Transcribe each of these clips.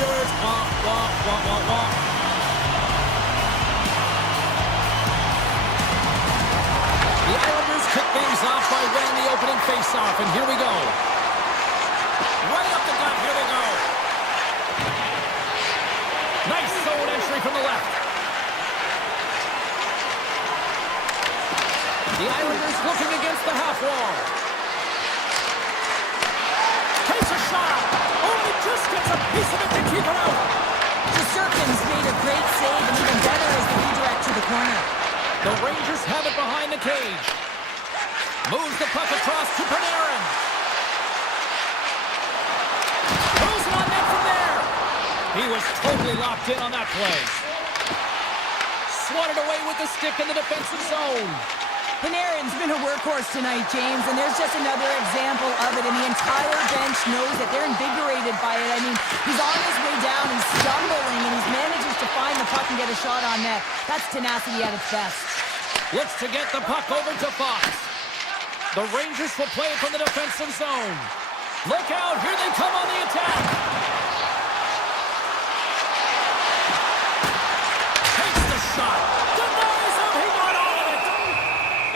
Stewards. The Islanders kick things off by winning the opening face-off, and here we go. Right up the gut, here they go. Nice zone entry from the left. The Islanders looking against the half wall. Takes a shot. Only just gets a piece of it to keep it out. Sturkin's made a great save, and even better as the redirect to the corner. The Rangers have it behind the cage. Moves the puck across to Panarin. Throws it on net from there. He was totally locked in on that play. Swatted away with the stick in the defensive zone. Panarin's been a workhorse tonight, James, and there's just another example of it, and the entire bench knows that they're invigorated by it. I mean, he's on his way down, he's stumbling, and he manages to find the puck and get a shot on net. That's tenacity at its best. Looks to get the puck over to Fox. The Rangers will play it from the defensive zone. Look out, here they come on the attack. Takes the shot. Denies him, he got all of it.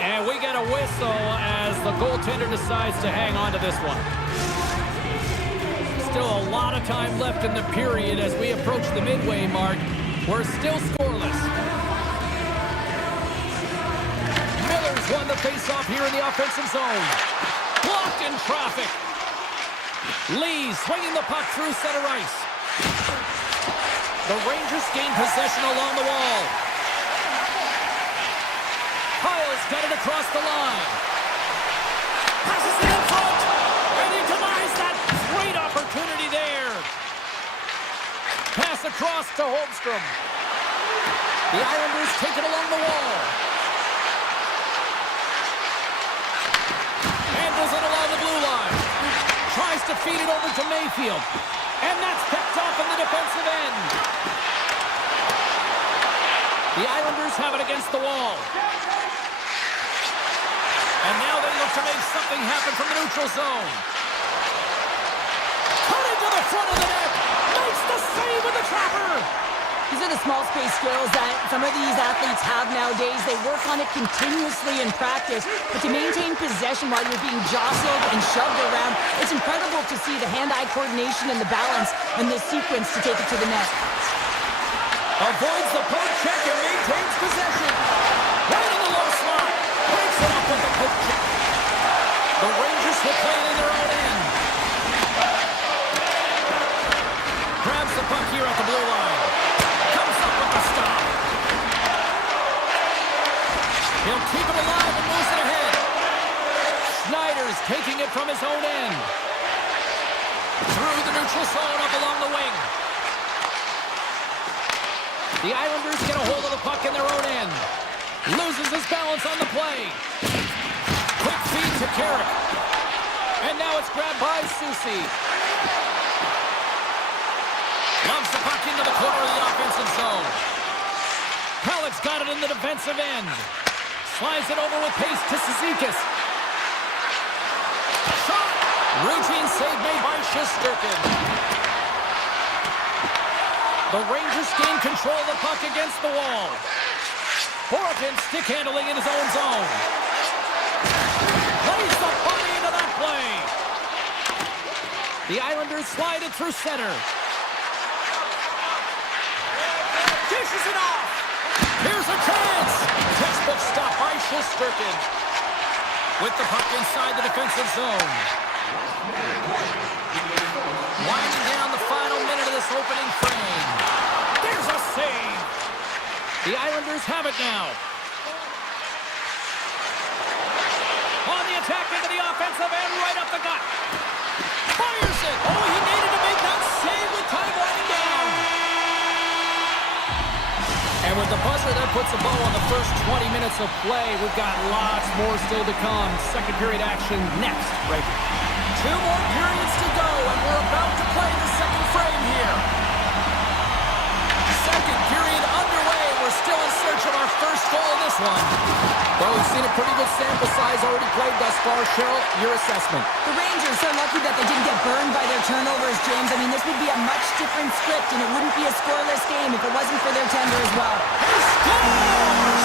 And we get a whistle as the goaltender decides to hang on to this one. Still a lot of time left in the period as we approach the midway mark. We're still scoreless. Miller's won the faceoff here in the offensive zone. Blocked in traffic. Lee swinging the puck through center ice. The Rangers gain possession along the wall. Kyle's got it across the line. Passes it in front. And he denies that. Great opportunity there. Pass across to Holmstrom. The Islanders take it along the wall. Handles it along the blue line. Tries to feed it over to Mayfield. And that's picked off in the defensive end. The Islanders have it against the wall. And now they look to make something happen from the neutral zone. Cutting to the front of the net. Makes the save with the trapper. These are the small space skills that some of these athletes have nowadays. They work on it continuously in practice, but to maintain possession while you're being jostled and shoved around, it's incredible to see the hand-eye coordination and the balance in this sequence to take it to the net. Avoids the poke check and maintains possession. Right in the low slot. Breaks it up with the poke check. The Rangers will play it in their own end. Grabs the puck here at the blue line. Comes up with the stop. He'll keep it alive and moves it ahead. Schneider's taking it from his own end. Through the neutral zone up along the wing. The Islanders get a hold of the puck in their own end. Loses his balance on the play. Quick feed to Carrick. And now it's grabbed by Susi. Loves the puck into the corner of the offensive zone. Halleck's got it in the defensive end. Slides it over with pace to Cizikas. Shot! Routine save made by Shesterkin. The Rangers gain control of the puck against the wall. Horton stick handling in his own zone. Plays the body into that play. The Islanders slide it through center. Dishes it off. Here's a chance. Textbook stop by Shesterkin. With the puck inside the defensive zone. Winding down the final minute of this opening frame. There's a save. The Islanders have it now. On the attack into the offensive end, right up the gut. Fires it. Oh, he needed to make that save with time winding down. And with the buzzer, that puts a bow on the first 20 minutes of play. We've got lots more still to come. Second period action next. Right. 2 more periods to go, and we're about to play the second frame here. Second period underway. We're still in search of our first goal in this one. Well, we've seen a pretty good sample size already played thus far. Cheryl, your assessment. The Rangers are lucky that they didn't get burned by their turnovers, James. I mean, this would be a much different script, and it wouldn't be a scoreless game if it wasn't for their tender as well. He scores!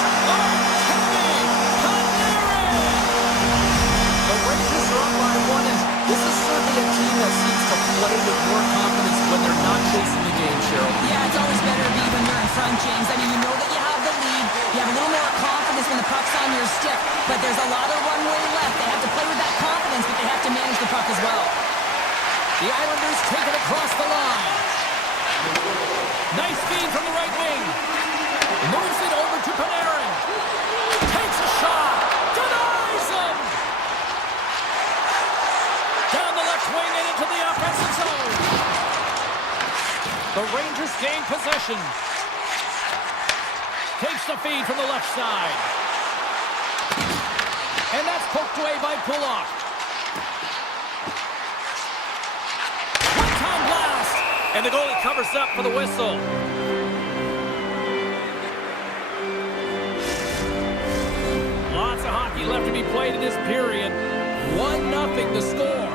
The Rangers are up by one, and this is certainly a team that seems to play with more confidence when they're not chasing the game, Cheryl. Yeah, it's always better to be when you're in front, James. I mean, you know that you have the lead. You have a little more confidence when the puck's on your stick, but there's a lot of runway left. They have to play with that confidence, but they have to manage the puck as well. The Islanders take it across the line. Nice feed from the right wing. Moves it over to Panarin. Takes a shot. Denies him. Down the left wing and into the offensive zone. The Rangers gain possession. Takes the feed from the left side. And that's poked away by Pullock. One-time blast. And the goalie covers up for the whistle. Lots of hockey left to be played in this period. 1-0 the score.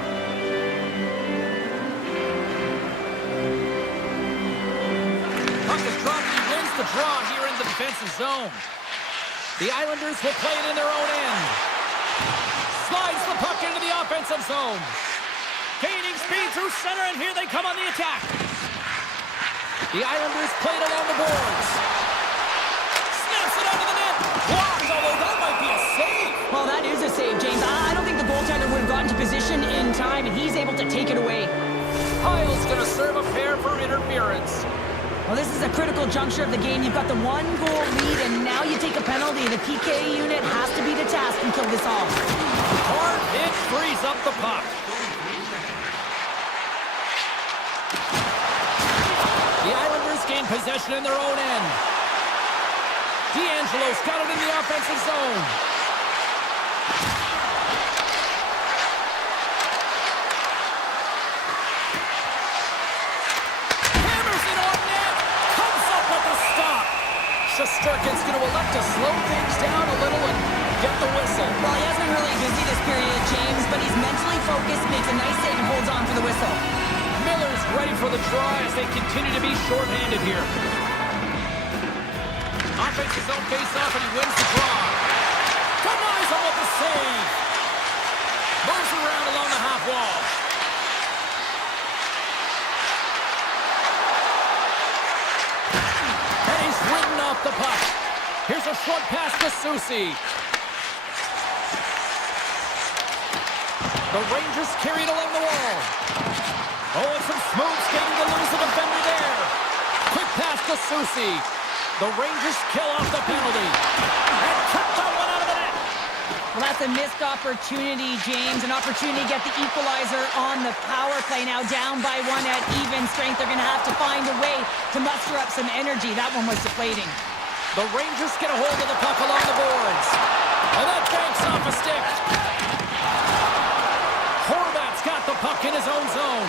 Puck is dropped and he wins the draw here in the defensive zone. The Islanders will play it in their own end. Slides the puck into the offensive zone. Gaining speed through center, and here they come on the attack. The Islanders played along the boards. Snaps it under the net. Blocked, although that might be a save. Well, that is a save, James. I don't think the goaltender would have gotten to position in time, and he's able to take it away. Kyle's going to serve a pair for interference. Well, this is a critical juncture of the game. You've got the one-goal lead, and now you take a penalty. The PK unit has to be the task and kill this off. Hard hit frees up the puck. The Islanders gain possession in their own end. D'Angelo's got it in the offensive zone. Hammers it on net. Comes up with the stop. Shesterkin's going to elect to slow things down a little and get the whistle. Well, he hasn't been really busy this period, James, but he's mentally focused, makes a nice save, and holds on for the whistle. Miller's ready for the draw as they continue to be shorthanded here. Offensive zone face-off, and he wins the draw. Denies him with the save. Moves around along the half wall. And he's ridden off the puck. Here's a short pass to Susie. The Rangers carry it along the wall. Oh, and some smooth skating to lose the defender there. Quick pass to Susie. The Rangers kill off the penalty. And cut that one out of the net. Well, that's a missed opportunity, James. An opportunity to get the equalizer on the power play. Now down by one at even strength. They're going to have to find a way to muster up some energy. That one was deflating. The Rangers get a hold of the puck along the boards. And that banks off a stick. Horvat's got the puck in his own zone.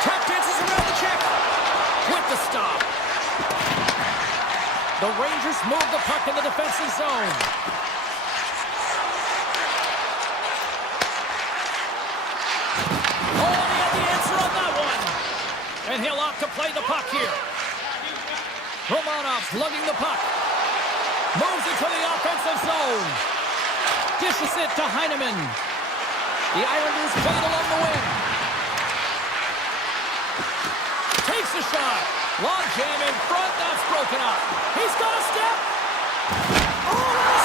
Tap dances around the check. With the stop. The Rangers move the puck in the defensive zone. Oh, and he had the answer on that one. And he'll opt to play the puck here. Romanov's lugging the puck. Moves it to the offensive zone. Dishes it to Heineman. The Islanders play it along the wing. Takes a shot. Long jam in front. That's broken up. He's got a step. Oh,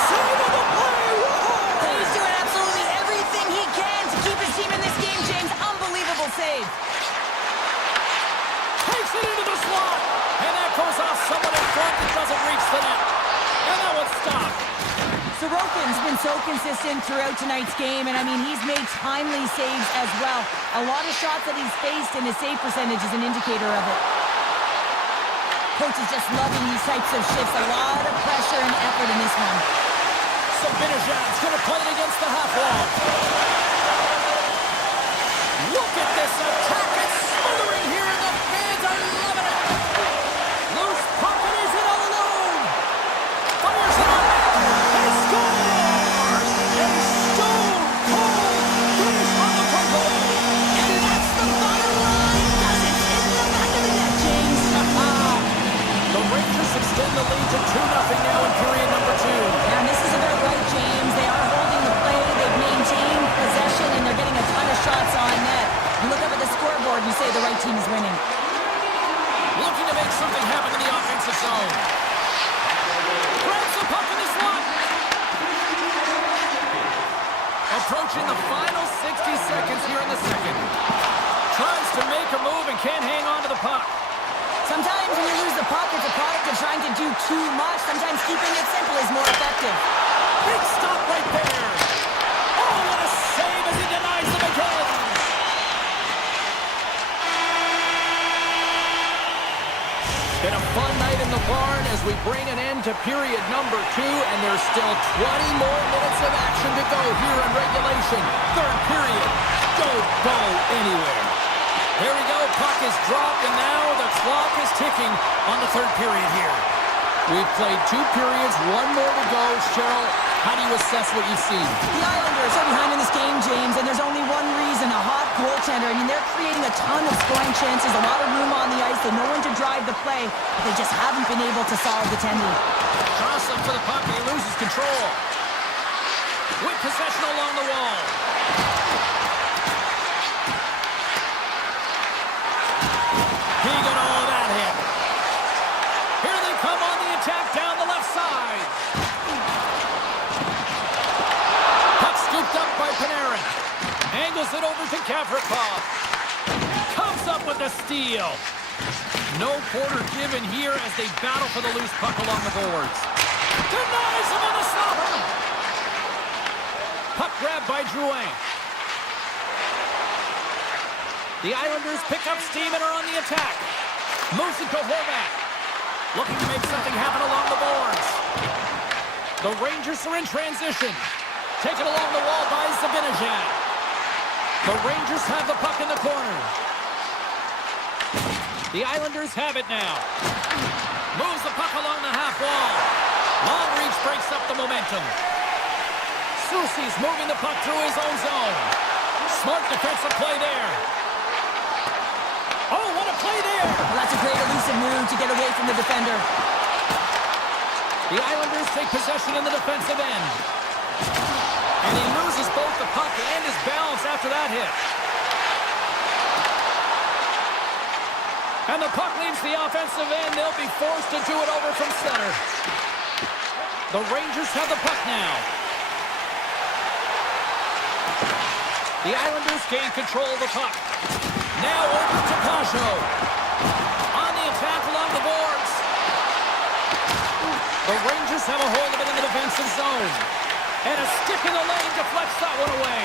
save of the play. Whoa. He's doing absolutely everything he can to keep his team in this game, James. Unbelievable save. Takes it into the slot. And that goes off someone in front that doesn't reach the net. And that one's stopped. Sorokin's been so consistent throughout tonight's game, and I mean, he's made timely saves as well. A lot of shots that he's faced, and his save percentage is an indicator of it. Coach is just loving these types of shifts. A lot of pressure and effort in this one. Sabinajad's going to play it against the half wall. Look at this attack. It's smothering here in the fan to 2-0 now in period number 2. And this is about right, James. They are holding the play, they've maintained possession, and they're getting a ton of shots on net. You look up at the scoreboard, you say the right team is winning. Looking to make something happen in the offensive zone. Grabs the puck in this one. Approaching the final 60 seconds here in the second. Tries to make a move and can't hang on to the puck. Sometimes when you lose the puck, it's a product of trying to do too much. Sometimes keeping it simple is more effective. Big stop right there. Oh, what a save as he denies them again. Been a fun night in the barn as we bring an end to period number 2, and there's still 20 more minutes of action to go here in regulation. Third period. Don't go anywhere. There we go. Puck is dropped, and now the clock is ticking on the third period here. We've played 2 periods, 1 more to go. Cheryl, how do you assess what you've seen? The Islanders are behind in this game, James, and there's only one reason, a hot goaltender. I mean, they're creating a ton of scoring chances, a lot of room on the ice. They know when to drive the play, but they just haven't been able to solve the tendy. Jostling for the puck, and he loses control. With possession along the wall. He got all that hit. Here they come on the attack down the left side. Puck scooped up by Panarin. Angles it over to Gavrikov. Comes up with a steal. No quarter given here as they battle for the loose puck along the boards. Denies him on the stopper. Puck grabbed by Drouin. The Islanders pick up steam and are on the attack. Moves it to Horvat. Looking to make something happen along the boards. The Rangers are in transition. Taken along the wall by Zibanejad. The Rangers have the puck in the corner. The Islanders have it now. Moves the puck along the half wall. Long reach breaks up the momentum. Soucy's moving the puck through his own zone. Smart defensive play there. Oh, what a play there! Well, that's a great elusive move to get away from the defender. The Islanders take possession in the defensive end. And he loses both the puck and his balance after that hit. And the puck leaves the offensive end. They'll be forced to do it over from center. The Rangers have the puck now. The Islanders gain control of the puck. Now over to Pajot. On the attack along the boards. The Rangers have a hold of it in the defensive zone. And a stick in the lane deflects that one away.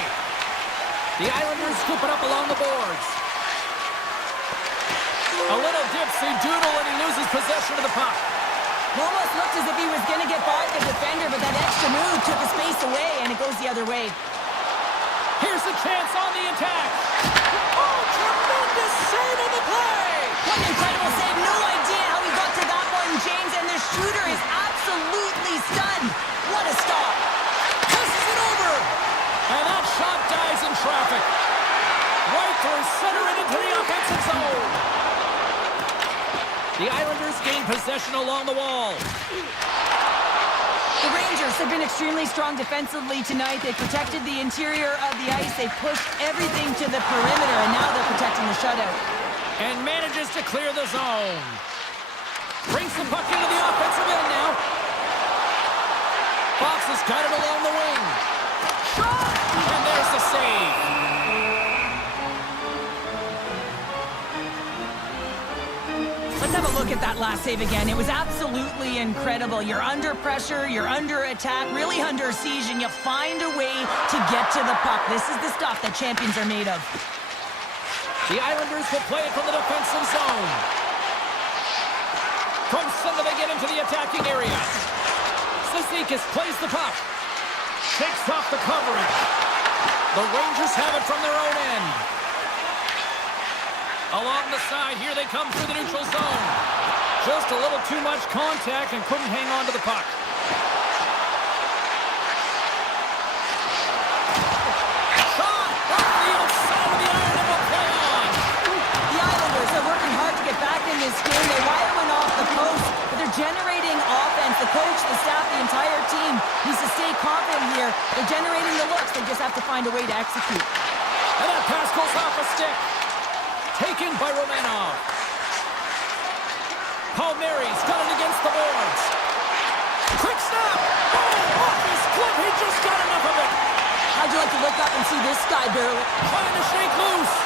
The Islanders scoop it up along the boards. A little dipsy doodle and he loses possession of the puck. Almost looked as if he was going to get by the defender, but that extra move took the space away, and it goes the other way. Here's a chance on the attack. Oh, tremendous save on the play! What an incredible save. No idea how he got to that one, James, and the shooter is absolutely stunned. What a stop. Passes it over. And that shot dies in traffic. Right through center and into the offensive zone. The Islanders gain possession along the wall. The Rangers have been extremely strong defensively tonight. They protected the interior of the ice. They pushed everything to the perimeter, and now they're protecting the shutout. And manages to clear the zone. Brings the puck into the offensive end now. Fox has got it along the wing. Shot! And there's the save. Let's have a look at that last save again. It was absolutely incredible. You're under pressure, you're under attack, really under siege, and you find a way to get to the puck. This is the stuff that champions are made of. The Islanders will play it from the defensive zone. From center they get into the attacking area. Cizikas plays the puck. Shakes off the coverage. The Rangers have it from their own end. Along the side, here they come through the neutral zone. Just a little too much contact and couldn't hang on to the puck. Shot! Off the outside of the iron and will play on. The Islanders are working hard to get back in this game. They wire one off the post, but they're generating offense the entire team needs to stay confident here. They're generating the looks. They just have to find a way to execute. And that pass goes off a stick. Taken by Romanov. Palmieri's got it against the boards. Quick snap! Oh, off his glove. He just got enough of it. How'd you like to look up and see this guy barely? Trying to shake loose.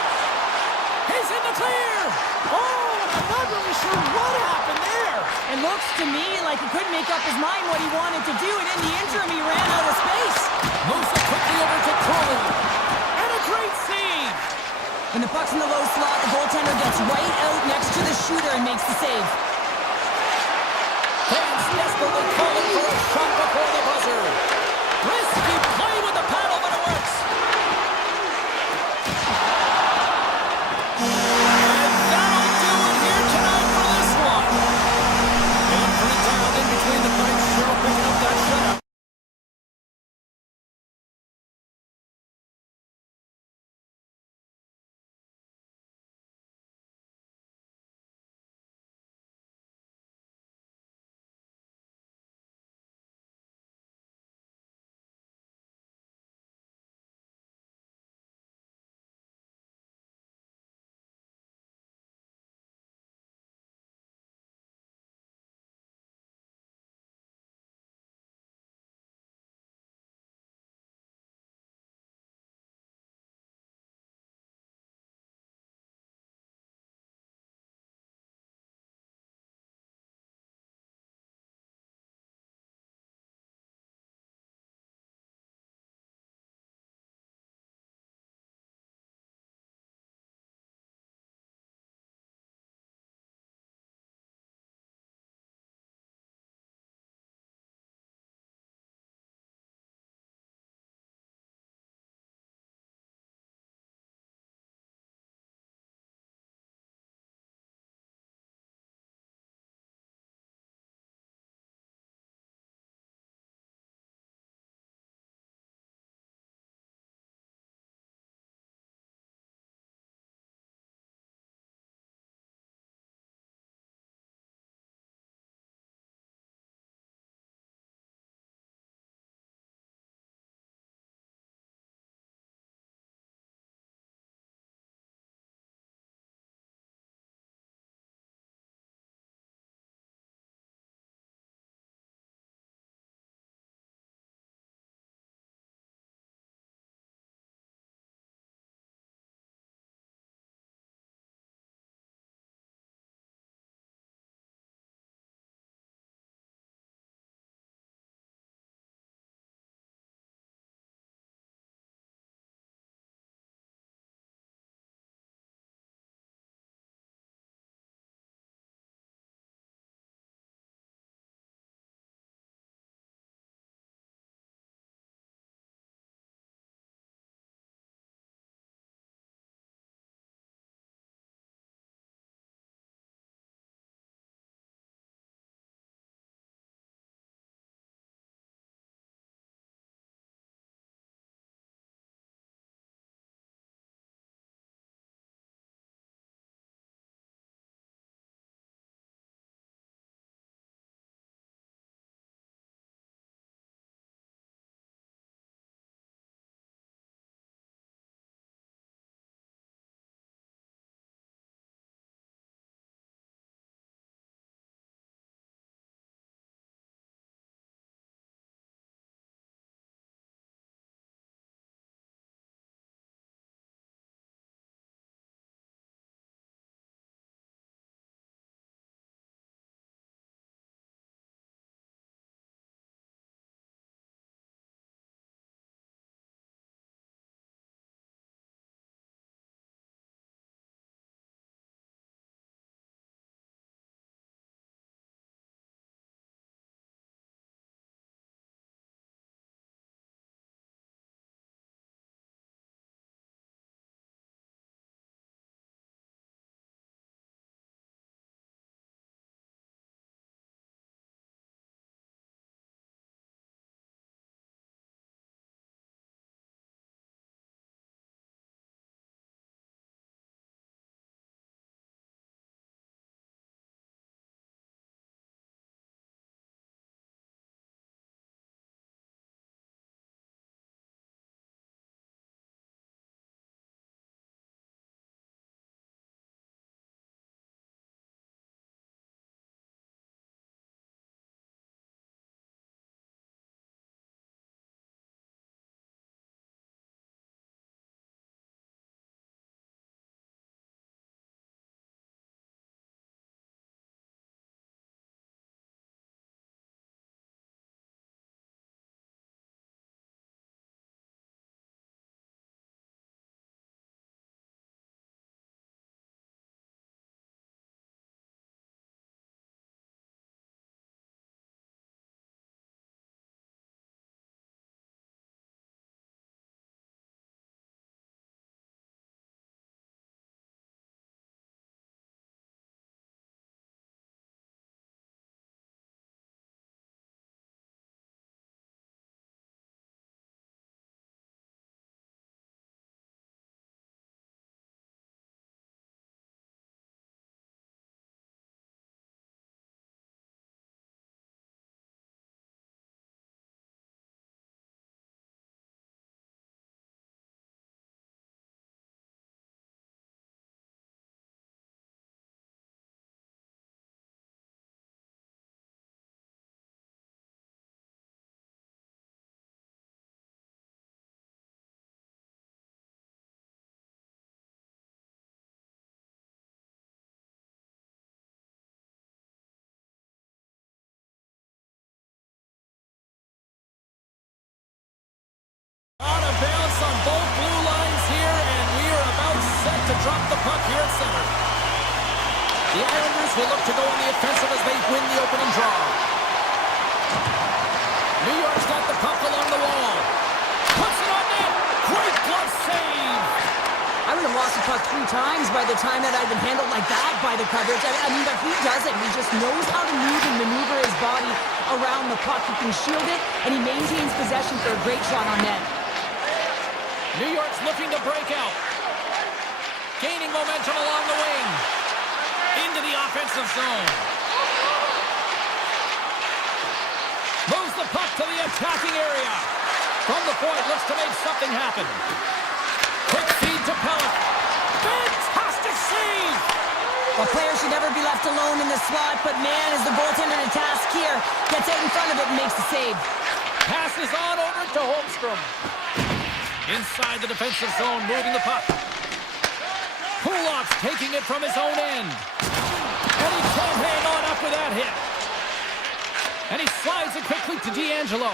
He's in the clear. Oh, I'm not really sure what happened there. It looks to me like he couldn't make up his mind what he wanted to do, and in the interim, he ran out of space. Moves it quickly over to Crowley. And a great save. When the puck's in the low slot, the goaltender gets right out next to the shooter and makes the save. Fans desperately calling for a shot before the buzzer. Risky play with the paddle, but it works. And that'll do it here tonight for this one. And pretty dialed in between the pipes. Cheryl picking up that shutout. both blue lines here, and we are about set to drop the puck here at center. The Islanders will look to go on the offensive as they win the opening draw. New York's got the puck along the wall. Puts it on net. Great glove save. I would have lost the puck 3 times by the time that I'd been handled like that by the coverage. I mean, but he doesn't. He just knows how to move and maneuver his body around the puck. He can shield it, and he maintains possession for a great shot on net. New York's looking to break out. Gaining momentum along the wing. Into the offensive zone. Moves the puck to the attacking area. From the point, looks to make something happen. Quick feed to Pellet. Fantastic save! A player should never be left alone in the slot, but man, is the goaltender to task here. Gets out in front of it and makes the save. Passes on over to Holmstrom. Inside the defensive zone, moving the puck. Puloff's taking it from his own end. And he can't hang on after that hit. And he slides it quickly to D'Angelo.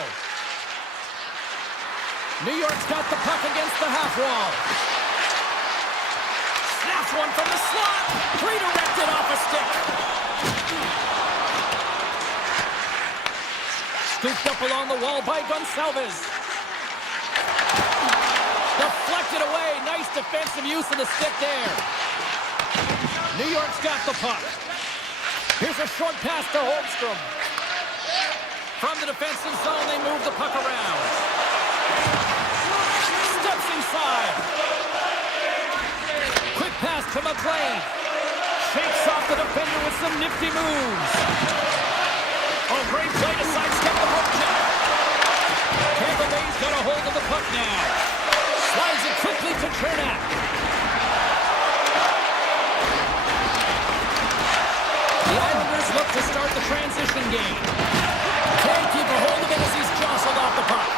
New York's got the puck against the half wall. Snaps one from the slot. Redirected off a stick. Scooped up along the wall by Gonçalves. Deflected away. Nice defensive use of the stick there. New York's got the puck. Here's a short pass to Holmstrom. From the defensive zone, they move the puck around. Steps inside. Quick pass to McLean. Shakes off the defender with some nifty moves. Oh, great play to sidestep the hook check. Tampa Bay's got a hold of the puck now. Slides it quickly to Chernak. The Islanders look to start the transition game. Can't keep a hold of it as he's jostled off the puck.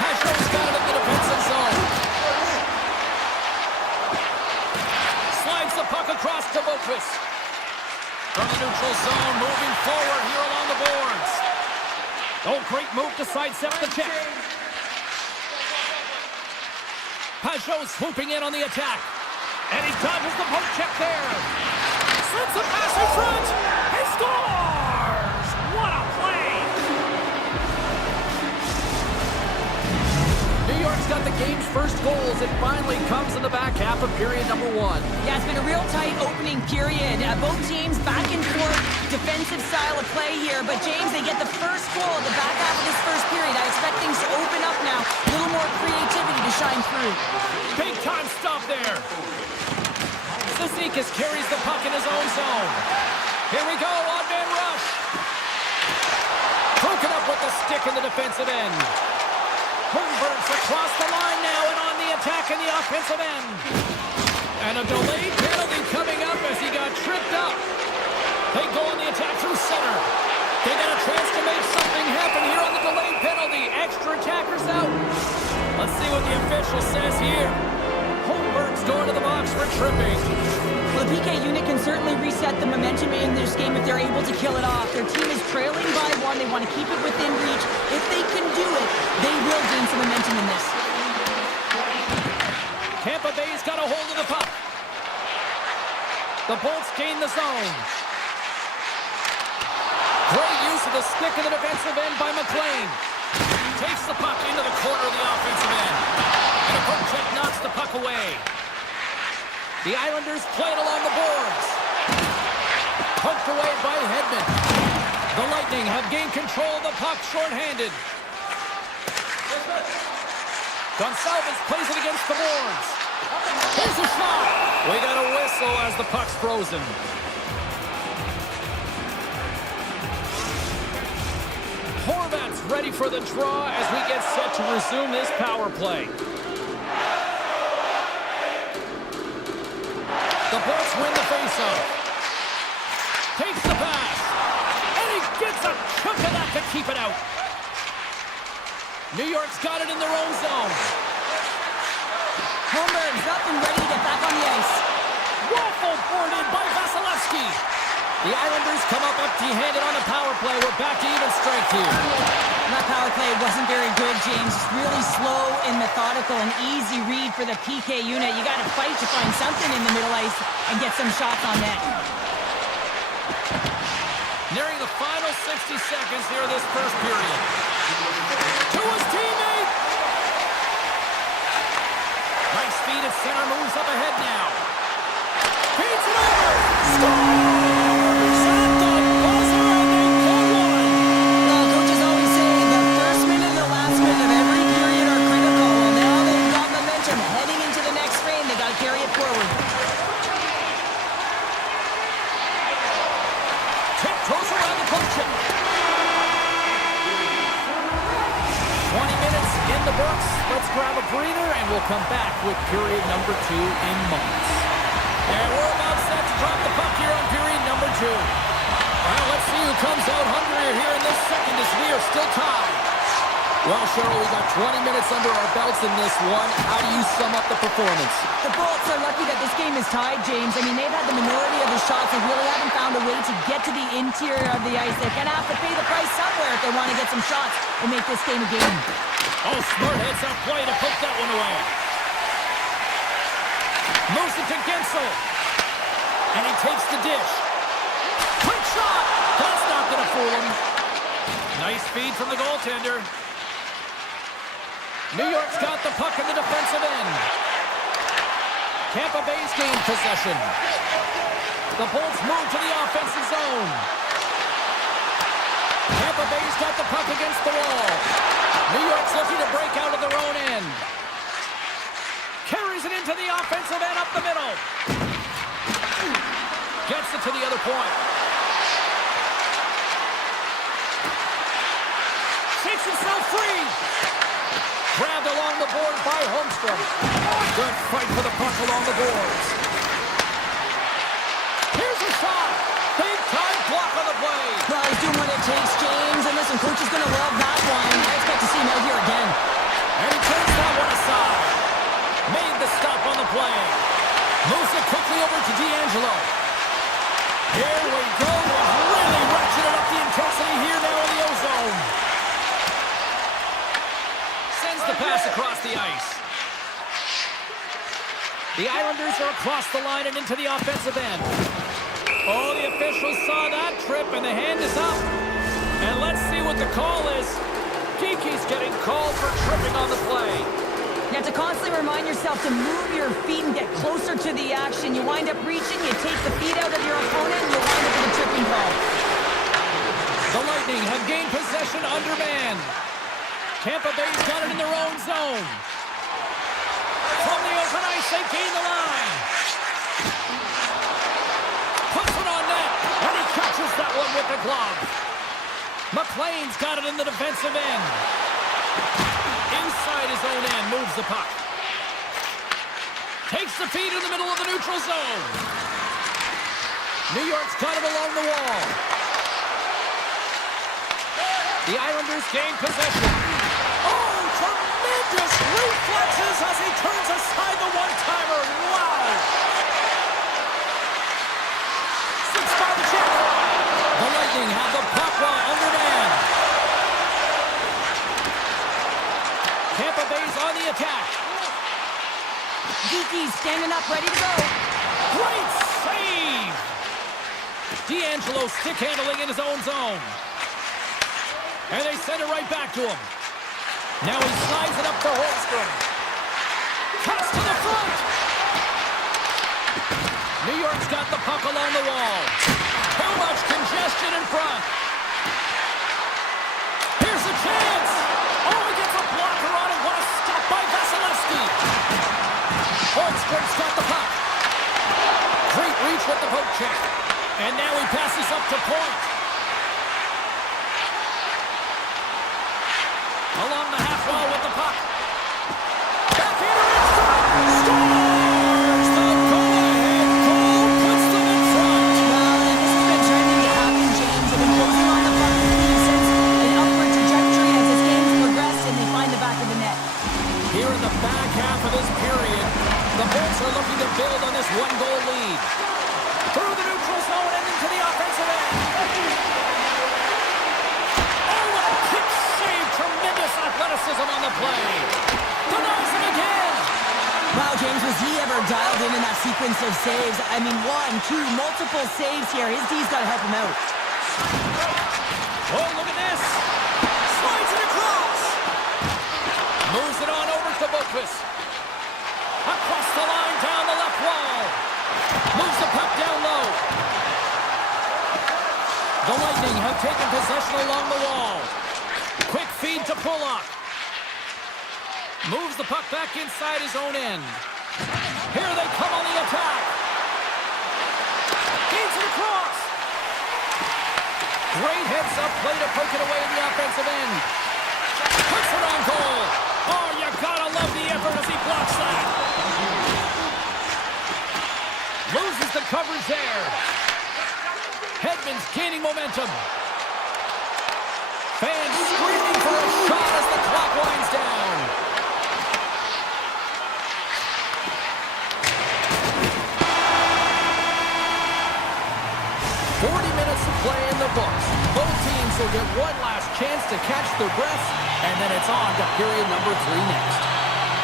Pashow's got it in the defensive zone. Slides the puck across to Boquist. From the neutral zone, moving forward here along the boards. Oh, great move to sidestep the check. Pajot swooping in on the attack. And he dodges the poke check there. Slips a pass in front. He scores! What a play! New York's got the game's first goals. It finally comes in the back half of period number 1. Yeah, it's been a real tight opening period. Both teams back and forth, defensive style of play here. But James, they get the first goal at the back half of this first period. I expect things to open up now. A little more creativity to shine through. Big time stop there. Zizekas carries the puck in his own zone. Here we go, odd-man rush. Broken up with the stick in the defensive end. Holmberg's across the line now and on the attack in the offensive end. And a delayed penalty coming up as he got tripped up. They go on the attack through center. They got a chance to make something happen here on the delayed penalty. Extra attackers out. Let's see what the official says here. Holmberg's going to the box for tripping. Well, the PK unit can certainly reset the momentum in this game if they're able to kill it off. Their team is trailing by 1. They want to keep it within reach. If they can do it, they will gain some momentum in this. Tampa Bay's got a hold of the puck. The Bolts gain the zone. Great use of the stick in the defensive end by McLean. Takes the puck into the corner of the offensive end. And a poke check knocks the puck away. The Islanders play it along the boards. Poked away by Hedman. The Lightning have gained control of the puck shorthanded. Gonçalves plays it against the boards. Here's a shot. We got a whistle as the puck's frozen. Horvat's ready for the draw as we get set to resume this power play. The Bolts win the faceoff. Takes the pass. And he gets a chunk of that to keep it out. New York's got it in their own zone. Holmberg's up and ready to get back on the ice. Waffle boarded by Vasilevsky. The Islanders come up empty-handed on the power play. We're back to even strength here. And that power play wasn't very good, James. Really slow and methodical, an easy read for the PK unit. You got to fight to find something in the middle ice and get some shots on net. Nearing the final 60 seconds here of this first period. To his teammate! Nice feed at center, moves up ahead now. Feeds it over! Scores! At the buzzer, and they get one! Well, coaches always say the first minute and the last minute of every period are critical. Well, now they've got momentum heading into the next frame. They got to carry it forward. Tiptoes around the post check. 20 minutes in the books. Let's grab a breather, and we'll come back with period number 2 in moments. And we're about set to drop the puck here on period number 2. Well, let's see who comes out hungrier here in this second as we are still tied. Well, Cheryl, we got 20 minutes under our belts in this one. How do you sum up the performance? The Bolts are lucky that this game is tied, James. I mean, they've had the minority of the shots. They really haven't found a way to get to the interior of the ice. They're going to have to pay the price somewhere if they want to get some shots and make this game a game. Oh, smart heads up play to poke that one away. Moves it to Gensel. And he takes the dish. Quick shot! That's not going to fool him. Nice feed from the goaltender. New York's got the puck in the defensive end. Tampa Bay's gained possession. The Bolts move to the offensive zone. Tampa Bay's got the puck against the wall. New York's looking to break out of their own end. Carries it into the offensive end up the middle. Gets it to the other point. Shakes himself free. Grabbed along the board by Holmstrom. Good fight for the puck along the boards. Here's a shot. Big time block on the play. Well, he's doing what it takes, James. And listen, coach is going to love that one. I expect to see him out here again. And he turns that one aside. Made the stop on the play. Moves it quickly over to D'Angelo. Here we go. Really ratcheted up the intensity here now in the O-zone. Sends the pass across the ice. The Islanders are across the line and into the offensive end. Oh, the officials saw that trip, and the hand is up. And let's see what the call is. Geeky's getting called for tripping on the play. You have to constantly remind yourself to move your feet and get closer to the action. You wind up reaching, you take the feet out of your opponent, and you wind up with a tripping call. The Lightning have gained possession under man. Tampa Bay's got it in their own zone. From the open ice, they gain the line. Puts it on net, and he catches that one with the glove. McLean's got it in the defensive end. Inside his own end, moves the puck. Takes the feed in the middle of the neutral zone. New York's got it along the wall. The Islanders gain possession. Oh, tremendous reflexes as he turns aside the one-timer. Wow! Six by the check. The Lightning have the puck while under man. Tampa Bay's on the attack. Geeky's standing up, ready to go. Great save! D'Angelo stick handling in his own zone. And they send it right back to him. Now he slides it up to Holmstrom. Pass to the front. New York's got the puck along the wall. Too much congestion in front. Here's a chance. Oh, he gets a blocker on it. What a stop by Vasilevsky. Holmstrom's got the puck. Great reach with the poke check. And now he passes up to point. Along the half wall with the puck. Backhander in front. Scores! The go-ahead goal puts them in front. Well, and this has been trending to happen, James. They've been closing on the puck since an upward trajectory as this game's progressed, and they find the back of the net. Here in the back half of this period, the Bolts are looking to build on this one-goal lead. Through the neutral zone and into the offensive end. Oh, what a kick save! Tremendous athleticism on the play. Denies him again. Wow, James, was he ever dialed in that sequence of saves? I mean, one, two, multiple saves here. His D's got to help him out. Oh, look at this. Slides it across. Moves it on over to Boquist. Across the line, down the left wall. Moves the puck down low. The Lightning have taken possession along the wall. Quick feed to Pulock. Moves the puck back inside his own end. Here they come on the attack. Feeds it across. Great heads-up play to poke it away in the offensive end. Puts it on goal. Oh, you gotta love the effort as he blocks that. Loses the coverage there. Hedman's gaining momentum. Fans screaming for a shot as the clock winds down. Play in the books. Both teams will get one last chance to catch their breath, and then it's on to period number 3 next.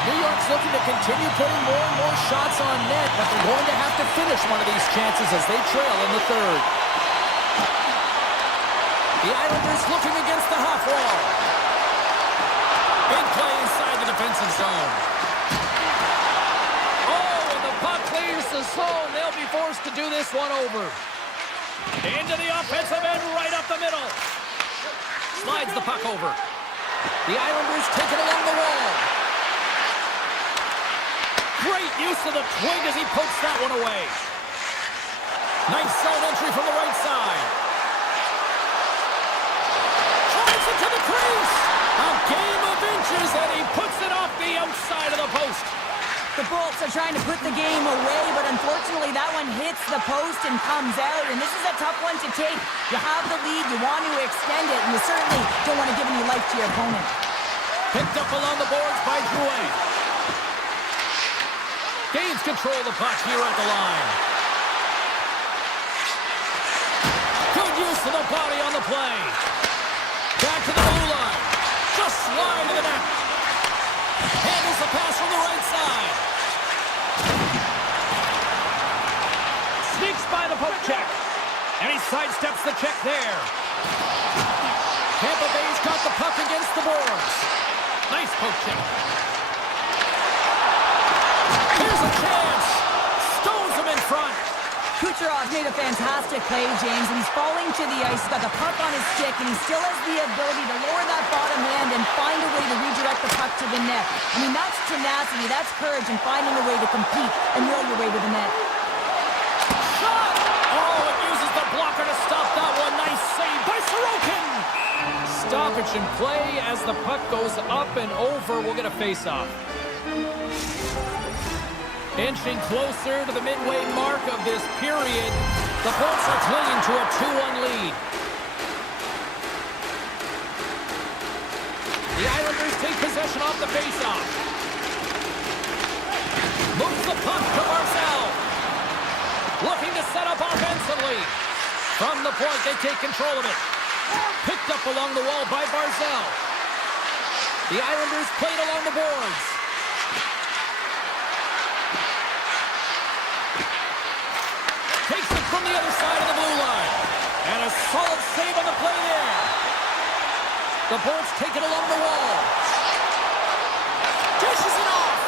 New York's looking to continue putting more and more shots on net, but they're going to have to finish one of these chances as they trail in the third. The Islanders looking against the half wall. Big play inside the defensive zone. Oh, and the puck clears the zone. They'll be forced to do this one over. Into the offensive end, right up the middle. Slides the puck over. The Islanders take it along the wall. Great use of the twig as he pokes that one away. Nice zone entry from the right side. Drives it to the crease. A game of inches, and he puts it off the outside of the post. The Bolts are trying to put the game away, but unfortunately that one hits the post and comes out, and this is a tough one to take. You have the lead, you want to extend it, and you certainly don't want to give any life to your opponent. Picked up along the boards by Drouet. Gains control of the puck here at the line. Good use of the body on the play. Back to the blue line. Just slide to the net. Handles the pass from the right side. Sneaks by the poke check. And he sidesteps the check there. Tampa Bay's got the puck against the boards. Nice poke check. Here's a chance. Stones him in front. Kucherov made a fantastic play, James, and he's falling to the ice. He's got the puck on his stick, and he still has the ability to lower that bottom hand and find a way to redirect the puck to the net. I mean, that's tenacity, that's courage, and finding a way to compete and mill your way to the net. Shot! Oh, it uses the blocker to stop that one. Nice save by Sorokin. Stoppage in play as the puck goes up and over. We'll get a face-off. Inching closer to the midway mark of this period, the Bolts are clinging to a 2-1 lead. The Islanders take possession off the faceoff. Moves the puck to Barzal. Looking to set up offensively. From the point, they take control of it. Picked up along the wall by Barzal. The Islanders played along the boards. Takes it from the other side of the blue line. And a solid save on the play there. The Bolts take it along the wall. Dishes it off.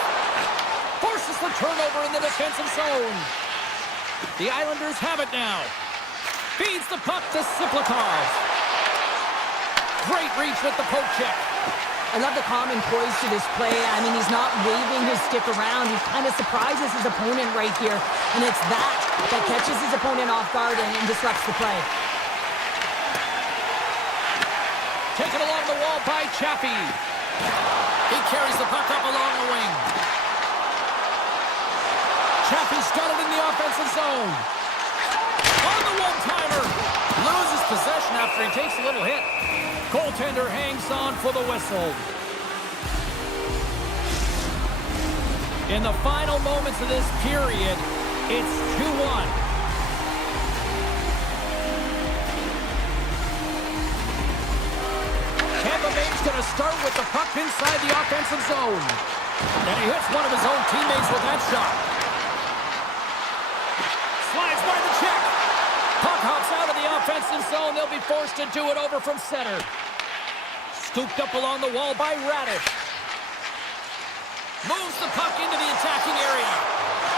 Forces the turnover in the defensive zone. The Islanders have it now. Feeds the puck to Siplikov. Great reach with the poke check. I love the calm and poise to this play. I mean, he's not waving his stick around. He kind of surprises his opponent right here. And it's that catches his opponent off guard and disrupts the play. Taken along the wall by Chappie. He carries the puck up along the wing. Chappie's got it in the offensive zone. On the one-timer. Loses possession after he takes a little hit. Goaltender hangs on for the whistle. In the final moments of this period, it's 2-1. Tampa Bay's He's going to start with the puck inside the offensive zone. And he hits one of his own teammates with that shot. Slides by the check. Puck hops out of the offensive zone. They'll be forced to do it over from center. Scooped up along the wall by Radish. Moves the puck into the attacking area.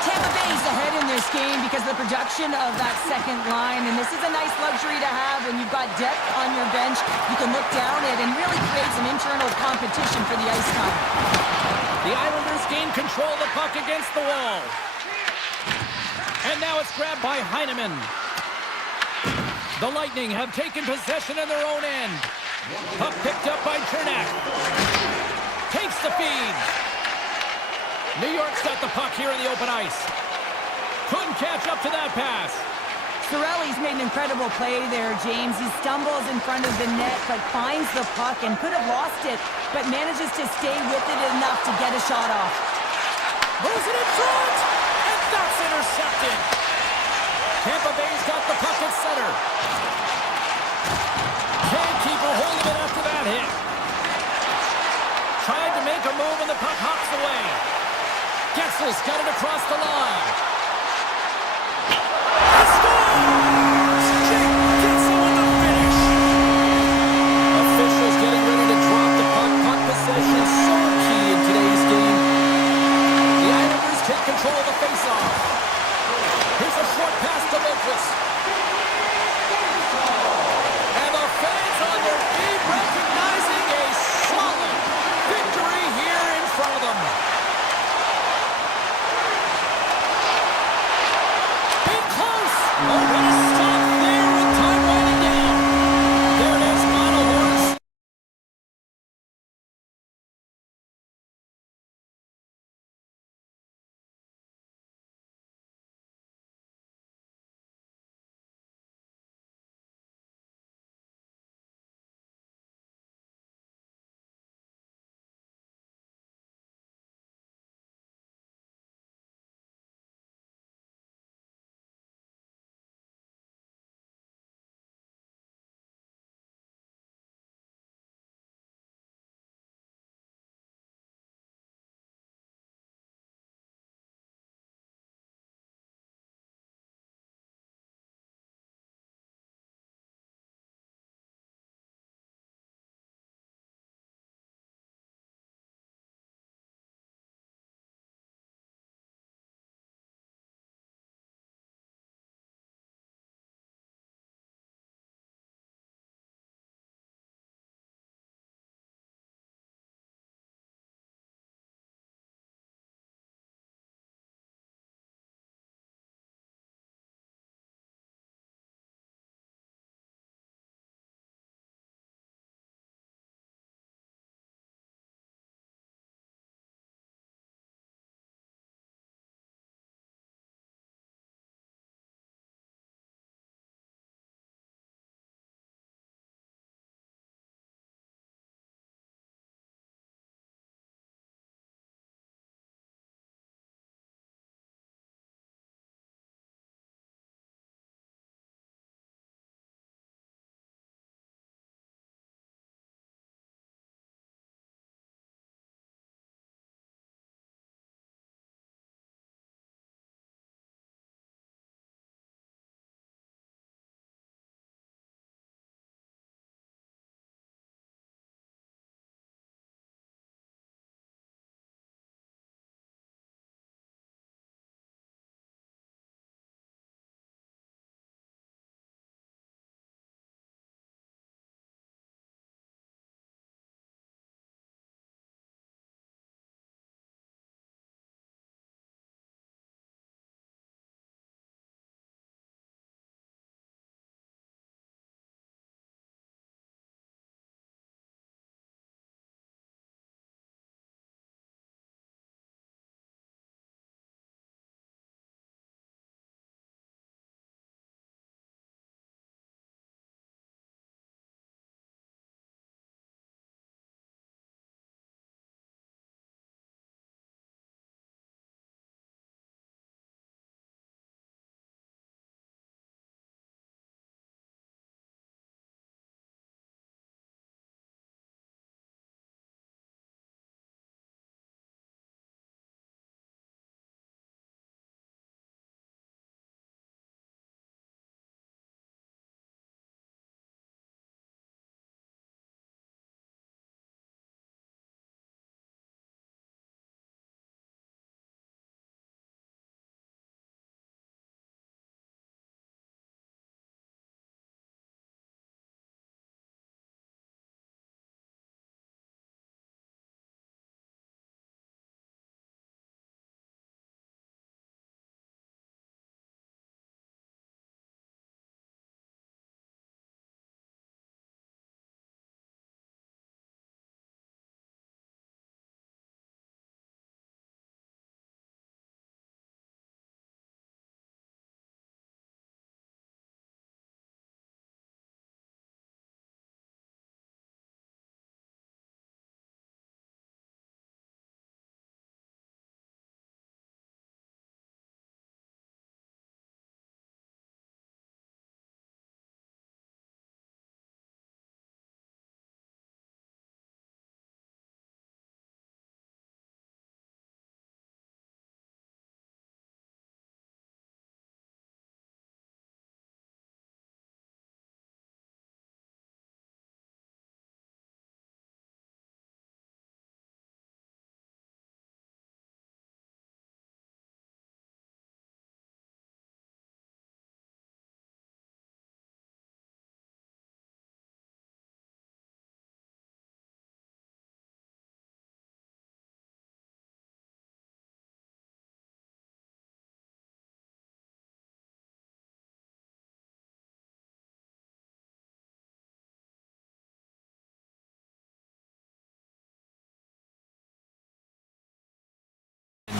Tampa Bay's ahead in this game because of the production of that second line, and this is a nice luxury to have when you've got depth on your bench. You can look down it and really create some internal competition for the ice time. The Islanders gain control of the puck against the wall. And now it's grabbed by Heineman. The Lightning have taken possession in their own end. Puck picked up by Chernak. Takes the feed. New York's got the puck here in the open ice. Couldn't catch up to that pass. Cirelli's made an incredible play there, James. He stumbles in front of the net, but finds the puck and could have lost it, but manages to stay with it enough to get a shot off. Moves it in front, and that's intercepted. Tampa Bay's got the puck at center. Can't keep her hold of it after that hit. Tried to make a move, and the puck hops away. Getzel's got it across the line. He scores! Jake Getzel with the finish. Officials getting ready to drop the puck. Puck possession so key in today's game. The Islanders take control of the faceoff. Here's a short pass to Lopez. And the fans on their feet recognizing a solid victory here in front of them.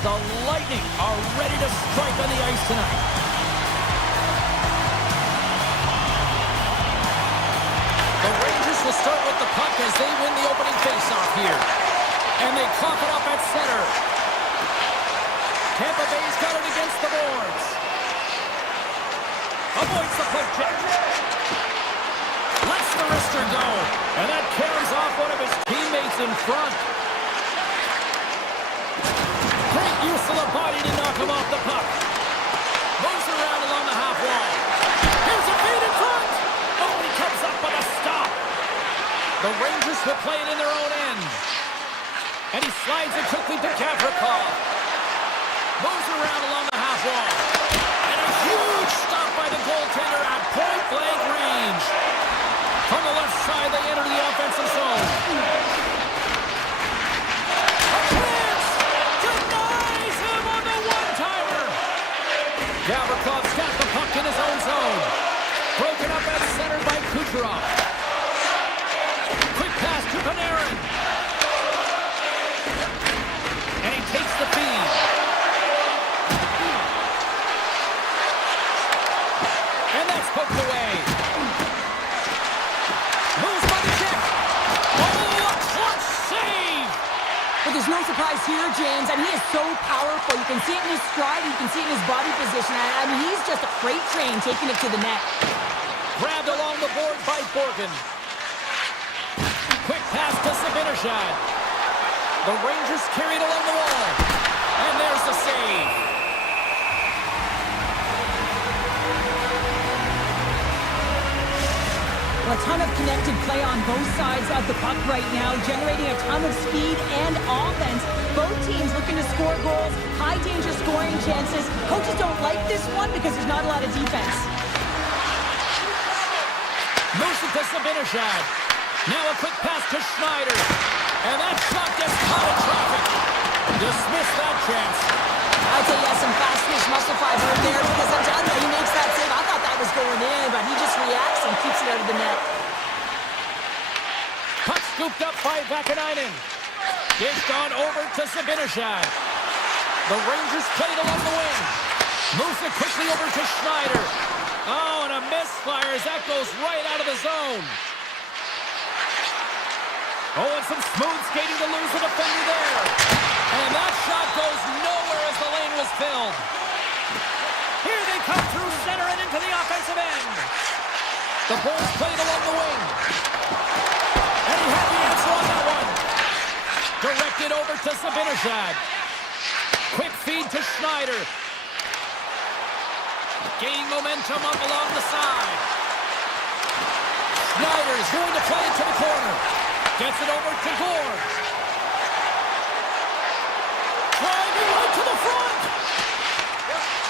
The Lightning are ready to strike on the ice tonight. The Rangers will start with the puck as they win the opening faceoff here. And they cough it up at center. Tampa Bay's got it against the boards. Avoids the puck check. Lets the wrister go. And that carries off one of his teammates in front. Great use of the body to knock him off the puck. Moves around along the half wall. Here's a feed in front. Oh, he comes up with a stop. The Rangers will play it in their own end. And he slides it quickly to Gavrikov. Moves around along the half wall. And a huge stop by the goaltender at point-blank range. From the left side, they enter the offensive zone. A chance! Denies him on the one-timer! Gavrikov's got the puck in his own zone. Broken up at center by Kucherov. Quick pass to Panarin. And he takes the feed. And that's poked away. Moves by the check. Oh, a clutch save! But there's no surprise here, James. I mean, he is so powerful. You can see it in his stride. You can see it in his body position. I mean, he's just a freight train taking it to the net. Grabbed along the board by Borgen. Quick pass to Zibanejad. The Rangers carry it along the wall. And there's the save. A ton of connected play on both sides of the puck right now, generating a ton of speed and offense. Both teams looking to score goals, high danger scoring chances. Coaches don't like this one because there's not a lot of defense. Moves it to Zibanejad. Now a quick pass to Schneider. And that shot gets caught in traffic. Dismiss that chance. I'd say yes, some fast-twitch muscle fiber in there because I'm telling you, he makes that save. I thought that was going in, but he just reacts and keeps it out of the net. Puck scooped up by Vakanainen. Dished on over to Zibanejad. The Rangers played along the wing. Moves it quickly over to Schneider. Oh, and a misfire as that goes right out of the zone. Oh, and some smooth skating to lose the defender there. And that shot goes nowhere as the lane was filled. Here they come through center and into the offensive end. The Bulls played along the wing. And he had the answer on that one. Directed over to Zibanejad. Quick feed to Schneider. Gaining momentum up along the side. Schneider is going to play it to the corner. Gets it over to Gord. Driving right to the front.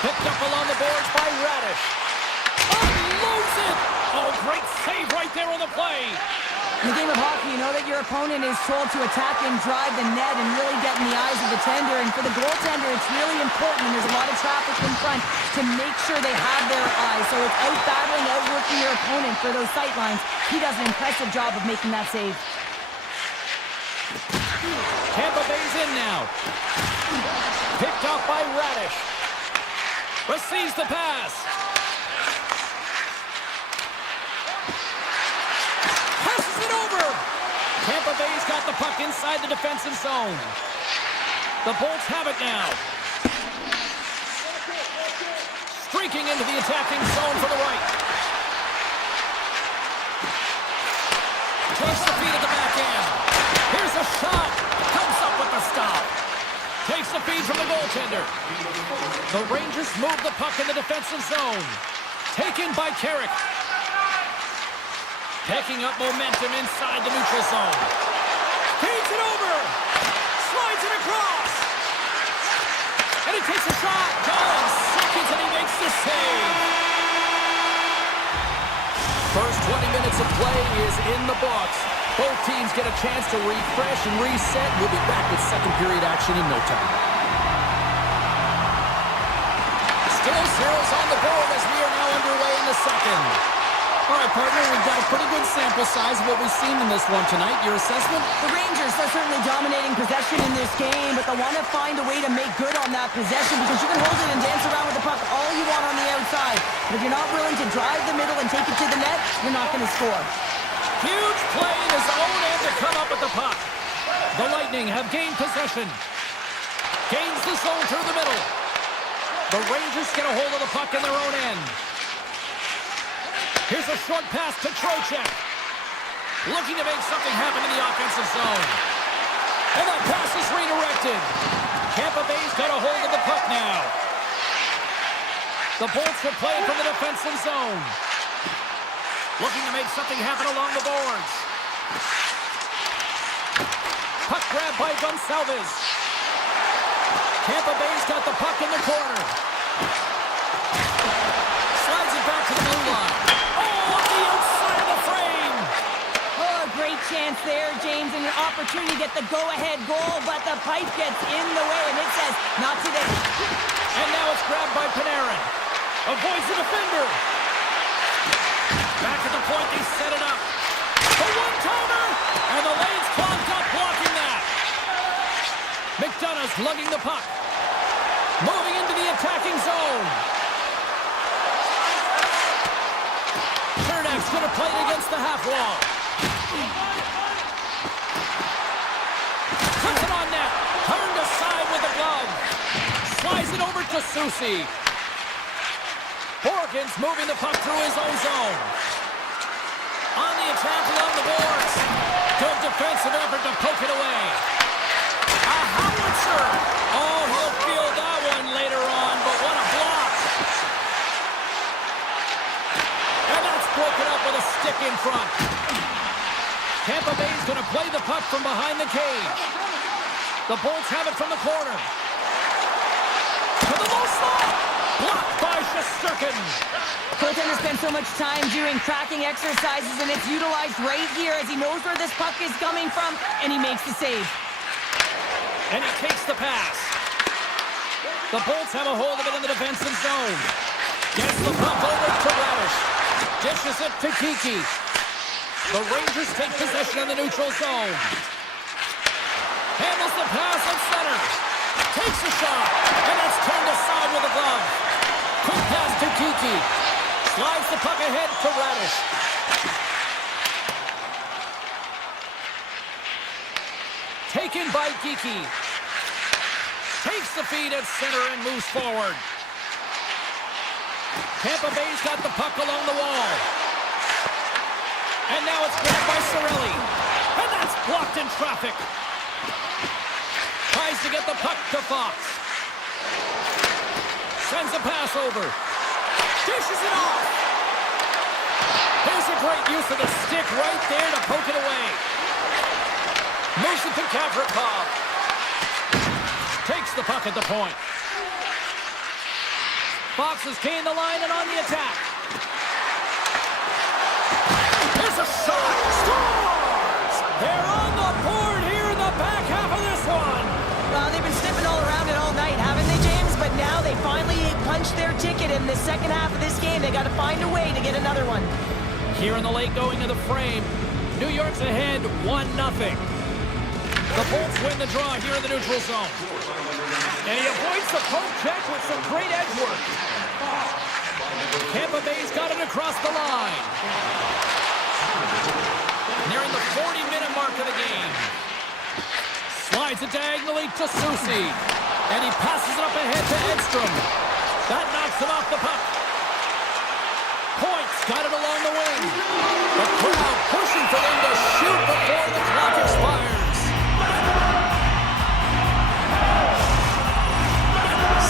Picked up along the boards by Radish. Unloads it. Oh, great save right there on the play. In the game of hockey, you know that your opponent is told to attack and drive the net and really get in the eyes of the tender. And for the goaltender, it's really important when there's a lot of traffic in front to make sure they have their eyes. So it's out-battling, outworking your opponent for those sight lines. He does an impressive job of making that save. Tampa Bay's in now. Picked off by Radish. Receives the pass. Passes it over. Tampa Bay's got the puck inside the defensive zone. The Bolts have it now. Streaking into the attacking zone for the right. Takes the feed at the back end. Here's a shot. Comes up with the stop. Takes the feed from the goaltender. The Rangers move the puck in the defensive zone. Taken by Carrick. Picking up momentum inside the neutral zone. Feeds it over. Slides it across. And he takes a shot. Down seconds and he makes the save. First 20 minutes of play is in the books. Both teams get a chance to refresh and reset. We'll be back with second period action in no time. Still zeros on the board as we are now underway in the second. All right, partner, we've got a pretty good sample size of what we've seen in this one tonight. Your assessment? The Rangers are certainly dominating possession in this game, but they want to find a way to make good on that possession because you can hold it and dance around with the puck all you want on the outside. But if you're not willing to drive the middle and take it to the net, you're not going to score. Huge play in his own end to come up with the puck. The Lightning have gained possession. Gains the zone through the middle. The Rangers get a hold of the puck in their own end. Here's a short pass to Trocheck. Looking to make something happen in the offensive zone. And that pass is redirected. Tampa Bay's got a hold of the puck now. The Bolts will play from the defensive zone. Looking to make something happen along the boards. Puck grab by Gonçalves. Tampa Bay's got the puck in the corner. Slides it back to the blue line. Oh, on the outside of the frame. Oh, a great chance there, James, and an opportunity to get the go-ahead goal, but the pipe gets in the way, and it says, not today. And now it's grabbed by Panarin. Avoids the defender. Back at the point, they set it up. The one-timer, and the lane's clogged up, blocking that. McDonough's lugging the puck. Moving into the attacking zone. Cernak's going to play it against the half wall. Puts it on net. Turned aside with a glove. Slides it over to Soucy. Horkins moving the puck through his own zone. On the attack along the boards. Good defensive effort to poke it away. A howitzer. Oh, he'll feel that one later on, but what a block. And that's broken up with a stick in front. Tampa Bay's going to play the puck from behind the cage. The Bolts have it from the corner. To the low slot. Blocked by Shesterkin. Goaltender spent so much time doing tracking exercises, and it's utilized right here as he knows where this puck is coming from, and he makes the save. And he takes the pass. The Bolts have a hold of it in the defensive zone. Gets the puck over to Radish. Dishes it to Kiki. The Rangers take possession in the neutral zone. Handles the pass at center. Takes a shot. And that's turned aside with a glove. Quick pass to Kiki. Slides the puck ahead to Radish. Taken by Geeky. Takes the feed at center and moves forward. Tampa Bay's got the puck along the wall. And now it's grabbed by Cirelli. And that's blocked in traffic. Tries to get the puck to Fox. Sends a pass over. Dishes it off. There's a great use of the stick right there to poke it away. Moves it to Kavrikov. Takes the puck at the point. Fox has gained the line and on the attack. There's a shot. Scores! They're on the board here in the back half of this one. Well, they've been sniffing all around it all night, haven't they, James? But now they finally punched their ticket in the second half of this game. They got to find a way to get another one. Here in the late going of the frame, New York's ahead 1-0. The Bolts win the draw here in the neutral zone. And he avoids the poke check with some great edge work. Tampa Bay's got it across the line. Nearing the 40-minute mark of the game. Slides it diagonally to Soucy. And he passes it up ahead to Edstrom. That knocks him off the puck. Points got it along the wing. The crowd pushing for them to shoot before the clock expires.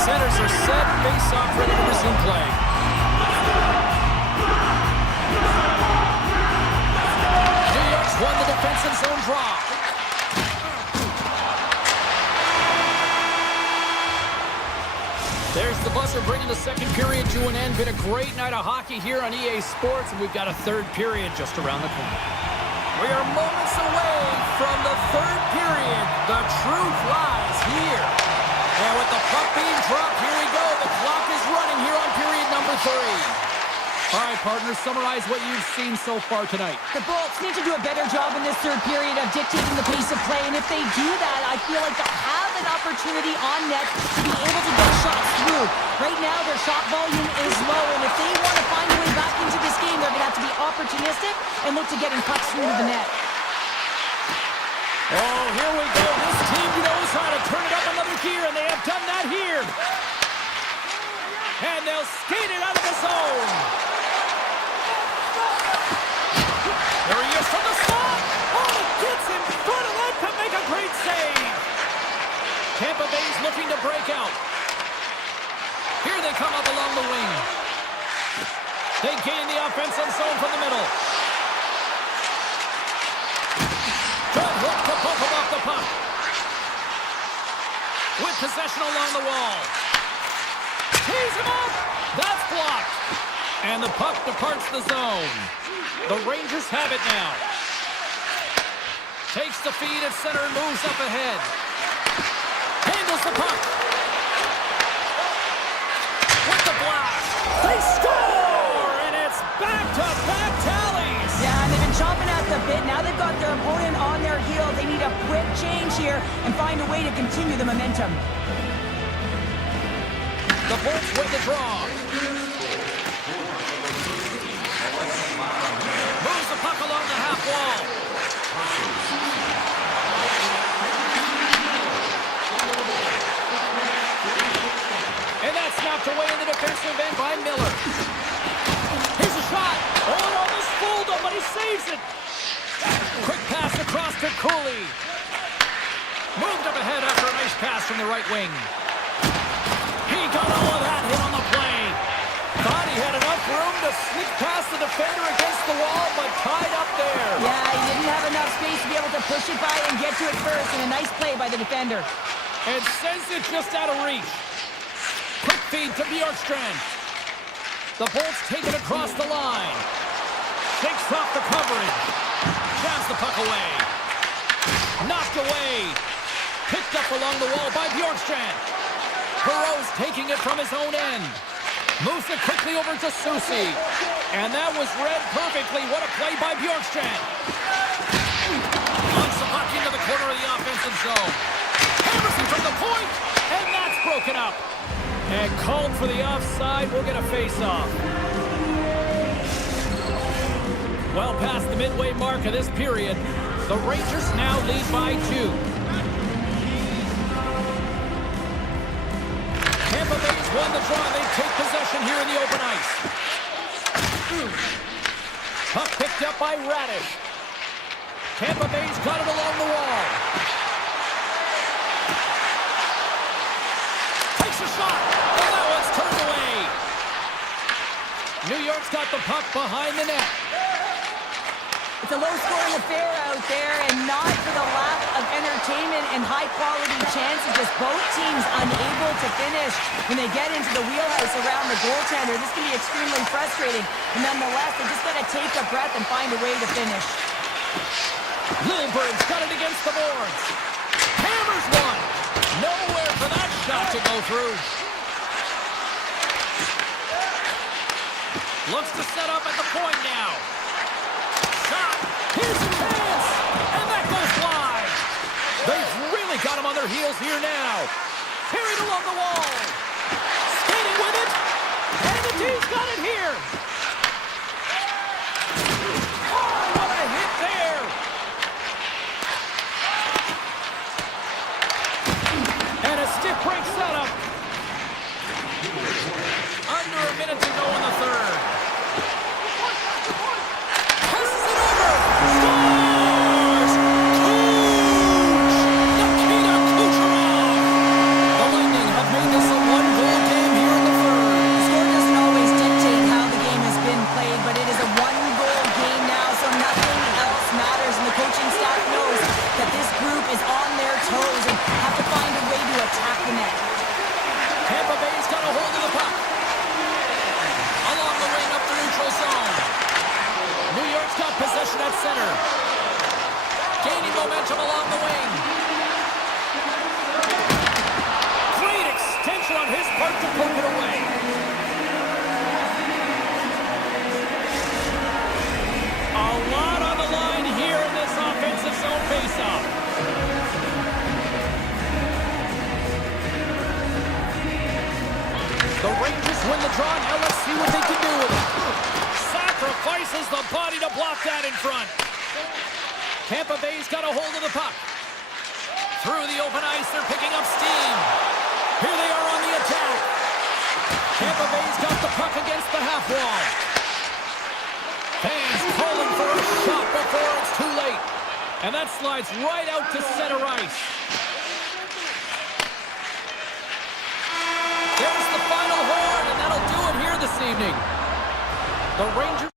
Centers are set, face-off ready to resume play. New York's won the defensive zone draw. There's the buzzer bringing the second period to an end. Been a great night of hockey here on EA Sports, and we've got a third period just around the corner. We are moments away from the third period. The truth lies here. And with the puck being dropped, here we go. The clock is running here on period number 3. All right, partners, summarize what you've seen so far tonight. The Bolts need to do a better job in this third period of dictating the pace of play, and if they do that, I feel like they'll have an opportunity on net to be able to get shots through. Right now, their shot volume is low, and if they want to find a way back into this game, they're going to have to be opportunistic and look to getting pucks through to the net. Oh, here we go. This team knows how to turn it up another gear, and they have done that here. And they'll skate it out of the zone. There he is from the slot. Oh, it gets in front of that to make a great save. Tampa Bay's looking to break out. Here they come up along the wing. They gain the offensive zone from the middle. Good hook to bump him off the puck. With possession along the wall. Tees him up. That's blocked. And the puck departs the zone. The Rangers have it now. Takes the feed at center and moves up ahead. Handles the puck. With the blast. They score! And it's back-to-back tallies. Yeah, and they've been chomping at the bit. Now they've got their opponent on their heels. They need a quick change here and find a way to continue the momentum. The Bolts win the draw. Moves the puck along the half wall. And that's snapped away in the defensive end by Miller. Here's a shot. Oh, it almost fooled him, but he saves it. Quick pass across to Cooley. Moved up ahead after a nice pass from the right wing. He got all of that hit on the play. Thought he had enough room to sneak past the defender against the wall, but tied up there. Yeah, he didn't have enough space to be able to push it by and get to it first, and a nice play by the defender. And sends it just out of reach. Quick feed to Bjorkstrand. The Bolts take it across the line. Shakes off the coverage. Jabs the puck away. Knocked away. Picked up along the wall by Bjorkstrand. Perot's taking it from his own end. Moves it quickly over to Susie. And that was read perfectly. What a play by Bjorkstrand. Launches the puck into the corner of the offensive zone. Emerson from the point. And that's broken up. And called for the offside. We'll get a face-off. Well past the midway mark of this period, the Rangers now lead by 2. Tampa Bay's won the draw. They take possession here in the open ice. Puck picked up by Radish. Tampa Bay's got it along the wall. Takes a shot. And that one's turned away. New York's got the puck behind the net. It's a low-scoring affair out there, and not for the lack of entertainment and high-quality chances. Just both teams unable to finish when they get into the wheelhouse around the goaltender. This can be extremely frustrating. And nonetheless, they just got to take a breath and find a way to finish. Lilburg's got it against the boards. Hammers one. Nowhere for that shot to go through. Looks to set up at the point now. Shot. Here's a chance. And that goes wide. They've really got him on their heels here now. Carried along the wall. Skating with it. And the team's got it here. Oh, what a hit there. And a stiff break setup. Under a minute to go in the third. Passes it over. Scores! Nikita Kucherov. The Lightning have made this a one-goal game here in the third. The score doesn't always dictate how the game has been played, but it is a one-goal game now, so nothing else matters. And the coaching staff knows that this group is on their toes and have to find a way to attack the net. Tampa Bay's got a hold of the puck. Along the wing up the neutral zone. New York's got possession at center. Gaining momentum along the wing. Great extension on his part to poke it away. block that in front. Tampa Bay's got a hold of the puck. Through the open ice, they're picking up steam. Here they are on the attack. Tampa Bay's got the puck against the half wall. Fans calling for a shot before it's too late. And that slides right out to center ice. There's the final horn, and that'll do it here this evening. The Rangers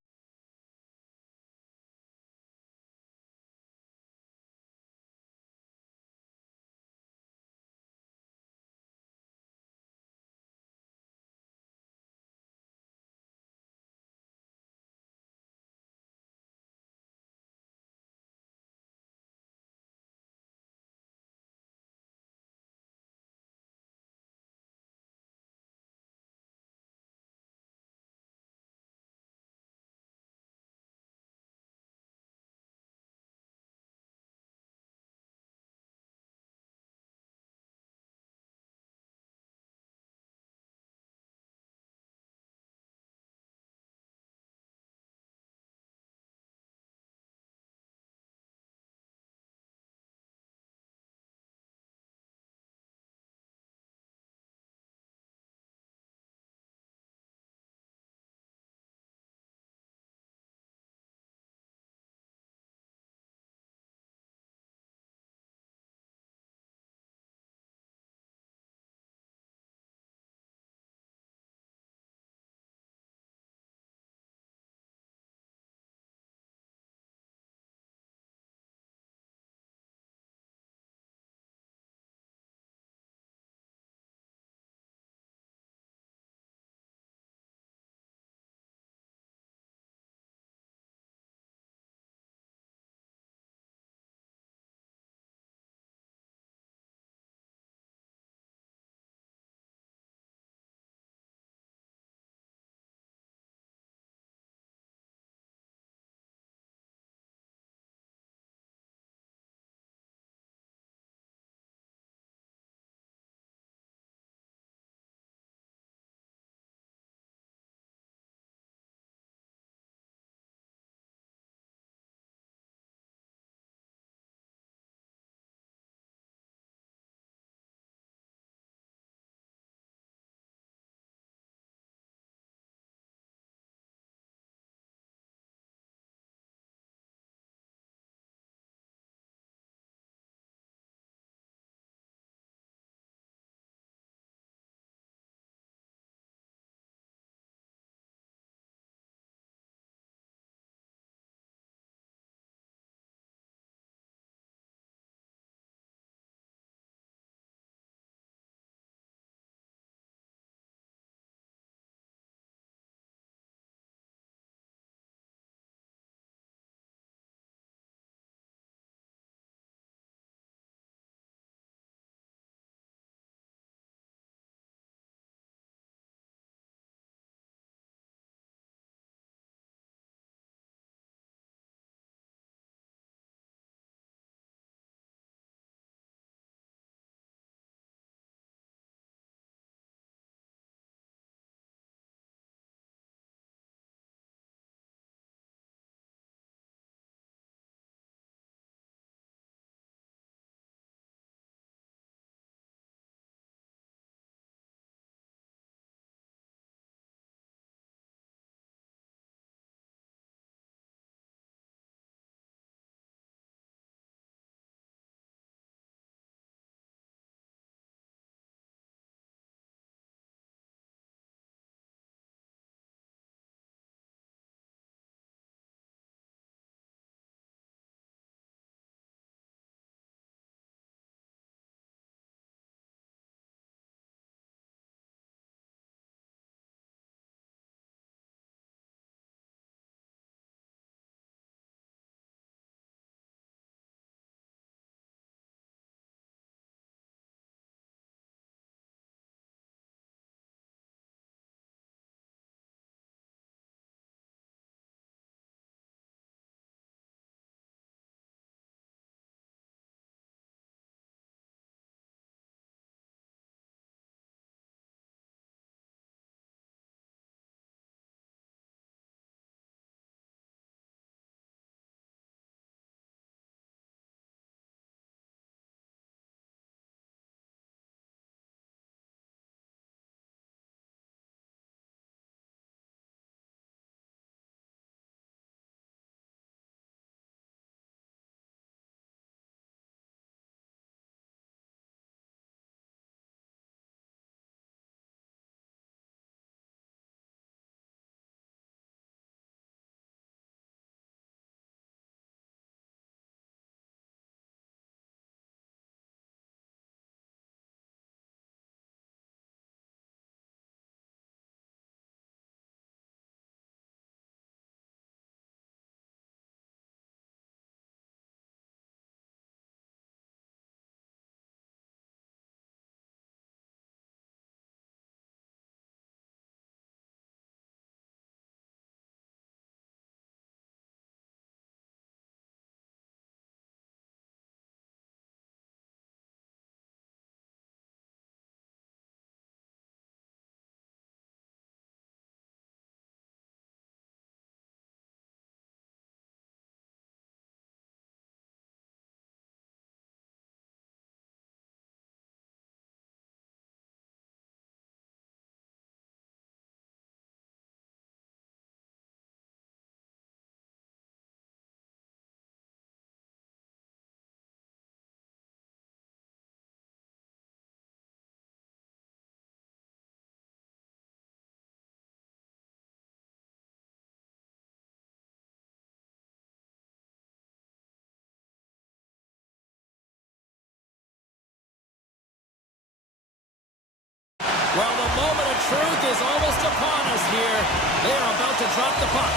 Well, the moment of truth is almost upon us here. They are about to drop the puck.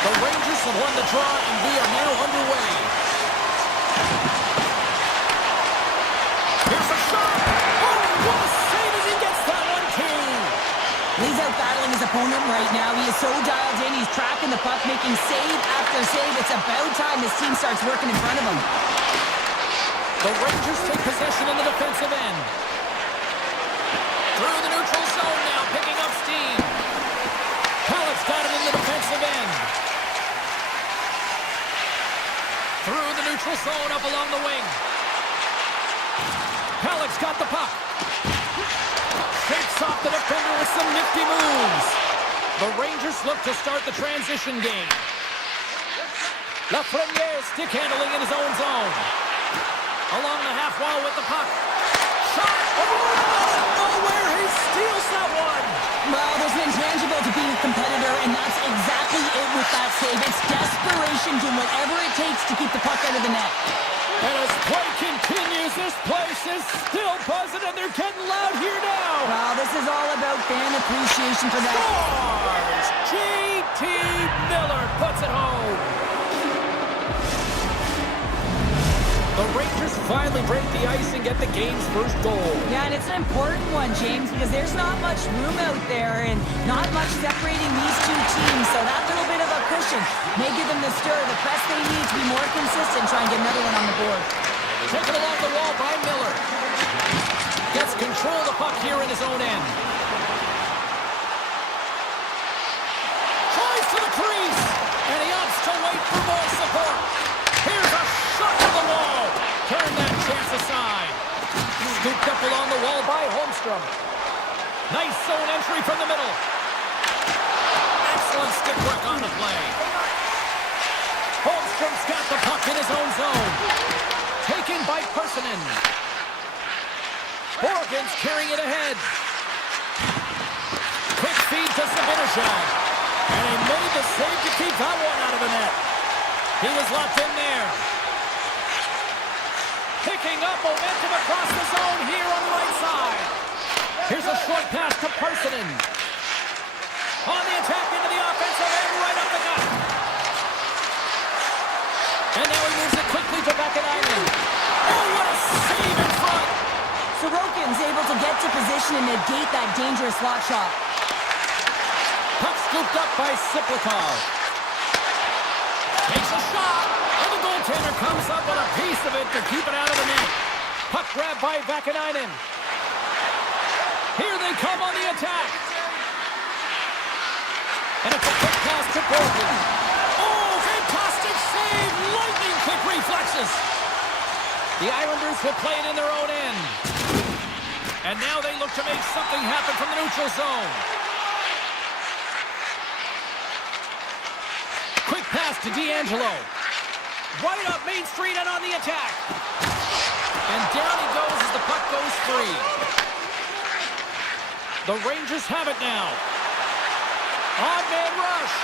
The Rangers have won the draw, and we are now underway. Here's a shot! Oh, what a save as he gets that one, too! He's out battling his opponent right now. He is so dialed in. He's tracking the puck, making save after save. It's about time his team starts working in front of him. The Rangers take possession in the defensive end. Through the neutral zone now, picking up steam. Halleck's got it in the defensive end. Through the neutral zone, up along the wing. Halleck's got the puck. Shakes off the defender with some nifty moves. The Rangers look to start the transition game. Lafreniere stick handling in his own zone. Along the half wall with the puck. Shot! Oh, nowhere! He steals that one! Well, there's an intangible to being a competitor, and that's exactly it with that save. It's desperation, doing whatever it takes to keep the puck out of the net. And as play continues, this place is still buzzing, and they're getting loud here now. Well, this is all about fan appreciation for that. Scores! J.T. Miller puts it home. The Rangers finally break the ice and get the game's first goal. Yeah, and it's an important one, James, because there's not much room out there and not much separating these two teams. So that little bit of a cushion may give them the stir, the press they need to be more consistent, try and get another one on the board. Taken along the wall by Miller. Gets control of the puck here in his own end. Tries to the crease, and he opts to wait for more support. Here's a shot to the wall. Turn that chance aside. Scooped up along the wall by Holmstrom. Nice zone entry from the middle. Excellent stick work on the play. Holmstrom's got the puck in his own zone. Taken by Perssonen. Borgen's carrying it ahead. Quick feed to Zibanejad. And he made the save to keep that one out of the net. He was locked in there. Picking up momentum across the zone here on the right side. Here's a short pass to Perssonen. On the attack into the offensive end, right up the gut. And now he moves it quickly to Vakanainen. Oh, what a save in front. Sorokin's able to get to position and negate that dangerous slot shot. Puck scooped up by Siplikov. Takes a shot, and the goaltender comes up with a piece of it to keep it out of the net. Puck grabbed by Vakanainen. Here they come on the attack. And it's a quick pass to Borgen. Oh, fantastic save! Lightning quick reflexes. The Islanders will play it in their own end. And now they look to make something happen from the neutral zone. Quick pass to D'Angelo. Right up Main Street and on the attack. And down he goes as the puck goes free. The Rangers have it now. Odd man rush.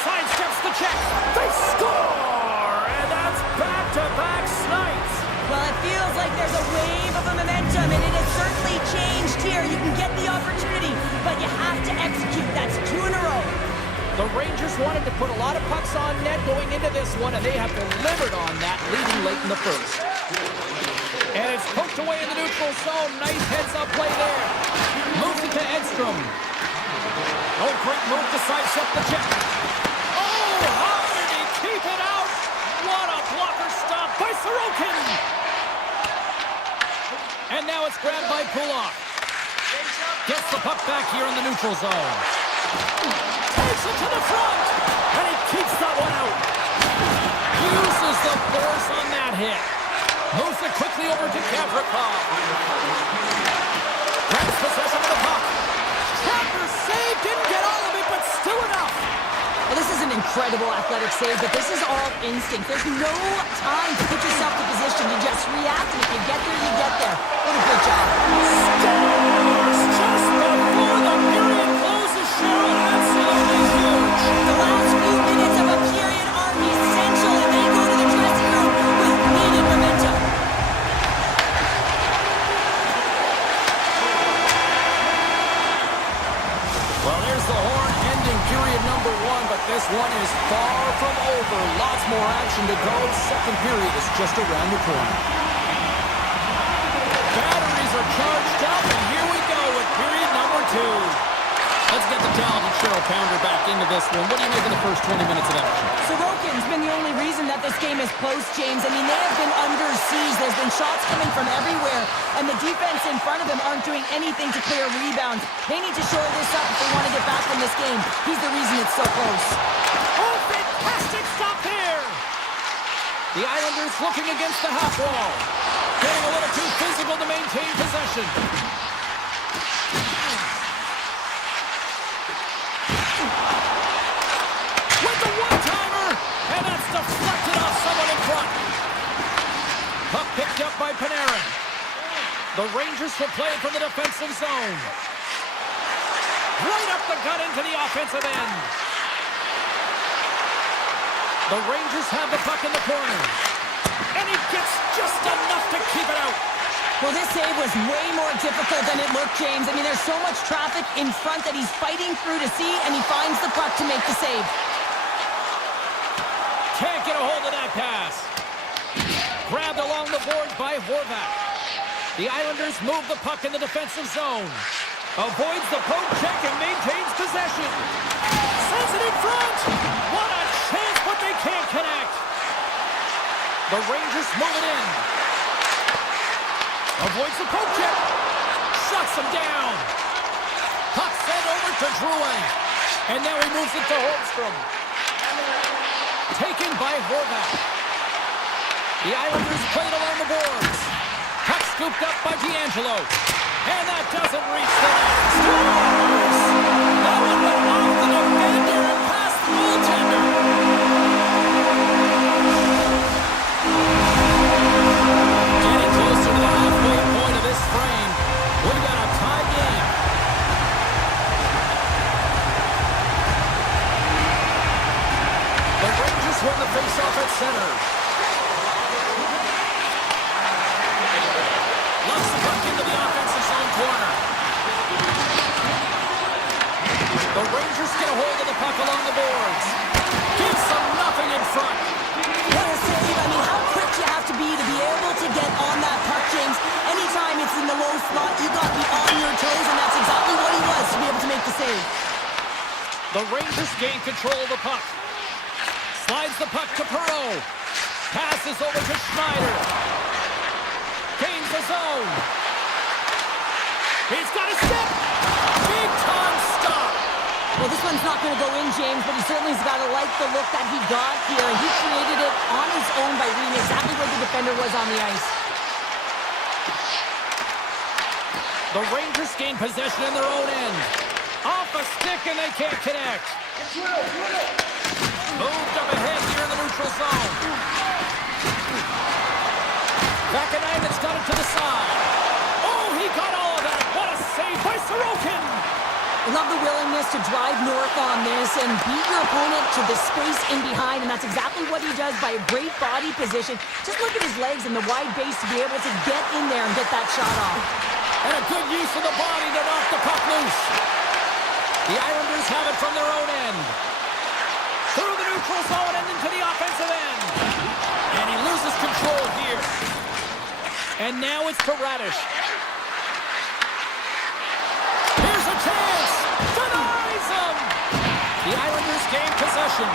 Sidesteps the check. They score! And that's back-to-back snipes. Well, it feels like there's a wave of momentum, and it has certainly changed here. You can get the opportunity, but you have to execute. That's 2 in a row. The Rangers wanted to put a lot of pucks on net going into this one, and they have delivered on that, leading late in the first. And it's poked away in the neutral zone. Nice heads-up play there. Moves it to Edstrom. Oh, great move to sidestep the check. Oh, how did he keep it out? What a blocker stop by Sorokin. And now it's grabbed by Pulock. Gets the puck back here in the neutral zone. Takes it to the front, and he keeps that one out. Uses the force on that hit. Moves it quickly over to Gavrikov. Grabs possession of the puck. Trapper save, didn't get all of it, but still enough. Well, this is an incredible athletic save, but this is all instinct. There's no time to put yourself in position. You just react, and if you get there, you get there. What a good job. Scores just before the period closes, Cheryl. Absolutely huge. The last few minutes of a period are essential, and they go to the dressing room with needed momentum. more action to go. Second period is just around the corner. Batteries are charged up, and here we go with period number 2. Let's get the talented Cheryl Pounder back into this one. What do you make of the first 20 minutes of action? Sorokin's been the only reason that this game is close, James. I mean, they have been under siege. There's been shots coming from everywhere, and the defense in front of them aren't doing anything to clear rebounds. They need to shore this up if they want to get back in this game. He's the reason it's so close. Oh, fantastic stop here! The Islanders looking against the half wall. Getting a little too physical to maintain possession. With the one-timer, and that's deflected off someone in front. Puck picked up by Panarin. The Rangers will play it from the defensive zone. Right up the gut into the offensive end. The Rangers have the puck in the corner. And he gets just enough to keep it out. Well, this save was way more difficult than it looked, James. I mean, there's so much traffic in front that he's fighting through to see, and he finds the puck to make the save. Can't get a hold of that pass. Grabbed along the boards by Horvat. The Islanders move the puck in the defensive zone. Avoids the poke check and maintains possession. Sends it in front. What a chance, but they can't connect. The Rangers move it in. Avoids the poke check. Shuts him down. Puck sent over to Drouin. And now he moves it to Holmstrom. Taken by Horvat. The Islanders played along the boards. Puck scooped up by D'Angelo. And that doesn't reach the net. Scores! That one went off the defender and past the goaltender. Getting closer to the halfway point of this frame. We've got a tie game. The Rangers win the faceoff at center. Lofts the puck into the offensive zone corner. The Rangers get a hold of the puck along the boards. Gives them nothing in front. What a save. I mean, how quick you have to be able to get on that puck, James. Anytime it's in the low slot, you got to be on your toes, and that's exactly what he was to be able to make the save. The Rangers gain control of the puck. Slides the puck to Perreault. Passes over to Schneider. Gains the zone. He's got a step. Big time stop. Well, this one's not going to go in, James, but he certainly's got to like the look that he got here. And he created it on his own by reading exactly where the defender was on the ice. The Rangers gain possession in their own end. Off a stick and they can't connect. Moved up ahead here in the neutral zone. Vakanainen's got it to the side. Oh, he got all of that. What a save by Sorokin. I love the willingness to drive north on this and beat your opponent to the space in behind, and that's exactly what he does by a great body position. Just look at his legs and the wide base to be able to get in there and get that shot off. And a good use of the body to knock the puck loose. The Islanders have it from their own end. Through the neutral zone and into the offensive end. And he loses control here. And now it's to Radish. Here's a chance. Denies him. The Islanders gain possession.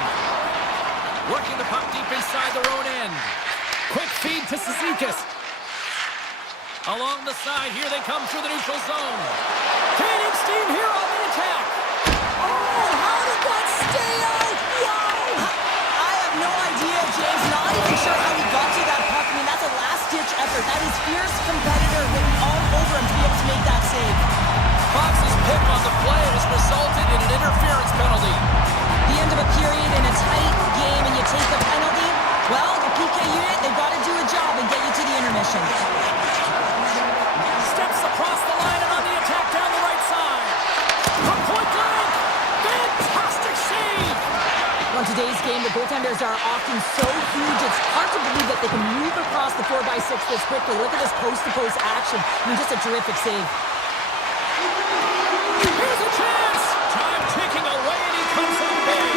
Working the puck deep inside their own end. Quick feed to Cizikas. Along the side, here they come through the neutral zone. Gaining steam here on the attack. Oh, how did that stay out? Wow! I have no idea, James. Not even sure how he got to that puck. I mean, that's a last-ditch effort. That is fierce competitor written all over him to be able to make that save. Fox's pick on the play has resulted in an interference penalty. The end of a period in a tight game and you take a penalty, well, the PK unit, they've got to do a job and get you to the intermission. Steps across the line and on the attack down the right side. From point blank, fantastic save. On today's game, the goaltenders are often so huge, it's hard to believe that they can move across the 4x6 this quickly. Look at this post-to-post action. I mean, just a terrific save. Here's a chance. Time ticking away and he comes in big.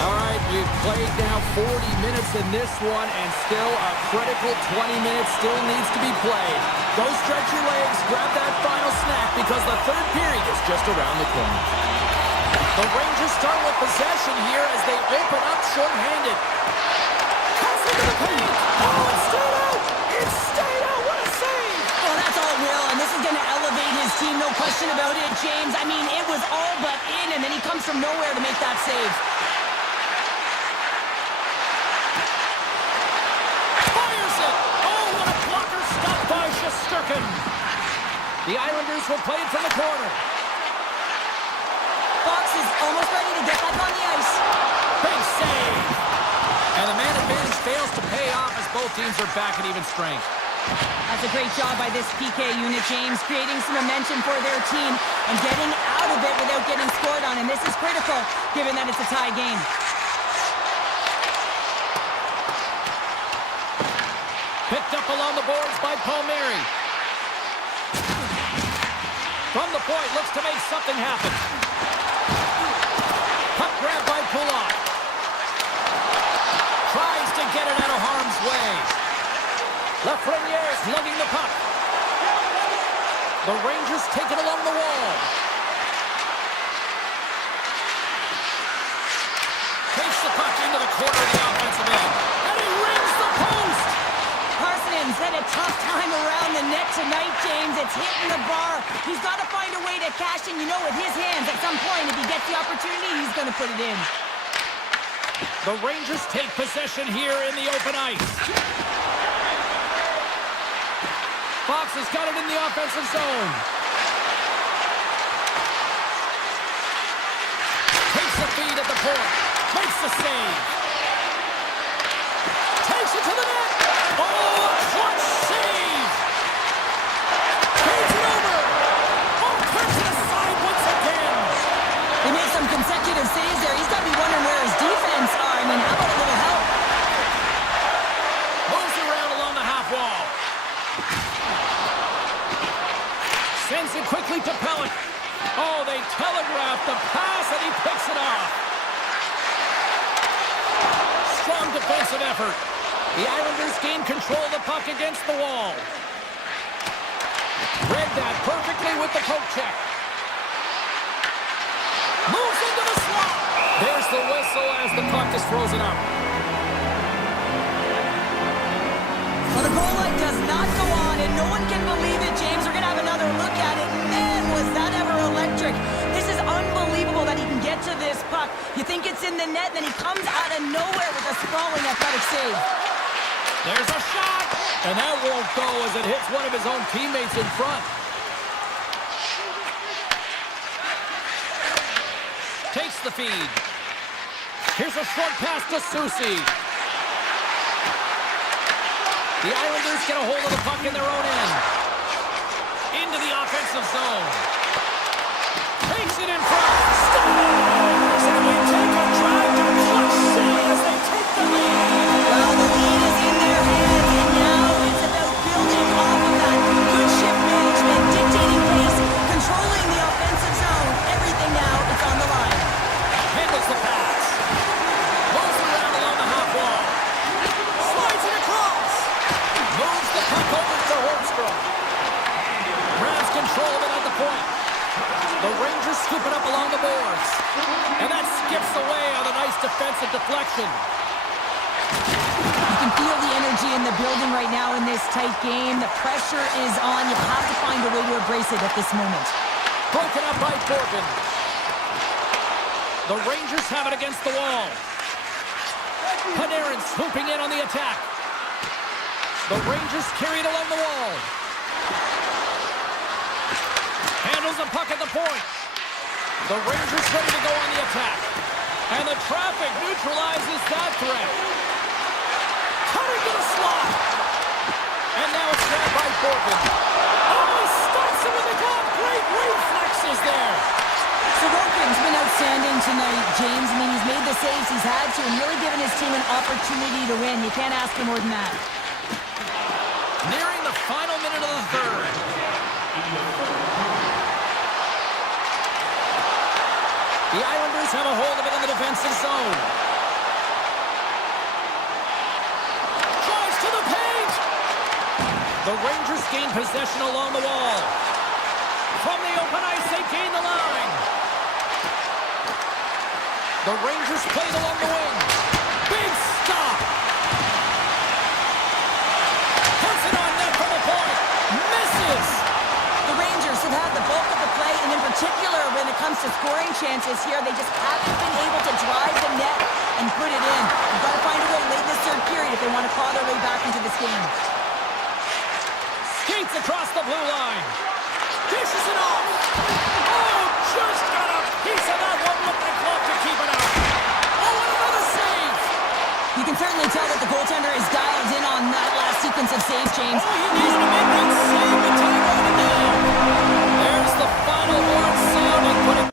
All right, we've played now 40 minutes in this one, and still a critical 20 minutes still needs to be played. Go stretch your legs, grab that final snack, because the third period is just around the corner. The Rangers start with possession here as they open up short-handed. Cuts into the paint. Oh, it stayed out! It stayed out! What a save! Oh, that's all Will, and this is going to elevate his team, no question about it, James. I mean, it was all but in, and then he comes from nowhere to make that save. Fires it! Oh, what a blocker stop by Shesterkin! The Islanders will play it from the corner. Fox is almost ready to get back on the ice. Big save! And the man advantage fails to pay off as both teams are back at even strength. That's a great job by this PK unit, James, creating some momentum for their team and getting out of it without getting scored on. And this is critical, given that it's a tie game. Picked up along the boards by Palmieri. From the point, looks to make something happen. Puck grab by Pulak. Tries to get it out of harm's way. Lafreniere's lugging the puck. The Rangers take it along the wall. Takes the puck into the corner of the offensive end. And he rings the post! Parsons had a tough time around the net tonight, James. It's hitting the bar. He's got to find a way to cash in, with his hands. At some point, if he gets the opportunity, he's going to put it in. The Rangers take possession here in the open ice. Fox has got it in the offensive zone. Takes the feed at the point. Makes the save. Takes it to the net. Oh, a clutch save. Takes it over. Oh, cuts it aside once again. He made some consecutive saves there. He's got to be wondering where his defense are. I mean, how about a little help? Moves around along the half wall. Sends it quickly to Pellick. Oh, they telegraph the pass, and he picks it off. Strong defensive effort. The Islanders gain control of the puck against the wall. Read that perfectly with the poke check. Moves into the slot. There's the whistle as the puck is frozen up. Well, the goal line does not go on, and no one can believe it, James. We're going to have another look at it. Man, was that ever electric. This is unbelievable that he can get to this puck. You think it's in the net, then he comes out of nowhere with a sprawling athletic save. There's a shot, and that won't go as it hits one of his own teammates in front. Takes the feed. Here's a short pass to Susi. The Islanders get a hold of the puck in their own end. Into the offensive zone. Takes it in front. Stars! And we take a drive to clutch city as they take the lead. Well, the lead is in their hands, and now it's about building off of that. Good shift management, dictating pace, controlling the offensive zone. Everything now, it's on the line. Handles the pass. Moves around along the half wall. Slides it across. Moves the puck over to Holmstrom. Grabs control of it at the point. The Rangers scoop it up along the boards. And that skips away on a nice defensive deflection. You can feel the energy in the building right now in this tight game. The pressure is on. You have to find a way to embrace it at this moment. Broken up by Corbin. The Rangers have it against the wall. Panarin swooping in on the attack. The Rangers carry it along the wall. Handles the puck at the point. The Rangers ready to go on the attack. And the traffic neutralizes that threat. Cutting to the slot. And now it's grabbed by Corbin. Oh, he stunts him with the glove. Great reflexes there. Sorokin's been outstanding tonight, James. I mean, he's made the saves he's had to and really given his team an opportunity to win. You can't ask for more than that. Nearing the final minute of the third. The Islanders have a hold of it in the defensive zone. The Rangers gain possession along the wall. From the open ice, they gain the line. The Rangers played along the wing. Big stop. Puts it on net for the point. Misses. The Rangers have had the bulk of the play, and in particular when it comes to scoring chances here, they just haven't been able to drive the net and put it in. They've got to find a way late in this third period if they want to claw their way back into this game. Skates across the blue line. Dishes it off. Oh, just got a piece of that one with the glove to keep it out. Oh, and another save. You can certainly tell that the goaltender is dialed in on that last sequence of saves, James. Oh, he needs to make that save to tie it down. There's the final word sound and put it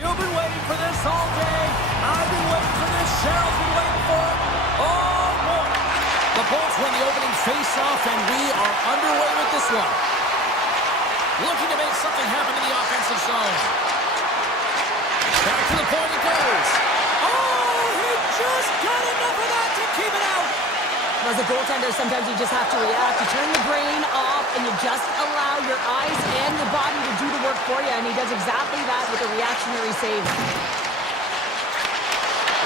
You've been waiting for this all day. I've been waiting for this. Cheryl's been waiting for it. Oh, boy. The Bolts win the opening face-off, and we are underway with this one. Looking to make something happen in the offensive zone. Back to the point it goes. Oh, he just got enough of that to keep it out. As a goaltender, sometimes you just have to react. You turn the brain off, and you just allow your eyes and your body to do the work for you, and he does exactly that with a reactionary save.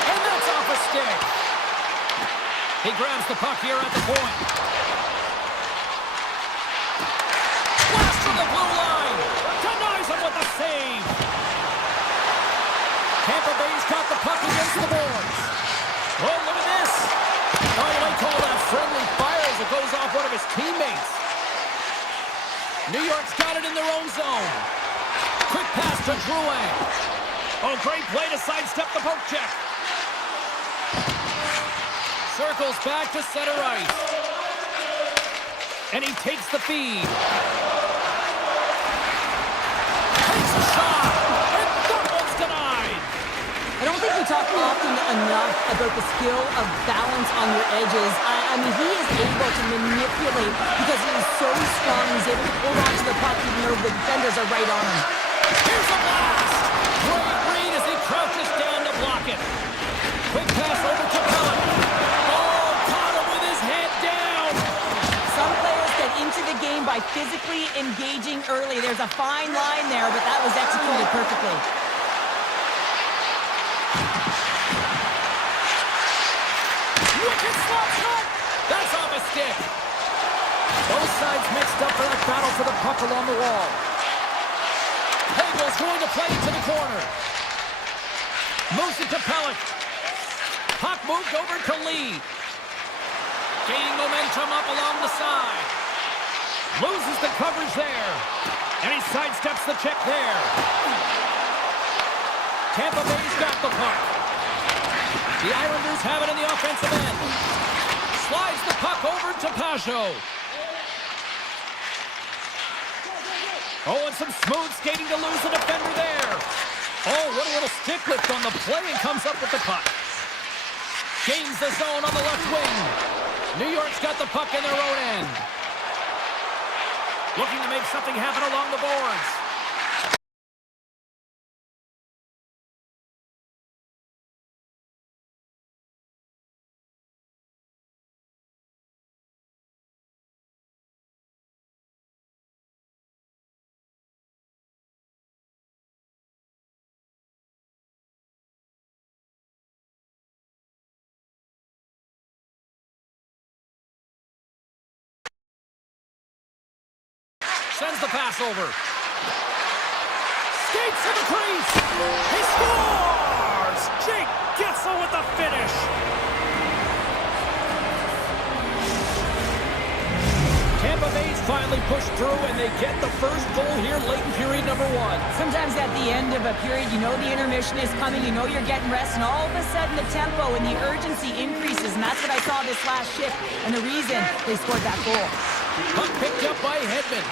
And that's off a stick. He grabs the puck here at the point. Blast from the blue line. Denies him with a save. Tampa Bay's got the puck against the boards. Oh, look at this. Oh, you might call that friendly fire as it goes off one of his teammates. New York's got it in their own zone. Quick pass to Drouin. Oh, great play to sidestep the poke check. Circles back to center ice. And he takes the feed. Takes a shot. And that one's denied. I don't think we talk often enough about the skill of balance on your edges. I mean, he is able to manipulate because he is so strong. He's able to hold on to the puck even though the defenders are right on him. Here's a blast. Great read as he crouches down to block it. Quick pass over to Pellet. Oh, caught him with his head down. Some players get into the game by physically engaging early. There's a fine line there, but that was executed perfectly. Wicked slap shot. That's off a stick. Both sides mixed up for that battle for the puck along the wall. Hagel's going to play to the corner. Moves it to Pellet. Puck moved over to Lee. Gaining momentum up along the side. Loses the coverage there. And he sidesteps the check there. Tampa Bay's got the puck. The Islanders have it in the offensive end. Slides the puck over to Pajot. Oh, and some smooth skating to lose the defender there. Oh, what a little stick lift on the play and comes up with the puck. Gains the zone on the left wing. New York's got the puck in their own end. Looking to make something happen along the boards. Sends the pass over. Skates to the crease. He scores! Jake Getsel with the finish. Tampa Bay's finally pushed through, and they get the first goal here late in period number 1. Sometimes at the end of a period, you know the intermission is coming, you know you're getting rest, and all of a sudden the tempo and the urgency increases, and that's what I saw this last shift, and the reason they scored that goal. Puck picked up by Hedman.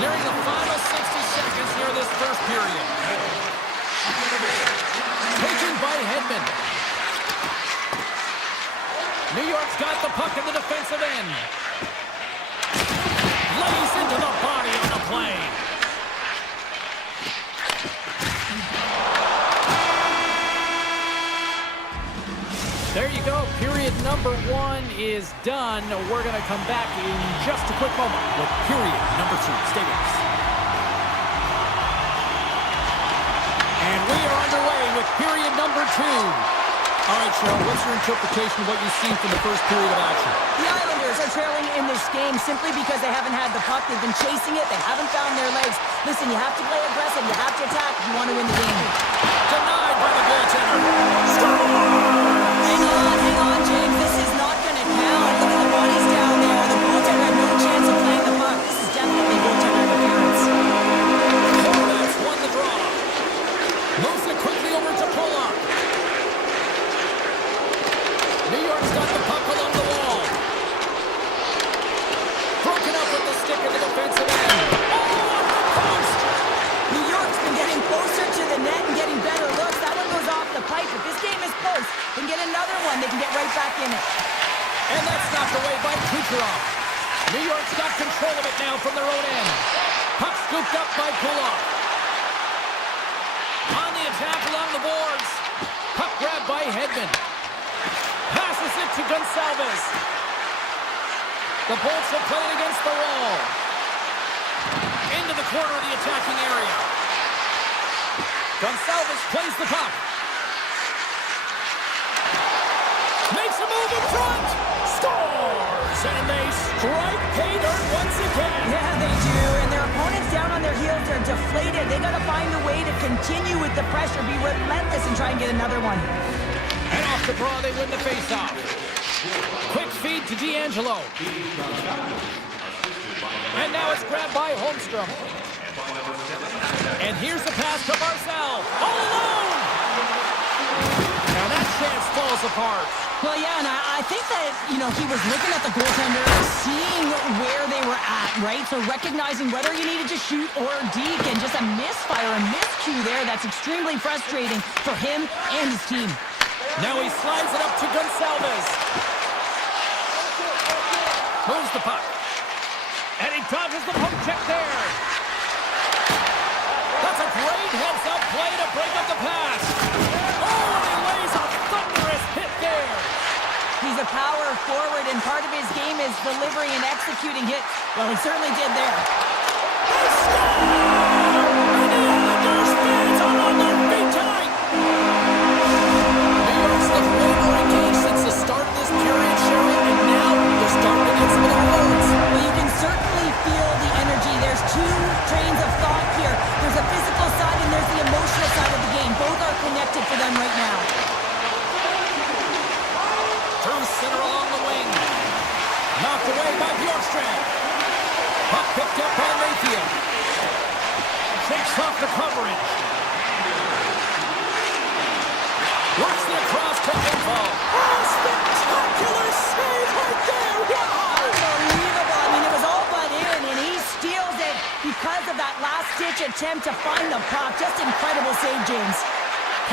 Nearing the final 60 seconds here this first period. Taken by Hedman. New York's got the puck in the defensive end. Lays into the body on the play. There you go. Period number 1 is done. We're going to come back in just a quick moment with period number 2. Stay with us. And we are underway with period number 2. All right, Cheryl, what's your interpretation of what you've seen from the first period of action? The Islanders are trailing in this game simply because they haven't had the puck. They've been chasing it. They haven't found their legs. Listen, you have to play aggressive. You have to attack if you want to win the game. Denied by the goaltender. Hang on, James. This is not going to count. Look at the bodies down there. The goaltender had no chance of playing the puck. This is definitely goaltender interference. Hornets won the draw. Moves it quickly over to Pulock. New York's got the puck along the wall. Broken up with the stick in the defensive end. Oh, off the post! New York's been getting Kucherov. New York's got control of it now from their own end. Puck scooped up by Kulak. On the attack along the boards. Puck grabbed by Hedman. Passes it to Gonsalves. The Bolts have played against the wall. Into the corner of the attacking area. Gonsalves plays the puck. Makes a move in front. Scores! And they strike pay dirt once again. Yeah, they do. And their opponents down on their heels, they're deflated. They got to find a way to continue with the pressure, be relentless, and try and get another one. And off the draw, they win the faceoff. Quick feed to D'Angelo. And now it's grabbed by Holmstrom. And here's the pass to Barzal. All alone! Now that chance falls apart. Well, yeah, and I think that, he was looking at the goaltender, seeing where they were at, right? So recognizing whether you needed to shoot or deke, and just a misfire, a miscue there, that's extremely frustrating for him and his team. Now he slides it up to Gonsalves. Moves the puck. And he dodges the poke check there. That's a great heads-up play to break up the pass. Oh, and he lays a thunderous hit there. He's a power forward, and part of his game is delivering and executing hits. Well, he certainly did there. They score! And the Islanders fans are on their feet tonight. New York's looked way more engaged since the start of this period, Sherry, and now they're starting to get some of their horns. Well, you can certainly feel the energy. There's two trains of thought here. There's a physical side and there's the emotional side of the game. Both are connected for them right now. Through center along the wing. Knocked away by Bjorkstrand. Puck picked up by Mayfield. Shakes off the coverage. Works it across to Info. Oh, spectacular save right there! Wow! Unbelievable. I mean, it was all but in, and he steals it because of that last-ditch attempt to find the puck. Just incredible save, James.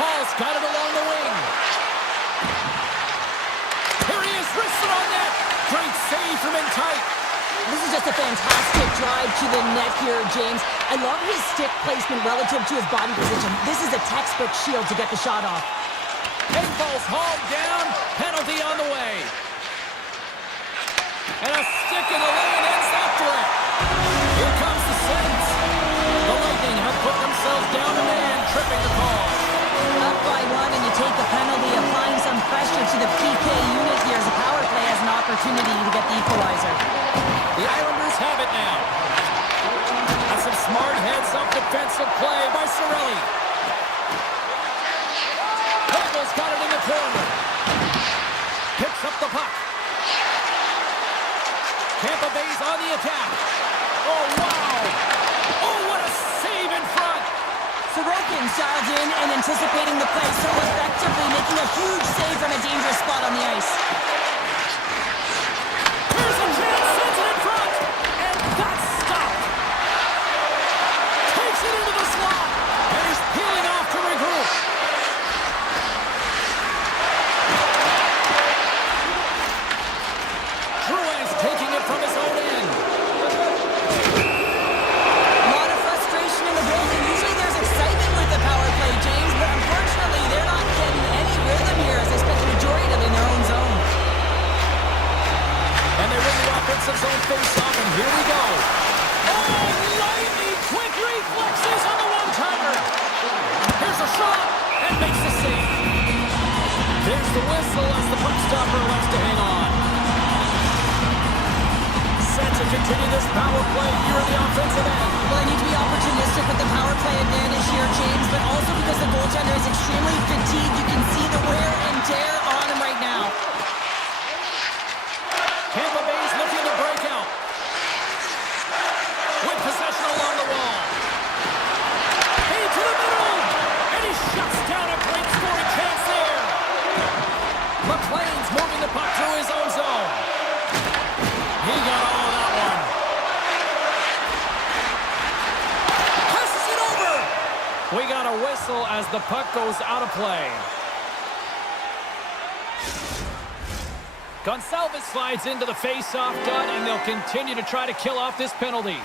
Paul's got it along the wing. Here he is, wristed on net. Great save from in tight. This is just a fantastic drive to the net here, James. I love his stick placement relative to his body position. This is a textbook shield to get the shot off. Infal's hauled down. Penalty on the way. And a stick in the lane ends after it. Here comes the Saints. The Lightning have put themselves down a man, tripping the call. Up by one, and you take the penalty, applying some pressure to the PK unit here as the power play has an opportunity to get the equalizer. The Islanders have it now. That's some smart heads-up defensive play by Cirelli. Hoagle's got it in the corner. Picks up the puck. Tampa Bay's on the attack. Oh, wow. Oh, what a save in front. Sorokin dialed in and anticipating the play, so effectively making a huge save from a dangerous spot on the ice. Here's a chance, sends it in front, and that's stopped. Takes it into the slot, and he's peeling off to regroup. Drouin's taking it from his own end. A lot of frustration in the building. Usually there's excitement with the power play, James, but unfortunately they're not getting any rhythm here as they spend the majority of it in their own zone. And they win the offensive zone face-off, and here we go. Oh, lightning quick reflexes on the one-timer. Here's a shot, and makes the save. There's the whistle as the puck stopper lets to hang on. Set to continue this power play here in the offensive end. Well, they need to be opportunistic with the power play advantage here, James, but also because the goaltender is extremely fatigued. You can see the wear and tear on him right now. Tampa Bay's looking to break out. With possession along the wall. Feed to the middle. And he shuts down a great scoring chance there. McLean's moving the puck through his own zone. He got all of that one. Passes it over. We got a whistle as the puck goes out of play. Gonçalves slides into the face-off dot, and they'll continue to try to kill off this penalty.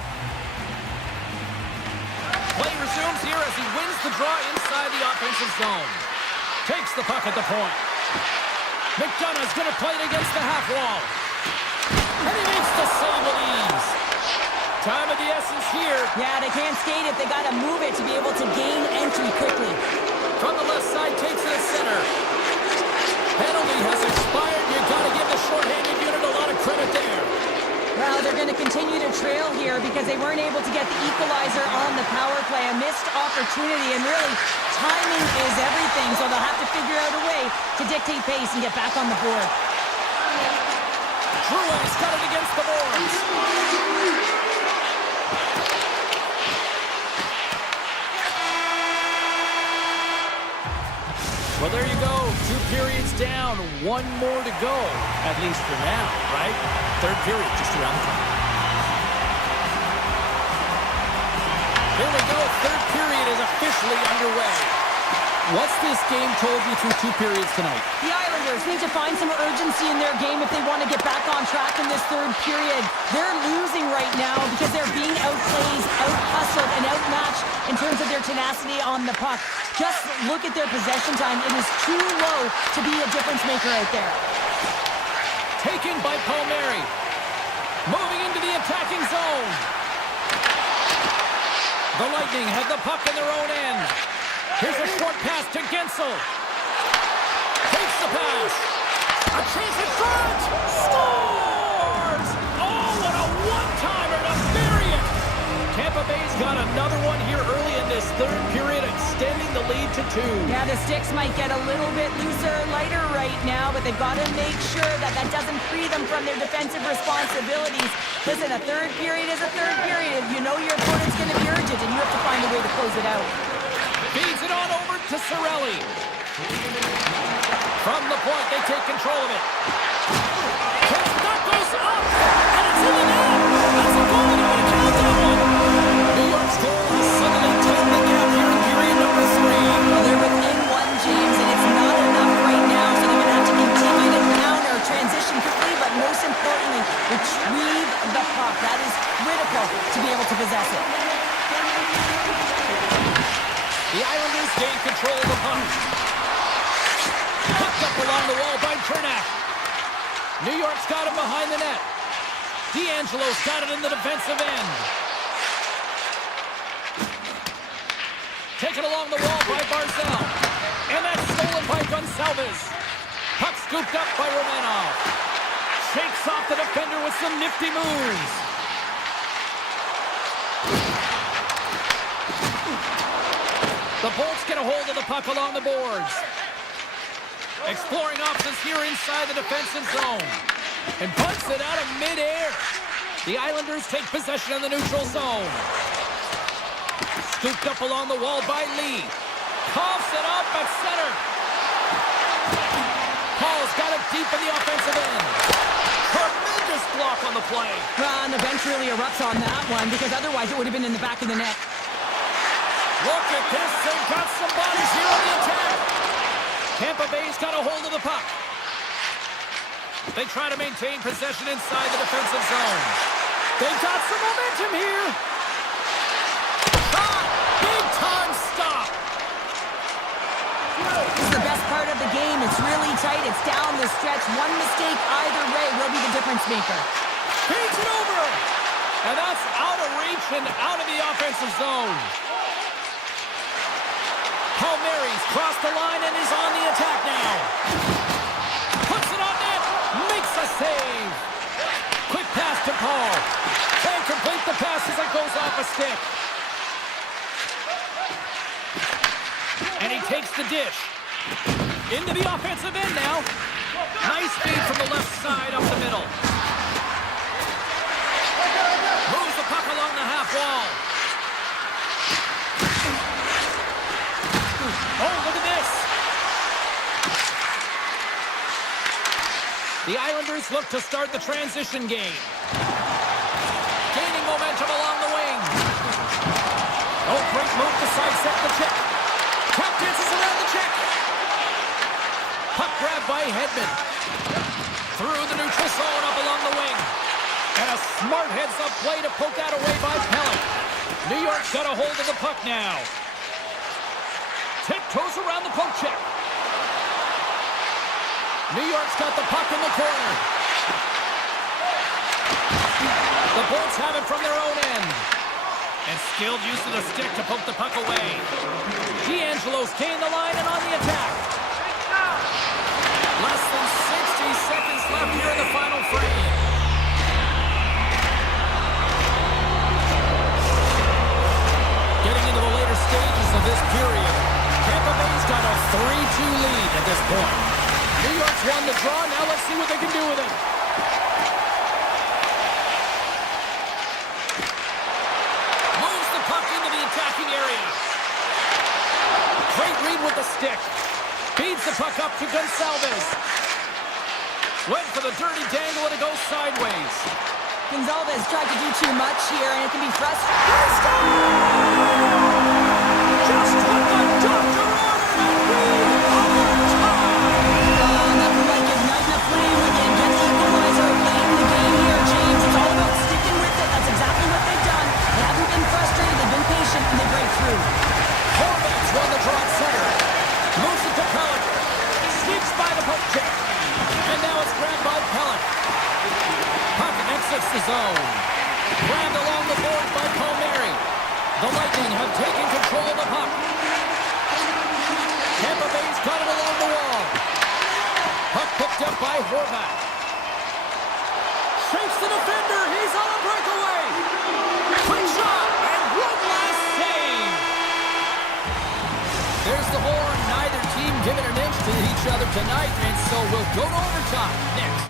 Play resumes here as he wins the draw inside the offensive zone. Takes the puck at the point. McDonough's going to play it against the half wall. And he makes the save with ease. Time of the essence here. Yeah, they can't skate it. They got to move it to be able to gain entry quickly. From the left side, takes it at center. Penalty has expired. You've got to give the shorthanded unit a lot of credit there. Well, they're going to continue to trail here because they weren't able to get the equalizer on the power play. A missed opportunity, and really, timing is everything, so they'll have to figure out a way to dictate pace and get back on the board. Drouin's got it against the boards. Well, there you go. 2 periods down. 1 more to go. At least for now, right? Third period just around the corner. Here we go. Third period is officially underway. What's this game told you through 2 periods tonight? The Islanders need to find some urgency in their game if they want to get back on track in this third period. They're losing right now because they're being outplayed, out-hustled, and outmatched in terms of their tenacity on the puck. Just look at their possession time. It is too low to be a difference maker out there. Taken by Palmieri. Moving into the attacking zone. The Lightning have the puck in their own end. Here's a short pass to Gensel. Takes the pass. A chance in front. Scores! Oh, what a one-timer to bury it. Tampa Bay's got another one here early in this third period, extending the lead to 2. Yeah, the sticks might get a little bit looser, lighter right now, but they've got to make sure that that doesn't free them from their defensive responsibilities. Listen, a third period is a third period. You know your opponent's going to be urgent, and you have to find a way to close it out. Feeds it on over to Cirelli. From the point, they take control of it. That goes up, and it's in the net. That's a goal, and I'm going to count that one. New York's goal has suddenly tightened the gap here in period number 3. Well, they're within 1, James, and it's not enough right now, so they're going to have to continue to counter, transition quickly, but most importantly, retrieve the puck. That is critical to be able to possess it. The Islanders gain control of the puck. Picked up along the wall by Cernak. New York's got him behind the net. D'Angelo's got it in the defensive end. Taken along the wall by Barzal. And that's stolen by Gonçalves. Puck scooped up by Romanov. Shakes off the defender with some nifty moves. The Bolts get a hold of the puck along the boards. Exploring options here inside the defensive zone. And punts it out of midair. The Islanders take possession in the neutral zone. Scooped up along the wall by Lee. Coughs it up at center. Paul's got it deep in the offensive end. Tremendous block on the play. And the bench really erupts on that one because otherwise it would have been in the back of the net. Look at this. They've got some bodies here on the attack. Tampa Bay's got a hold of the puck. They try to maintain possession inside the defensive zone. They've got some momentum here. Shot! Big time stop. This is the best part of the game. It's really tight. It's down the stretch. One mistake either way will be the difference maker. Feeds it over. And that's out of reach and out of the offensive zone. Palmieri's crossed the line and is on the attack now. Puts it on net. Makes a save. Quick pass to Paul. Can't complete the pass as it goes off a stick. And he takes the dish. Into the offensive end now. Nice feed from the left side up the middle. Moves the puck along the half wall. Oh, look at this. The Islanders look to start the transition game. Gaining momentum along the wing. Oh, great move to sidestep the check. Tap dances around the check. Puck grab by Hedman. through the neutral zone up along the wing. And a smart heads-up play to poke that away by Pellet. New York's got a hold of the puck now. Tiptoes around the poke check. New York's got the puck in the corner. The Bolts have it from their own end. And skilled use of the stick to poke the puck away. D'Angelo's gained the line and on the attack. Less than 60 seconds left here in the final frame. Getting into the later stages of this period, Tampa Bay's got a 3-2 lead at this point. New York's won the draw. Now let's see what they can do with it. Moves the puck into the attacking area. Great read with the stick. Feeds the puck up to Gonçalves. Went for the dirty dangle and it goes sideways. Gonçalves tried to do too much here, and it can be frustrating. Just what the doctor ordered, and we are tied! Nothing like igniting a flame again. Get the equalizer late in the game here, James. It's all about sticking with it. That's exactly what they've done. They haven't been frustrated. They've been patient, and they break through. Horvath's won the draw at center. Moves it to Pellet. Sweeps by the poke check. And now it's grabbed by Pellet. Puck exits the zone. Grabbed along the boards by Palmieri. The Lightning have taken control of the puck. Tampa Bay's got it along the wall. Puck picked up by Horvath. Shakes the defender. He's on a breakaway. Quick shot and one last save. There's the horn. Neither team giving an inch to each other tonight, and so we'll go to overtime next.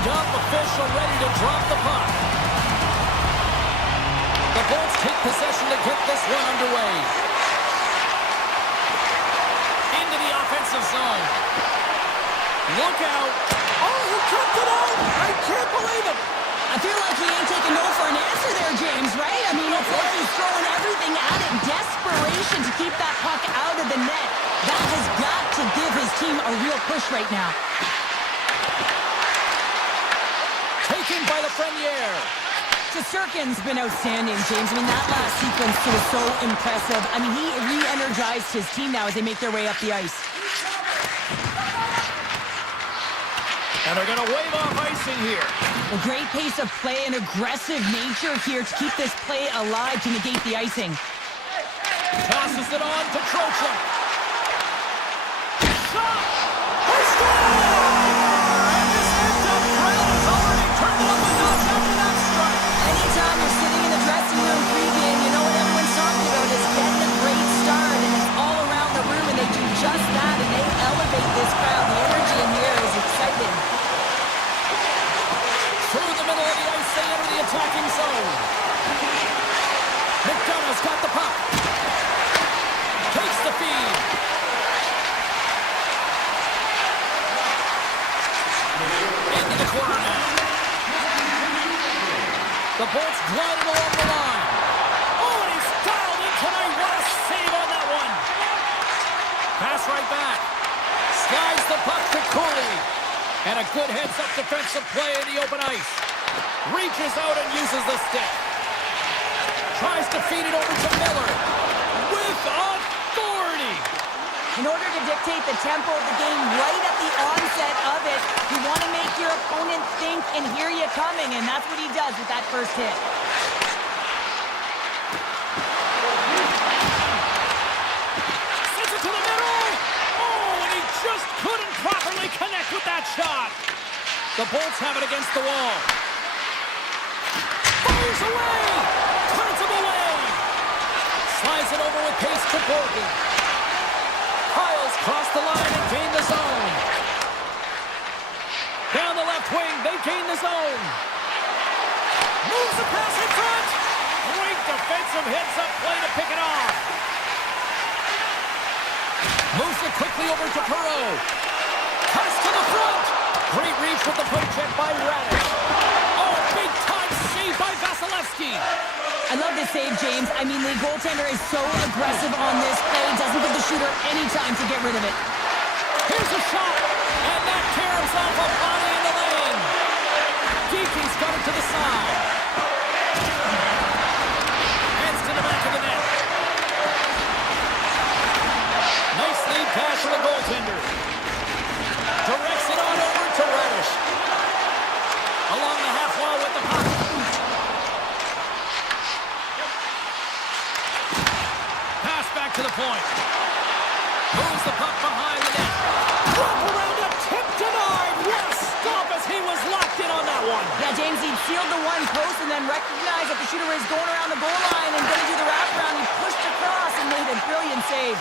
Lined up, official ready to drop the puck. The Bolts take possession to get this one underway. Into the offensive zone. Look out. Oh, he kept it out. I can't believe it. I feel like he ain't taking no for an answer there, James, right? I mean, it's like he's throwing everything at it. Desperation to keep that puck out of the net. That has got to give his team a real push right now. Taken by Lafreniere. Shesterkin's been outstanding, James. I mean, that last sequence was so impressive. I mean, he re-energized his team now as they make their way up the ice. And they're going to wave off icing here. A great pace of play and aggressive nature here to keep this play alive to negate the icing. Tosses it on to Trocheck. Shot! He scores! And this heads-up crowd has already turned up a notch after that strike. Anytime you're sitting in the dressing room pregame, you know what everyone's talking about is getting a great start, and it's all around the room, and they do just that, and they elevate this crowd. The energy in here is exciting. Through the middle of the ice, they enter the attacking zone. McDonough's got the puck. Takes the feed. Into the corner now. The Bolts gliding along the line. Oh, and he's dialed in tonight. What a save on that one. Pass right back. Slides the puck to Cooley. And a good heads-up defensive play in the open ice. Reaches out and uses the stick. Tries to feed it over to Miller. With authority. In order to dictate the tempo of the game right at the onset of it, you want to make your opponent think and hear you coming, and that's what he does with that first hit. Sends it to the middle. Oh, and he just couldn't properly connect with that shot. The Bolts have it against the wall. Fires away. Turns him away. Slides it over with pace to Borgen. Piles cross the line and gain the zone. Down the left wing, they gain the zone. Moves the pass in front. Great defensive heads-up play to pick it off. Moves it quickly over to Perreault. Cuts to the front. Great reach with the poke check by Radish. Oh, big-time save by Vasilevsky. I love this save, James. I mean, the goaltender is so aggressive on this play. Doesn't give the shooter any time to get rid of it. Here's a shot. And that tears off a body in the lane. Geeky's got it to the side. Hands to the back of the net. Nice lead pass from the goaltender. Directs it on over to Radish. Along the half wall with the puck. Pass back to the point. Moves the puck behind the net. Drop around a tip denied. What a stop as he was locked in on that one. Yeah, James, he sealed the one post and then recognized that the shooter was going around the goal line and going to do the wraparound. He pushed across and made a brilliant save.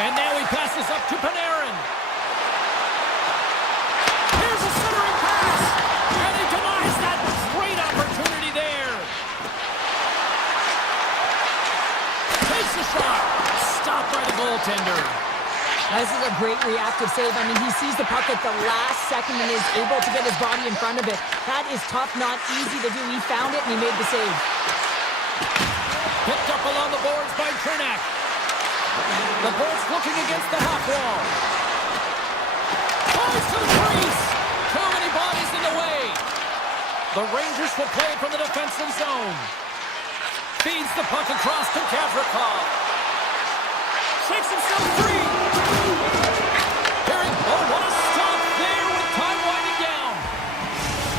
And now he passes up to Panarin. Here's a centering pass. And he denies that great opportunity there. Takes the shot. Stopped by the goaltender. This is a great reactive save. I mean, he sees the puck at the last second and is able to get his body in front of it. That is tough, not easy to do. He found it and he made the save. Picked up along the boards by Trinak. The Bolts looking against the half wall. Tries to the crease. Too many bodies in the way. The Rangers will play it from the defensive zone. Feeds the puck across to Gavrikov. Shakes himself free. Oh, what a stop there with time winding down.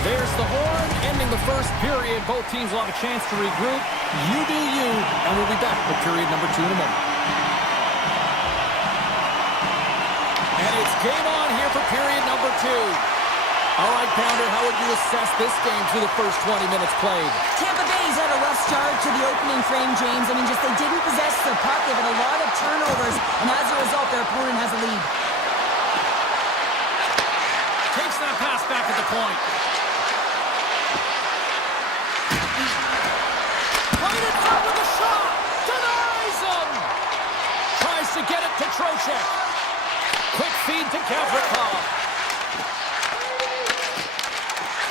There's the horn, ending the first period. Both teams will have a chance to regroup. You do you, and we'll be back with period number 2 in a moment. And it's game on here for period number 2. All right, Pounder, how would you assess this game through the first 20 minutes played? Tampa Bay's had a rough start to the opening frame, James. I mean, just they didn't possess the puck. They've had a lot of turnovers, and as a result, their opponent has a lead. Takes that pass back at the point. check. Quick feed to Gavrikov.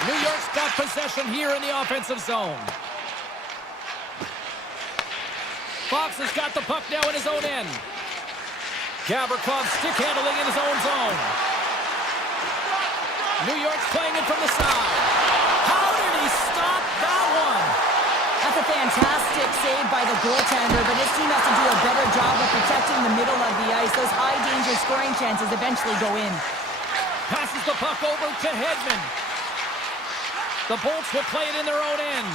New York's got possession here in the offensive zone. Fox has got the puck now in his own end. Gavrikov stick handling in his own zone. New York's playing it from the side. How did he stop that one? That's a fantastic save by the goaltender, but his team has to do a better job of protecting the middle of the ice. Those high-danger scoring chances eventually go in. Passes the puck over to Hedman. The Bolts will play it in their own end.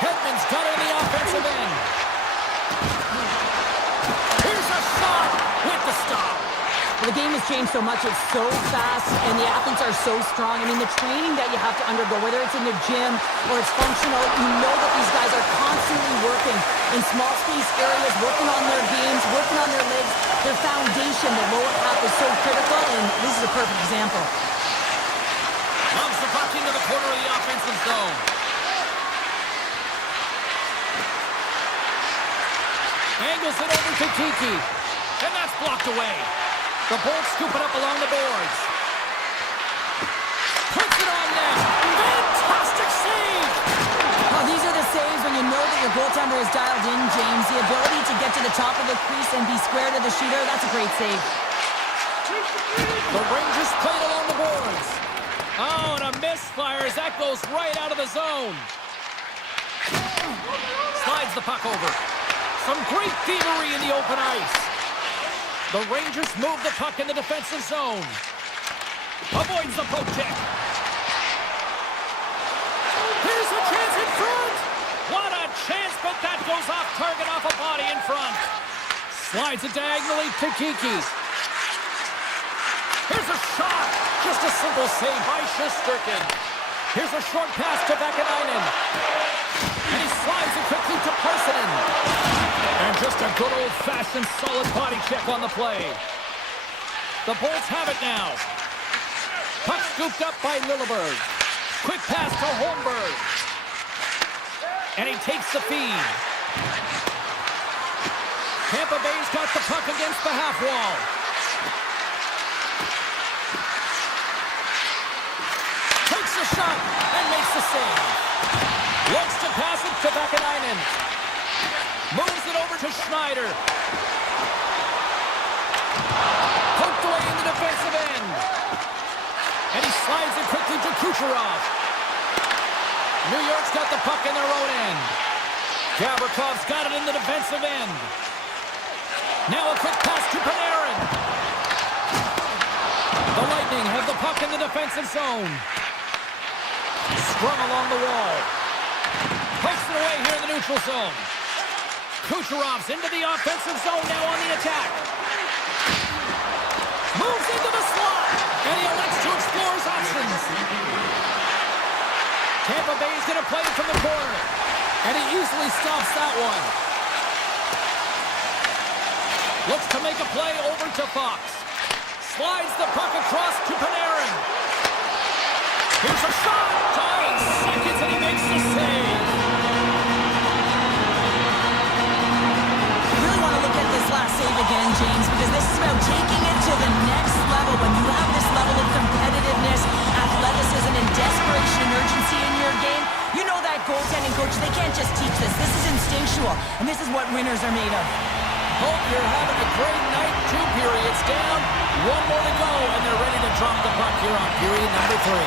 Hedman's got it in the offensive end. Here's a shot with the stop. Well, the game has changed so much. It's so fast, and the athletes are so strong. I mean, the training that you have to undergo, whether it's in the gym or it's functional, you know that these guys are constantly working in small space areas, working on their games, working on their legs. Their foundation, the lower half, is so critical, and this is a perfect example. Loves the puck into the corner of the offensive zone. Angles it over to Kiki, and that's blocked away. The Bolts scoop it up along the boards. Puts it on net. Fantastic save! Well, these are the saves when you know that your goaltender is dialed in, James. The ability to get to the top of the crease and be square to the shooter, that's a great save. The Rangers played along the boards. Oh, and a misfire as that goes right out of the zone. Slides the puck over. Some great thievery in the open ice. The Rangers move the puck in the defensive zone. Avoids the poke check. Here's a chance in front. What a chance, but that goes off target, off a body in front. Slides it diagonally to Kiki. Here's a shot. Just a simple save by Shesterkin. Here's a short pass to Vakanainen. And he slides it quickly to Parsonen. And just a good old-fashioned solid body check on the play. The Bolts have it now. Puck scooped up by Lilleberg. Quick pass to Holmberg. And he takes the feed. Tampa Bay's got the puck against the half wall. Takes the shot and makes the save. Looks to pass it to Vakanainen. Moves it over to Schneider. Poked away in the defensive end. And he slides it quickly to Kucherov. New York's got the puck in their own end. Gavrikov's got it in the defensive end. Now a quick pass to Panarin. The Lightning have the puck in the defensive zone. Scrum along the wall. Pokes it away here in the neutral zone. Kucherov's into the offensive zone now on the attack. Moves into the slot, and he elects to explore his options. Tampa Bay's going to play it from the corner, and he easily stops that one. Looks to make a play over to Fox. Slides the puck across to Panarin. Here's a shot. Tying seconds, and he makes the save. Last save again, James, because this is about taking it to the next level. When you have this level of competitiveness, athleticism, and desperation and urgency in your game, you know that goaltending coach, they can't just teach this. This is instinctual, and this is what winners are made of. Hope you're having a great night. 2 periods down, 1 more to go, and they're ready to drop the puck here on period number 3.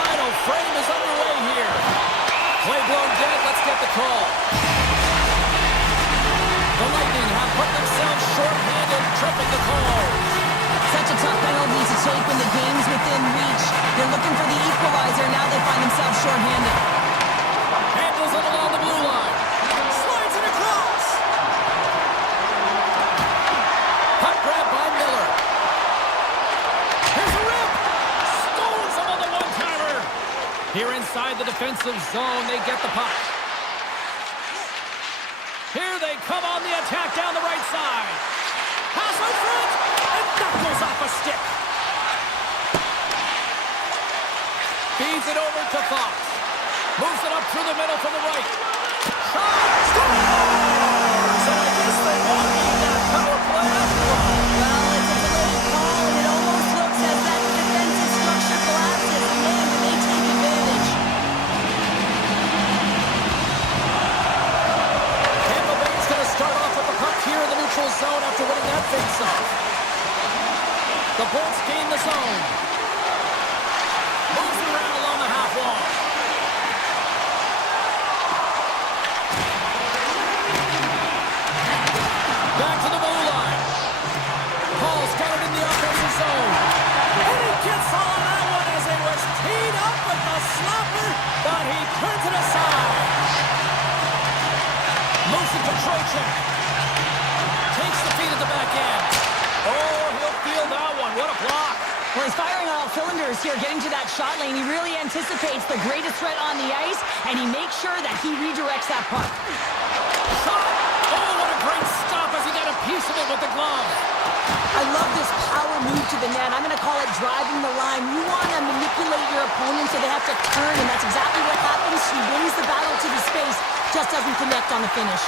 Final frame is underway here. Play blown dead, let's get the call. The Lightning have put themselves short-handed, tripping the call. Such a tough penalty to take when the game's within reach. They're looking for the equalizer. Now they find themselves short-handed. Handles it along the blue line. Slides it across. Puck grab by Miller. Here's a rip. Stones him on the one-timer. Here inside the defensive zone, they get the puck. Here they come on the attack down the right side. Pass out front, and that goes off a stick. Feeds it over to Fox. Moves it up through the middle from the right. Shot! Scores! And I guess they won. gain the zone. Moves it around along the half wall. Back to the blue line. Paul's got it in the offensive zone. And he gets all of that one as it was teed up with the slapper, but he turns it aside. Moves it to Trocheck. Takes the feed at the back end. Oh, he'll feel that one. What a block. Well, he's firing on all cylinders here, getting to that shot lane. He really anticipates the greatest threat on the ice, and he makes sure that he redirects that puck. Shot! Oh, what a great stop as he got a piece of it with the glove. I love this power move to the net. I'm going to call it driving the line. You want to manipulate your opponent so they have to turn, and that's exactly what happens. He wins the battle to the space, just doesn't connect on the finish.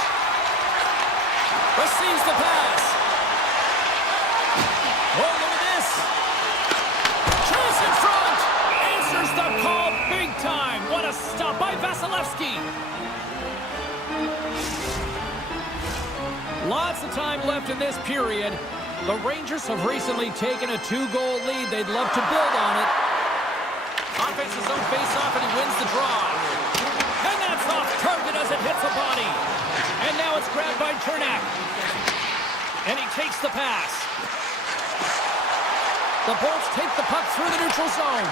Receives the pass. Oh, look at this. Chase in front. Answers the call big time. What a stop by Vasilevsky. Lots of time left in this period. The Rangers have recently taken a 2-goal lead. They'd love to build on it. Offense's own face-off, and he wins the draw. And that's off target as it hits a body. And now it's grabbed by Chernak. And he takes the pass. The Bolts take the puck through the neutral zone.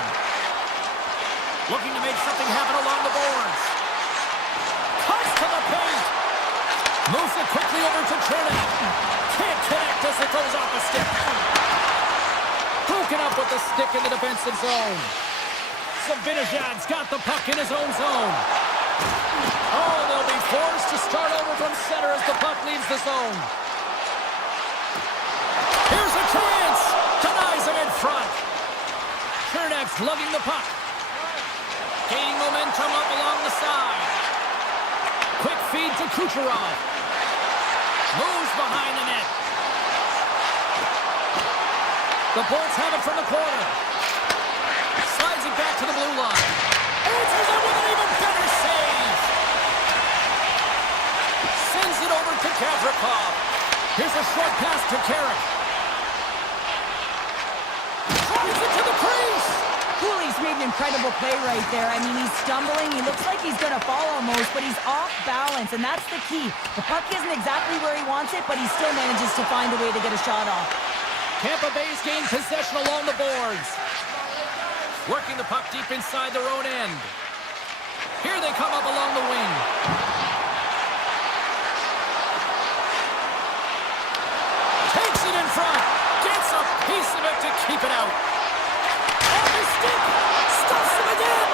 Looking to make something happen along the boards. Cuts to the paint. Moves it quickly over to Chernak. Can't connect as it goes off the stick. Broken up with the stick in the defensive zone. Sabinajad's got the puck in his own zone. Oh, they'll be forced to start over from center as the puck leaves the zone. Here's a chance. Denies him in front. Chernak's lugging the puck. Gaining momentum up along the side. Quick feed to Kucherov. Moves behind the net. The Bolts have it from the corner. Slides it back to the blue line. Answers it with an even better save. Sends it over to Gavrikov. Here's a short pass to Carrick. Drives it to the crease. Cooley's made an incredible play right there. I mean, he's stumbling. He looks like he's going to fall almost, but he's off balance, and that's the key. The puck isn't exactly where he wants it, but he still manages to find a way to get a shot off. Tampa Bay's gained possession along the boards. Working the puck deep inside their own end. Here they come up along the wing. Takes it in front. Gets a piece of it to keep it out. Off his stick. Stuffs him again.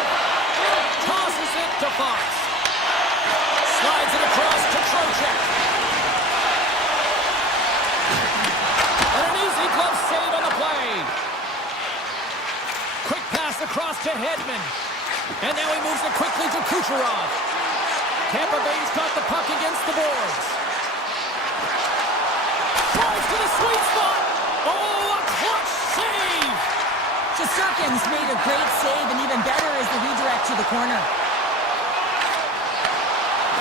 Tosses it to Fox. Slides it across to Trocheck. And an easy glove save on the play. Quick pass across to Hedman. And now he moves it quickly to Kucherov. Tampa Bay's got the puck against the boards. Drives to the sweet spot. Oh, a clutch save. Shesterkin's made a great save, and even better is the redirect to the corner.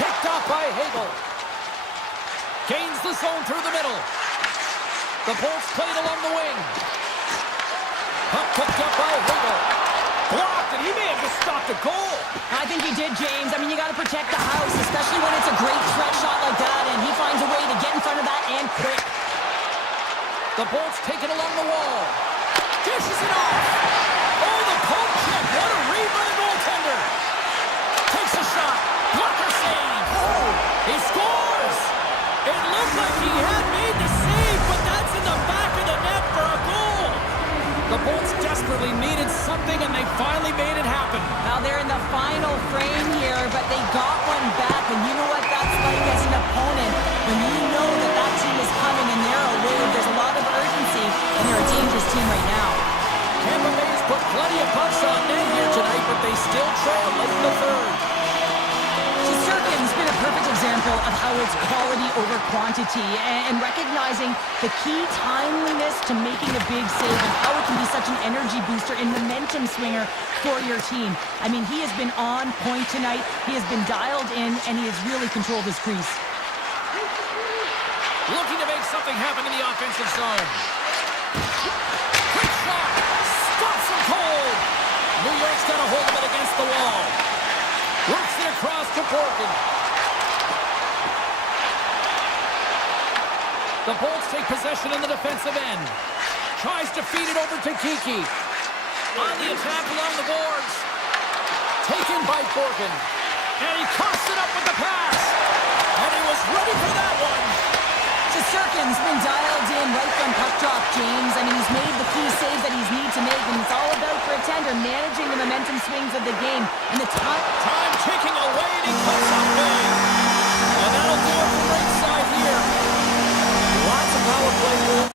Picked off by Hagel. Gains the zone through the middle. The Bolts played along the wing. Puck picked up by Hagel. Blocked, and he may have just stopped a goal. I think he did, James. I mean, you got to protect the house, especially when it's a great threat shot like that, and he finds a way to get in front of that and quick. The Bolts take it along the wall. Dishes it off. Oh, the poke check. What a read by the goaltender. Takes a shot. Blocker save. Oh, he scores. It looked like he had made the save, but that's in the back of the net for a goal. The Bolts desperately needed something, and they finally made it happen. Now they're in the final frame here, but they got one back, and you know what that's like as an opponent. When you know that that team is coming and they're away, there's a lot of urgency, and they're a dangerous team right now. Tampa Bay's put plenty of pucks on net here tonight, but they still trail late in the third. Shesterkin's been a perfect example of how it's quality over quantity, and recognizing the key timeliness to making a big save and how it can be such an energy booster and momentum swinger for your team. I mean, he has been on point tonight. He has been dialed in, and he has really controlled his crease. Looking to make something happen in the offensive zone. Quick shot. to Borgen. The Bolts take possession in the defensive end. Tries to feed it over to Kiki. On the attack along the boards. Taken by Borgen. And he coughs it up with the pass. And he was ready for that one. Shesterkin's been dialed in right from puck drop, James. I mean, he's made the key saves that he's needed to make, and it's all about for a tender managing the momentum swings of the game. And the time ticking away, and he comes up big. And that'll do it for right side here. Lots of power play goals.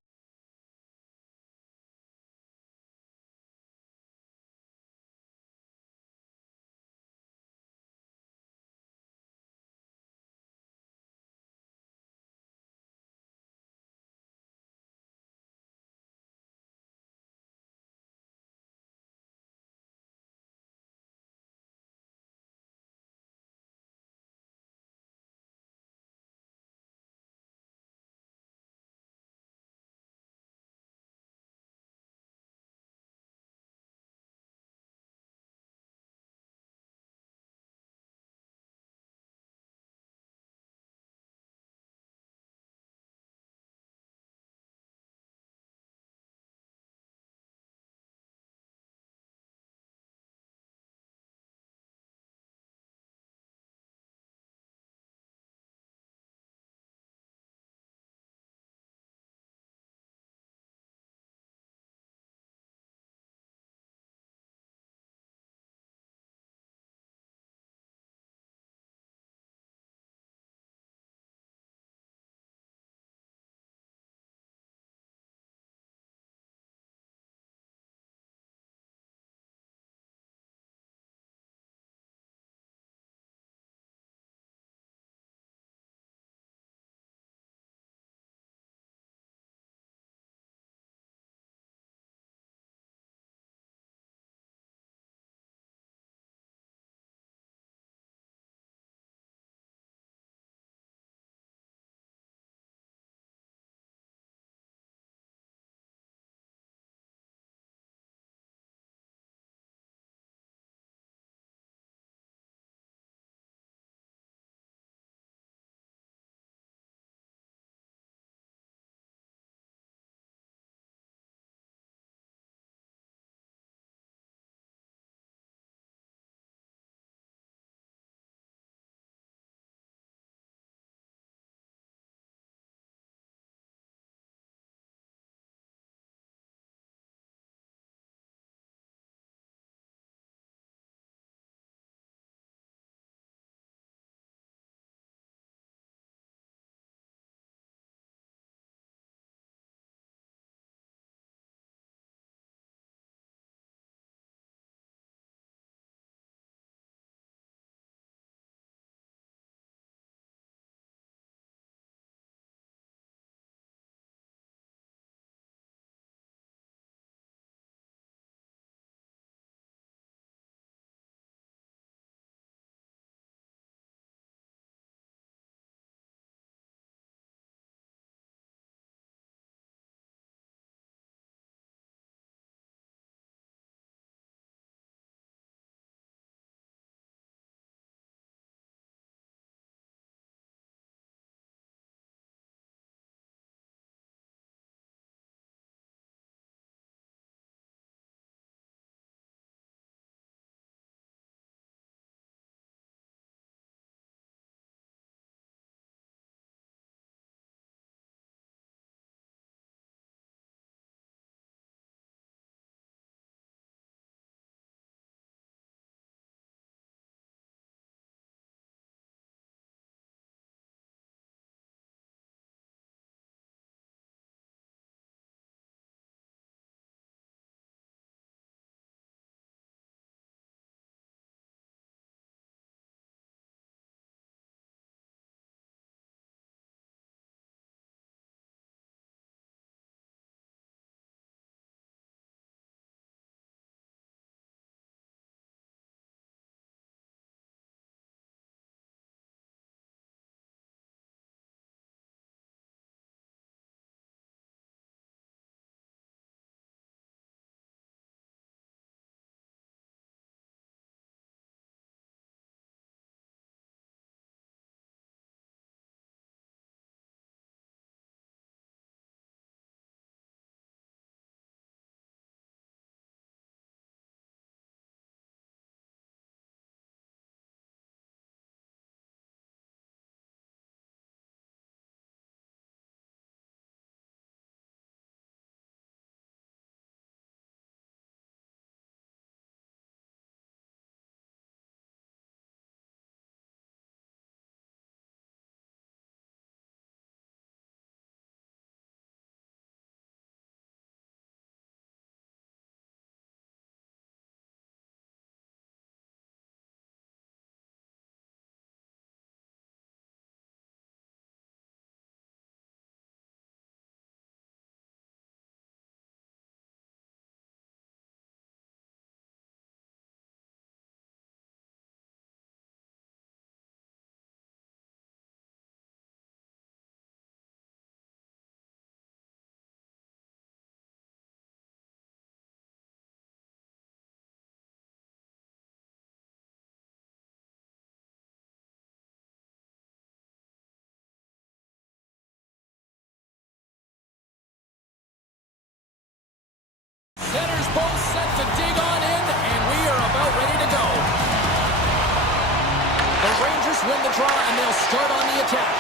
Rangers win the draw, and they'll start on the attack.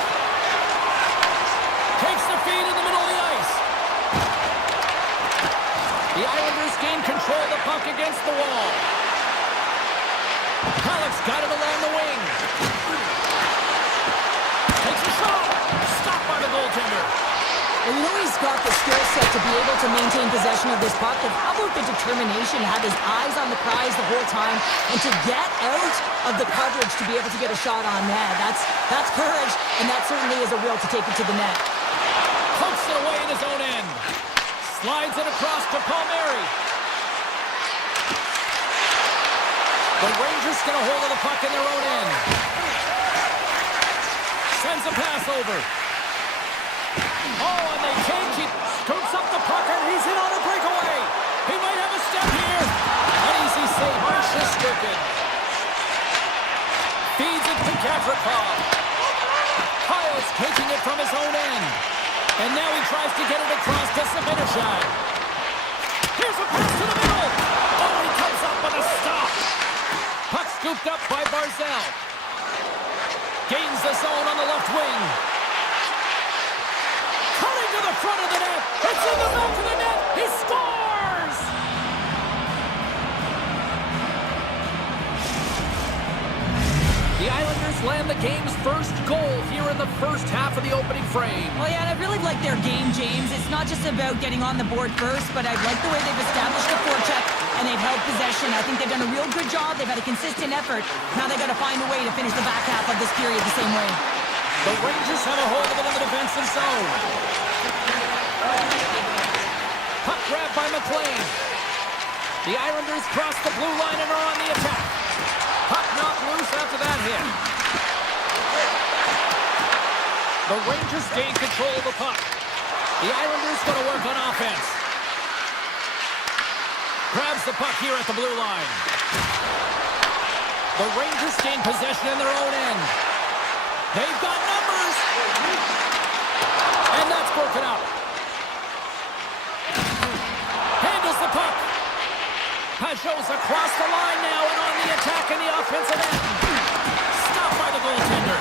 Takes the feed in the middle of the ice. The Islanders gain control of the puck against the wall. Halleck's got it along the wing. Takes a shot. Stopped by the goaltender. Well, you know he's got the skill set to be able to maintain possession of this puck, but how about the determination to have his eyes on the prize the whole time and to get out of the coverage to be able to get a shot on net? That's courage, and that certainly is a will to take it to the net. Pokes it away in his own end. Slides it across to Palmieri. The Rangers get a hold of the puck in their own end. Sends a pass over. Oh, and they change it. Scoops up the puck, and he's in on a breakaway. He might have a step here. An easy save by Shesterkin. Feeds it to Gavrikov. Kyle's taking it from his own end. And now he tries to get it across to Sabinishai. Here's a pass to the middle. Oh, he comes up with a stop. Puck scooped up by Barzal. Gains the zone on the left wing. Cutting to the front of the net. It's in the back of the net. He scores! The Islanders land the game's first goal here in the first half of the opening frame. Well, yeah, and I really like their game, James. It's not just about getting on the board first, but I like the way they've established the forecheck and they've held possession. I think they've done a real good job. They've had a consistent effort. Now they've got to find a way to finish the back half of this period the same way. The Rangers have a hold of it in the defensive zone. Puck grabbed by McLean. The Islanders cross the blue line and are on the attack. Puck knocked loose after that hit. The Rangers gain control of the puck. The Islanders going to work on offense. Grabs the puck here at the blue line. The Rangers gain possession in their own end. They've got numbers. And that's broken up. Handles the puck. Pajot's across the line now and on the attack in the offensive end. Stopped by the goaltender.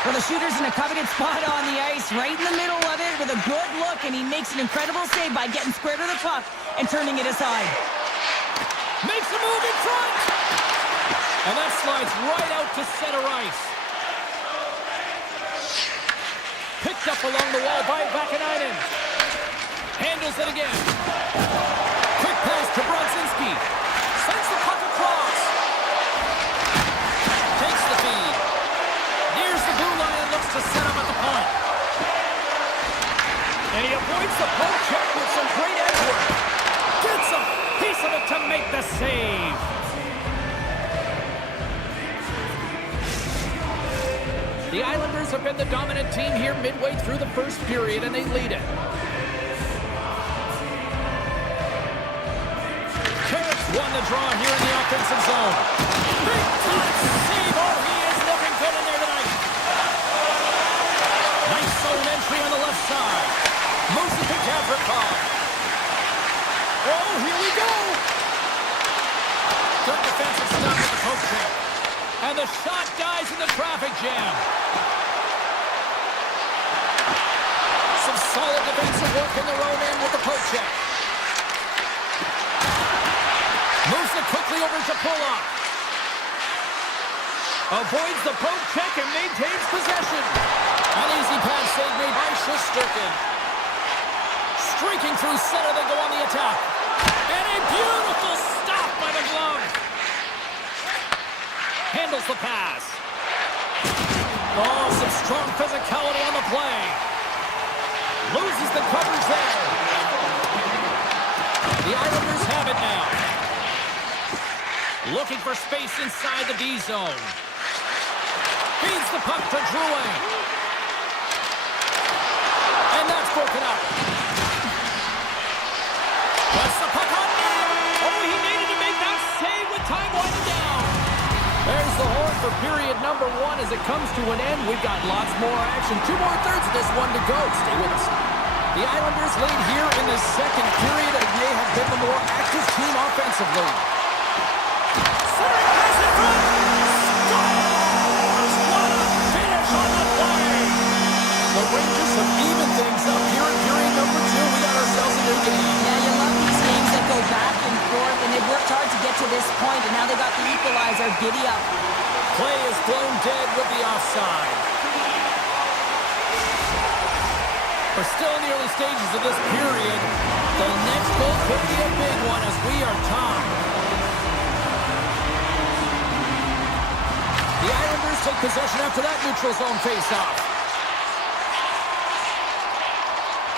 Well, the shooter's in a coveted spot on the ice, right in the middle of it with a good look, and he makes an incredible save by getting square to the puck and turning it aside. Makes a move in front. And that slides right out to center ice. Picked up along the wall by Vakanainen. Handles it again. Quick pass to Brodzinski. Sends the puck across. Takes the feed. Nears the blue line and looks to set him at the point. And he avoids the poke check with some great edge work. Gets a piece of it to make the save. The Islanders have been the dominant team here midway through the first period, and they lead it. Carrick's won the draw here in the offensive zone. Big time save. Oh, he is looking good in there tonight. Nice zone entry on the left side. Moves it to Gavrikov. Oh, here we go. Good defensive stop with the poke check. And the shot dies in the traffic jam. Some solid defensive work in their own end with the poke check. Moves it quickly over to Pulock. Avoids the poke check and maintains possession. An easy pass save made by Shesterkin. Streaking through center, they go on the attack. And a beautiful stop by the glove. Handles the pass. Oh, some strong physicality on the play. Loses the coverage there. The Islanders have it now. Looking for space inside the D zone. Feeds the puck to Drouin. And that's broken up. That's the puck on net. Oh, he needed to make that save with time winding down. There's the horn for period number one. As it comes to an end, we've got lots more action. 2 more thirds of this one to go. Stay with us. The Islanders lead here in the second period, and they have been the more active team offensively. Centering pass in front. Scores! What Rangers have evened things up here in period number 2. We got ourselves a new game. Yeah, you love these games that go back and forth, and they've worked hard to get to this point, and now they got the equalizer. Giddy up. Play is blown dead with the offside. We're still in the early stages of this period. The next goal could be a big one as we are tied. The Islanders take possession after that neutral zone face-off.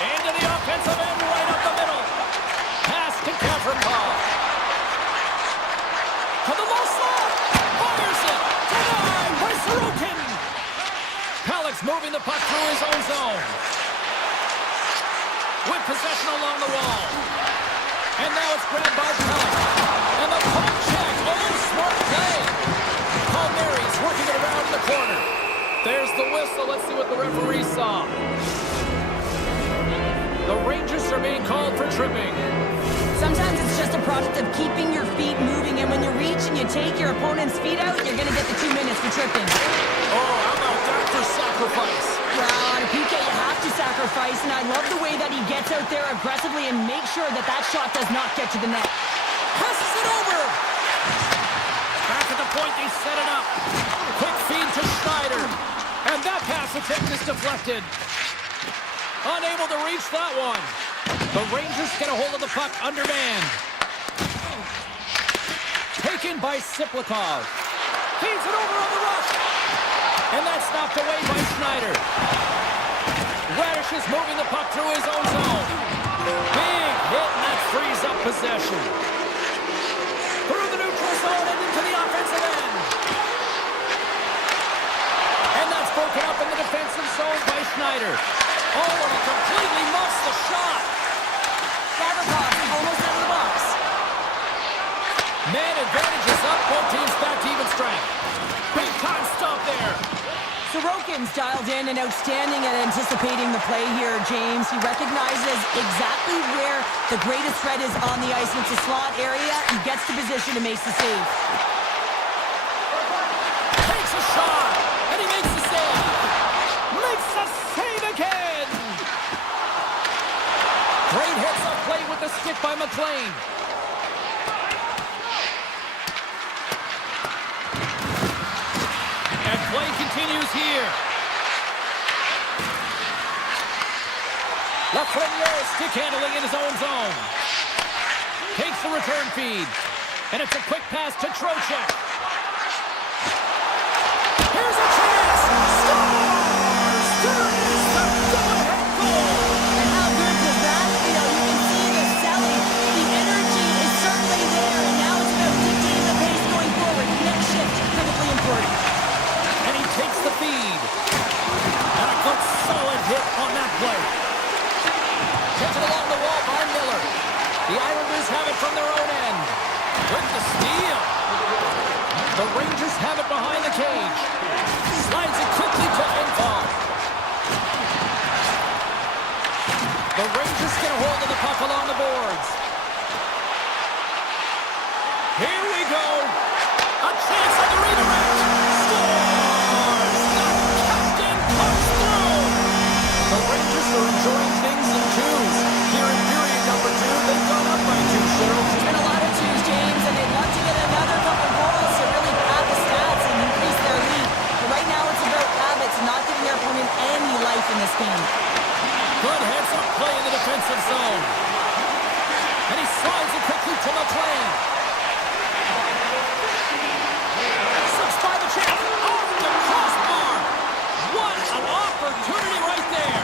Into the offensive end, right up the middle. Pass to Kavrakov. To the low slot. Fires it. Denied by Sorokin. Palik's moving the puck through his own zone. With possession along the wall. And now it's grabbed by Palik. And the puck check. Oh, smart play. Palmieri's working it around in the corner. There's the whistle. Let's see what the referee saw. The Rangers are being called for tripping. Sometimes it's just a product of keeping your feet moving, and when you reach and you take your opponent's feet out, you're going to get the 2 minutes for tripping. Oh, how about that for sacrifice? Well, on a PK, you have to sacrifice, and I love the way that he gets out there aggressively and makes sure that that shot does not get to the net. Passes it over. Back at the point, they set it up. Quick feed to Schneider. And that pass attempt is deflected. Unable to reach that one. The Rangers get a hold of the puck undermanned. Taken by Siplikov. Feeds it over on the rush. And that's knocked away by Schneider. Radish is moving the puck through his own zone. Big hit, and that frees up possession. Through the neutral zone and into the offensive end. And that's broken up in the defensive zone by Schneider. Oh, and he completely muffs the shot. Kavrakov almost out of the box. Man advantage is up. Both teams back to even strength. Big time stop there. Sorokin's dialed in and outstanding at anticipating the play here, James. He recognizes exactly where the greatest threat is on the ice. And it's a slot area. He gets to position and makes the save. Takes a shot, and he makes the save. Makes the save again. Great hits up play with the stick by McLean. And play continues here. Lafreniere stick handling in his own zone. Takes the return feed. And it's a quick pass to Trocheck. Here's a chance. Scores! Turns the go-ahead goal. And how good does that feel? You can see the selling. The energy is certainly there. And now it's about dictating the pace going forward. Next shift, critically important. And he takes the feed. And a good solid hit on that play. Gets it along the wall by Miller. The Islanders have it from their own end. With the steal. The Rangers have it behind the cage. Slides it quickly to Engvall. The Rangers get a hold of the puck along the boards. Here we go. A chance at the redirect. Scores! The captain comes through. The Rangers are enjoying things in twos. Here in period number 2, they've gone up by 2, Cheryl. There's been a lot of twos, James, and they'd love to get another couple goals to really pad the stats and increase their lead. But right now it's about habits, not giving their opponent any life in this game. Good heads-up play in the defensive zone. And he slides it quickly to McLean. Slips by the champ. Off the crossbar. What an opportunity right there.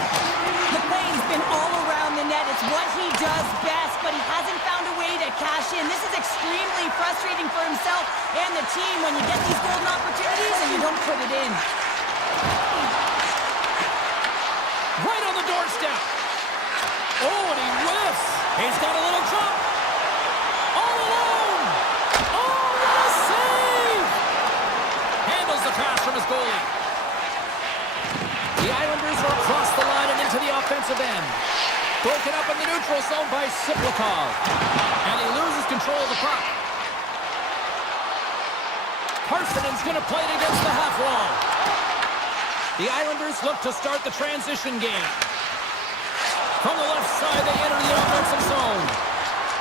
McLean's been all around the net. It's what he does best, but he hasn't found a way to cash in. This is extremely frustrating for himself and the team when you get these golden opportunities and you don't put it in. Right on the doorstep. Oh, and he whiffs. He's got a little jump. All alone. Oh, what a save. Handles the pass from his goalie. The Islanders are across the line and into the offensive end. Broken up in the neutral zone by Siplikov. And he loses control of the puck. Parsonen's going to play it against the half wall. The Islanders look to start the transition game. From the left side, they enter the offensive zone.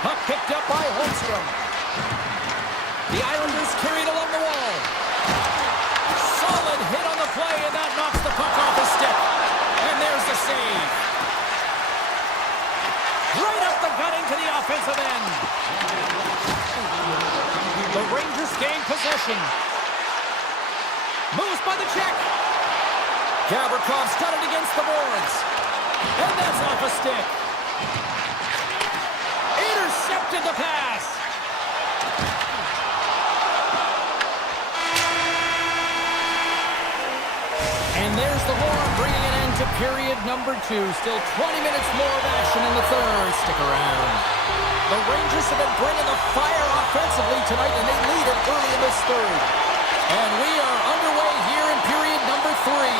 Puck picked up by Holmstrom. The Islanders carry it along the wall. Solid hit on the play, and that knocks the puck off his stick. And there's the save. Right up the gutting to the offensive end. The Rangers gain possession. Moves by the check. Gavrikov's got it against the boards. And that's off a stick. Intercepted the pass. And there's the horn, bringing an end to period number 2. Still 20 minutes more of action in the third. Stick around. The Rangers have been bringing the fire offensively tonight, and they lead it early in this third. And we are underway here in period number 3.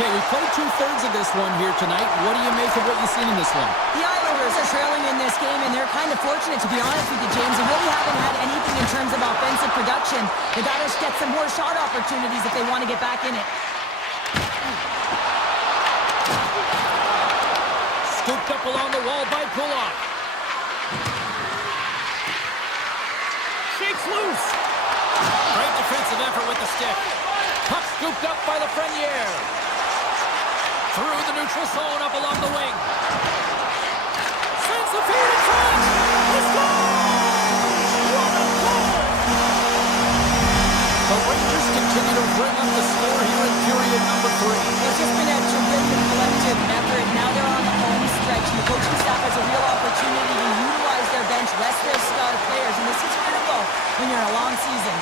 Okay, we played 2/3 of this one here tonight. What do you make of what you've seen in this one? The Islanders are trailing in this game, and they're kind of fortunate, to be honest with you, James. They really haven't had anything in terms of offensive production. They got to get some more shot opportunities if they want to get back in it. Scooped up along the wall by Kulak. Shakes loose. Great defensive effort with the stick. Puck scooped up by Lafreniere. Through the neutral zone, up along the wing. Sends the feed in front. He scores! What a goal! The Rangers continue to bring up the score here in period number 3. It's just been a terrific collective effort. Now they're on the home stretch, and the coaching staff has a real opportunity to utilize their bench, rest their star players, and this is critical when you're in a long season.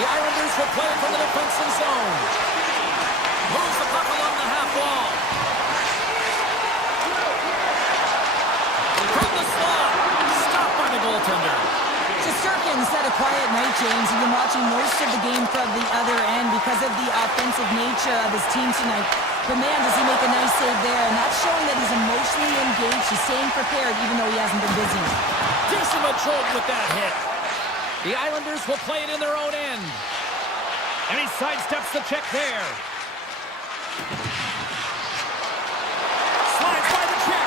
The Islanders will play from the defensive zone. Moves the puck along the half wall. From the slot. Stopped by the goaltender. Shesterkin's had a quiet night, James. You've been watching most of the game from the other end because of the offensive nature of his team tonight. But man, does he make a nice save there. And that's showing that he's emotionally engaged. He's staying prepared even though he hasn't been busy. Decent jolt with that hit. The Islanders will play it in their own end. And he sidesteps the check there. Slides by the check.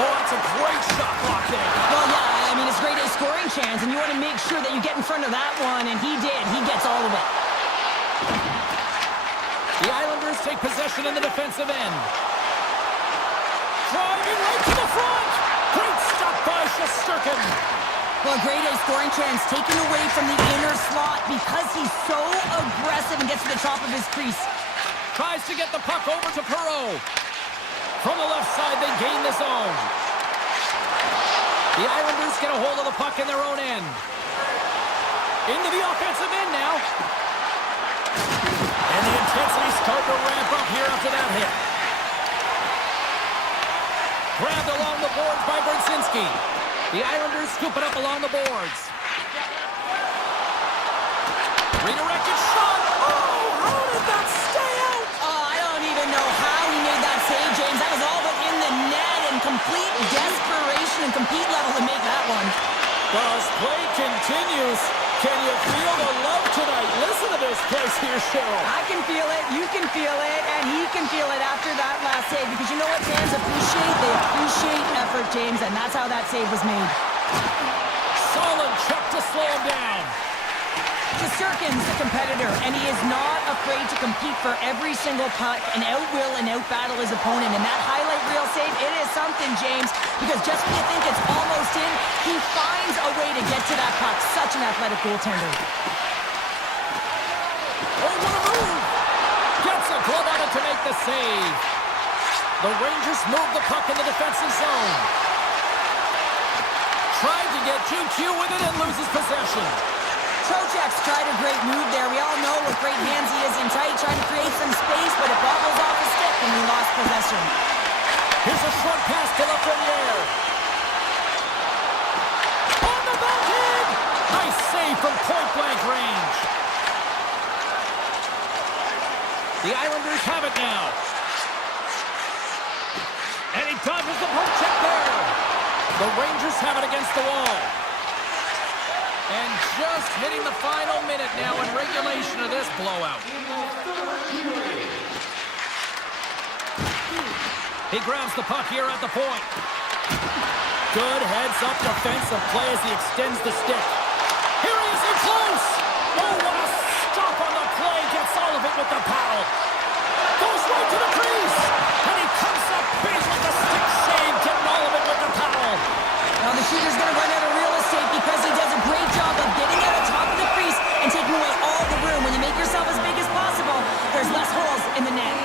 Oh, that's a great shot blocked in. Well, yeah, I mean, it's great a scoring chance, and you want to make sure that you get in front of that one, and he did. He gets all of it. The Islanders take possession in the defensive end. Driving right to the front. Great stop by Shesterkin. Well, a great A scoring chance taken away from the inner slot because he's so aggressive and gets to the top of his crease. Tries to get the puck over to Perreault. From the left side, they gain the zone. The Islanders get a hold of the puck in their own end. Into the offensive end now. And the intensity's starting to ramp up here after that hit. Grabbed along the boards by Brzezinski. The Islanders scoop it up along the boards. Redirected shot. Oh, how did that stay out? Oh, I don't even know how he made that save, James. That was all but in the net and complete desperation and compete level to make that one. As play continues, can you feel the love tonight? Listen to this place here, Cheryl. I can feel it, you can feel it, and he can feel it after that last save. Because you know what fans appreciate? They appreciate effort, James, and that's how that save was made. Solid check to slow him down. Shesterkin's the competitor, and he is not afraid to compete for every single puck and outwill and outbattle his opponent. And that highlight reel save, it is something, James, because just when you think it's almost in, he finds a way to get to that puck. Such an athletic goaltender. Oh, what a move! Gets a glove on it to make the save. The Rangers move the puck in the defensive zone. Tried to get QQ with it and loses possession. Trocheck's tried a great move there. We all know with great hands he is in tight, trying to create some space, but it bobbles off his stick and he lost possession. Here's a short pass to Lafreniere. On the backhand! Nice save from point-blank range. The Islanders have it now. And he dodges the poke check there. The Rangers have it against the wall. And just hitting the final minute now in regulation of this blowout. He grabs the puck here at the point. Good heads-up defensive play as he extends the stick. Here he is in close! Oh, what a stop on the play! Gets all of it with the paddle. Goes right to the crease! And he comes up big with the stick save, getting all of it with the paddle. Now the shooter's going to run out of real estate because he does a great job of getting out of top of the crease and taking away all the room. When you make yourself as big as possible, there's less holes in the net.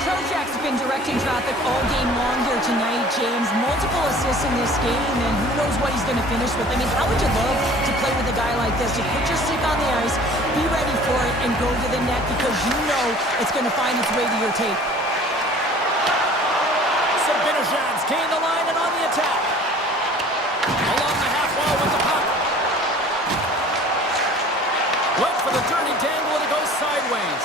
Trojak's been directing traffic all game long here tonight, James. Multiple assists in this game, and who knows what he's going to finish with. I mean, how would you love to play with a guy like this? You put your stick on the ice, be ready for it, and go to the net because you know it's going to find its way to your tape. Sabinajad's gained the line and on the attack. Along the half wall with the puck. Went for the dirty dangle and it goes sideways.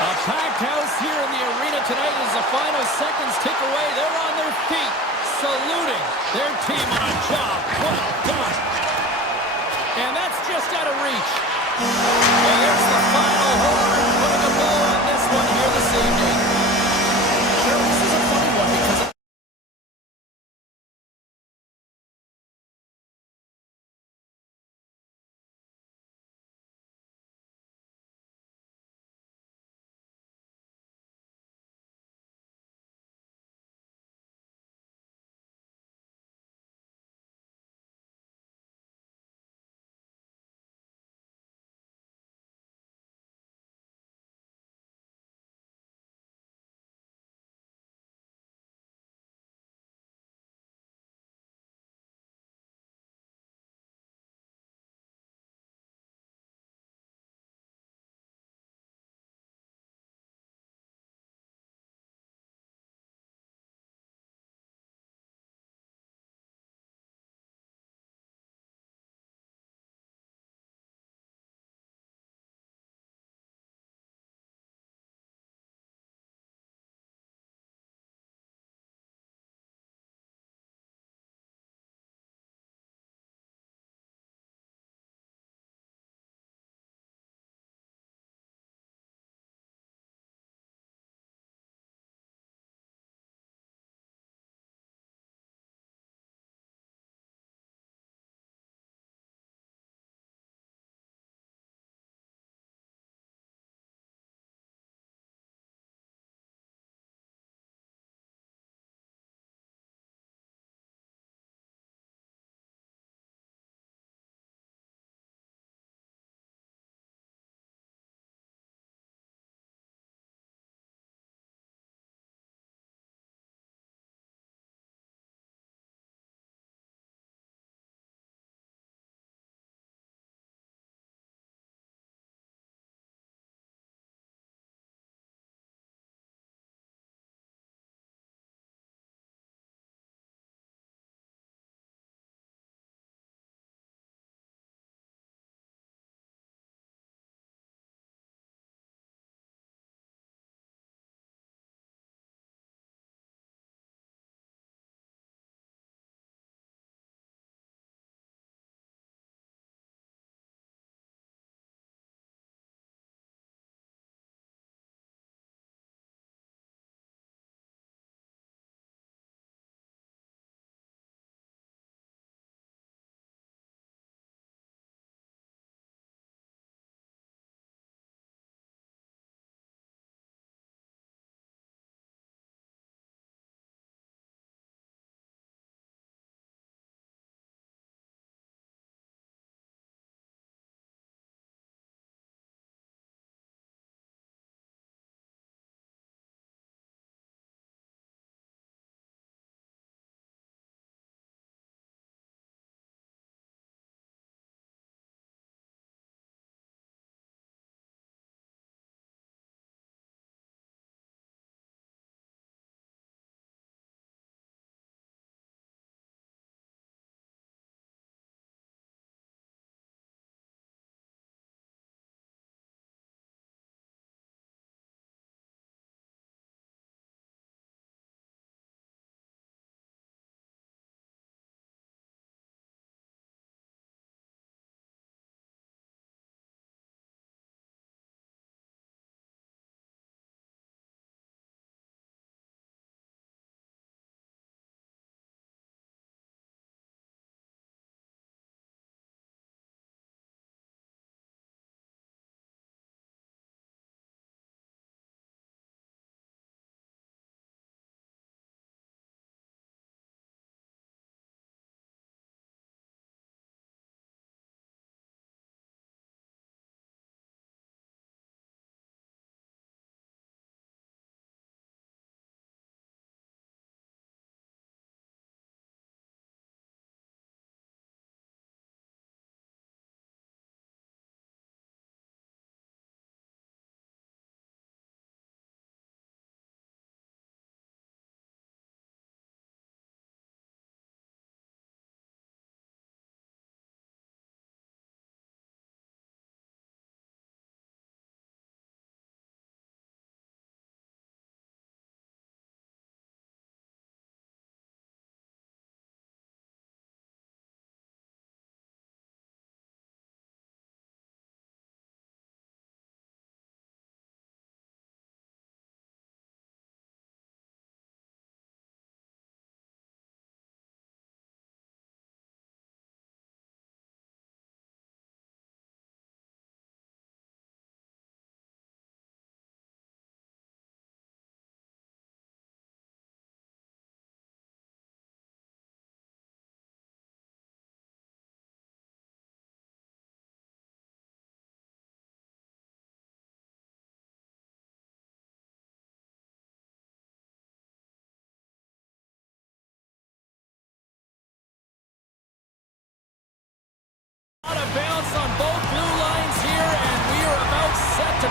A packed house here in the arena tonight as the final seconds tick away. They're on their feet, saluting their team on a job well done. And that's just out of reach. And there's the final horn, putting a bow on this one here this evening. Sure, this is a funny one because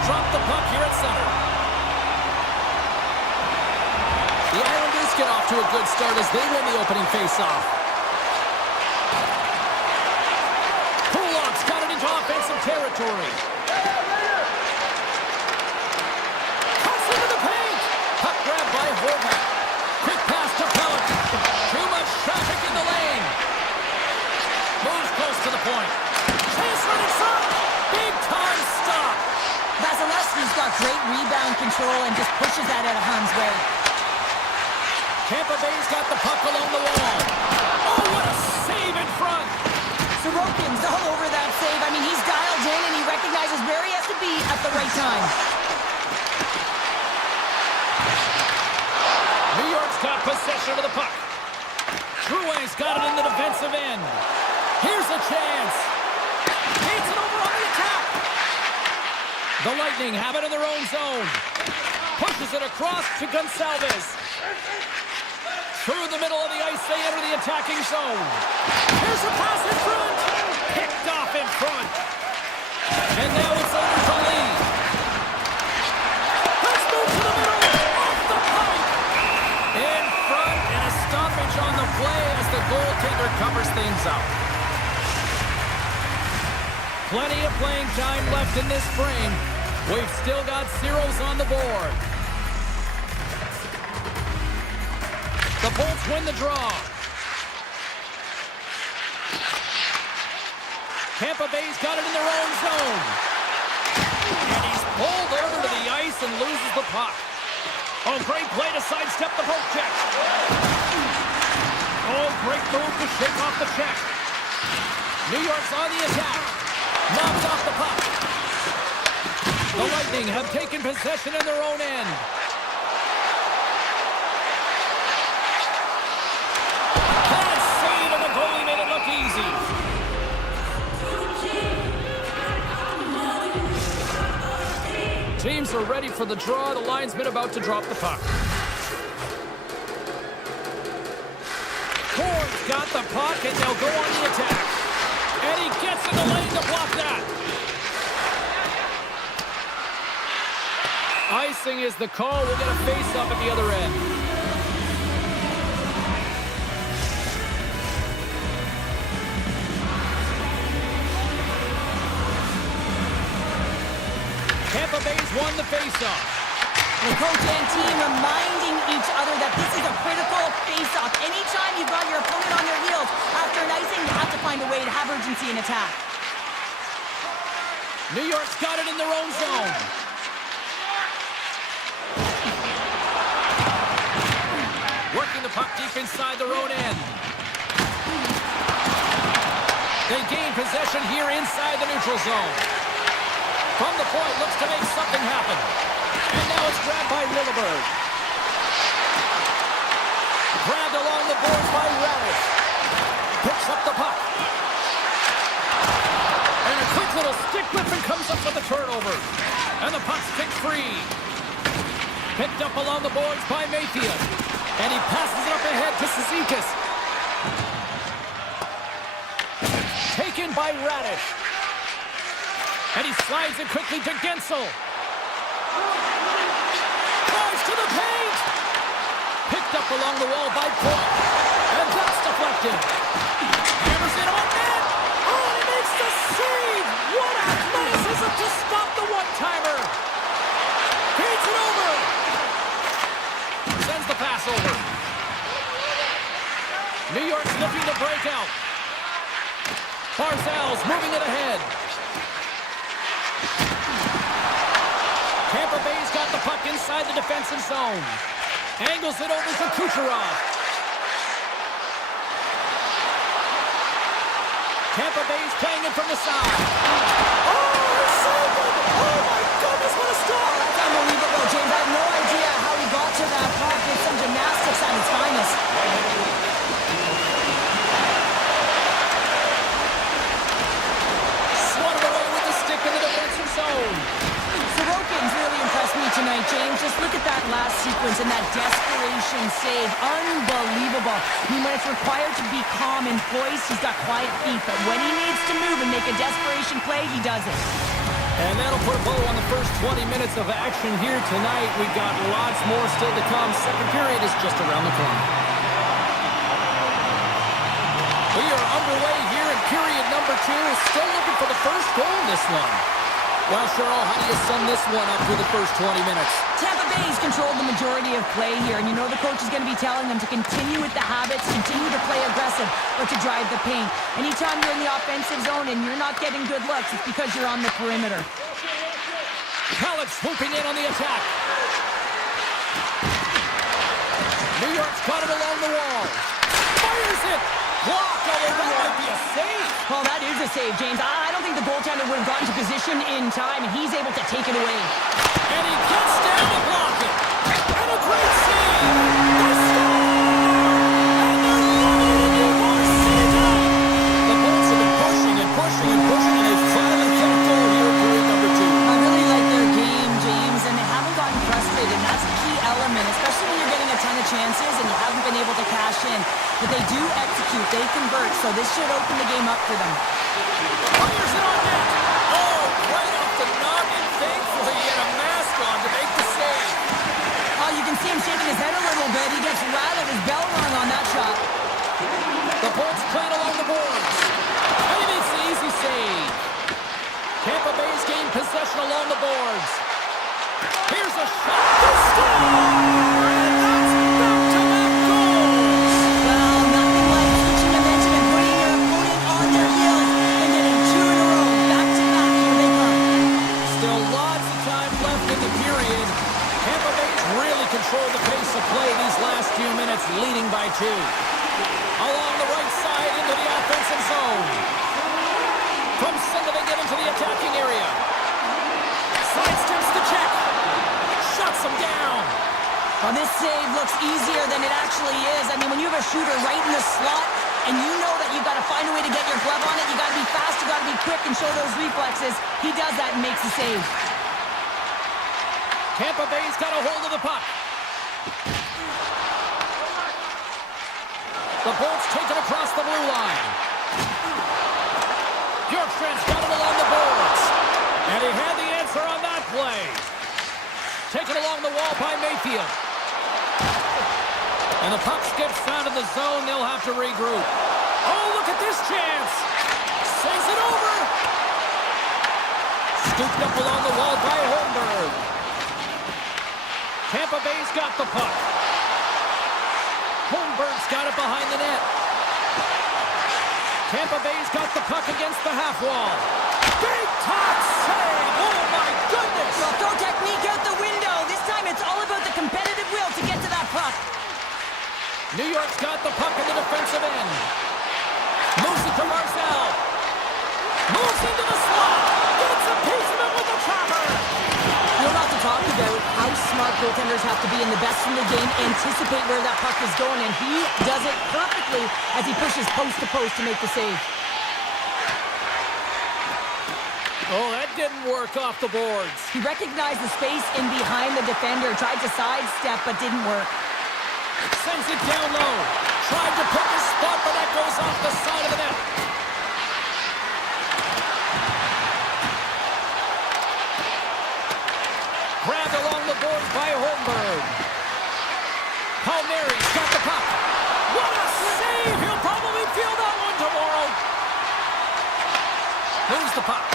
drop the puck here at center. The Islanders get off to a good start as they win the opening faceoff. Kulak's got it into offensive territory. Cuts into the paint. Puck grab by Horvath. Quick pass to Pellet. Too much traffic in the lane. Moves close to the point. Chase right in front. Big time stop. Vasilevsky's got great rebound control and just pushes that out of harm's way. Tampa Bay's got the puck along the wall. Oh, what a save in front. Sorokin's all over that save. I mean, he's dialed in and he recognizes where he has to be at the right time. New York's got possession of the puck. Drouin's got it in the defensive end. Here's a chance. Beats it over on the attack. The Lightning have it in their own zone. Pushes it across to Gonçalves. Through the middle of the ice, they enter the attacking zone. Here's a pass in front. Picked off in front. And now it's over to Lee. Let's move to the middle. Off the pipe. In front, and a stoppage on the play as the goaltender covers things up. Plenty of playing time left in this frame. We've still got zeros on the board. The Bolts win the draw. Tampa Bay's got it in their own zone. And he's pulled over to the ice and loses the puck. Oh, great play to sidestep the poke check. Oh, great move to shake off the check. New York's on the attack. Knocks off the puck. The Lightning have taken possession in their own end. Bad save, and the goalie made it look easy. Teams are ready for the draw. The linesman about to drop the puck. Ford's got the puck, and they'll go on the attack. And he gets in the lane to block that. Icing is the call. We'll get a face-up at the other end. Tampa Bay's won the face-off. The coach and team reminding each other that this is a critical face-off. Anytime you've got your opponent on their heels after an icing, you have to find a way to have urgency in attack. New York's got it in their own zone. Working the puck deep inside their own end. They gain possession here inside the neutral zone. From the point, looks to make something happen. And now it's grabbed by Lilleberg. Grabbed along the boards by Radish. Picks up the puck. And a quick little stick whip and comes up with a turnover. And the puck's kicked free. Picked up along the boards by Mayfield. And he passes it up ahead to Cizikas. Taken by Radish. And he slides it quickly to Gensel. Drives to the paint. Picked up along the wall by Polk. And that's deflected. Hammers it on net. Oh, and he makes the save. What athleticism to stop the one-timer. Feeds it over. Sends the pass over. New York's looking to break out. Barzal's moving it ahead. Tampa Bay's got the puck inside the defensive zone. Angles it over to Kucherov. Tampa Bay's playing it from the side. Oh, saved it! Oh my goodness, what a stop! That's unbelievable, James. I have no idea how he got to that puck. It's some gymnastics at its finest. Swatted away with the stick in the defensive zone. Sorokin's really impressed me tonight, James. Just look at that last sequence and that desperation save. Unbelievable. I mean, when it's required to be calm and poised, he's got quiet feet. But when he needs to move and make a desperation play, he does it. And that'll put a bow on the first 20 minutes of action here tonight. We've got lots more still to come. Second period is just around the corner. We are underway here in period number 2. Still looking for the first goal in this one. Well, Cheryl, how do you sum this one up through the first 20 minutes? Tampa Bay's controlled the majority of play here, and you know the coach is going to be telling them to continue with the habits, continue to play aggressive, but to drive the paint. Anytime you're in the offensive zone and you're not getting good looks, it's because you're on the perimeter. College swooping in on the attack. New York's got it along the wall. Fires it! Blocked, although that might be a save. Well, that is a save, James. I don't think the goaltender would have gotten to position in time, and he's able to take it away. And he gets down to block it. And a great save. The stop! And they're limited to more season. The Bolts have been pushing and pushing and pushing, and they finally get a goal here in period number 2. I really like their game, James, and they haven't gotten frustrated, and that's a key element, especially when you're getting a ton of chances and you haven't been able to cash in. But they do execute, they convert, so this should open the game up for them. Fires it on net. Oh, right off the noggin. Thankfully, he had a mask on to make the save. Oh, you can see him shaking his head a little bit. He gets rattled, his bell rung on that shot. The Bolts playing along the boards. And he makes the easy save. Tampa Bay's gained possession along the boards. Here's a shot. The score! And that's back-to-back goals. Well, nothing like switching momentum and putting your opponent on their heels and getting 2 in a row. Back-to-back, here they come. Still lots of time left in the period. Tampa Bay's really controlled the pace of play these last few minutes, leading by 2. Along the right side into the offensive zone. From center they get into the attacking area. Sidesteps the check. Shuts him down. Well, this save looks easier than it actually is. I mean, when you have a shooter right in the slot and you know that you've got to find a way to get your glove on it, you got to be fast, you got to be quick and show those reflexes. He does that and makes the save. Tampa Bay's got a hold of the puck. The Bolts take it across the blue line. Bjorkstrand's got it along the boards. And he had the answer on that play. Taken along the wall by Mayfield. And the puck skips out of the zone. They'll have to regroup. Oh, look at this chance. Sends it over. Scooped up along the wall by Holmberg. Tampa Bay's got the puck. Holmberg's got it behind the net. Tampa Bay's got the puck against the half wall. Big top save! Oh my goodness! Well, throw technique out the window. This time it's all about the competitive will to get to that puck. New York's got the puck in the defensive end. Moves it to Marcel. Moves into the slot. Gets a piece of it with the chopper. You're about to talk about how smart goaltenders have to be in the best in the game, anticipate where that puck is going, and he does it perfectly as he pushes post to post to make the save. Oh, that didn't work off the boards. He recognized the space in behind the defender, tried to sidestep, but didn't work. Sends it down low. Tried to pick a spot, but that goes off the side of the net. Grabbed along the boards by Holmberg. Palmieri's got the puck. What a save! He'll probably feel that one tomorrow. Moves the puck.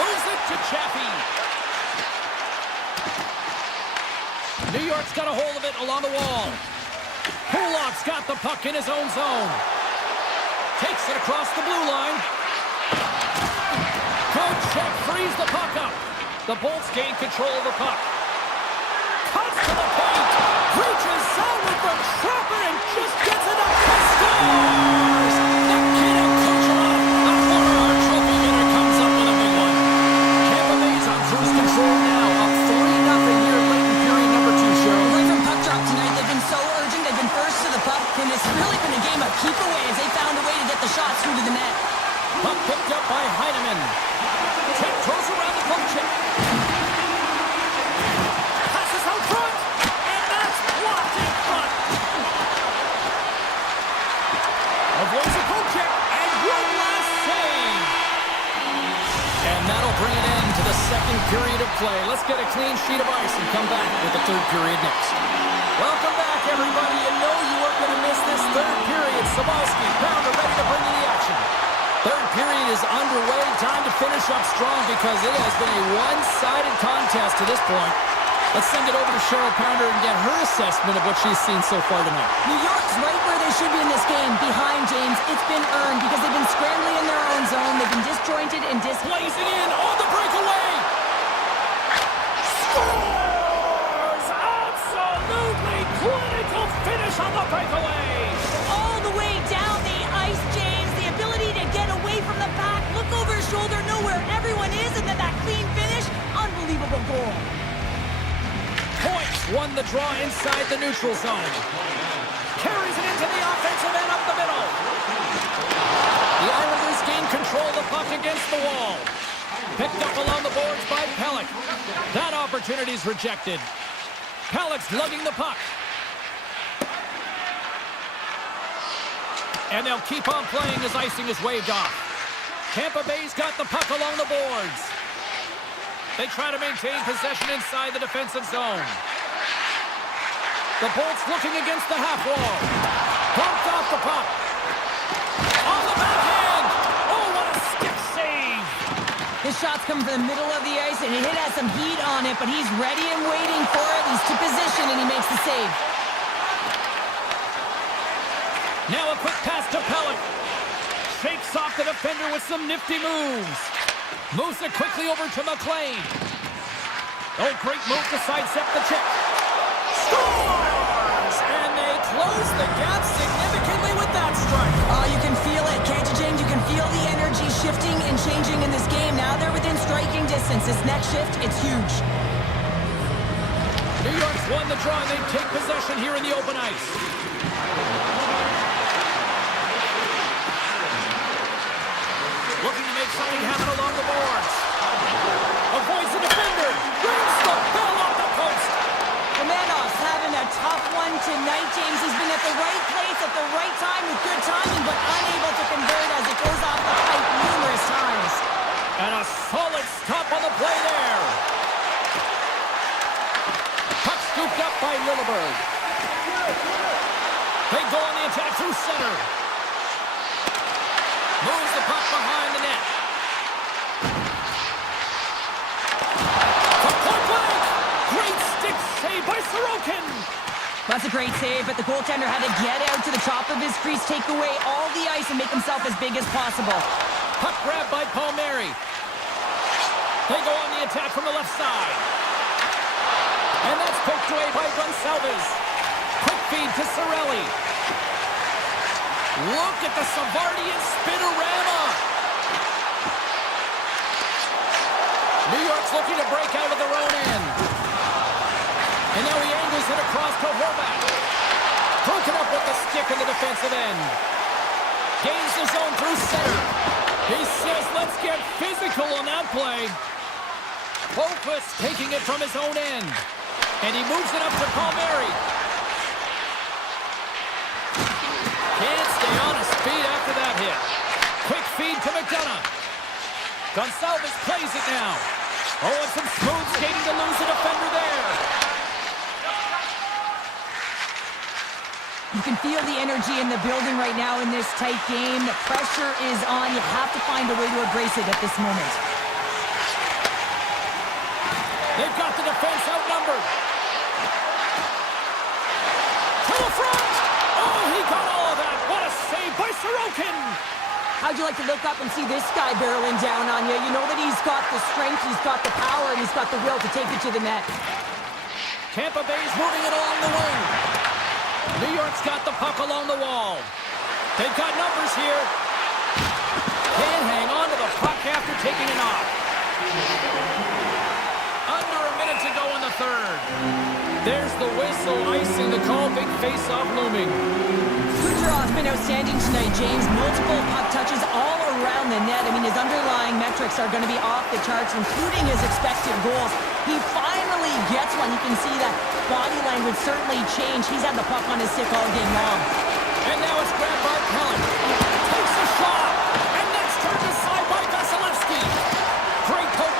Moves it to Chaffee. New York's got a hold of it along the wall. Pulock's got the puck in his own zone. Takes it across the blue line. Good check, frees the puck up. The Bolts gain control of the puck. Cuts to the paint. Reaches out with the trapper and just gets it up and scores! Nikita Kucherov, a former trophy winner, comes up with a big one. Tampa Bay's on cruise control now, up 3-0 here late in period number 2, Cheryl. Away from puck drop tonight, they've been so urgent, they've been first to the puck, and it's really been a game of keep away as they found a way to get the shots through to the net. Puck picked up by Heineman. Tiptoes around the poke check. Passes out front, and that's blocked in front. Avoids a poke check, and one last save. And bring an end to the second period of play. Let's get a clean sheet of ice and come back with the third period next. Welcome back, everybody. You know you weren't going to miss this third period. Sabalski, Pounder ready to bring you the action. Third period is underway. Time to finish up strong because it has been a one-sided contest to this point. Let's send it over to Cheryl Pounder and get her assessment of what she's seen so far tonight. New York's right where they should be in this game, behind James. It's been earned because they've been scrambling in their own zone. They've been disjointed and Plays it in on the breakaway. Scores! Absolutely clinical finish on the breakaway. all the way down the ice, James. The ability to get away from the pack, look over his shoulder, know where everyone is, and then that clean finish. Unbelievable goal. Points won the draw inside the neutral zone. Carries it into the offensive end up the middle. The Islanders gain control of the puck against the wall. Picked up along the boards by Pellick. That opportunity is rejected. Pellick's lugging the puck. And they'll keep on playing as icing is waved off. Tampa Bay's got the puck along the boards. They try to maintain possession inside the defensive zone. The Bolts looking against the half wall. Bumped off the puck. On the backhand. Oh, what a stick save. His shot's coming from the middle of the ice, and it has some heat on it, but he's ready and waiting for it. He's to position, and he makes the save. Now a quick pass to Pellick. Shakes off the defender with some nifty moves. Moves it quickly over to McLean. Oh, great move to sidestep the check. Scores! And they close the gap significantly with that strike. Oh, you can feel it, can't you, James? You can feel the energy shifting and changing in this game. Now they're within striking distance. This next shift, it's huge. New York's won the draw, and they take possession here in the open ice. Looking to make something happen along the boards. Avoids the defender. Brings the ball off the post. Romanov's having a tough one tonight, James. He's been at the right place at the right time with good timing, but unable to convert as it goes off the pipe numerous times. And a solid stop on the play there. Puck scooped up by Lilleberg. They go on the attack through center. Moves the puck behind the net. The point blank! Great stick save by Sorokin! That's a great save, but the goaltender had to get out to the top of his crease, take away all the ice, and make himself as big as possible. Puck grab by Palmieri. They go on the attack from the left side. And that's poked away by Gonsalves. Quick feed to Cirelli. Look at the Savardian spinorama. New York's looking to break out of their own end. And now he angles it across to Horvath. Broken up with the stick in the defensive end. Gains the zone through center. He says, let's get physical on that play. Opus taking it from his own end. And he moves it up to Palmieri. Can't stay on his feet after that hit. Quick feed to McDonough. Gonsalves plays it now. Oh, and some smooth skating to lose a defender there. You can feel the energy in the building right now in this tight game. The pressure is on. You have to find a way to embrace it at this moment. They've got the defense outnumbered. To the front! Oh, he got all of that. What a save by Sorokin! How'd you like to look up and see this guy barreling down on you? You know that he's got the strength, he's got the power, and he's got the will to take it to the net. Tampa Bay's moving it along the wing. New York's got the puck along the wall. They've got numbers here. Can't hang on to the puck after taking it off. Under a minute to go in the third. There's the whistle, icing the call, big face-off looming. Kucherov's been outstanding tonight, James. Multiple puck touches all around the net. I mean, his underlying metrics are going to be off the charts, including his expected goals. He finally gets one. You can see that body language certainly changed. He's had the puck on his stick all game long. And now it's grabbed by Pellick. Takes a shot. And that's turned aside by Vasilevsky. Great poke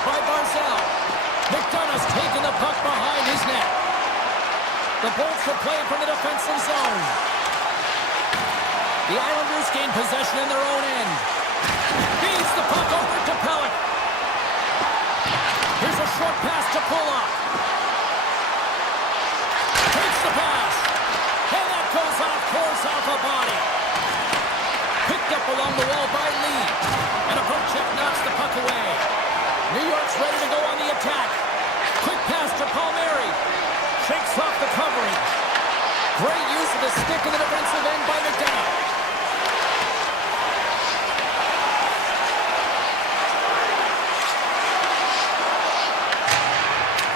regain possession in their own end. Feeds the puck over to Pellick. Here's a short pass to Pullock. Takes the pass. And that goes off course off a body. Picked up along the wall by Lee. And a poke check knocks the puck away. New York's ready to go on the attack. Quick pass to Palmieri. Shakes off the covering. Great use of the stick in the defensive end by McDonough.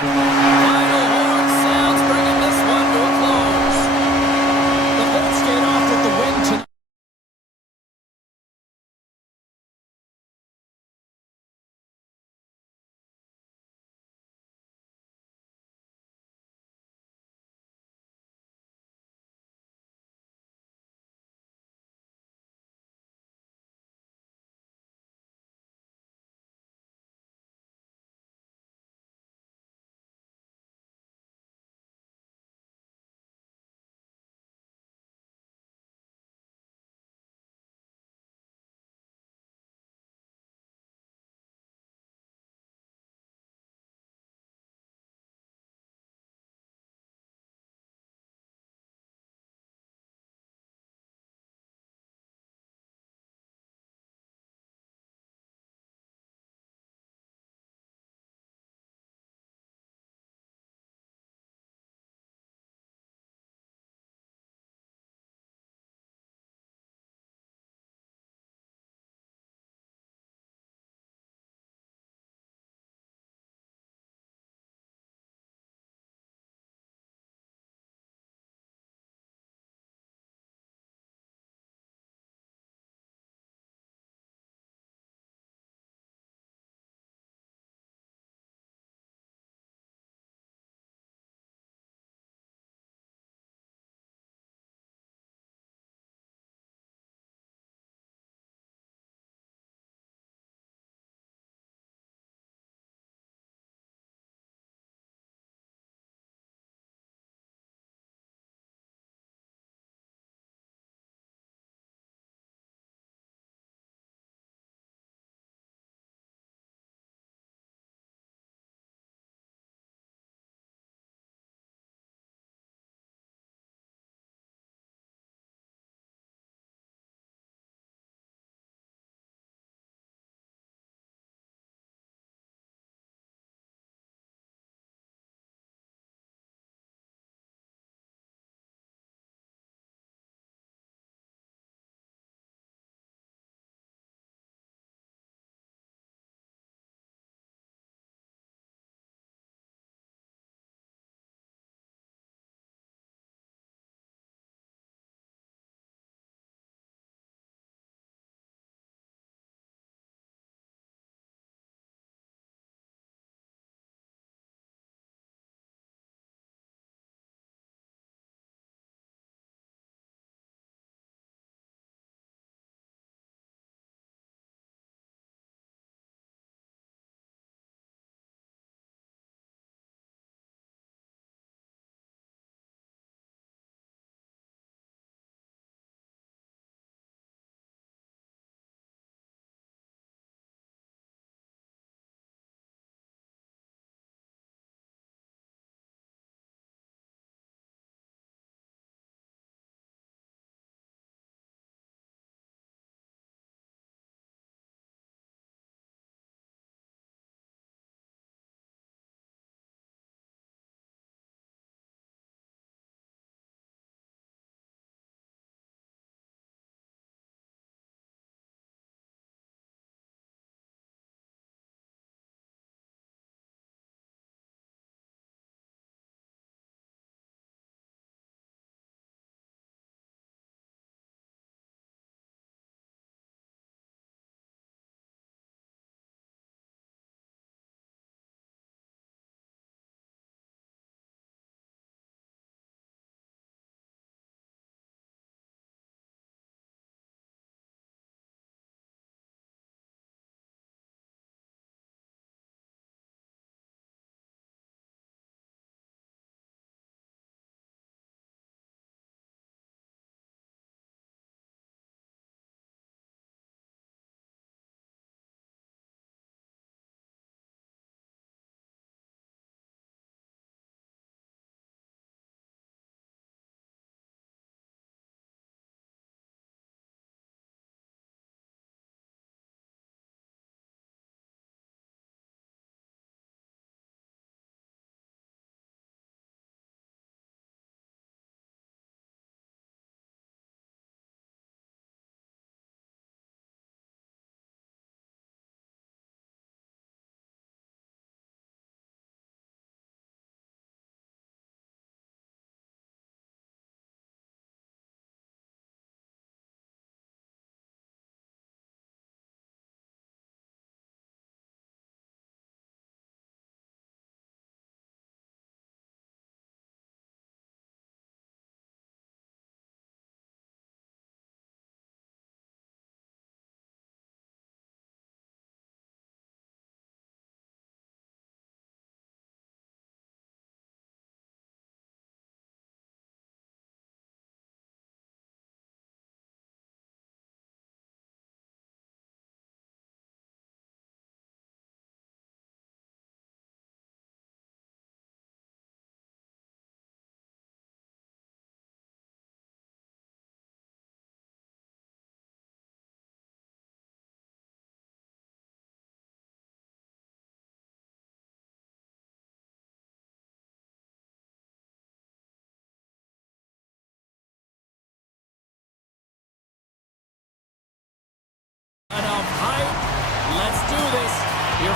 Final horn sounds, bringing this one to a close. The Bolts get off with the win tonight.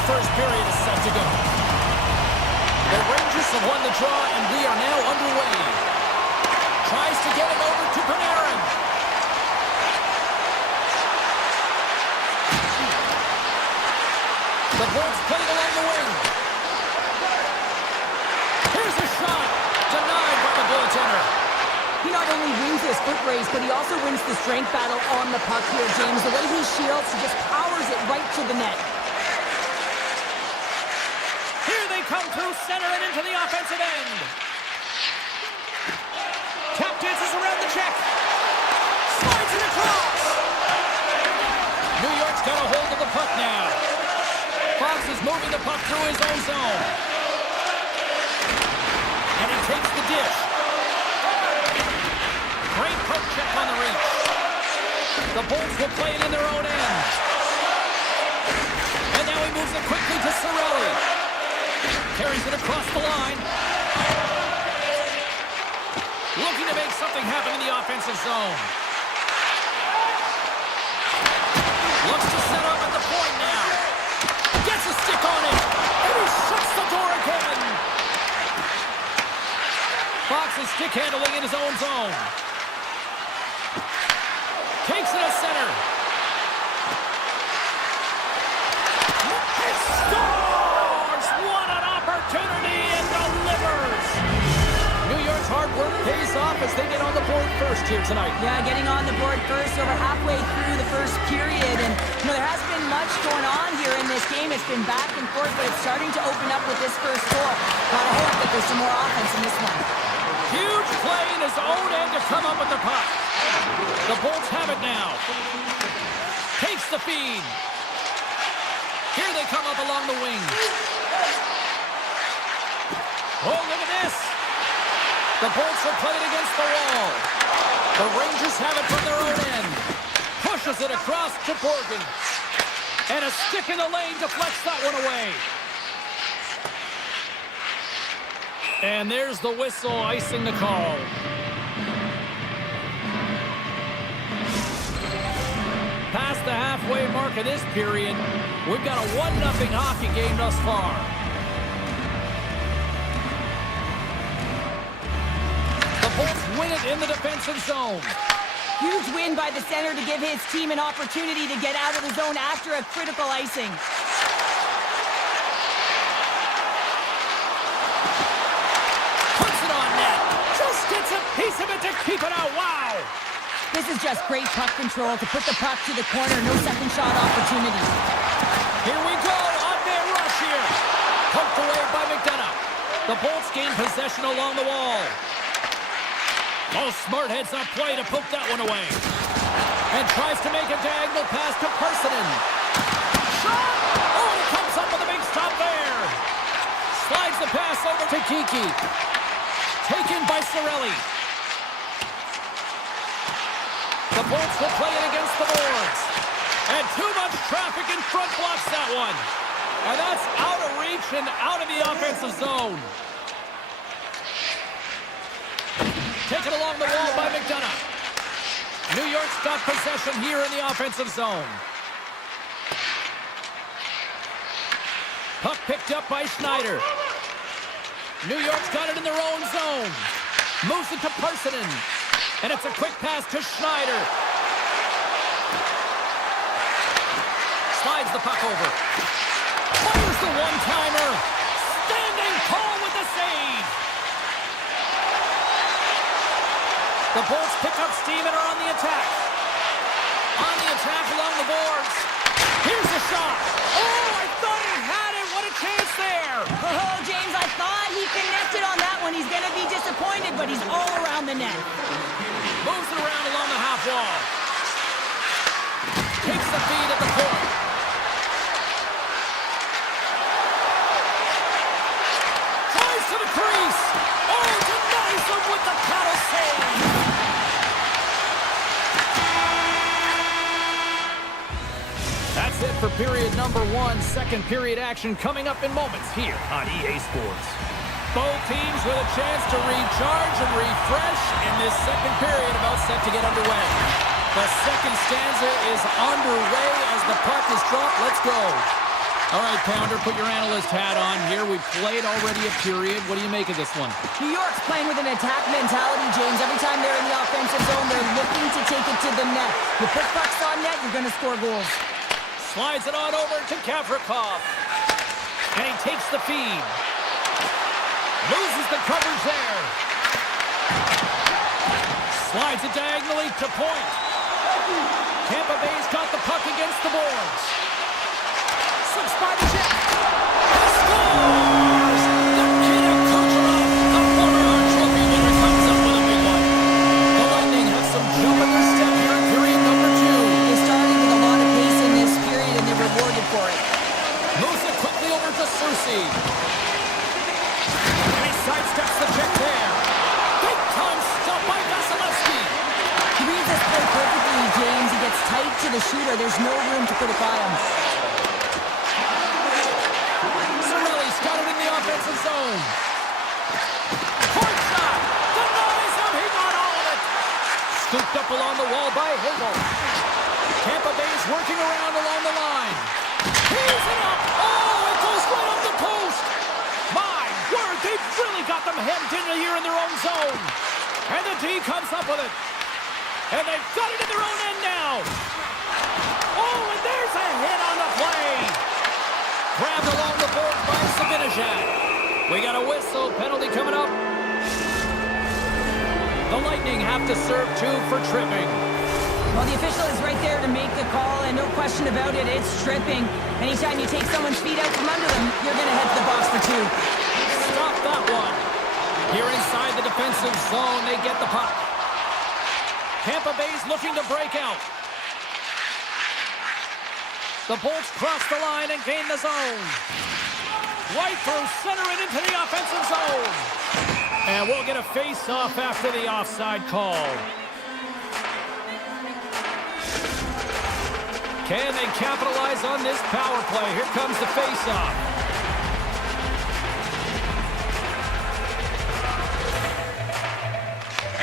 first period is set to go. The Rangers have won the draw, and we are now underway. Tries to get it over to Panarin. The Bolts played along the wing. Here's a shot. Denied by the goaltender. He not only wins this foot race, but he also wins the strength battle on the puck here, James. The way he shields, he just powers it right to the net. Here they come through center and into the offensive end. Tap dances around the check. Slides it across. New York's got a hold of the puck now. Fox is moving the puck through his own zone. And he takes the dish. Great poke check on the reach. The Bolts will play it in their own end. And now he moves it quickly to Cirelli. Carries it across the line. Looking to make something happen in the offensive zone. Looks to set up at the point now. Gets a stick on it. And he shuts the door again. Fox is stick handling in his own zone. Takes it to center. He scores! What an opportunity, and delivers! New York's hard work pays off as they get on the board first here tonight. Yeah, getting on the board first over halfway through the first period. And, there has been much going on here in this game. It's been back and forth, but it's starting to open up with this first goal. Gotta hope that there's some more offense in this one. Huge play in his own end to come up with the puck. The Bolts have it now. Takes the feed. Here they come up along the wing. Oh, look at this. The Bolts are playing against the wall. The Rangers have it from their own end. Pushes it across to Borgen. And a stick in the lane deflects that one away. And there's the whistle icing the call. Past the halfway mark of this period, we've got a 1-0 hockey game thus far. The Bolts win it in the defensive zone. Huge win by the center to give his team an opportunity to get out of the zone after a critical icing. Gets a piece of it to keep it out. Wow! This is just great puck control to put the puck to the corner. No second shot opportunity. Here we go. On-man rush here. Poked away by McDonough. The Bolts gain possession along the wall. Oh, smart heads up play to poke that one away. And tries to make a diagonal pass to Parsonen. Shot! Oh, he comes up with a big stop there. Slides the pass over to Kiki. Taken by Cirelli. The Bolts will play it against the boards. And too much traffic in front blocks that one. And that's out of reach and out of the offensive zone. Taken along the wall by McDonough. New York's got possession here in the offensive zone. Puck picked up by Schneider. New York's got it in their own zone. Moves it to Parsonen. And it's a quick pass to Schneider. Slides the puck over. Fires the one-timer. Standing tall with the save. The Bolts pick up steam and are on the attack. On the attack along the boards. Here's the shot. Oh, I thought he had it. What a chance there. Oh, James, I thought he connected on that one. He's going to be disappointed, but he's all around the net. Moves it around along the half wall. Takes the feed at the point. Tries to the crease. Oh, denies him with the paddle save. That's it for period number 1. Second period action coming up in moments here on EA Sports. Both teams with a chance to recharge and refresh in this second period about set to get underway. The second stanza is underway as the puck is dropped. Let's go. All right, Pounder, put your analyst hat on here. We've played already a period. What do you make of this one? New York's playing with an attack mentality, James. Every time they're in the offensive zone, they're looking to take it to the net. You put pucks on net, you're going to score goals. Slides it on over to Gavrikov. And he takes the feed. Loses the coverage there. Slides it diagonally to point. Tampa Bay's got the puck against the boards. Slips by the jet. Scores! Nikita Kucherov, a former Hart Trophy winner, comes up with a big one. The Lightning have some jump in their step here in period number 2. They started with a lot of pace in this period, and they're rewarded for it. Moves it quickly over to Cersei. And he sidesteps the check there. Big time stop by Vasilevsky. He reads this play perfectly, James. He gets tight to the shooter. There's no room to put it by him. Cirelli's got it in the offensive zone. Hard shot. Denies him. He got all of it. Scooped up along the wall by Hagel. Tampa Bay's working around along the line. He's it up. Oh, it goes right up the post. My word, they've really got them hemmed in here in their own zone. And the D comes up with it. And they've got it in their own end now. Oh, and there's a hit on the play. Grabbed along the board by Sabinajad. We got a whistle. Penalty coming up. The Lightning have to serve 2 for tripping. Well, the official is right there to make the call, and no question about it, it's tripping. Anytime you take someone's feet out from under them, you're going to head to the box for 2. Stop that one. Here inside the defensive zone, they get the puck. Tampa Bay's looking to break out. The Bolts cross the line and gain the zone. Right through center and into the offensive zone. And we'll get a face-off after the offside call. Can they capitalize on this power play? Here comes the face-off.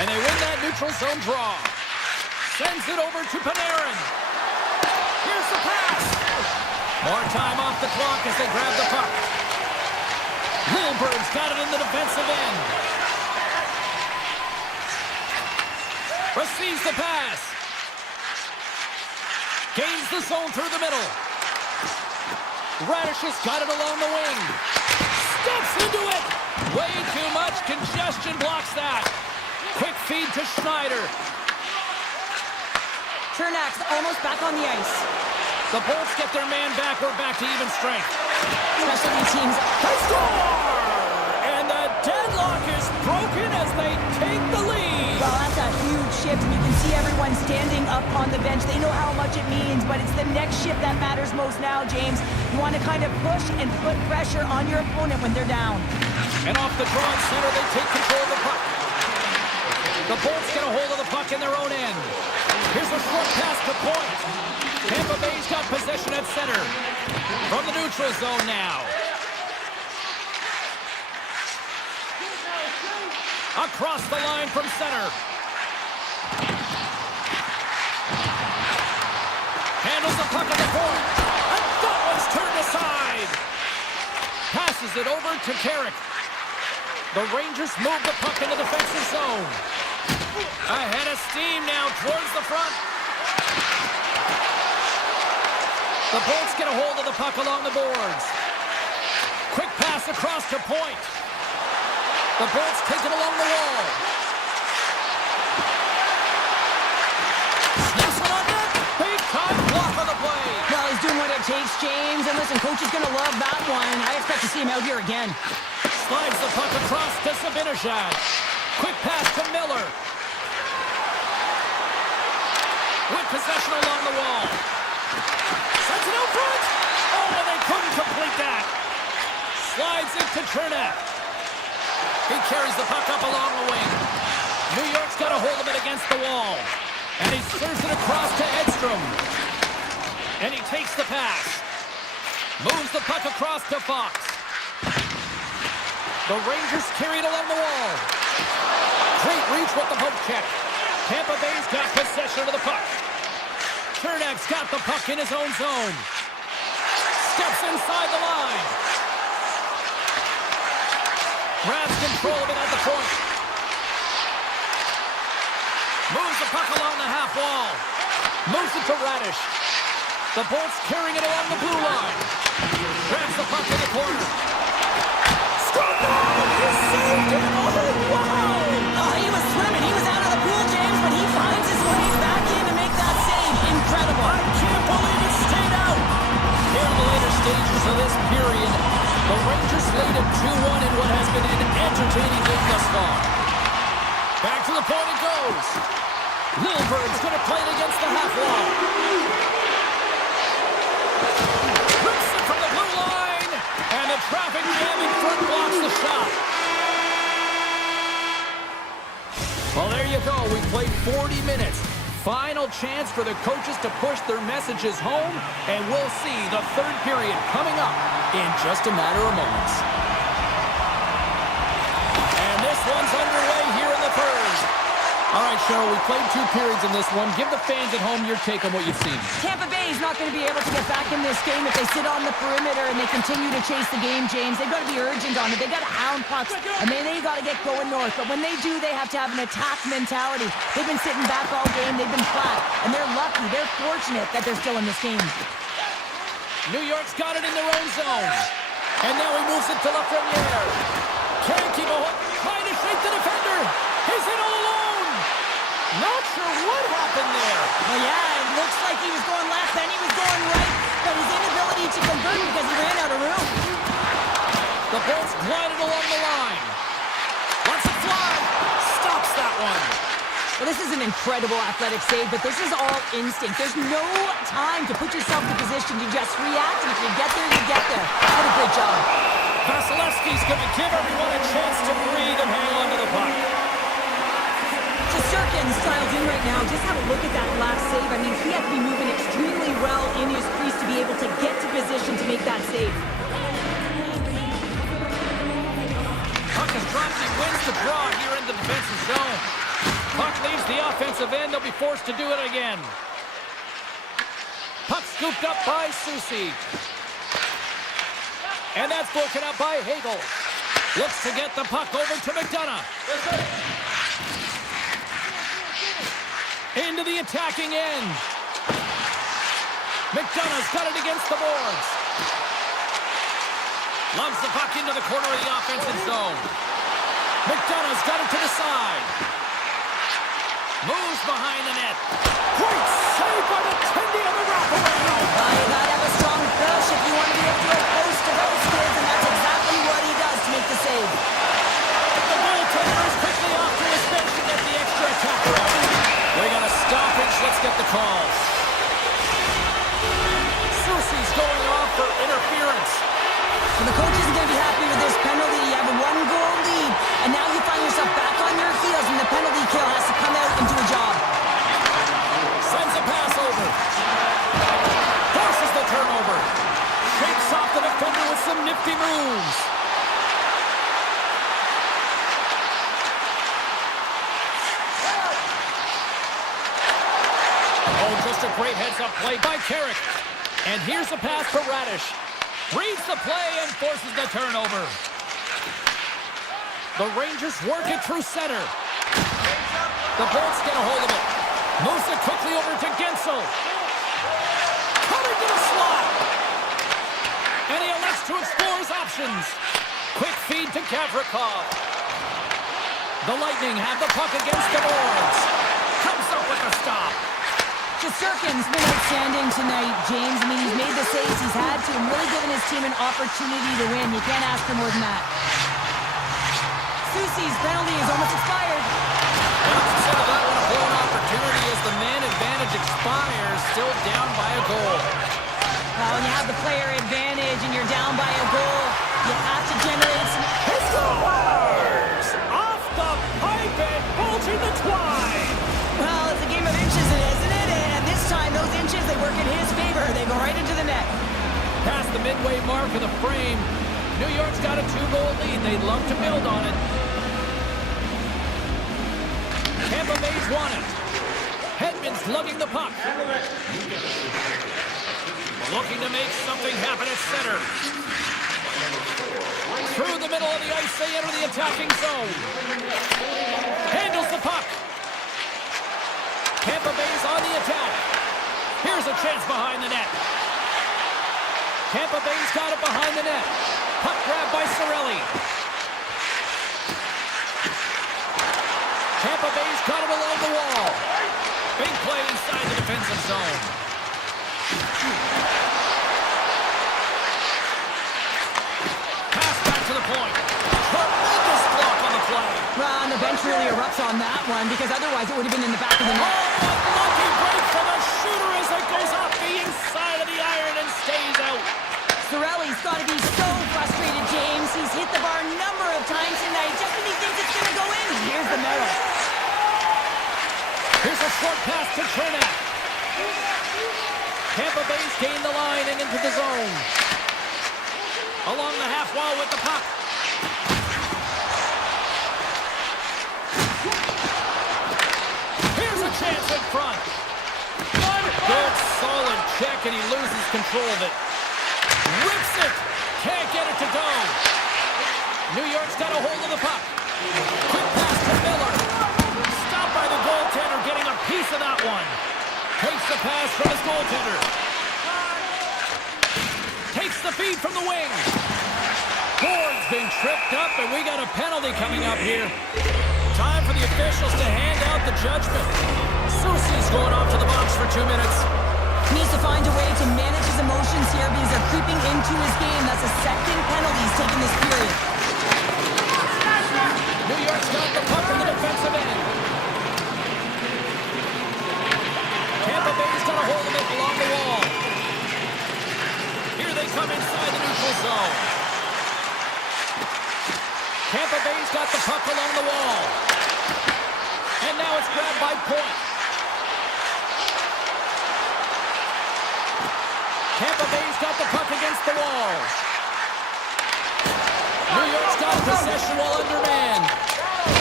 And they win that neutral zone draw. Sends it over to Panarin. Here's the pass. More time off the clock as they grab the puck. Lilberg's got it in the defensive end. Receives the pass. Gains the zone through the middle. Radish has got it along the wing. Steps into it. Way too much congestion blocks that. Quick feed to Schneider. Chernak's almost back on the ice. The Bolts get their man back. We're back to even strength. Specialty teams. They score! And the deadlock is broken as they take the lead. Well, that's a huge shift, and you can see everyone standing up on the bench. They know how much it means, but it's the next shift that matters most now, James. You want to kind of push and put pressure on your opponent when they're down. And off the draw in center, they take control of the puck. The Bolts get a hold of the puck in their own end. Here's a short pass to point. Tampa Bay's got possession at center. From the neutral zone now. Across the line from center. Handles the puck at the point. And that one's turned aside. Passes it over to Carrick. The Rangers move the puck in the defensive zone. Ahead of steam now towards the front. The Bolts get a hold of the puck along the boards. Quick pass across to point. The Bolts take it along the wall. Snaps one on net. Big time block on the play. Well, he's doing what it takes, James. And listen, coach is going to love that one. I expect to see him out here again. Slides the puck across to Sabinajad. Quick pass to Miller. With possession along the wall. Sends it out front. Oh, and they couldn't complete that. Slides into Chernak. He carries the puck up along the wing. New York's got a hold of it against the wall. And he serves it across to Edstrom. And he takes the pass. Moves the puck across to Fox. The Rangers carry it along the wall. Great reach with the poke check. Tampa Bay's got possession of the puck. Chernak's got the puck in his own zone. Steps inside the line. Grabs control of it at the point. Moves the puck along the half wall. Moves it to Radish. The Bolts carrying it along the blue line. Grabs the puck in the corner. Struck out! He saved it! Oh, wow! Oh, he was swimming. He was out of the pool, James, but he finds his way back in to make that save. Incredible. I can't believe it stayed out! Here in the later stages of this period, the Rangers lead at 2-1 in what has been an entertaining game thus far. Back to the point it goes. Lilberg's going to play it against the half wall. Rips it from the blue line, and the traffic jam in front blocks the shot. Well, there you go. We played 40 minutes. Final chance for the coaches to push their messages home, and we'll see the third period coming up in just a matter of moments. And this one's underway here in the third. All right, Cheryl, we played 2 periods in this one. Give the fans at home your take on what you've seen. Tampa Bay is not going to be able to get back in this game if they sit on the perimeter and they continue to chase the game, James. They've got to be urgent on it. They've got to hound pucks, and they've got to get going north. But when they do, they have to have an attack mentality. They've been sitting back all game. They've been flat, and they're lucky. They're fortunate that they're still in this game. New York's got it in their own zone. And now he moves it to Lafreniere. Can't keep a hold. Trying to shake the defender. He's in all alone. Not sure what happened there. Well, yeah, it looks like he was going left, then he was going right. But his inability to convert because he ran out of room. The Bolts glided along the line. Lets it fly. Stops that one. Well, this is an incredible athletic save, but this is all instinct. There's no time to put yourself in position to just react, and if you get there, you get there. What a great job. Vasilevsky's going to give everyone a chance to breathe and hang on to the puck. Shesterkin's dialed in right now. Just have a look at that last save. I mean, he had to be moving extremely well in his crease to be able to get to position to make that save. Puck is dropped. He wins the draw here in the defensive zone. Puck leaves the offensive end. They'll be forced to do it again. Puck scooped up by Susi. And that's broken up by Hagel. Looks to get the puck over to McDonough. Into the attacking end. McDonough's got it against the boards. Loves the puck into the corner of the offensive zone. McDonough's got it to the side. Moves behind the net. Great save by the Tendy on the wraparound. You gotta have a strong push if you want to be able to go close to those kids, and that's exactly what he does to make the save. The goaltender is quickly off to his bench to get the extra attacker out. We got a stoppage. Let's get the calls. Susi's going off for interference. And the coach isn't going to be happy with this penalty. You have a 1-goal lead, and now you find yourself back on your heels, and the penalty kill has to come out and do a job. Sends a pass over. Forces the turnover. Shakes off the defender with some nifty moves. Oh, just a great heads-up play by Carrick. And here's a pass for Radish. Reads the play and forces the turnover. The Rangers work it through center. The Bolts get a hold of it. Moves it quickly over to Gensel. Coming to the slot. And he elects to explore his options. Quick feed to Gavrikov. The Lightning have the puck against the boards. Comes up with a stop. Shesterkin's been outstanding tonight, James. I mean, he's made the saves he's had to and really given his team an opportunity to win. You can't ask for more than that. Susi's penalty is almost expired. Well, consider that one a blown opportunity as the man advantage expires, still down by a goal. Well, when you have the player advantage and you're down by a goal, you have to generate some... He scores! Off the pipe and bulging the twine! Well, it's a game of inches, isn't it? And this time, those inches, they work in his favor. They go right into the net. Past the midway mark of the frame, New York's got a 2-goal lead. They'd love to build on it. Tampa Bay's won it. Hedman's lugging the puck. Looking to make something happen at center. Through the middle of the ice, they enter the attacking zone. Handles the puck. Tampa Bay's on the attack. Here's a chance behind the net. Tampa Bay's got it behind the net. Puck grab by Cirelli. Tampa Bay's got it along the wall. Big play inside the defensive zone. Pass back to the point. Tremendous block on the play. Well, and the bench really erupts on that one because otherwise it would have been in the back of the net. Oh, lucky break for the shooter as it goes off the inside of the iron and stays out. Cirelli's got to be so frustrated, James. He's hit the bar a number of times tonight just when he thinks it's going to go in. Here's the medal. Here's a short pass to Trinidad. Tampa Bay's gained the line and into the zone. Along the half wall with the puck. Here's a chance in front. Good solid check and he loses control of it. Rips it. Can't get it to go. New York's got a hold of the puck. Quick pass to Miller. Stopped by the goaltender getting a piece of that one. Takes the pass from his goaltender. Takes the feed from the wing. Board's been tripped up and we got a penalty coming up here. Time for the officials to hand out the judgment. Soucy's going off to the box for 2 minutes. He needs to find a way to manage his emotions here because they're creeping into his game. That's a second penalty he's taken this period. New York's got the puck in the defensive end. Tampa Bay's got a hold of it along the wall. Here they come inside the neutral zone. Tampa Bay's got the puck along the wall. And now it's grabbed by Point. Tampa Bay's got the puck against the wall. New York's got possession while undermanned.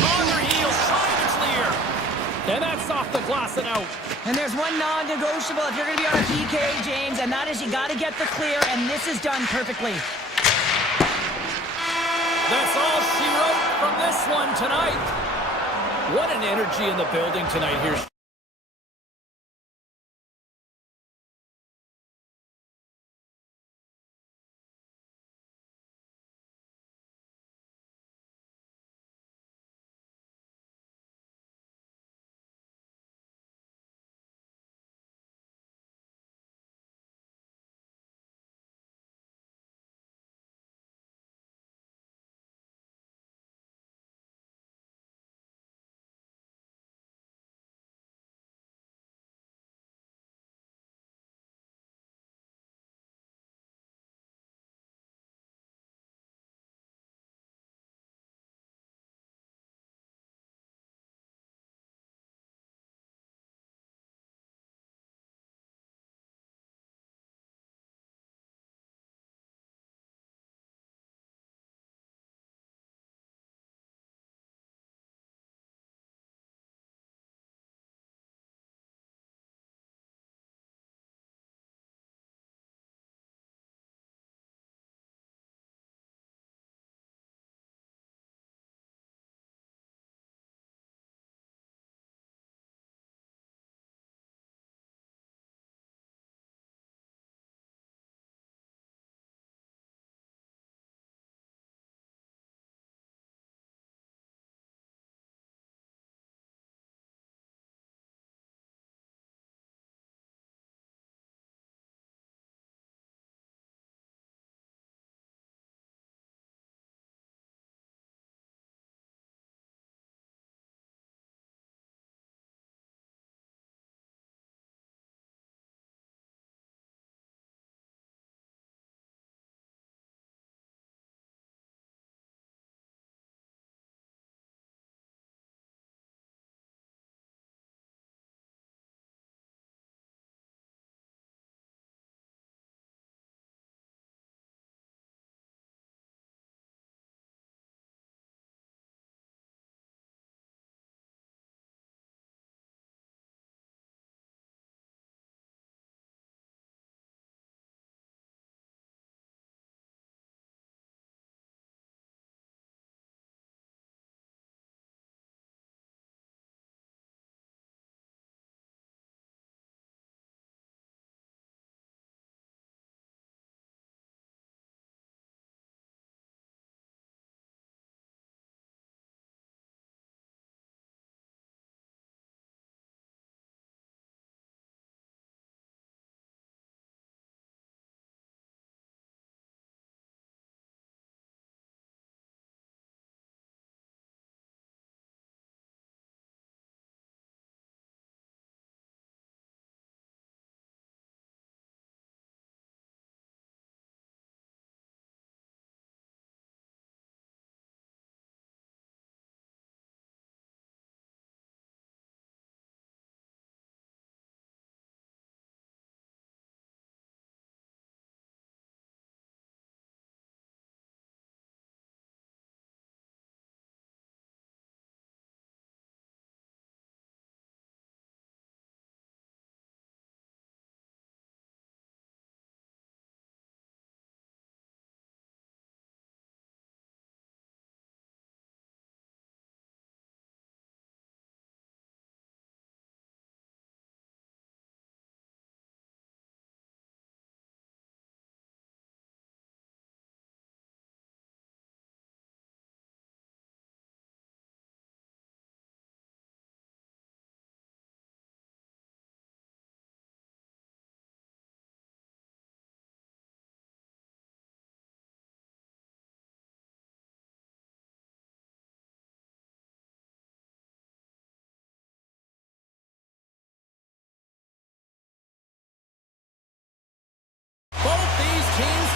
On their heels, trying to clear. And that's off the glass and out. And there's one non-negotiable if you're going to be on a PK, James, and that is you got to get the clear, and this is done perfectly. That's all she wrote from this one tonight. What an energy in the building tonight here.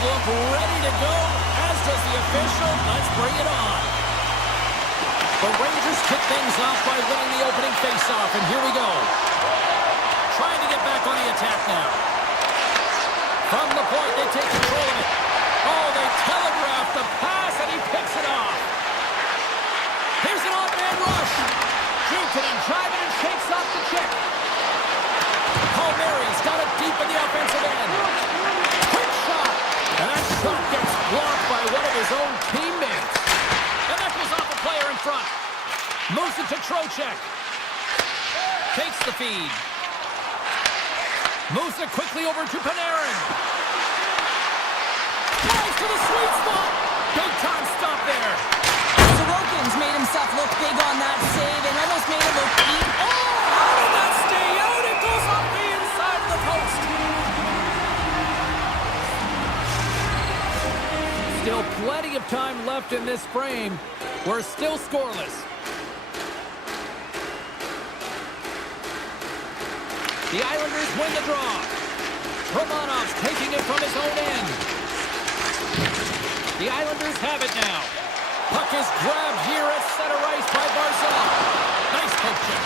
look ready to go, as does the official. Let's bring it on. The Rangers kick things off by winning the opening faceoff, and here we go. Trying to get back on the attack now. From the point, they take control of it. Oh, they telegraph the pass, and he picks it off. Here's an odd-man rush. Jukin and driving and shakes off the check. Palmieri's got it deep in the offensive end. Quick shot. And that shot gets blocked by one of his own teammates. And that goes off a player in front. Moves it to Trocheck. Takes the feed. Moves it quickly over to Panarin. Flies to the sweet spot. Big time stop there. Sorokin's made himself look big on that save and almost made him look deep. Oh, how did that stay out? It goes off the inside of the post. Still plenty of time left in this frame. We're still scoreless. The Islanders win the draw. Romanov's taking it from his own end. The Islanders have it now. Puck is grabbed here at center ice by Barzal. Nice poke check.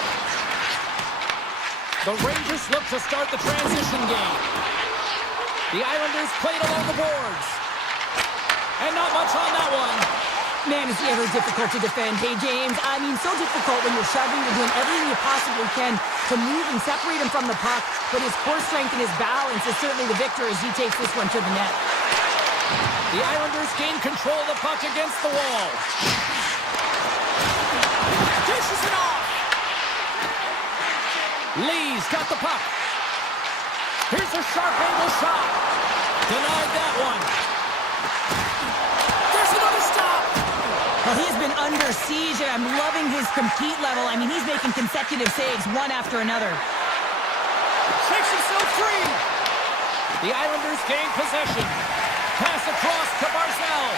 The Rangers look to start the transition game. The Islanders played along the boards. And not much on that one. Man, is he ever difficult to defend. Hey, James, I mean, so difficult when you're shoving, you're doing everything you possibly can to move and separate him from the puck, but his core strength and his balance is certainly the victor as he takes this one to the net. The Islanders gain control of the puck against the wall. Dishes it off. Lee's got the puck. Here's a sharp angle shot. Denied that one. There's another stop. Well, he's been under siege, and I'm loving his compete level. I mean, he's making consecutive saves, one after another. Shakes himself free. The Islanders gain possession. Pass across to Barzal.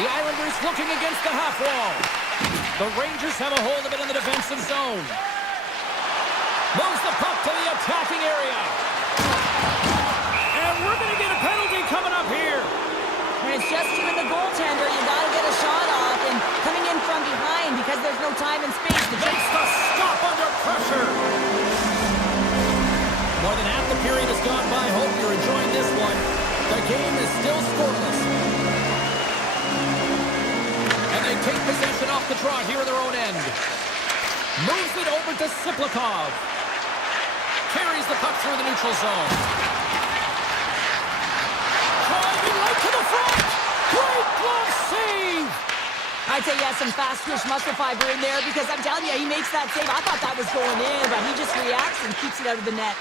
The Islanders looking against the half wall. The Rangers have a hold of it in the defensive zone. Moves the puck to the attacking area. And we're going to get a penalty coming up here. When it's just you and the goaltender, you got to get a shot off, and coming in from behind because there's no time and space to Makes the stop under pressure. More than half the period has gone by. Hope you're enjoying this one. The game is still scoreless. And they take possession off the draw here in their own end. Moves it over to Siplikov. Carries the puck through the neutral zone. Driving right to the front. Great glove save. I'd say he has some fast twitch muscle fiber in there because I'm telling you, he makes that save. I thought that was going in, but he just reacts and keeps it out of the net.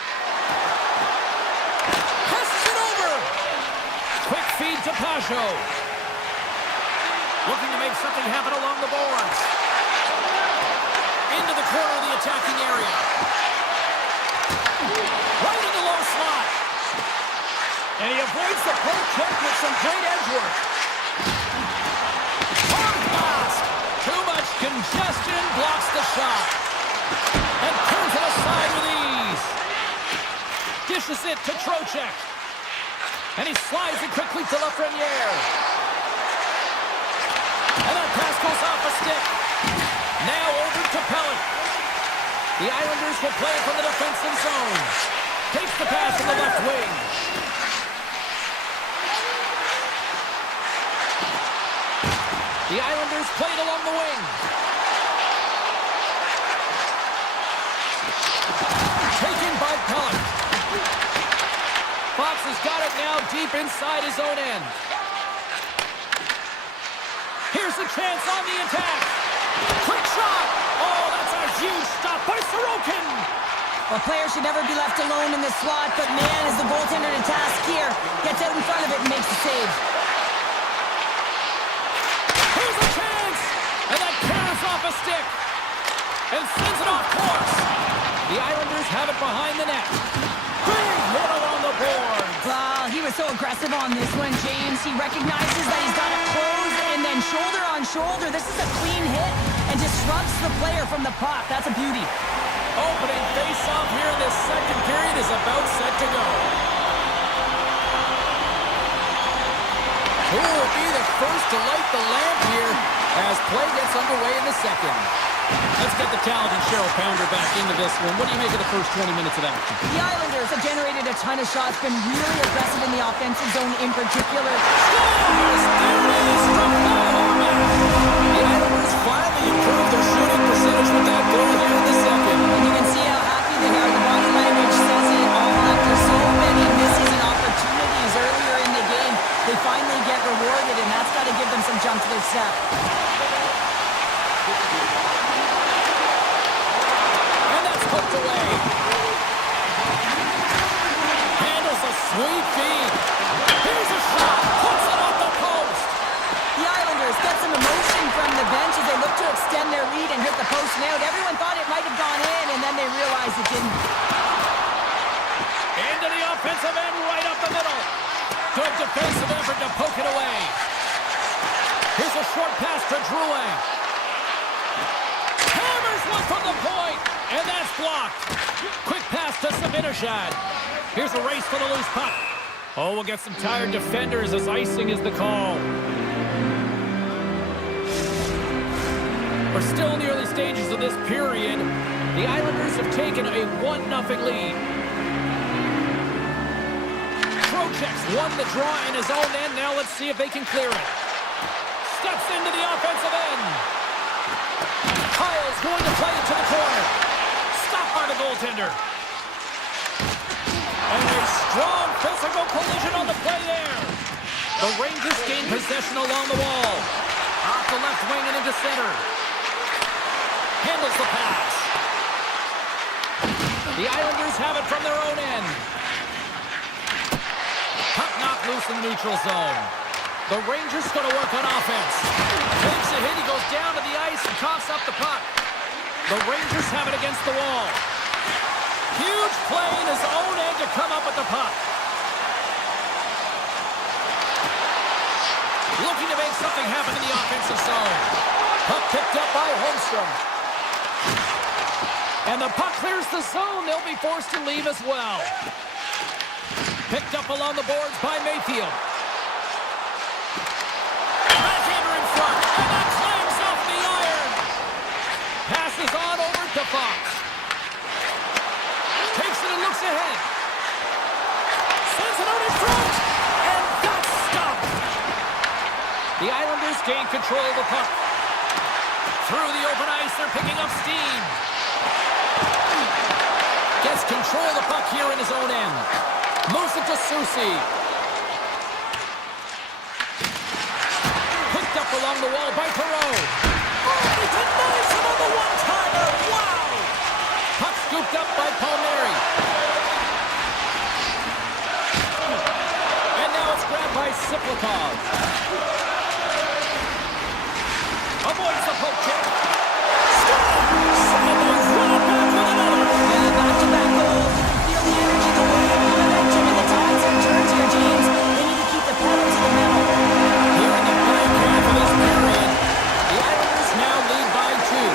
Passes it over. Quick feed to Pajot. Looking to make something happen along the boards. Into the corner of the attacking area. Right in the low slot. And he avoids the poke check with some great edge work. Hard pass. Too much congestion blocks the shot. And turns it aside with ease. Dishes it to Trocheck. And he slides it quickly to Lafreniere. And that pass goes off a stick. Now over to Pellet. The Islanders will play it from the defensive zone. Takes the pass from the left wing. The Islanders play it along the wing. Taken by Pellet. Fox has got it now deep inside his own end. Here's a chance on the attack. Quick shot. Oh, that's a huge stop by Sorokin. Well, players should never be left alone in the slot, but man, is the goaltender to task here. Gets out in front of it and makes the save. Here's a chance. And that carries off a stick. And sends it off course. The Islanders have it behind the net. Big hit along the board. Well, he was so aggressive on this one, James. He recognizes that he's got to close and then shoulder on shoulder. This is a clean hit and disrupts the player from the puck. That's a beauty. Opening face-off here in this second period is about set to go. Who will be the first to light the lamp here as play gets underway in the second? Let's get the talented Cheryl Pounder back into this one. What do you make of the first 20 minutes of action? The Islanders have generated a ton of shots, been really aggressive in the offensive zone in particular. Scores! There it is from Ballhorn. The Islanders finally improved their shooting percentage with that goal here in the second. And you can see how happy they are. The body language says it all after so many misses and opportunities earlier in the game. They finally get rewarded, and that's got to give them some jump to their step. Hooked away. Handles a sweet feed. Here's a shot. Puts it off the post. The Islanders get some emotion from the bench as they look to extend their lead and hit the post and out. Everyone thought it might have gone in, and then they realized it didn't. Into the offensive end, right up the middle. Good defensive effort to poke it away. Here's a short pass to Drouin. Hammers one from the point. And that's blocked. Quick pass to Sabinashad. Here's a race for the loose puck. Oh, we'll get some tired defenders as icing is the call. We're still in the early stages of this period. The Islanders have taken a 1-0 lead. Trocheck's won the draw in his own end. Now let's see if they can clear it. Steps into the offensive end. Kyle's going to play it to the corner. Stopped by the goaltender. And a strong physical collision on the play there. The Rangers gain possession along the wall. Off the left wing and into center. Handles the pass. The Islanders have it from their own end. Puck knocked loose in the neutral zone. The Rangers going to work on offense. Takes a hit, he goes down to the ice and coughs up the puck. The Rangers have it against the wall. Huge play in his own end to come up with the puck. Looking to make something happen in the offensive zone. Puck picked up by Holmstrom. And the puck clears the zone. They'll be forced to leave as well. Picked up along the boards by Mayfield. Backhander in front. And that climbs off the iron. Passes on over to Fox. Takes it and looks ahead. Sends it out in front. And that's stopped. The Islanders gain control of the puck. Through the open ice, they're picking up steam. Gets control of the puck here in his own end. Moves it to Susi. Picked up along the wall by Perreault. Oh, he denies him on the one-timer. Wow! Puck scooped up by Palmieri. And now it's grabbed by Siplikov. Avoids the poke check. Scores! Someone's running back with another. Yeah, back-to-back goals. You can feel the energy, the wave, the momentum, and the tides have turned here, James. They need to keep the pedal to the metal. Here in the back half of this period, the Islanders now lead by 2.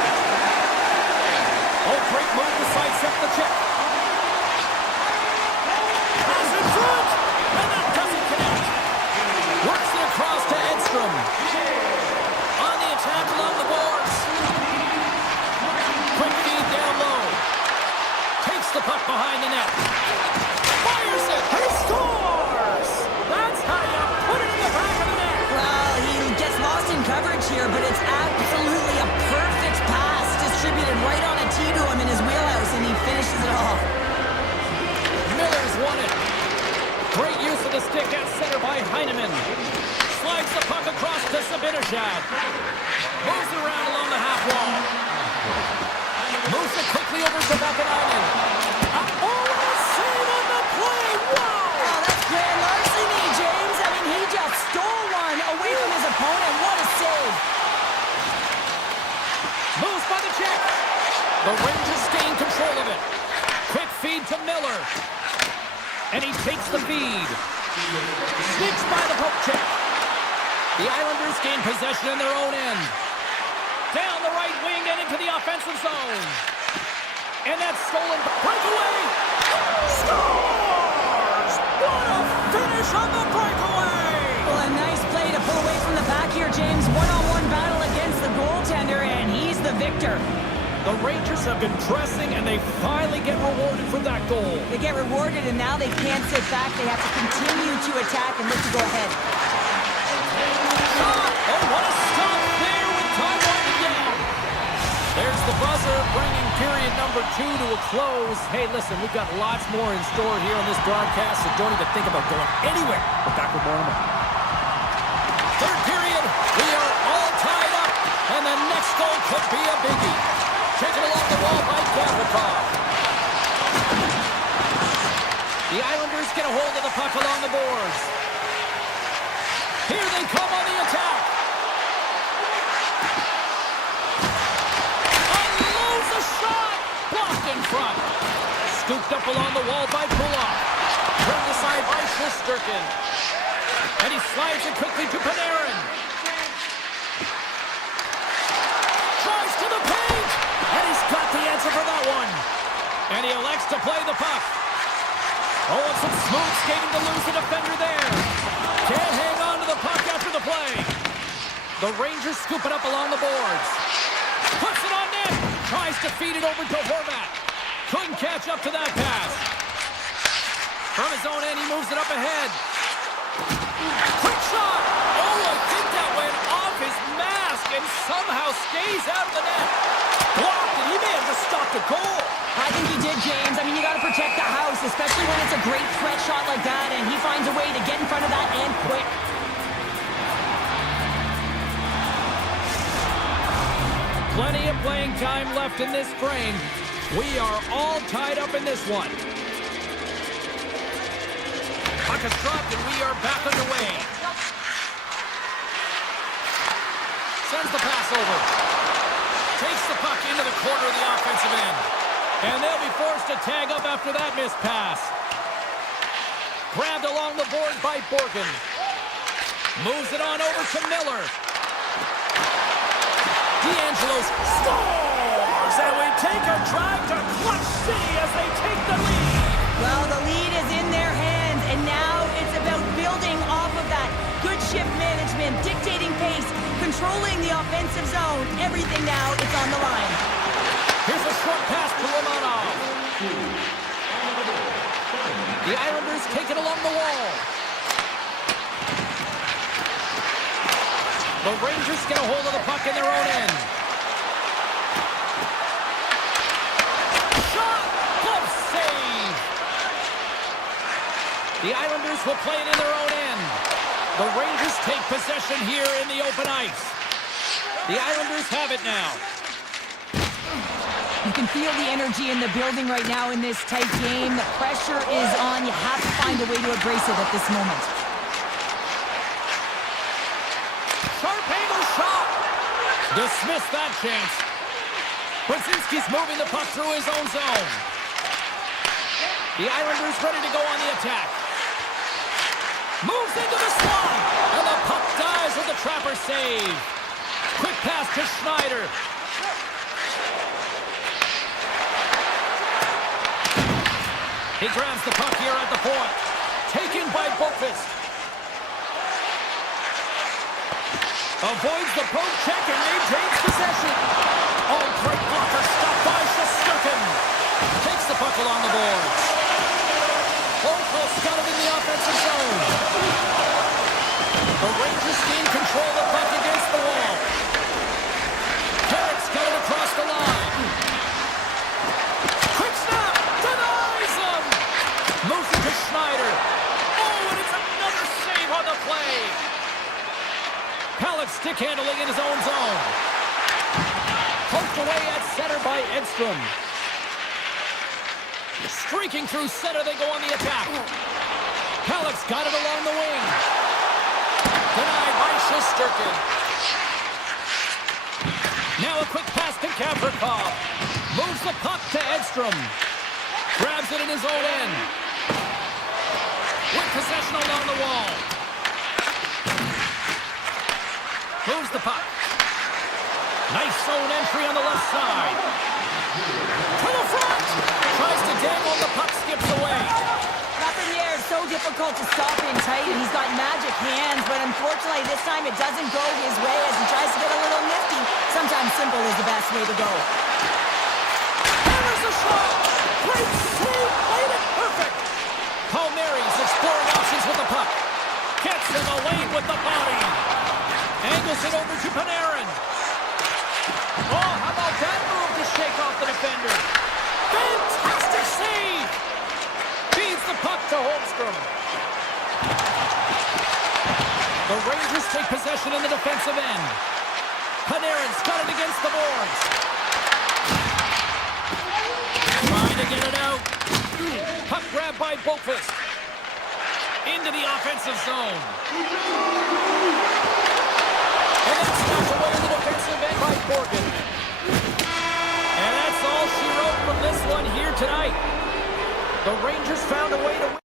Oh, great move to sidestep the check. Pass in front, and that doesn't connect. Works it across to Edstrom. On the attack along the boards. Quick feed down low. Takes the puck behind the net. Fires it. He scores! That's how you put it in the back of the net. Well, he gets lost in coverage here, but it's absolutely a perfect pass distributed right on a tee to him in his wheelhouse, and he finishes it off. Miller's won it. Great use of the stick at center by Heineman. Slides the puck across to Sabinashad. Moves it around along the half wall. Moves it quickly over to Vakanainen. Oh, a save on the play! Wow! Oh, that's grand larceny, James. I mean, he just stole one away from his opponent. What a save. Moves by the check. The Rangers gain control of it. Quick feed to Miller. And he takes the feed. Sneaks by the poke check. The Islanders gain possession in their own end. Down the right wing and into the offensive zone. And that's stolen. Breakaway. Scores! What a finish on the breakaway! Well, a nice play to here, and he's the victor. The Rangers have been pressing, and they finally get rewarded for that goal. They get rewarded, and now they can't sit back. They have to continue to attack and look to go ahead. Shot! Oh, what a stop there with time winding down. There's the buzzer, bringing period number 2 to a close. Hey, listen, we've got lots more in store here on this broadcast, so don't even think about going anywhere. We're back with more in a moment. Third period, we are all tied up, and the next goal could be a biggie. Taken along the wall by Gavrikov. The Islanders get a hold of the puck along the boards. Here they come on the attack. Unloads a shot. Blocked in front. Scooped up along the wall by Pulloff. Turned aside by Shesterkin. And he slides it quickly to Panarin. Tries to the paint. And he's got the answer for that one. And he elects to play the puck. Oh, and some smooth skating to lose the defender there. Can't hang on to the puck after the play. The Rangers scoop it up along the boards. Puts it on net. Tries to feed it over to Horvat. Couldn't catch up to that pass. From his own end, he moves it up ahead. Quick shot. Oh, I think that went off his mask and somehow stays out of the net. Blocked, and he may have just stopped a goal. I think he did, James. I mean, you got to protect the house, especially when it's a great threat shot like that, and he finds a way to get in front of that and quick. Plenty of playing time left in this frame. We are all tied up in this one. Puck is dropped, and we are back underway. Sends the pass over. Takes the puck into the corner of the offensive end. And they'll be forced to tag up after that missed pass. Grabbed along the board by Borgen. Moves it on over to Miller. D'Angelo's scores! And we take a drive to Clutch City as they take the lead. Well, the lead is in their hands, and now it's about building off of that. Good shift management, dictating pace, controlling the offensive zone. Everything now is on the line. Here's a short pass to Romanov. The Islanders take it along the wall. The Rangers get a hold of the puck in their own end. Shot! Glove save! The Islanders will play it in their own end. The Rangers take possession here in the open ice. The Islanders have it now. You can feel the energy in the building right now in this tight game. The pressure is on. You have to find a way to embrace it at this moment. Sharp angle shot. Dismissed that chance. Brzezinski's moving the puck through his own zone. The Islanders ready to go on the attack. Moves into the slot. And the puck dies with the trapper save. Quick pass to Schneider. He grabs the puck here at the point. Taken by Boqvist. Avoids the poke check and maintains possession. Oh, great blocker stopped by Shesterkin. Takes the puck along the boards. Oakville scouted in the offensive zone. The Rangers gain control of the puck against the wall. Carrick's got it across the line. Quick snap! Denies him! Moves it to Schneider. Oh, and it's another save on the play. Pallet stick handling in his own zone. Poked away at center by Edstrom. Streaking through center, they go on the attack. Pallet's got it along the wing. Denied by Shesterkin. Now a quick pass to Gavrikov. Moves the puck to Edstrom. Grabs it in his own end. With possession along the wall. Moves the puck. Nice zone entry on the left side. To the front. Tries to dangle, the puck skips away. Lafreniere is so difficult to stop in tight, and he's got magic hands, but unfortunately this time it doesn't go his way as he tries to get a little nifty. Sometimes simple is the best way to go. There's a shot! Great save! Played it perfect! Palmieri's exploring options with the puck. Gets in the lane with the body. Angles it over to Panarin. Oh, how about that move to shake off the defender? Fantastic save! Feeds the puck to Holmstrom. The Rangers take possession in the defensive end. Panarin's got it against the boards. Trying to get it out. Puck grab by Boqvist. Into the offensive zone. And that's knocked away in the defensive end by Borgen. And that's all she wrote from this one here tonight. The Rangers found a way to win.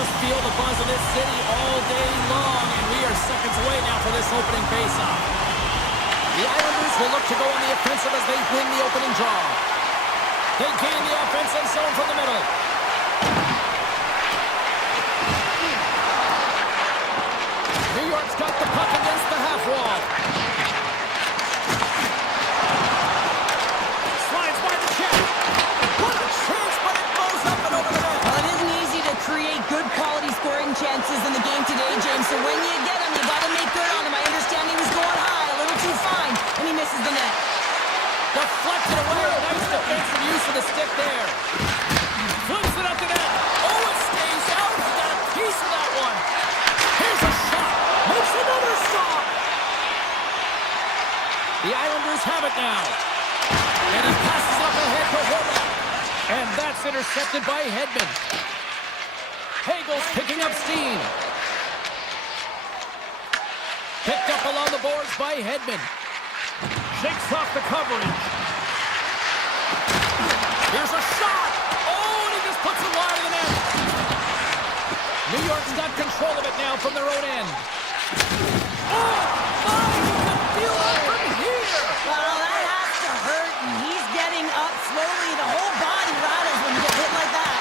just feel the buzz of this city all day long, and we are seconds away now for this opening faceoff. The Islanders will look to go on the offensive as they win the opening draw. They gain the offensive zone from the middle. New York's got the puck against the half wall. Slides by the check. What a chance, but it goes up and over the net. Well, it isn't easy to create good quality scoring chances in the game today, James. So when you get them, you got to make good on them. I understand he was going high, a little too fine, and he misses the net. Deflected away. Nice defensive use of the stick there. Flips it up the net. Oh, it stays out. He got a piece of that one. Here's a shot. Makes another stop. The Islanders have it now. And he passes up ahead to Horvath. And that's intercepted by Hedman. Hagel's picking up steam. Picked up along the boards by Hedman. Shakes off the coverage. Here's a shot. Oh, and he just puts it wide of the net. New York's got control of it now from their own end. Oh, my, he can feel it from here. Well, that has to hurt, and he's getting up slowly. The whole body rattles when you get hit like that.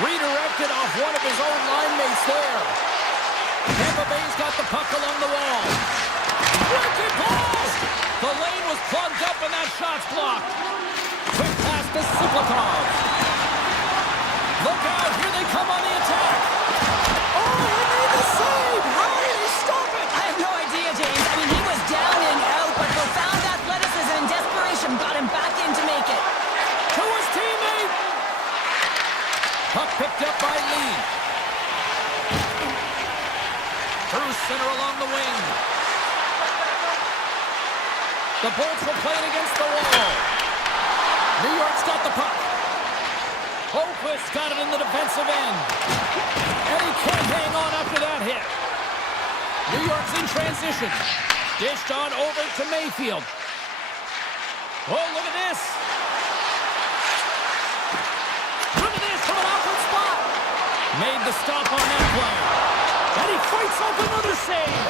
Redirected off one of his own line mates there. Tampa Bay's got the puck along the wall. Wicked ball! The lane was plugged up and that shot's blocked. Quick pass to Suplikov. Look out, here they come on the attack. Oh, he made the save! How did he stop it? I have no idea, James. I mean, he was down and out, but profound athleticism and desperation got him back in to make it. To his teammate! Puck picked up by Lee. Through center along the wing. The Bolts will play it against the wall. New York's got the puck. Holquist's got it in the defensive end. And he can't hang on after that hit. New York's in transition. Dished on over to Mayfield. Oh, look at this. Look at this from an awkward spot. Made the stop on that play. And he fights off another save.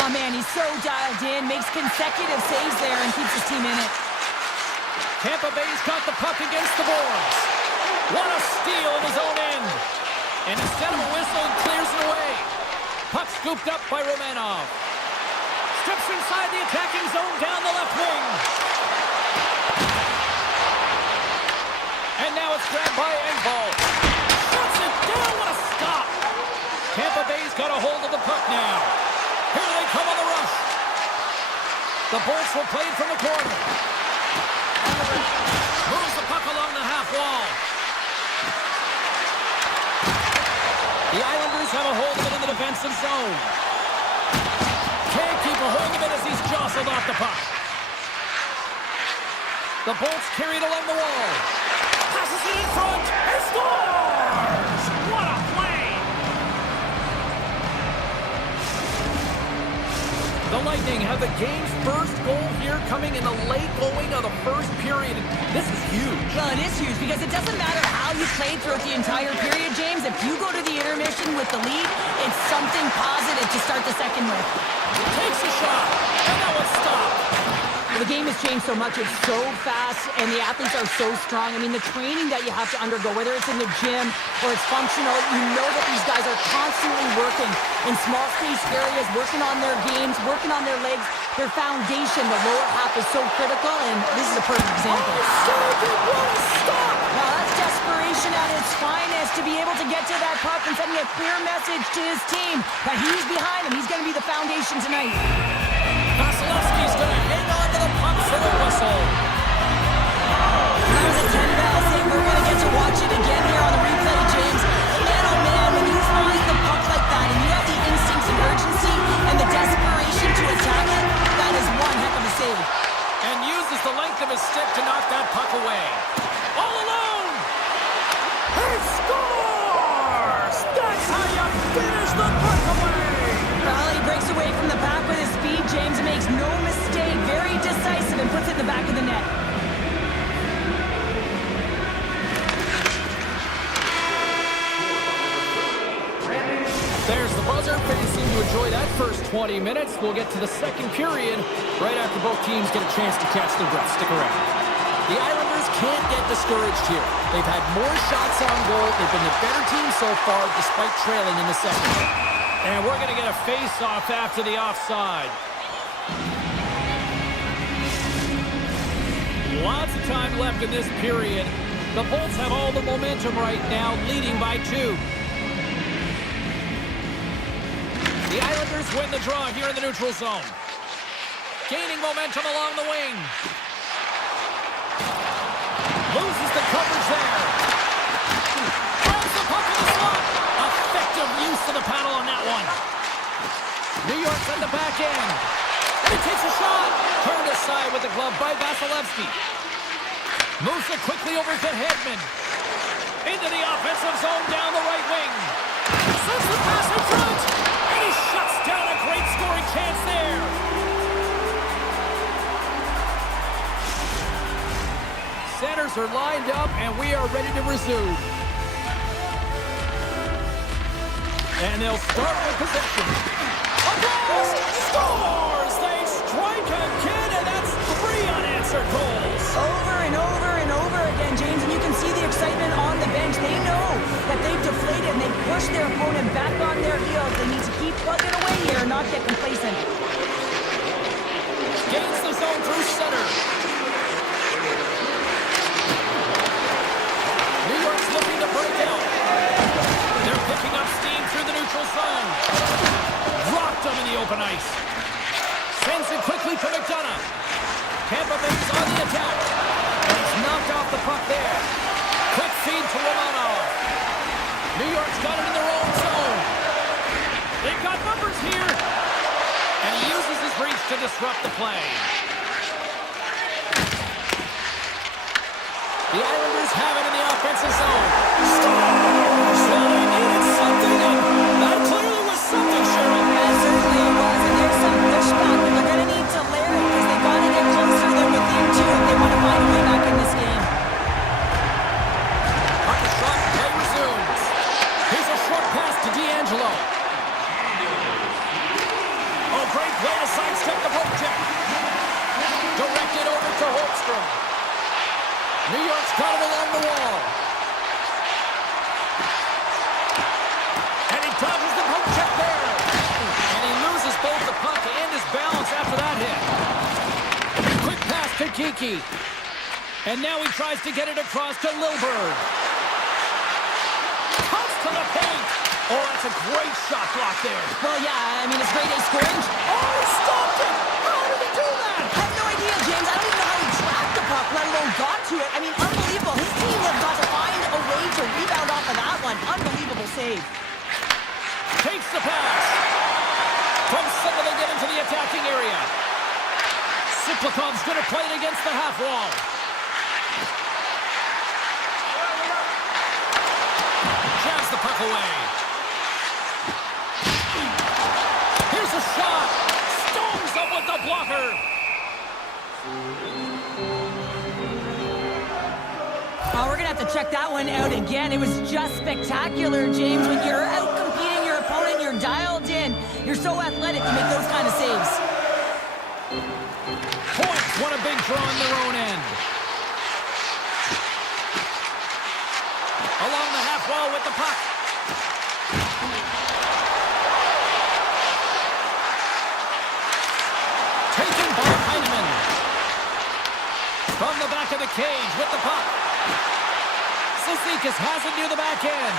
Oh, man, he's so dialed in, makes consecutive saves there and keeps his team in it. Tampa Bay's got the puck against the boards. What a steal in his own end. And instead of a whistle, he clears it away. Puck scooped up by Romanov. Strips inside the attacking zone down the left wing. And now it's grabbed by Engvall. Shuts it down, what a stop. Tampa Bay's got a hold of the puck now. Here they come on the rush. The Bolts will play it from the corner. Moves the puck along the half wall. The Islanders have a hold of it in the defensive zone. Can't keep a hold of it as he's jostled off the puck. The Bolts carry it along the wall. Passes it in front and scores! What a play! The Lightning have the game's first goal here coming in the late going of the first period. This is huge. Well, it is huge because it doesn't matter how you played throughout the entire period, James. If you go to the intermission with the lead, it's something positive to start the second with. Takes a shot, and that was stopped. The game has changed so much. It's so fast, and the athletes are so strong. I mean, the training that you have to undergo, whether it's in the gym or it's functional, you know that these guys are constantly working in small space areas, working on their games, working on their legs. Their foundation, the lower half, is so critical, and this is a perfect example. Well, that's desperation at its finest, to be able to get to that puck and sending a clear message to his team that he's behind him. He's going to be the foundation tonight. Vasilevsky's going to hang on to the puck for the whistle. That was a 10-bell thing. We're going to get to watch it again here on the replay, James. Man, oh man, when you find the puck like that and you have the instincts of urgency and the desperation to attack it, that is one heck of a save. And uses the length of his stick to knock that puck away. All alone! He scores! That's how you finish the breakaway! Well, he breaks away from the pack with his speed, James, and makes no mistake. Very decisive and puts it in the back of the net. you enjoy that first 20 minutes. We'll get to the second period right after both teams get a chance to catch their breath. Stick around. The Islanders can't get discouraged here. They've had more shots on goal. They've been the better team so far, despite trailing in the second. And we're going to get a face-off after the offside. Lots of time left in this period. The Bolts have all the momentum right now, leading by 2. The Islanders win the draw here in the neutral zone. Gaining momentum along the wing. Loses the coverage there. Throws the puck in the slot. Effective use of the paddle on that one. New York's at the back end. And he takes a shot. Turned aside with the glove by Vasilevsky. Moves it quickly over to Hedman. Into the offensive zone down the right wing. Sends the pass in front. And he shuts down a great scoring chance there. Centers are lined up, and we are ready to resume. And they'll start with possession. A blast! Scores! They strike again, and that's 3 unanswered goals. Over and over and over again, James, and you can see the excitement on the bench. They know that they've deflated, and they've pushed their opponent back on their heels. They need to keep plugging away here and not get complacent. Gains the zone through center. New York's looking to break out. They're picking up steam through the neutral zone. Dropped them in the open ice. Sends it quickly to McDonough. Tampa Bay's on the attack. And he's knocked off the puck there. Quick feed to Romanov. New York's got it in their own zone. They've got numbers here. And he uses his reach to disrupt the play. The Islanders have it in the offensive zone. Scores! Well, they needed something, and that clearly was something, Cheryl. That certainly it was, and there's some pushback, but they're going to need to layer it because they've got to get closer than within 2 if they want to find a way back in this game. On the shot, play resumes. Here's a short pass to D'Angelo. Oh, great play to sidestep the poke check. Directed over to Holmstrom. New York's got it along the wall. And he dodges the poke check there. And he loses both the puck and his balance after that hit. Quick pass to Kiki. And now he tries to get it across to Lilburn. Cuts to the paint. Oh, that's a great shot block there. Well, yeah, I mean, it's grade A scoring. Oh, he stopped it. How did he do that? I have no idea, James. I don't even know how he tracked the puck, let alone got to it. I mean, unbelievable. His team has got to find a way to rebound off of that one. Unbelievable save. Takes the pass. From center, they get into the attacking area. Siplikov's going to play it against the half wall. Jabs the puck away. Here's a shot. Stones up with the blocker. Oh, we're going to have to check that one out again. It was just spectacular, James. When you're out-competing your opponent, you're dialed in. You're so athletic, you make those kind of saves. Points won a big draw on their own end. Along the half wall with the puck. Taken by Heineman. From the back of the cage with the puck. Cizikas has it near the back end.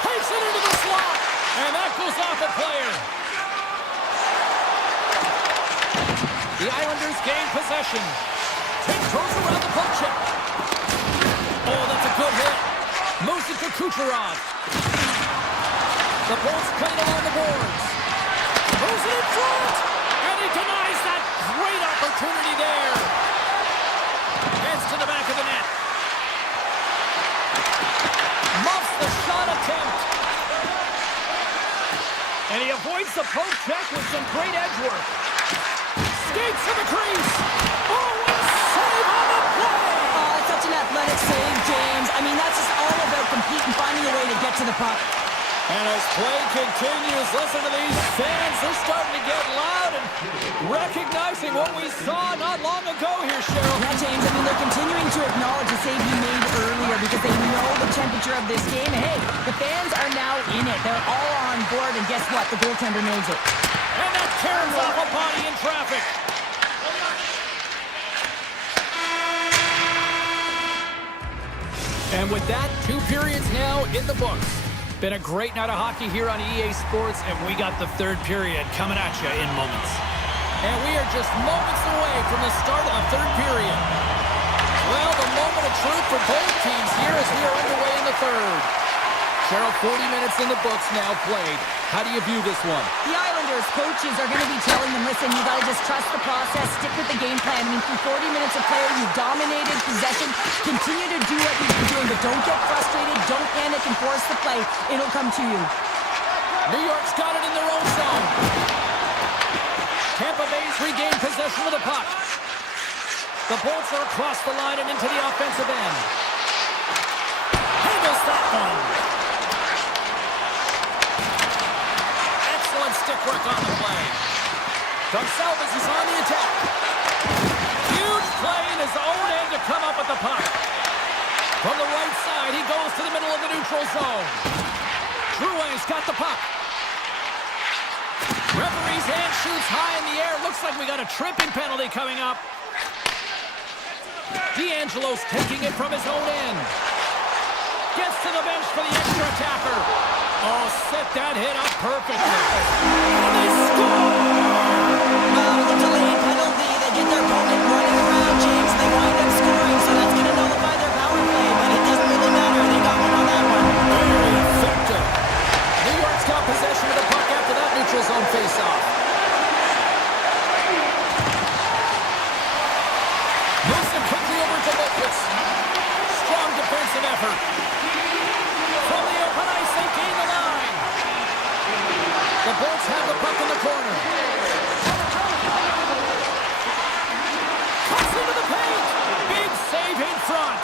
Takes it into the slot. And that goes off a player. The Islanders gain possession. Tiptoes around the poke check. Oh, that's a good hit. Moves it to Kucherov. The Bolts played along the boards. Throws it in front. And he denies that great opportunity there. Heads to the back of the net. Muffs the shot attempt. And he avoids the poke check with some great edge work. skates to the crease. Oh, and save on the play. Oh, it's such an athletic save, James. I mean, that's just all about competing, finding a way to get to the puck. And as play continues, listen to these fans. They're starting to get loud and recognizing what we saw not long ago here, Cheryl. Yeah, James, I mean, they're continuing to acknowledge the save he made earlier because they know the temperature of this game. And hey, the fans are now in it. They're all on board, and guess what? The goaltender knows it. And that tears off a body in traffic. And with that, 2 periods now in the books. Been a great night of hockey here on EA Sports, and we got the 3rd period coming at you in moments. And we are just moments away from the start of the 3rd period. Well, the moment of truth for both teams here as we are underway in the 3rd. Cheryl, 40 minutes in the books now played. How do you view this one? The Islanders coaches are going to be telling them, listen, you got to just trust the process, stick with the game plan. I mean, through 40 minutes of play, you dominated possession. Continue to do what you've been doing, but don't get frustrated. Don't panic and force the play. It'll come to you. New York's got it in their own zone. Tampa Bay's regained possession of the puck. The Bolts are across the line and into the offensive end. Handles that one. Excellent stick work on the play. Gonsalves is on the attack. Huge play in his own end to come up with the puck. From the right side, he goes to the middle of the neutral zone. Drouin's got the puck. Referee's hand shoots high in the air. Looks like we got a tripping penalty coming up. D'Angelo's taking it from his own end. Gets to the bench for the extra attacker. Oh, set that hit up perfectly. And they score! With a delayed penalty, they get their opponent running around, James. They wind up scoring, so that's going to nullify their power play, but it doesn't really matter. They got one on that one. Very effective. New York's got possession of the puck after that neutral zone faceoff. Moves it quickly over to Lopez. Strong defensive effort. From the open ice, they gain the line. The Bolts have the puck in the corner. Cuts into the paint. Big save in front.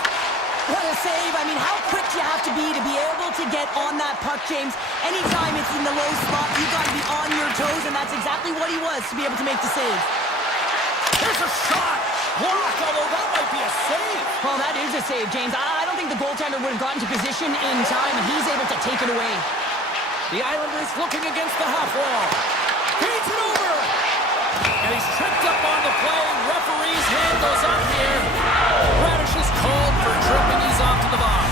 What a save. I mean, how quick do you have to be able to get on that puck, James? Anytime it's in the low spot, you got to be on your toes, and that's exactly what he was to be able to make the save. There's a shot. Blocked, although that might be a save. Well, that is a save, James. I don't think the goaltender would have gotten to position in time, and he's able to take it away. The Islanders looking against the half wall. Feeds it over. And he's tripped up on the play. Referee's hand goes up here. Radish is called for tripping. He's off to the box.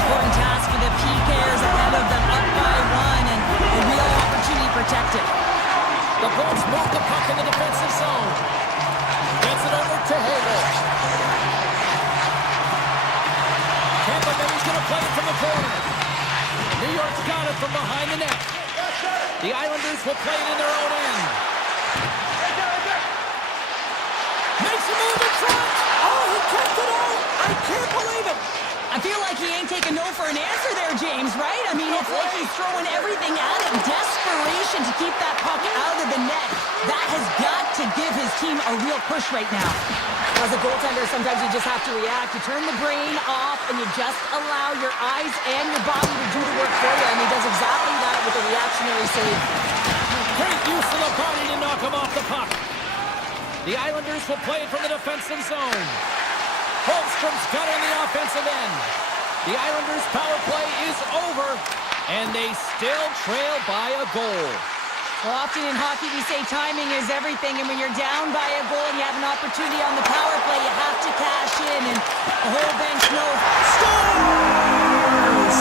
Important task for the PKers ahead of them, up by 1, and a real opportunity protected. The Bolts move the puck in the defensive zone. Gets it over to Hagel. Tampa Bay's going to play it from the corner. New York's got it from behind the net. The Islanders will play it in their own end. Makes a move in front. Oh, he kept it out. I can't believe it. I feel like he ain't taking no for an answer there, James, right? I mean, it's like he's throwing everything at it. Desperation to keep that puck out of the net. That has got to give his team a real push right now. As a goaltender, sometimes you just have to react. You turn the brain off, and you just allow your eyes and your body to do the work for you, and he does exactly that with a reactionary save. Great use of the body to knock him off the puck. The Islanders will play it from the defensive zone. Holmstrom's got it in the offensive end. The Islanders' power play is over, and they still trail by a goal. Well, often in hockey we say timing is everything, and when you're down by a goal and you have an opportunity on the power play, you have to cash in, and the whole bench knows. Scores!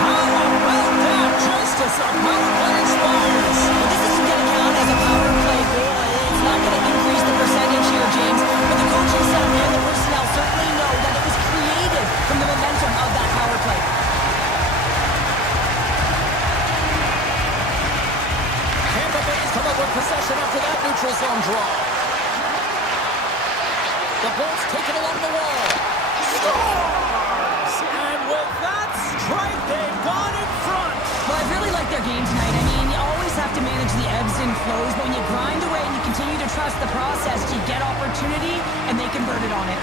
How about that? Just as a power play expires. Well, this isn't going to count as a power play goal. It's not going to increase the percentage here, James, but the coaching staff and the personnel certainly know that it was created from the momentum of that power play. Tampa Bay's come up with possession after that neutral zone draw. The Bolts take it along the wall. Scores! And with that strike, they've gone in front. Well, I really like their game tonight. I mean, you always have to manage the ebbs and flows, but when you grind away and you continue to trust the process to get opportunity, and they converted on it.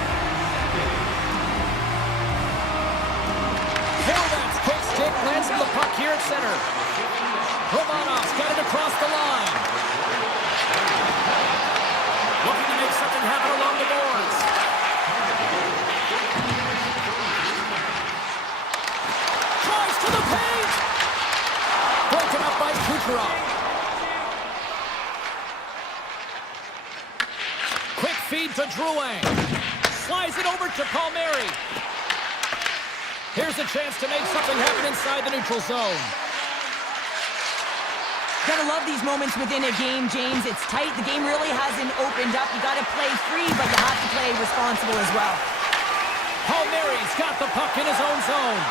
Horvat's quick stick lands the puck here at center. Romanov's got it across the line. Looking to make something happen along the boards. Tries to the paint. Broken up by Kucherov. Quick feed to Drouin. Slides it over to Palmieri. Here's a chance to make something happen inside the neutral zone. Gotta love these moments within a game, James. It's tight. The game really hasn't opened up. You gotta play free, but you have to play responsible as well. Palmieri's got the puck in his own zone.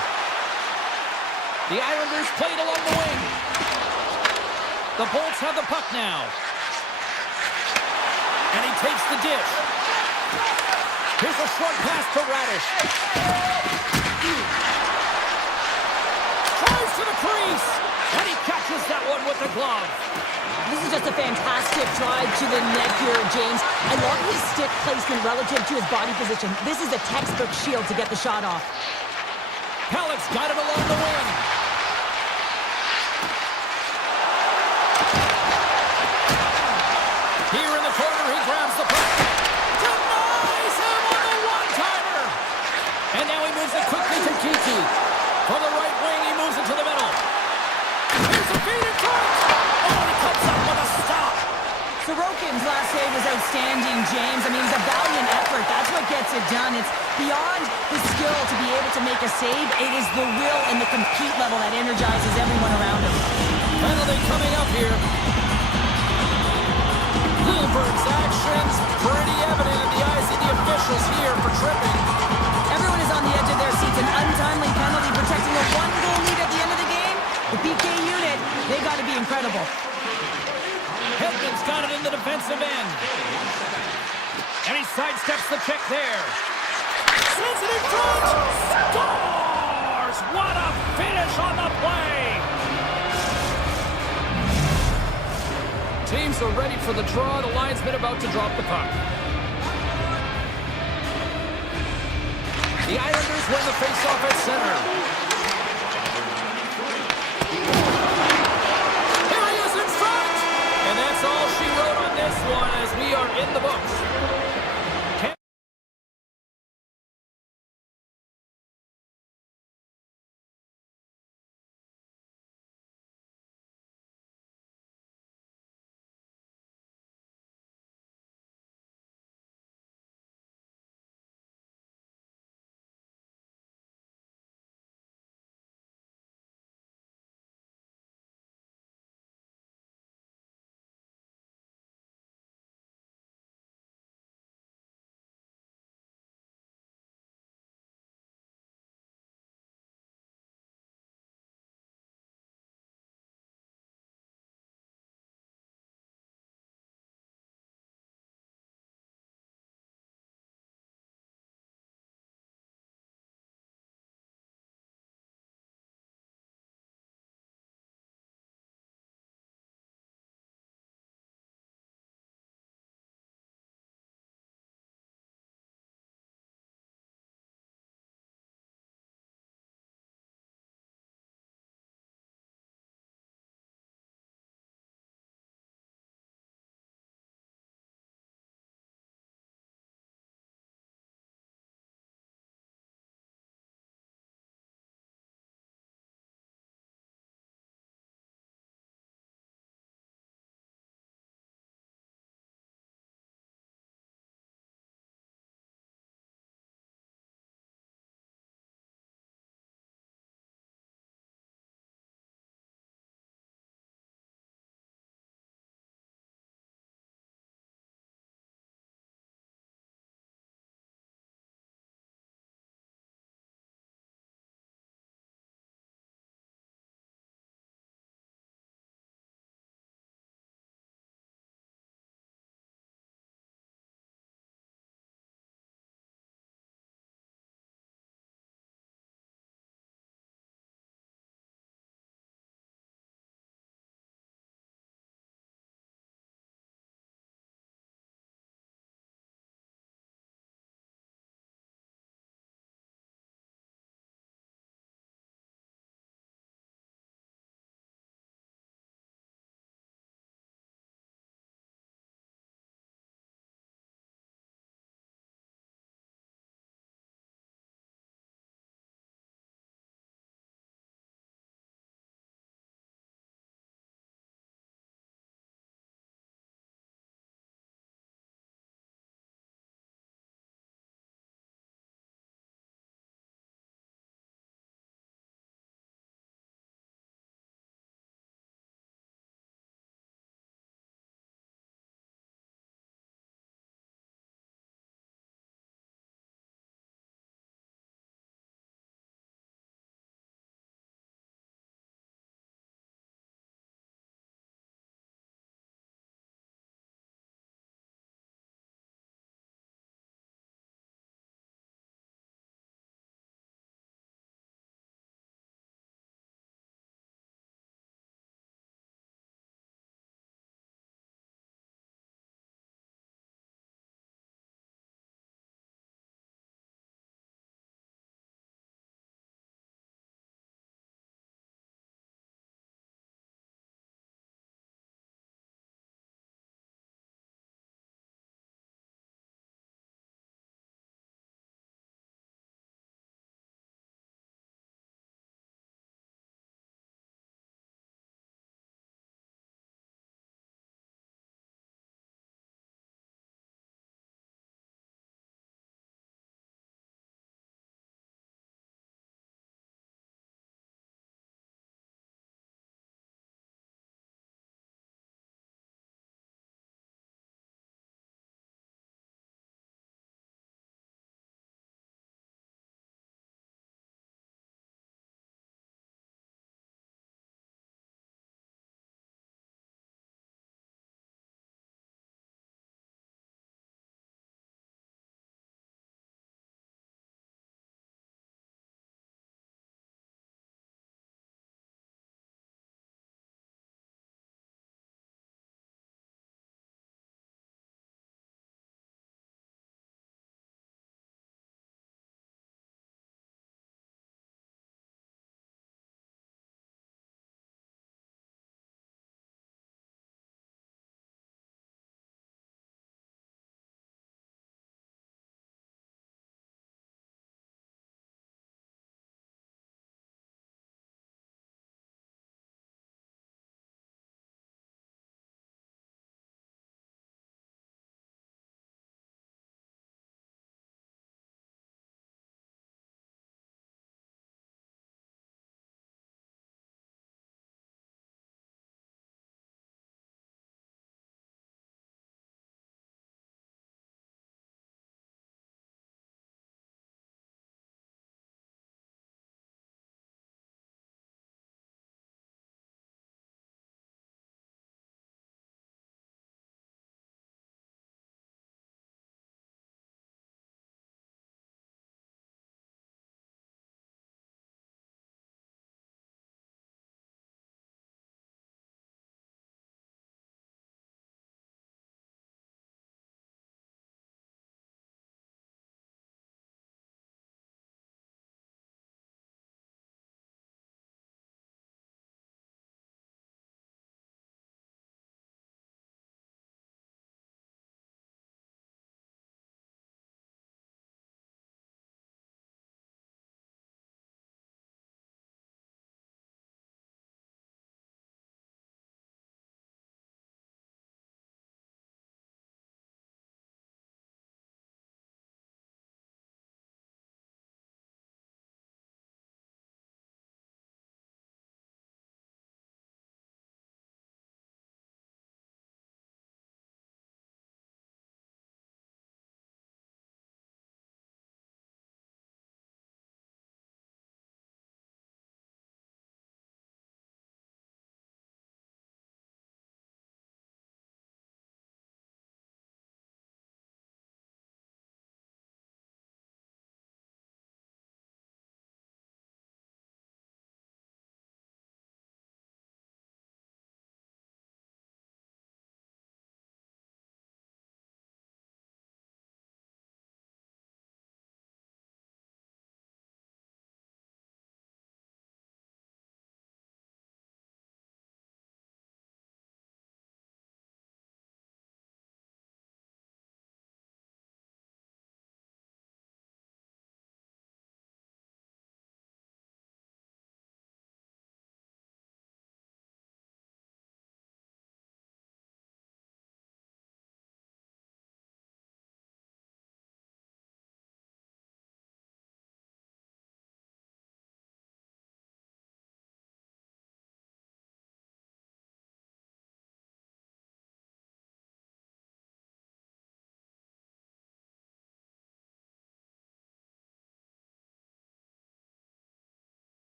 The Islanders played along the wing. The Bolts have the puck now. And he takes the dish. Here's a short pass to Radish. Tries to the crease. And he catches that one with the glove. This is just a fantastic drive to the net here, James. I love his stick placement relative to his body position. This is a textbook shield to get the shot off. Halleck's got it along the wing. Here in the corner, he grabs the puck. Denies him on the one-timer. And now he moves it quickly to Kiki. From the right wing, he moves it to the middle. Here's a feed in front. Oh, he comes up with a stop. Sorokin's last save was outstanding, James. I mean, it's a valiant effort. That's what gets it done. It's beyond the skill to be able to make a save. It is the will and the compete level that energizes everyone around him. Penalty coming up here. Gilbert's actions pretty evident in the eyes of the officials here for tripping. Everyone is on the edge of their seats. An untimely penalty protecting a one-goal lead at the end of the game. The PK unit, they got to be incredible. Hedman's got it in the defensive end. And he sidesteps the check there. Sends it in front. Scores! What a finish on the play! Teams are ready for the draw. The linesman about to drop the puck. The Islanders win the faceoff at center. Here he is in front! And that's all she wrote on this one as we are in the books.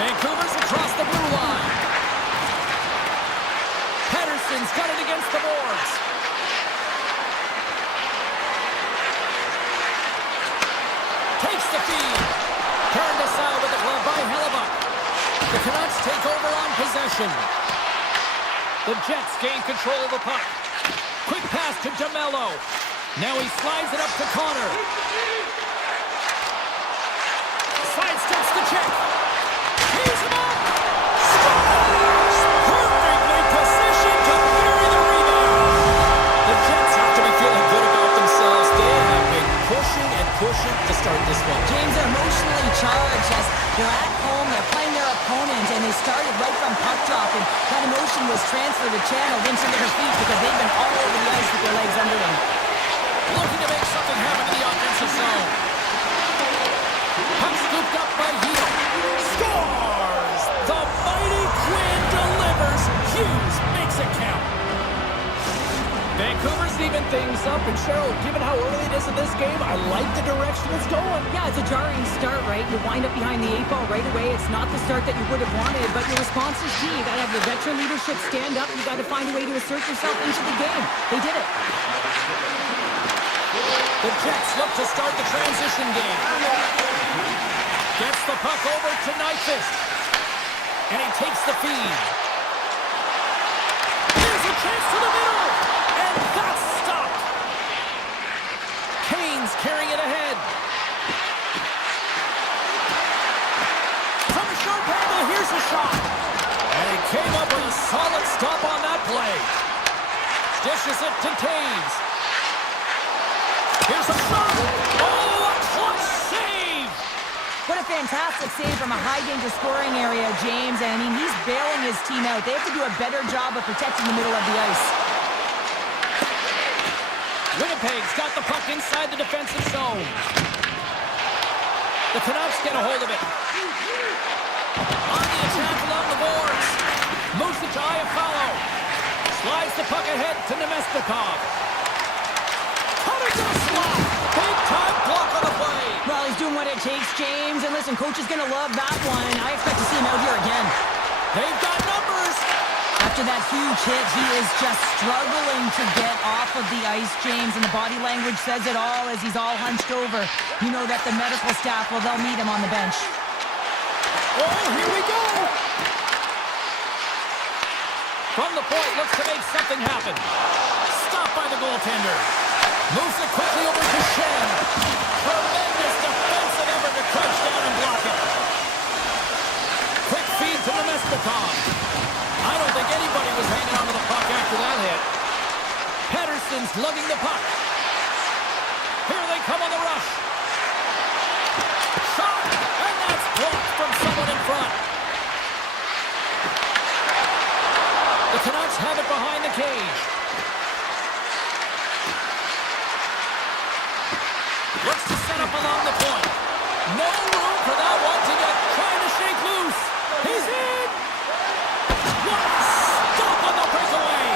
Vancouver's across the blue line. Pedersen's got it against the boards. Takes the feed. Turned aside with the glove by Hellebuck. The Canucks take over on possession. The Jets gain control of the puck. Quick pass to DeMello. Now he slides it up to Connor. Sidesteps the check. He's him up. Scores! Perfectly positioned to bury the rebound. The Jets have to be feeling good about themselves. They have been pushing and pushing to start this one. James are emotionally charged as they're at home, they're playing their opponent, and they started right from puck drop, and that emotion was transferred or channeled into their feet because they've been all over the ice with their legs under them. Looking to make something happen in the offensive zone. Puck scooped up by Heal. Scores! The mighty Quinn delivers. Hughes makes it count. Vancouver's even things up, and Cheryl, given how early it is in this game, I like the direction it's going. Yeah, it's a jarring start, right? You wind up behind the 8-ball right away. It's not the start that you would have wanted, but your response is key. You gotta have your veteran leadership stand up. You gotta find a way to assert yourself into the game. They did it. The Jets look to start the transition game. Gets the puck over to Nyquist. And he takes the feed. Here's a chance to the middle. And that's stopped. Kane's carrying it ahead. From a short angle, here's a shot. And he came up with a solid stop on that play. Dishes it to Taves. Here's a shot. Oh, a clutch save. What a fantastic save from a high-danger scoring area, James. And I mean, he's bailing his team out. They have to do a better job of protecting the middle of the ice. Winnipeg's got the puck inside the defensive zone. The Canucks get a hold of it. On the attack along the boards. Moves it to Iafallo. Slides the puck ahead to Nemestikov. Cutter to the slot. Big time block on the play. Well, he's doing what it takes, James. And listen, coach is going to love that one. I expect to see him out here again. They've got numbers. After that huge hit, he is just struggling to get off of the ice, James, and the body language says it all as he's all hunched over. You know that the medical staff, well, they'll meet him on the bench. Oh, here we go! From the point, looks to make something happen. Stopped by the goaltender. Moves it quickly over to Shen. Tremendous defensive effort to crouch down and block it. Quick feed to Nemestikov. I don't think anybody was hanging on to the puck after that hit. Pedersen's lugging the puck. Here they come on the rush. Shot! And that's blocked from someone in front. The Canucks have it behind the cage. Looks to set up along the point. No room for that one to get trying to shake loose. He's in! What a stop on the breakaway!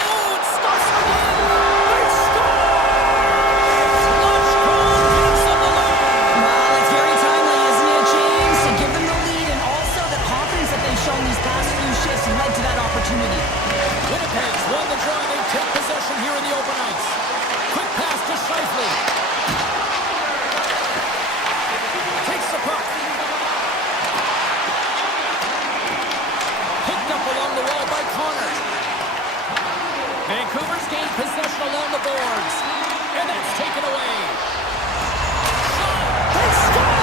Oh, it stops again! They score! Clutch goal gives them the lead! Well, it's very timely, isn't it, James? To give them the lead and also the confidence that they've shown these past few shifts led to that opportunity. Winnipeg's won the draw. They take possession here in the open ice. Quick pass to Scheifele. Takes the puck. Picked up along the wall by Connor. Vancouver's gained possession along the boards. And that's taken away. Shot! They score!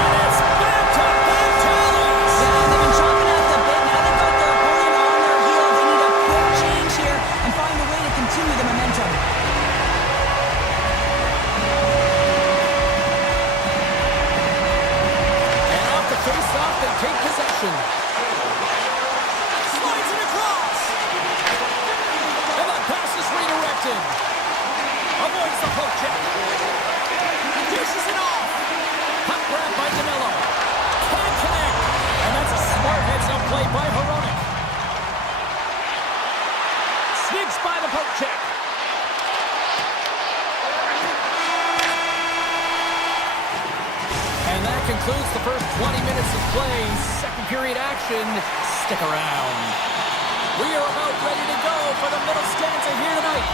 And it's back-to-back tallies! Yeah, they've been chomping at the bit. Now they've got their opponent on their heels. They need a quick change here and find a way to continue the momentum. And off the face-off, they take possession. Slides it across. And that pass is redirected. Avoids the poke check. Dishes it off. Puck grab by DeMello. Can't connect. And that's a smart heads-up play by Hronek. Sneaks by the poke check. And that concludes the first 20 minutes of play. Second period action. Stick around. We are about ready to go for the middle stanza here tonight.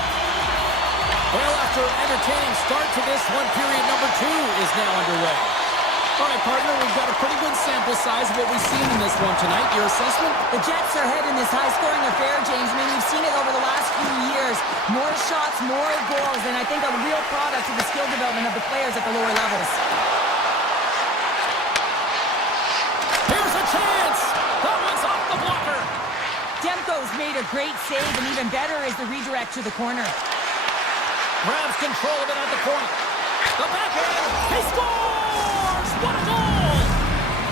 Well, after an entertaining start to this one, period number 2 is now underway. All right, partner, we've got a pretty good sample size of what we've seen in this one tonight. Your assessment? The Jets are ahead in this high-scoring affair, James. I mean, we've seen it over the last few years. More shots, more goals, and I think a real product of the skill development of the players at the lower levels. Here's a chance! That one's off the blocker! Demko's made a great save, and even better is the redirect to the corner. Grabs control of it at the point. The backhand! He scores! What a goal!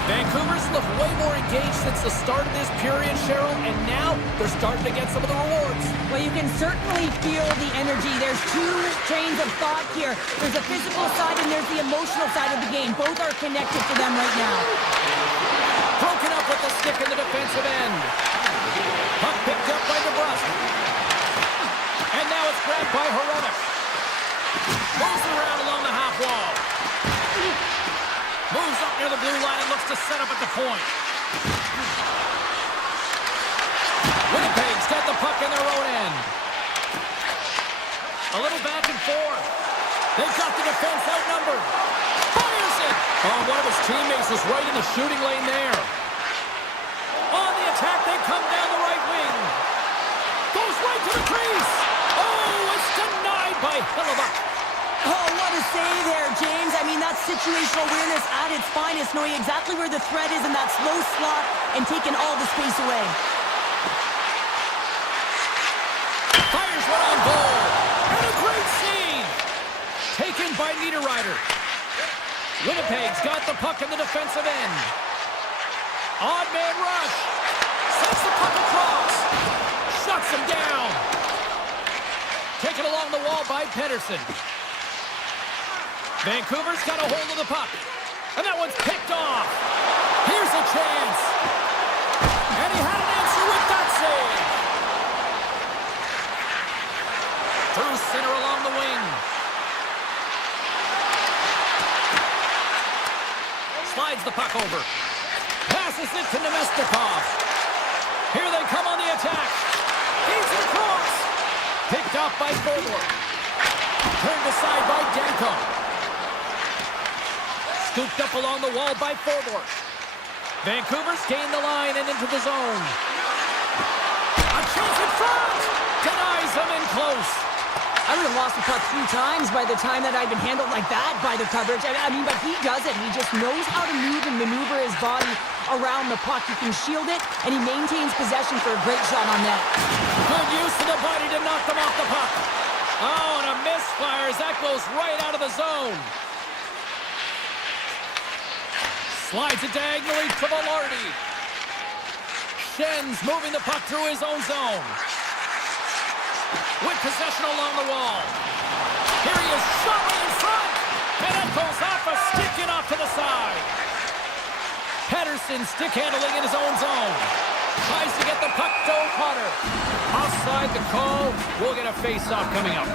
Vancouver's looked way more engaged since the start of this period, Cheryl, and now they're starting to get some of the rewards. Well, you can certainly feel the energy. There's two trains of thought here. There's the physical side and there's the emotional side of the game. Both are connected for them right now. Broken up with the stick in the defensive end. Puck picked up by DeBrusque. And now it's grabbed by Hronek. Moves around along the half wall. Moves up near the blue line and looks to set up at the point. Winnipeg's got the puck in their own end. A little back and forth. They've got the defense outnumbered. Fires it! Oh, one of his teammates is right in the shooting lane there. On the attack, they come down the right wing. Goes right to the crease. Oh, it's denied by Hellebuyck. Oh, what a save there, James. I mean, that's situational awareness at its finest, knowing exactly where the threat is in that slow slot and taking all the space away. Fires one on goal. And a great save. Taken by Niederreiter. Winnipeg's got the puck in the defensive end. Odd man rush. Sends the puck across. Shuts him down. Taken along the wall by Pettersson. Vancouver's got a hold of the puck. And that one's picked off. Here's a chance. And he had an answer with that save. Through center along the wing. Slides the puck over. Passes it to Nemestikov. Here they come on the attack. Feeds it across. Picked off by Fodor. Turned aside by Demko. Scooped up along the wall by Fodor. Vancouver's gained the line and into the zone. A chance in front! Denies him in close. I would have lost the puck 3 times by the time that I'd been handled like that by the coverage. I mean, but he doesn't. He just knows how to move and maneuver his body around the puck. He can shield it, and he maintains possession for a great shot on net. Good use of the body to knock them off the puck. Oh, and a misfire as that goes right out of the zone. Slides it diagonally to Velarde. Schen's moving the puck through his own zone. With possession along the wall. Here he is, shot right in front. And that goes off a stick and off to the side. Pettersson stick handling in his own zone. Tries to get the puck to O'Connor. Offside the call. We'll get a face-off coming up.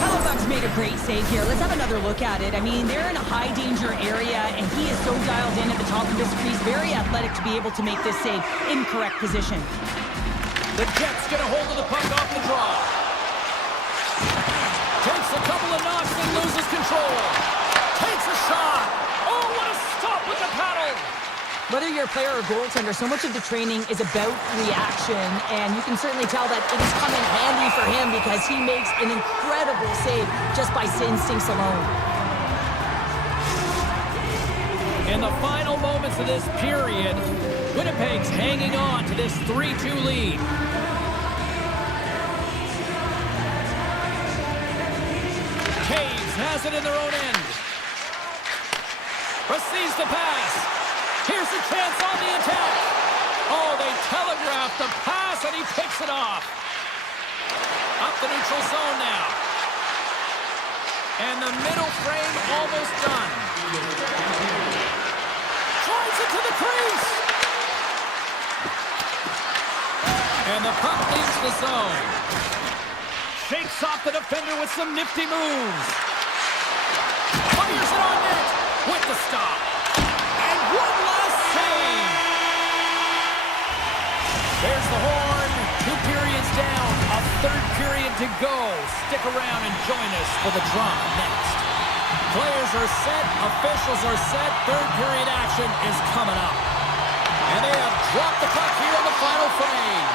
Hellebuyck's made a great save here. Let's have another look at it. I mean, they're in a high-danger area, and he is so dialed in at the top of his crease. Very athletic to be able to make this save in correct position. The Jets get a hold of the puck off the draw. Takes a couple of knocks and loses control. Takes a shot. Oh, what a stop with the paddle. Whether you're a player or goaltender, so much of the training is about reaction, and you can certainly tell that it has come in handy for him because he makes an incredible save just by instincts alone. In the final moments of this period, Winnipeg's hanging on to this 3-2 lead. Caves has it in their own end. Receives the pass. Here's a chance on the attack. Oh, they telegraphed the pass, and he picks it off. Up the neutral zone now. And the middle frame almost done. Drives it to the crease. And the puck leaves the zone. Shakes off the defender with some nifty moves. Fires it on net with the stop. And one last save. There's the horn. 2 periods down. A third period to go. Stick around and join us for the drama next. Players are set. Officials are set. Third period action is coming up. And they have dropped the puck here in the final frame.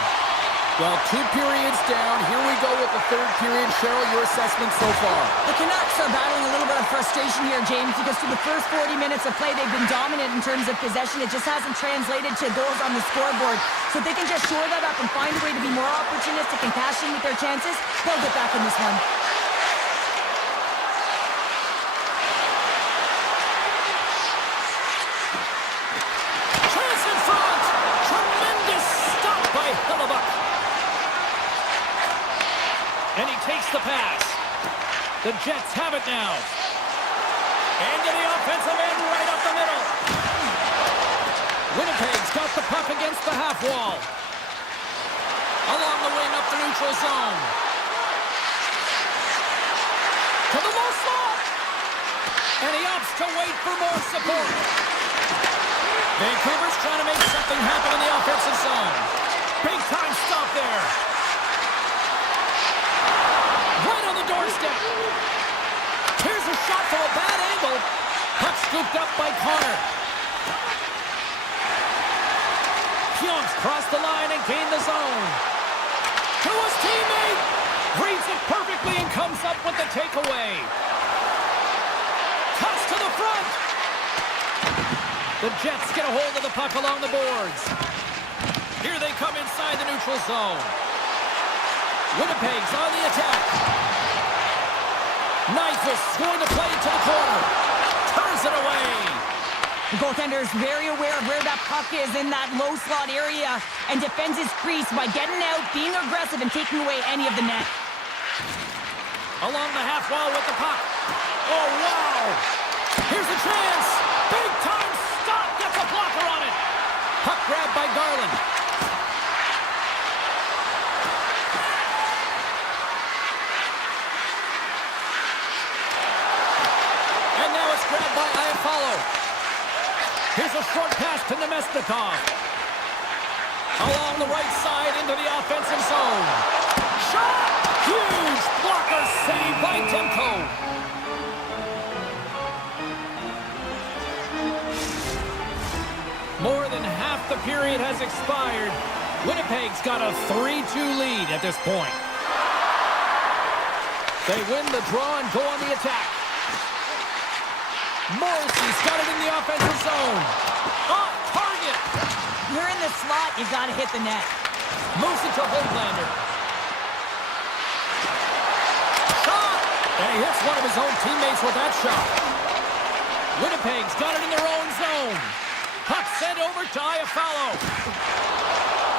Well, 2 periods down. Here we go with the third period. Cheryl, your assessment so far? The Canucks are battling a little bit of frustration here, James, because through the first 40 minutes of play, they've been dominant in terms of possession. It just hasn't translated to goals on the scoreboard. So if they can just shore that up and find a way to be more opportunistic and cash in with their chances, they'll get back in this one. Chance in front! Tremendous stop by Hellebuck. And he takes the pass. The Jets have it now. Into the offensive end, right up the middle. Winnipeg's got the puck against the half wall. Along the wing up the neutral zone. To the low slot. And he opts to wait for more support. Vancouver's trying to make something happen in the offensive zone. Big time stop there. Right on the doorstep. Here's a shot from a bad angle. Puck scooped up by Connor. Pionks crossed the line and gained the zone. To his teammate. Reads it perfectly and comes up with the takeaway. Cuts to the front. The Jets get a hold of the puck along the boards. Here they come inside the neutral zone. Winnipeg's on the attack. Nyquist going to play it to the corner. Turns it away. The goaltender is very aware of where that puck is in that low slot area and defends his crease by getting out, being aggressive, and taking away any of the net. Along the half wall with the puck. Oh, wow. Here's a chance. Big time stop. Gets a blocker on it. Puck grabbed by Garland. And now it's grabbed by Iafallo. Here's a short pass to Nemesnikov. Along the right side into the offensive zone. Shot! Huge blocker save by Demko. More than half the period has expired. Winnipeg's got a 3-2 lead at this point. They win the draw and go on the attack. Morrissey's got it in the offensive zone. Off target. You're in the slot, you gotta hit the net. Moves it to Hoglander. Shot! And he hits one of his own teammates with that shot. Winnipeg's got it in their own zone. Puck sent over to Iafallo.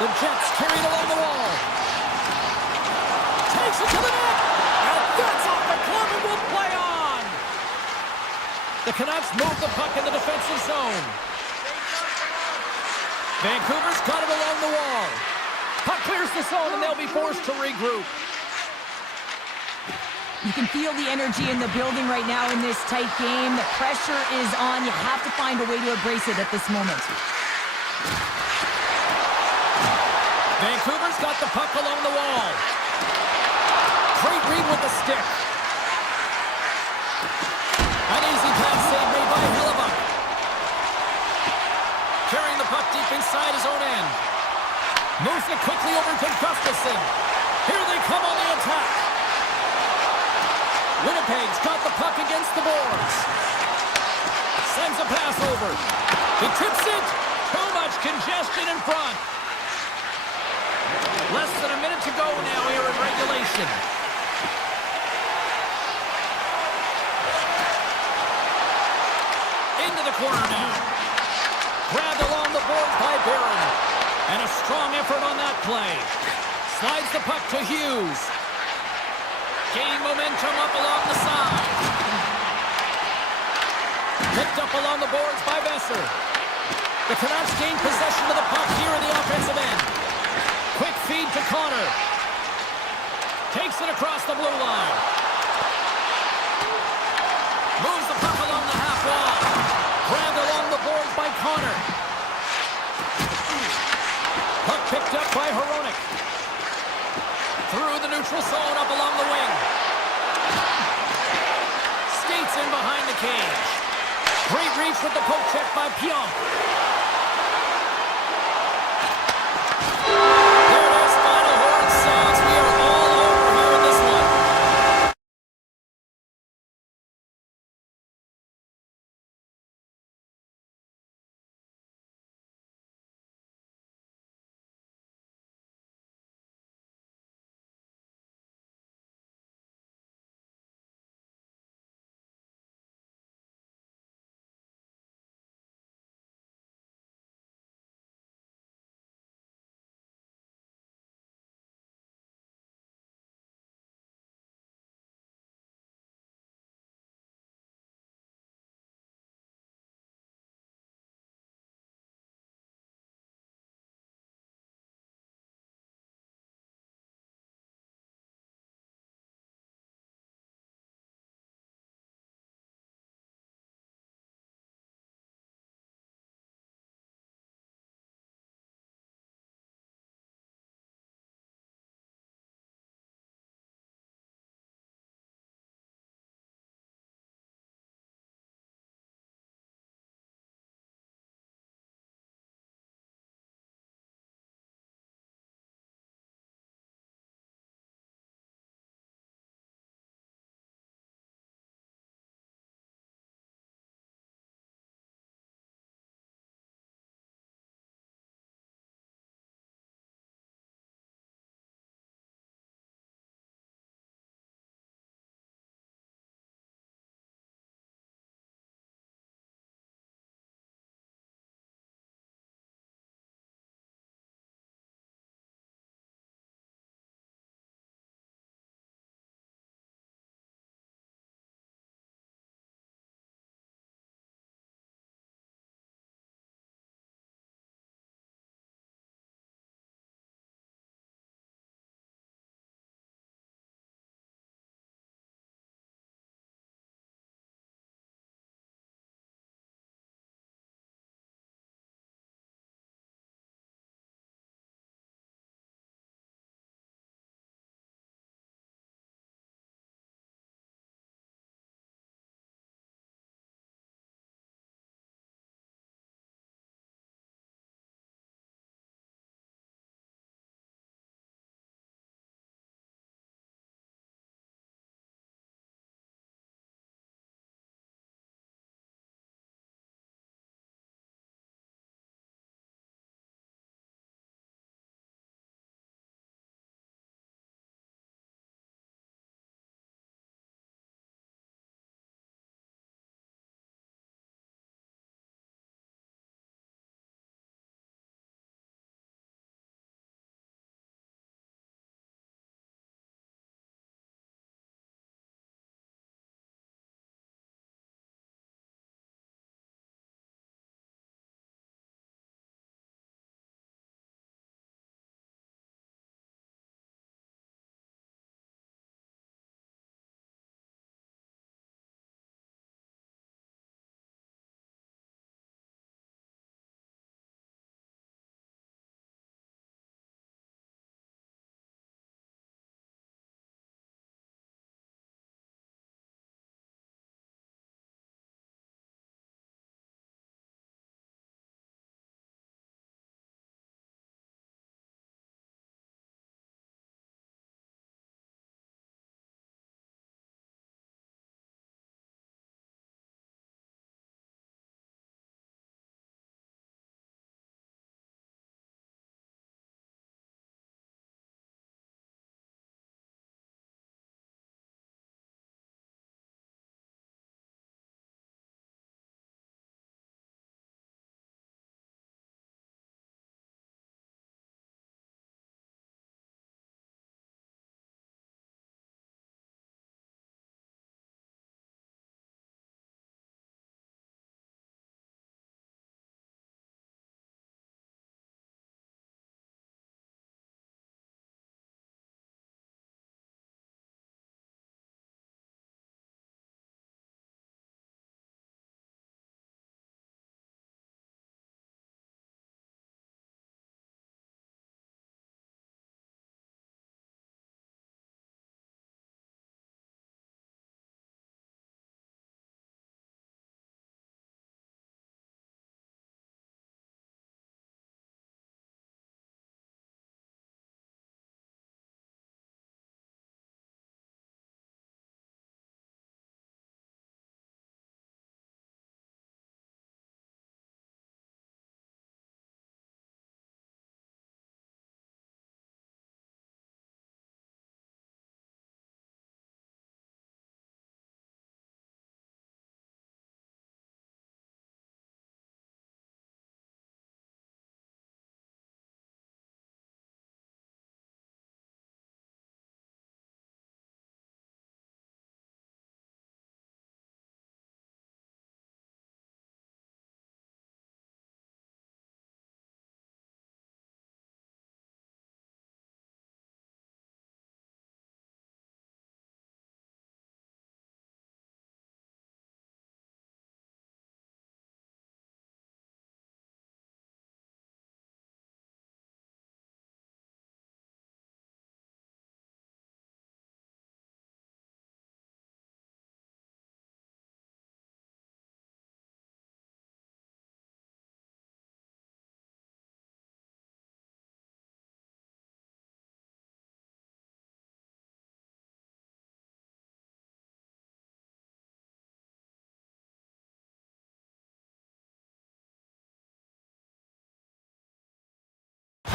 The Jets carry it along the wall. Takes it to the net. And that's off the glove and will play on. The Canucks move the puck in the defensive zone. Vancouver's got it along the wall. Puck clears the zone and they'll be forced to regroup. You can feel the energy in the building right now in this tight game. The pressure is on. You have to find a way to embrace it at this moment. Vancouver's got the puck along the wall. Great read with the stick. An easy pass save made by Hellebuck. Carrying the puck deep inside his own end. Moves it quickly over to Gustafsson. Here they come on the attack. Winnipeg's got the puck against the boards. Sends a pass over. He tips it. Too much congestion in front. Less than a minute to go now here in regulation. Into the corner now. Grabbed along the boards by Barron. And a strong effort on that play. Slides the puck to Hughes. Gain momentum up along the side. Picked up along the boards by Besser. The Canucks gain possession of the puck here in the offensive end. Quick feed to Connor. Takes it across the blue line. Moves the puck along the half wall. by Hronek. Through the neutral zone, up along the wing. Skates in behind the cage. Great reach with the poke check by Pionk.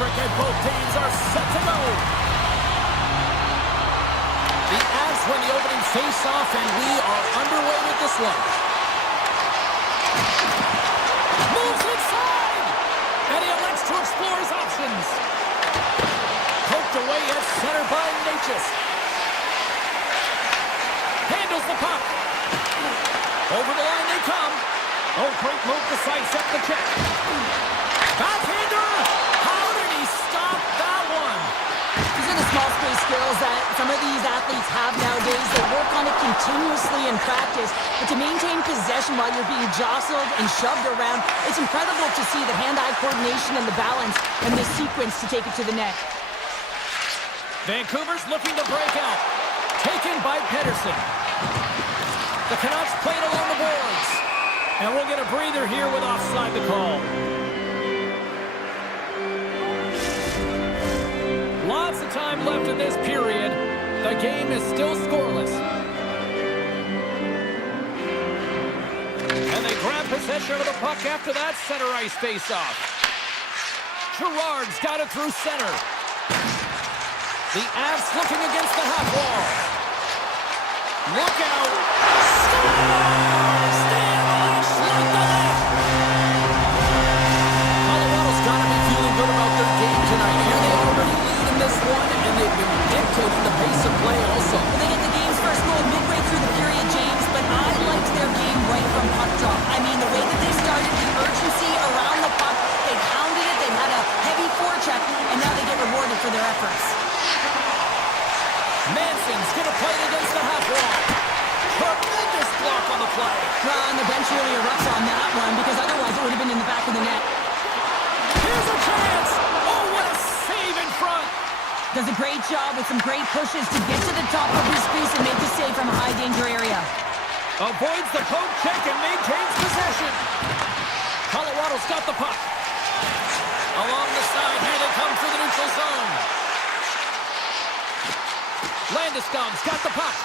electric, and both teams are set to go. The Avs win the opening face-off, and we are underway with this one. Moves inside! And he elects to explore his options. Poked away at center by Natchez. Handles the puck. Over the line they come. Oh, great move to sidestep the check. Backhander! How did he stop that one? These are the small space skills that some of these athletes have nowadays. They work on it continuously in practice, but to maintain possession while you're being jostled and shoved around, it's incredible to see the hand-eye coordination and the balance in this sequence to take it to the net. Vancouver's looking to break out. Taken by Pedersen. The Canucks played along the boards. And we'll get a breather here with offside the call. Lots of time left in this period. The game is still scoreless. And they grab possession of the puck after that center ice face-off. Girard's got it through center. The Avs looking against the half wall. Look out. Colorado's got to be feeling good about their game tonight. Here they already lead in this one, and they've been dictating the pace of play also. Well, they get the game's first goal midway through the period, James, but I liked their game right from puck drop. I mean, the way that they started, the urgency around the puck, they pounded it, they had a heavy forecheck, and now they get rewarded for their efforts. Manson's going to play it against the half wall. Tremendous block on the play. And the bench really erupts on that one, because otherwise it would have been in the back of the net. Here's a chance. Oh, what a save in front. Does a great job with some great pushes to get to the top of his crease and make the save from a high-danger area. Avoids the poke check and maintains possession. Colorado's got the puck. Along the side, here they come through the neutral zone. Landeskog's got the puck.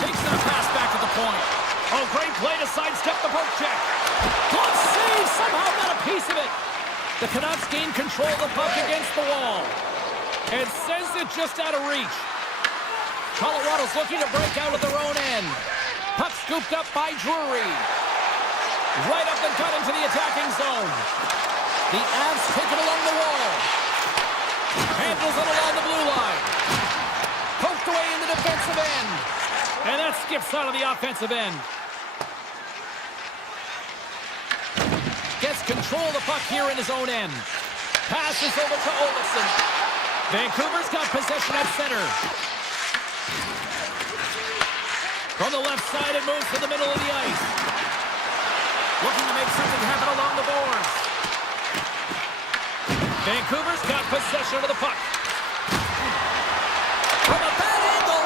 Takes that pass back at the point. Oh, great play to sidestep the poke check. Glove save, somehow got a piece of it. The Canucks gain control of the puck against the wall. And sends it just out of reach. Colorado's looking to break out of their own end. Puck scooped up by Drury. Right up the gut into the attacking zone. The Avs take it along the wall. Handles it along the blue line. Poked away in the defensive end. And that skips out of the offensive end. Gets control of the puck here in his own end. Passes over to Olofsson. Vancouver's got possession at center. From the left side, it moves to the middle of the ice. Looking to make something happen along the boards. Vancouver's got possession of the puck. From a bad angle,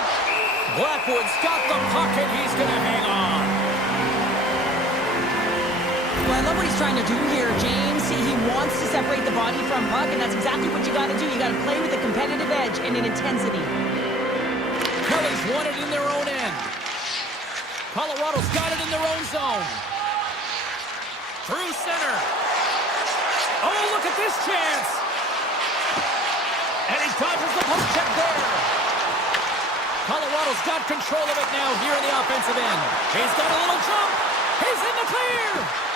Blackwood's got the puck and he's going to hang on. Well, I love what he's trying to do here, James. He wants to separate the body from puck, and that's exactly what you got to do. You got to play with a competitive edge and an intensity. Kelly's won it in their own end. Colorado's got it in their own zone. Through center. Oh, look at this chance. And he dodges the poke check there. Colorado's got control of it now here in the offensive end. He's got a little jump. He's in the clear.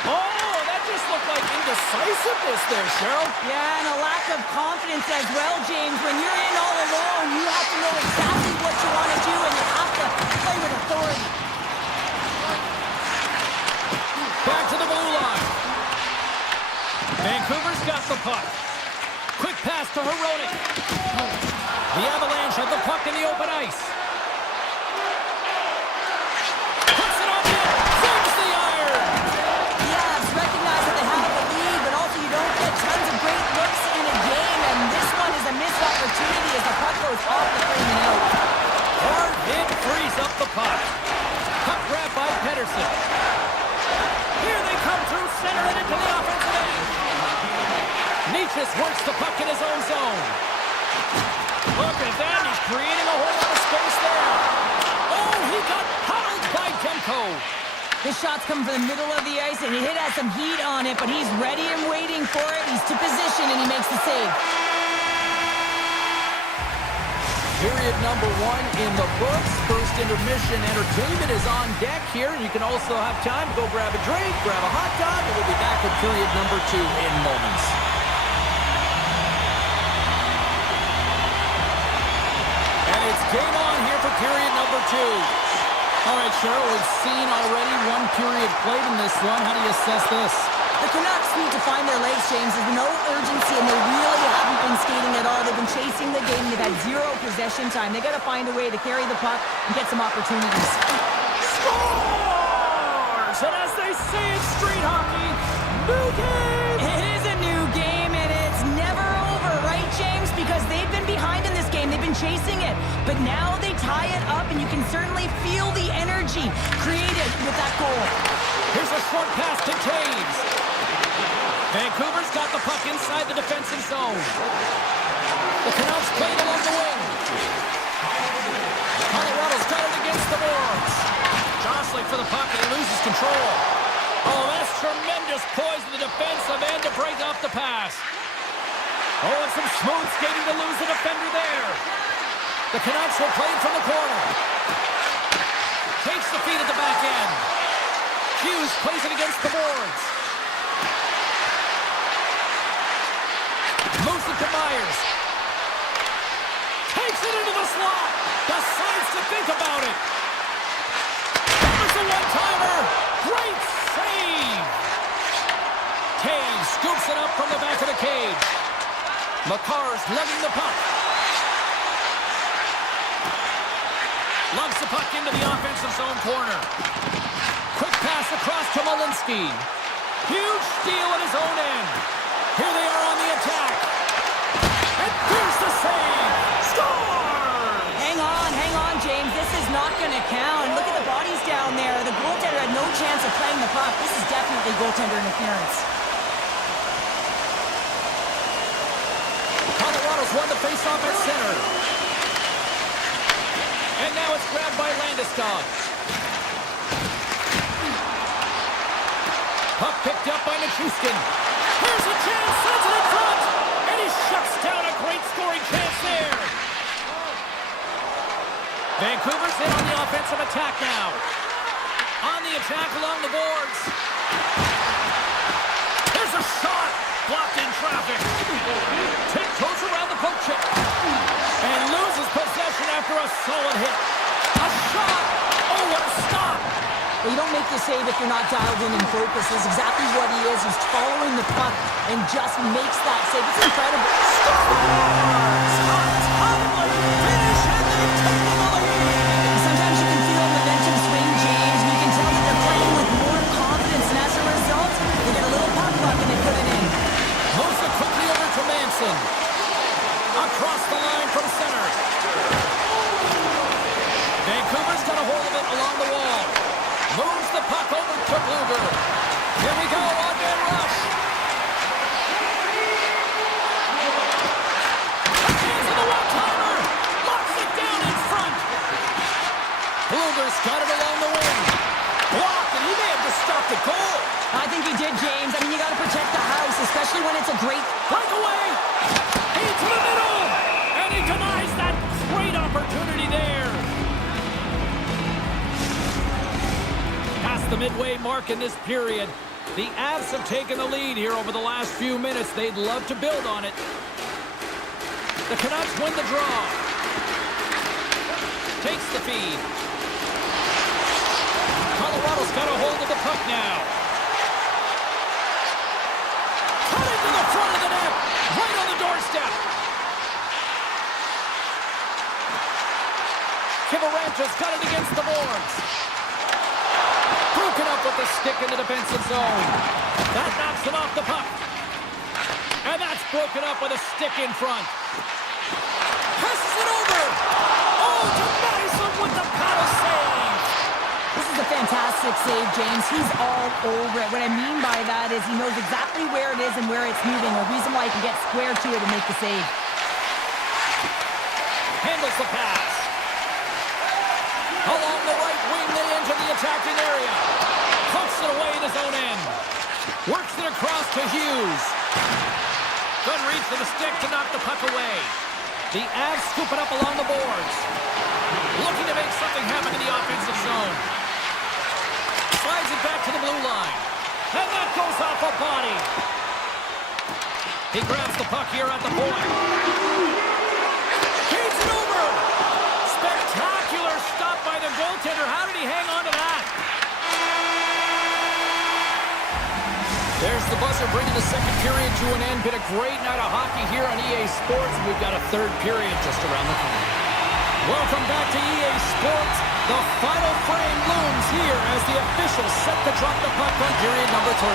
Oh, that just looked like indecisiveness there, Cheryl. Yeah, and a lack of confidence as well, James. When you're in all alone, you have to know exactly what you want to do, and you have to play with authority. Back to the blue line. Vancouver's got the puck. Quick pass to Hronek. The Avalanche have the puck in the open ice. Puts it on net. Flings the iron. The Avs recognize that they have the lead, but also you don't get tons of great looks in a game, and this one is a missed opportunity as the puck goes off the frame and out. Hard hit frees up the puck. Puck grab by Pedersen. Here they come through center and into the offensive end. Natchez works the puck in his own zone. Look at that, he's creating a whole lot of space there. Oh, he got huddled by Demko. This shot's coming from the middle of the ice, and it has some heat on it, but he's ready and waiting for it. He's to position, and he makes the save. Period number 1 in the books. First intermission entertainment is on deck here. You can also have time to go grab a drink, grab a hot dog, and we'll be back with period number 2 in moments. And it's game on here for period number 2. All right, Cheryl, we've seen already 1 period played in this one. How do you assess this? The Canucks need to find their legs, James. There's no urgency, and they really haven't been skating at all. They've been chasing the game. They've had 0 possession time. They got to find a way to carry the puck and get some opportunities. Scores! And as they say in street hockey, new game! It is a new game, and it's never over, right, James? Because they've been behind in this game. They've been chasing it. But now they tie it up, and you can certainly feel the energy created with that goal. Here's a short pass to Taves. Vancouver's got the puck inside the defensive zone. The Canucks play it along the wing. Colorado's got it against the boards. Jostling for the puck, and he loses control. Oh, that's tremendous poise in the defensive end to break off the pass. Oh, and some smooth skating to lose the defender there. The Canucks will play it from the corner. Takes the feed at the back end. Hughes plays it against the boards. Moves it to Myers. Takes it into the slot. Decides to think about it. There's a one-timer. Great save. Taves scoops it up from the back of the cage. McCarr's lugging the puck. Lugs the puck into the offensive zone corner. Quick pass across to Malinsky. Huge steal at his own end. Here they are on the attack. And here's the save. Score! Hang on, James. This is not going to count. Look at the bodies down there. The goaltender had no chance of playing the puck. This is definitely goaltender interference. Colorado's won the face-off at center. And now it's grabbed by Landeskog. Puck picked up by Nichushkin. Here's a chance, sends it in front, and he shuts down a great scoring chance there. Vancouver's in on the offensive attack now. On the attack along the boards. There's a shot, blocked in traffic. Tiptoes around the poke check. And loses possession after a solid hit. A shot! Oh, what a stop! Well, you don't make the save if you're not dialed in and focused. That's exactly what he is. He's following the puck and just makes that save. It's incredible. Scores! Untimely finish, and they've taken the lead! Sometimes you can feel momentum swing, James, and you can tell that they're playing with more confidence, and as a result, they get a little puck luck and they put it in. Moves it quickly over to Manson. Across the line from center. Vancouver's got a hold of it along the wall. Moves the puck over to Bluger. Here we go, on-man rush. Hands in the one-timer. Locks it down in front. Bluger's got it along the wing. Blocked, and he may have just stopped the goal. I think he did, James. I mean, you got to protect the house, especially when it's a great breakaway. Into the middle, and he denies that great opportunity there. Past the midway mark in this period, the Avs have taken the lead here over the last few minutes. They'd love to build on it. The Canucks win the draw. Takes the feed. Colorado's got a hold of the puck now. Cutting to the front of the net, right on the doorstep. Kivarancha's got it against the boards. Broken up with the stick in the defensive zone. That knocks him off the puck. And that's broken up with a stick in front. Passes it over. Oh, to Madison with the paddle save. This is a fantastic save, James. He's all over it. What I mean by that is he knows exactly where it is and where it's moving. The reason why he can get square to it and make the save. Handles the pass. Along the right wing, they enter the attacking area. it away in his own end. Works it across to Hughes. Good reach for the stick to knock the puck away. The Avs scoop it up along the boards. Looking to make something happen in the offensive zone. Slides it back to the blue line. And that goes off a body. He grabs the puck here at the point. Keeps it over. Spectacular stop by the goaltender. How did he hang on to that? There's the buzzer bringing the second period to an end. Been a great night of hockey here on EA Sports. We've got a third period just around the corner. Welcome back to EA Sports. The final frame looms here as the officials set to drop the puck on period number 3.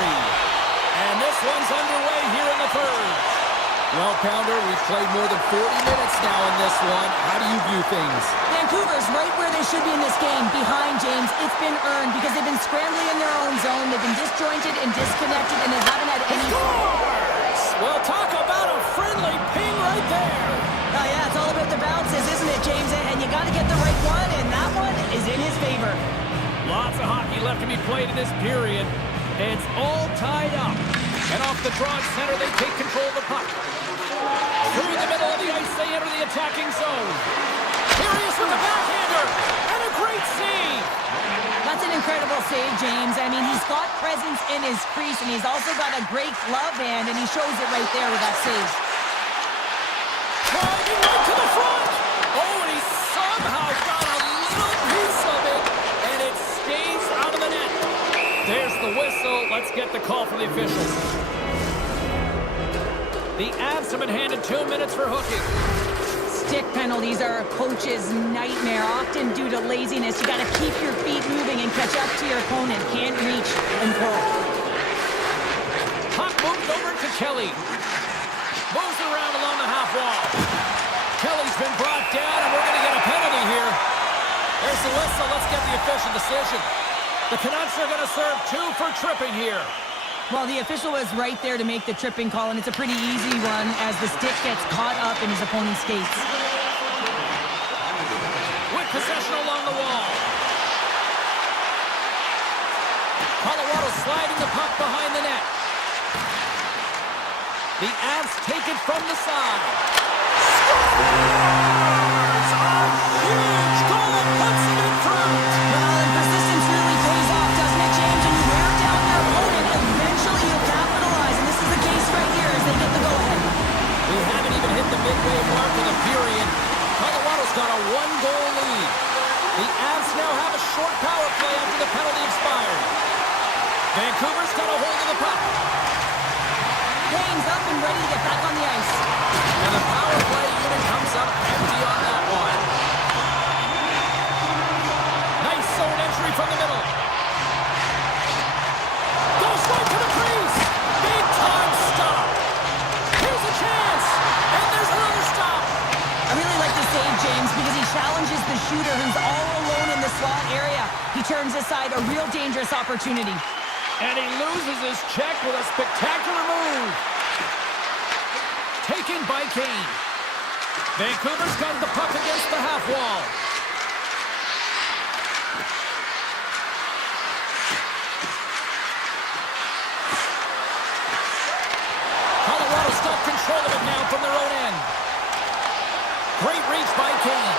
And this one's underway here in the third. Well, Pounder, we've played more than 40 minutes now in this one. How do you view things? Vancouver's right where they should be in this game, behind James. It's been earned because they've been scrambling in their own zone. They've been disjointed and disconnected, and they haven't had any... Scores! Well, talk about a friendly ping right there. Oh, yeah, it's all about the bounces, isn't it, James? And you got to get the right one, and that one is in his favor. Lots of hockey left to be played in this period. It's all tied up. And off the draw at center, they take control of the puck. Through the middle of the ice, they enter the attacking zone. Here he is with the backhander. And a great save. That's an incredible save, James. I mean, he's got presence in his crease, and he's also got a great glove hand, and he shows it right there with that save. Driving right to the front. Oh, and he somehow got a little piece of it, and it stays out of the net. There's the whistle. Let's get the call from the officials. The Avs have been handed 2 minutes for hooking. Stick penalties are a coach's nightmare, often due to laziness. You got to keep your feet moving and catch up to your opponent. Can't reach and pull. Puck moved over to Kelly. Moves around along the half wall. Kelly's been brought down, and we're going to get a penalty here. There's the whistle. Let's get the official decision. The Canucks are going to serve 2 for tripping here. Well, the official was right there to make the tripping call, and it's a pretty easy one as the stick gets caught up in his opponent's skates. With possession along the wall. Colorado sliding the puck behind the net. The Avs take it from the side. Scores! A huge goal puts it in front. Well, and persistence really pays off, doesn't it, James? And you wear down your opponent, eventually you'll capitalize. And this is the case right here as they get the go-ahead. We haven't even hit the midway mark of the period. Colorado's got a 1-goal lead. The Avs now have a short power play after the penalty expired. Vancouver's got a hold of the puck. Game's up and ready to get back on the ice. And the power play unit comes up empty on that one. Nice zone entry from the middle. Goes right to the crease. Big time stop. Here's a chance. And there's another stop. I really like the save, James, because he challenges the shooter who's all alone in the slot area. He turns aside a real dangerous opportunity. And he loses his check with a spectacular move. Taken by Kane. Vancouver's got the puck against the half wall. Colorado's got control of it now from their own end. Great reach by Kane.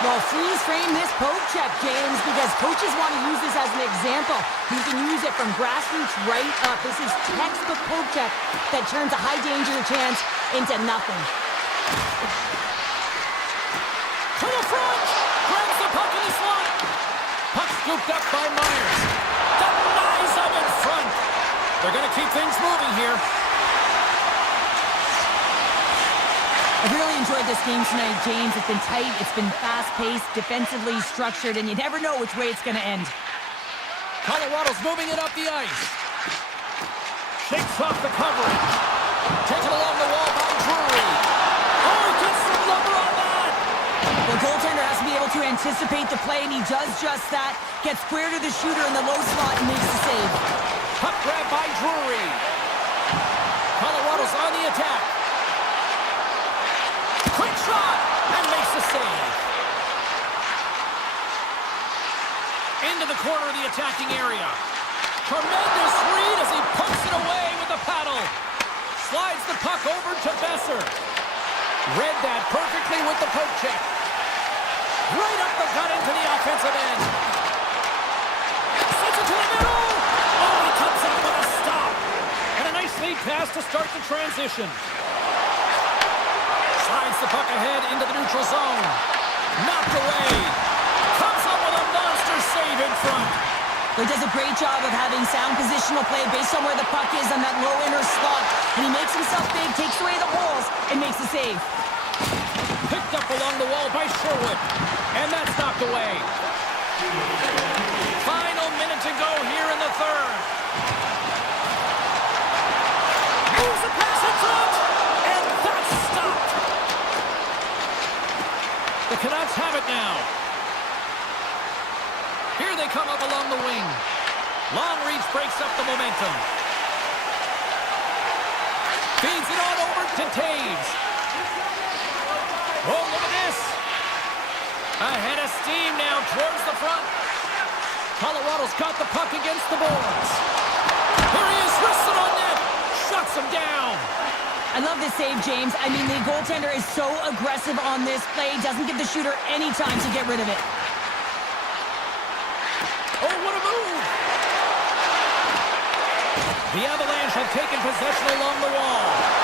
Well, freeze frame this poke check, James, because coaches want to use this as an example. You can use it from grassroots right up. This is textbook poke check that turns a high-danger chance into nothing. To the front! Grabs the puck in the slot. Puck scooped up by Myers. Denies him in front. They're going to keep things moving here. I've really enjoyed this game tonight, James. It's been tight, it's been fast-paced, defensively structured, and you never know which way it's going to end. Colorado's moving it up the ice. Shakes off the coverage. Taken along the wall by Drury. Oh, he gets some lumber on that! The goaltender has to be able to anticipate the play, and he does just that. Gets square to the shooter in the low slot and makes the save. Puck grab by Drury. Colorado's on the attack. Quick shot, and makes the save. Into the corner of the attacking area. Tremendous read as he puts it away with the paddle. Slides the puck over to Besser. Read that perfectly with the poke check. Right up the gut into the offensive end. Sends it to the middle. Oh, he comes up with a stop. And a nice lead pass to start the transition. Slides the puck ahead into the neutral zone. Knocked away. Comes up with a monster save in front. He does a great job of having sound positional play based on where the puck is on that low inner slot. And he makes himself big, takes away the holes, and makes the save. Picked up along the wall by Sherwood. And that's knocked away. Final minute to go here in the third. Moves the pass in front. And that's stopped. The Canucks have it now. Here they come up along the wing. Long reach breaks up the momentum. Feeds it on over to Taves. Oh, look at this. Ahead of steam now towards the front. Colorado's got the puck against the boards. Here he is, wrists it on net. Shuts him down. I love this save, James. I mean, the goaltender is so aggressive on this play. Doesn't give the shooter any time to get rid of it. Oh, what a move! The Avalanche have taken possession along the wall.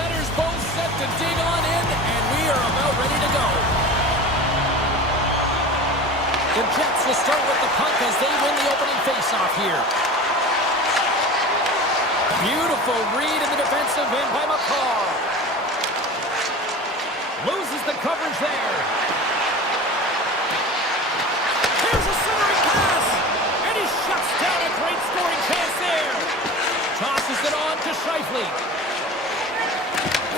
Setters both set to dig on in, and we are about ready to go. The Jets will start with the puck as they win the opening faceoff here. Beautiful read in the defensive end by McCall. Loses the coverage there. Here's a centering pass, and he shuts down a great scoring chance there. Tosses it on to Scheifele.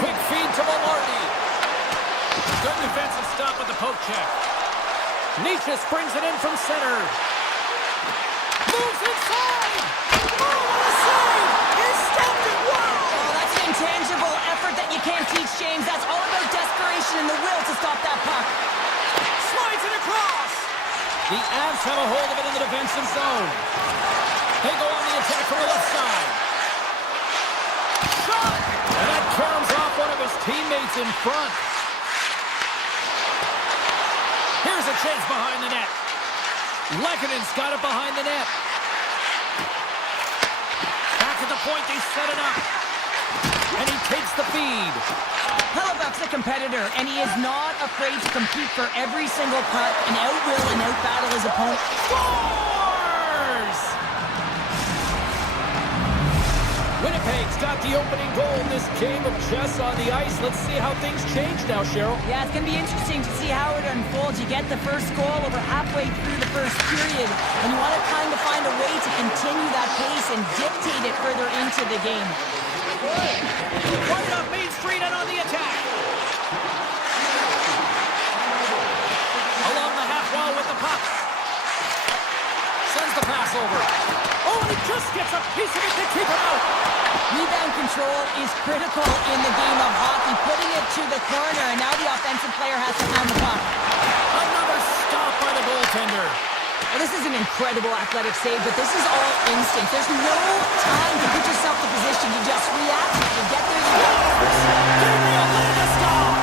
Quick feed to Mallardy. Good defensive stop with the poke check. Nietzsche brings it in from center. Moves inside. Oh, what a save! He stopped it. Wow! Oh, that's an intangible effort that you can't teach, James. That's all about desperation and the will to stop that puck. Slides it across. The Avs have a hold of it in the defensive zone. They go on the attack from the left side. Shot! And that caroms off one of his teammates in front. Here's a chance behind the net. Lekkonen's got it behind the net. Back at the point, they set it up. And he takes the feed. Hellebuck's a competitor, and he is not afraid to compete for every single puck and outwill and outbattle his opponent. Scores! Winnipeg's got the opening goal in this game of chess on the ice. Let's see how things change now, Cheryl. Yeah, it's going to be interesting to see how it unfolds. You get the first goal over halfway through the first period, and you want to kind of find a way to continue that pace and dictate it further into the game. Right off Main Street and on the attack. Along the half wall with the puck. Sends the pass over. Oh, and he just gets a piece of it to keep it out. Rebound control is critical in the game of hockey. Putting it to the corner, and now the offensive player has to pound the puck. Another stop by the goaltender. Well, this is an incredible athletic save, but this is all instinct. There's no time to put yourself in position. You just react. You get there, you go. Gabriel Landeskog.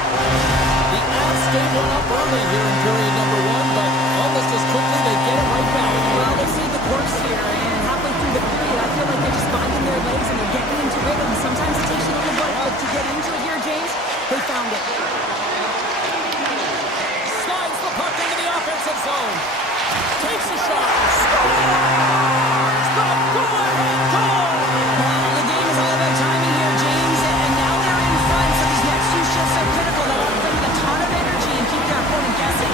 The Avs stayed one up early here in period number one, but almost as quickly they get it right back. Well, they saved the course here, and halfway through the period, I feel like they're just finding their legs and they're getting into rhythm. Sometimes it takes you a little bit, but to get into it here, James, they found it. Slides the puck into the offensive zone. Takes a shot. Scores! The go-ahead goal! Well, the game is all about timing here, James, and now they're in front, so these next two shifts are critical. They'll have to bring a ton of energy and keep their opponent guessing.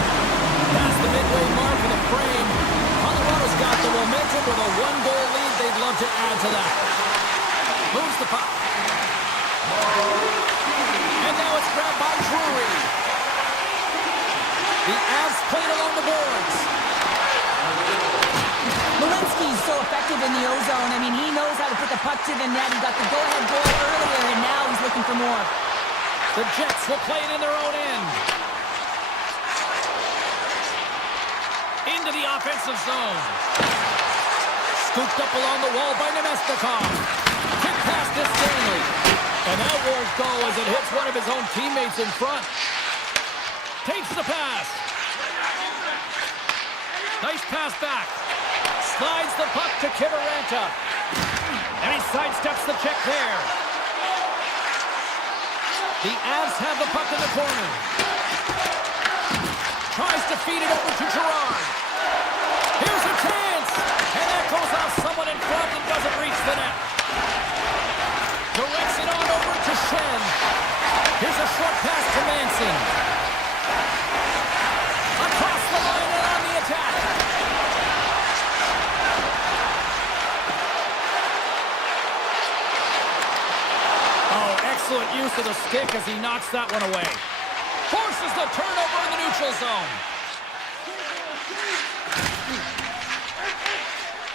Past the midway mark of the frame. Colorado's got the momentum with a one-goal lead. They'd love to add to that. Moves the puck. And now it's grabbed by Drury. The Avs played along the boards. Lewinsky's so effective in the O-zone. I mean, he knows how to put the puck to the net. He got the go-ahead goal earlier, and now he's looking for more. The Jets will play it in their own end. Into the offensive zone. Scooped up along the wall by Nemestikov. Quick pass to Stanley. And that won't go as it hits one of his own teammates in front. Takes the pass. Nice pass back. Slides the puck to Kiberanta. And he sidesteps the check there. The Avs have the puck in the corner. Tries to feed it over to Gerard. Here's a chance. And that goes off someone in front and doesn't reach the net. Directs it on over to Shen. Here's a short pass to Manson. Across the line and on the attack. Oh, excellent use of the stick as he knocks that one away. Forces the turnover in the neutral zone.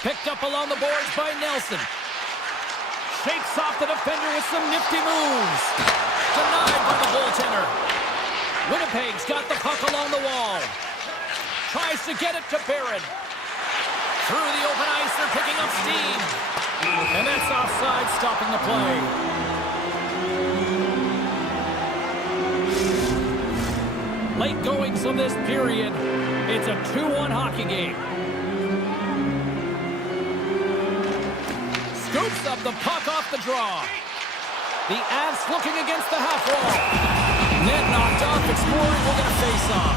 Picked up along the boards by Nelson. Shakes off the defender with some nifty moves. Denied by the goaltender. Winnipeg's got the puck along the wall. Tries to get it to Barron. Through the open ice, they're picking up steam. And that's offside, stopping the play. Late goings of this period. It's a 2-1 hockey game. Scoops up the puck off the draw. The Avs looking against the half wall. Net knocked off. Exploring will get a face-off.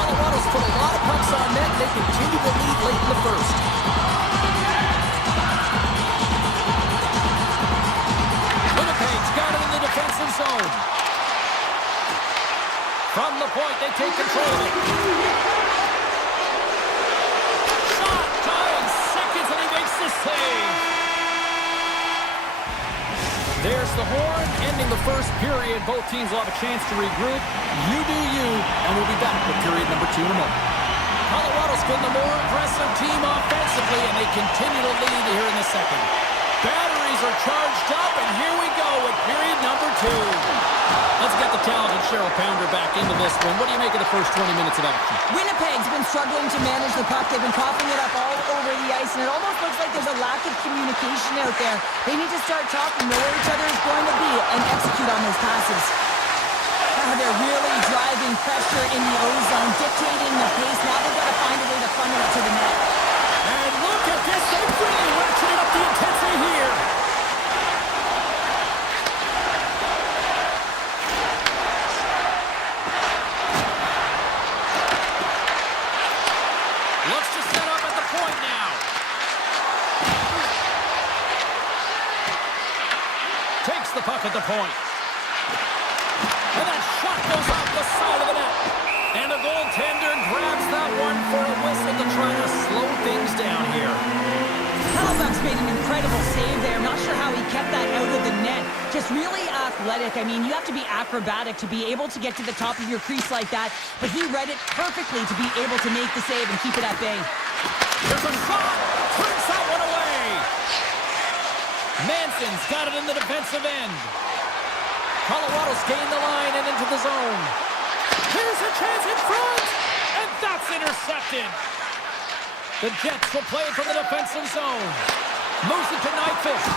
Colorado's put a lot of pucks on net. They continue to lead late in the first. Winnipeg's got it in the defensive zone. From the point, they take control of it. Shot, tying seconds, and he makes the save. There's the horn, ending the first period. Both teams will have a chance to regroup. You do you, and we'll be back with period number 2 in a moment. Colorado's been the more aggressive team offensively, and they continue to lead here in the second. Batteries are charged up, and here we go with period number 2. Let's get the talented Cheryl Pounder back into this one. What do you make of the first 20 minutes of action? Winnipeg's been struggling to manage the puck. They've been coughing it up all over the ice, and it almost looks like there's a lack of communication out there. They need to start talking, know where each other is going to be, and execute on those passes. They're really driving pressure in the O-zone, dictating the pace. Now they've got to find a way to funnel it to the net. And look at this. They've really ratcheted up the intensity here. Looks to set up at the point now. Takes the puck at the point. And that shot goes off the side of the net. And the goaltender grabs that one for a whistle to try to slow things down here. Hellebuyck's made an incredible save there. Not sure how he kept that out of the net. Just really athletic. I mean, you have to be acrobatic to be able to get to the top of your crease like that. But he read it perfectly to be able to make the save and keep it at bay. There's a shot. Turns that one away. Manson's got it in the defensive end. Colorado's gained the line and into the zone. Here's a chance in front. And that's intercepted. The Jets will play it from the defensive zone. Moves it to Nyquist.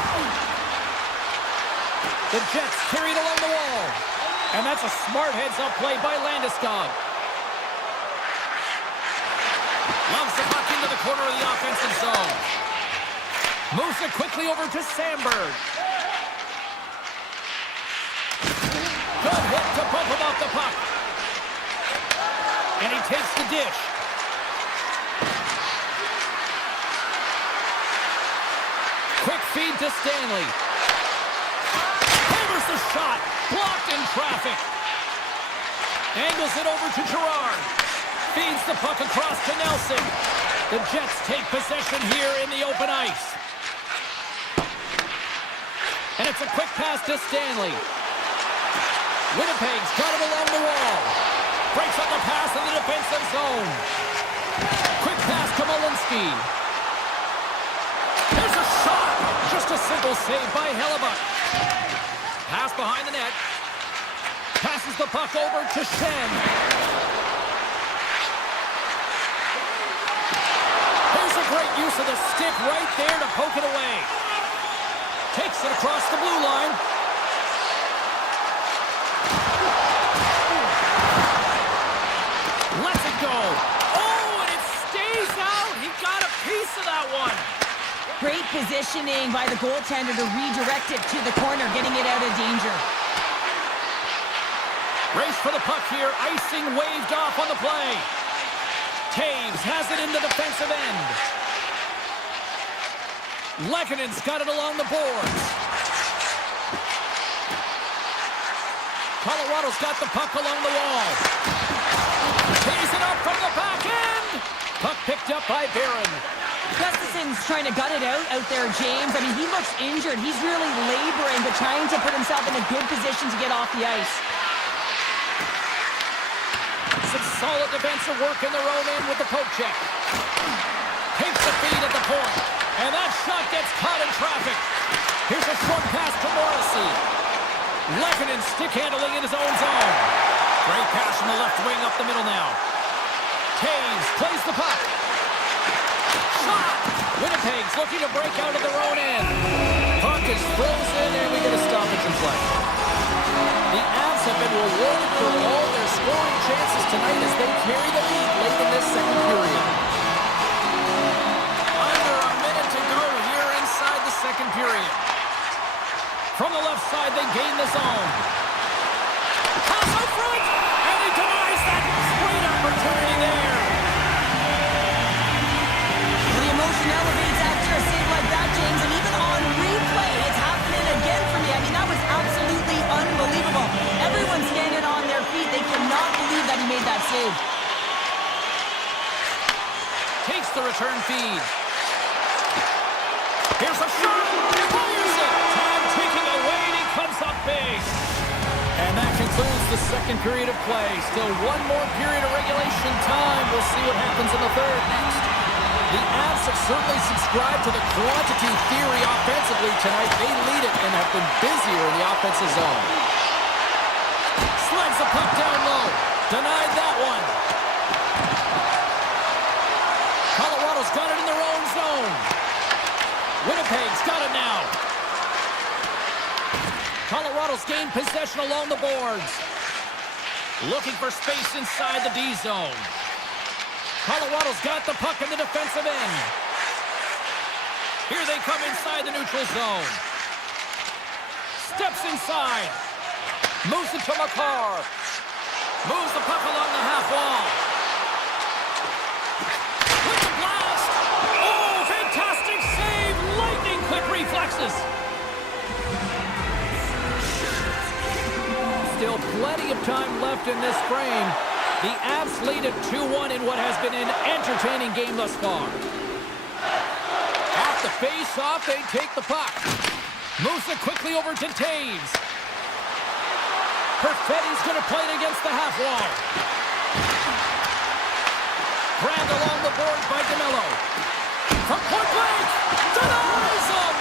The Jets carry it along the wall. And that's a smart heads-up play by Landeskog. Loves the puck into the corner of the offensive zone. Moves it quickly over to Sandberg. Good hit to bump him off the puck. And he takes the dish. Quick feed to Stanley. Hammers the shot. Blocked in traffic. Angles it over to Gerard. Feeds the puck across to Nelson. The Jets take possession here in the open ice. And it's a quick pass to Stanley. Winnipeg's got it along the wall. Breaks on the pass in the defensive zone. Quick pass to Malinsky. There's a shot. Just a simple save by Hellebuyck. Pass behind the net. Passes the puck over to Shen. There's a great use of the stick right there to poke it away. Takes it across the blue line. Lets it go. Oh, and it stays out. He got a piece of that one. Great positioning by the goaltender to redirect it to the corner, getting it out of danger. Race for the puck here. Icing waved off on the play. Taves has it in the defensive end. Lekkonen's got it along the boards. Colorado's got the puck along the wall. Tees it up from the back end. Puck picked up by Barron. Gustafson's trying to gut it out there, James. I mean, he looks injured. He's really laboring, but trying to put himself in a good position to get off the ice. Some solid defensive work in their own end with the poke check. Takes the feed at the point. And that shot gets caught in traffic. Here's a short pass to Morrissey. Lekkonen stick handling in his own zone. Great pass from the left wing up the middle now. Taves plays the puck. Shot! Winnipeg's looking to break out of their own end. Puck is frozen, and we get a stoppage in play. The Avs have been rewarded for all their scoring chances tonight as they carry the lead late in this second period. Under a minute to go here in takes the return feed. Here's a shot. Fires it. Time ticking away, and he comes up big. And that concludes the second period of play. Still one more period of regulation time. We'll see what happens in the third next. The Avs have certainly subscribed to the quantity theory offensively tonight. They lead it and have been busier in the offensive zone. Slides the puck down low. Denied that one. Colorado's got it in their own zone. Winnipeg's got it now. Colorado's gained possession along the boards. Looking for space inside the D zone. Colorado's got the puck in the defensive end. Here they come inside the neutral zone. Steps inside. Moves it to McCarr. Moves the puck along the half wall. With the blast. Oh, fantastic save. Lightning quick reflexes. Still plenty of time left in this frame. The Avs lead at 2-1 in what has been an entertaining game thus far. Off the face-off, they take the puck. Moves it quickly over to Taves. Perfetti's going to play it against the half wall. Grabbed along the board by DeMello. From point blank, denies him!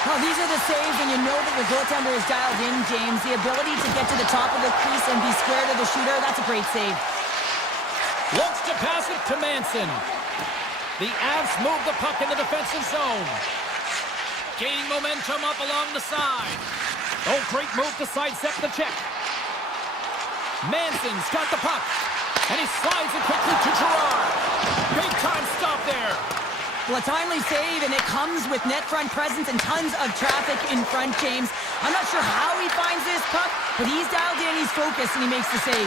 Well, these are the saves when you know that your goaltender is dialed in, James. The ability to get to the top of the crease and be square to the shooter, that's a great save. Looks to pass it to Manson. The Avs move the puck in the defensive zone. Gaining momentum up along the side. Oh, great move to sidestep the check. Manson's got the puck. And he slides it quickly to Gerard. Big time stop there. Well, a timely save, and it comes with net front presence and tons of traffic in front, James. I'm not sure how he finds this puck, but he's dialed in, he's focused, and he makes the save.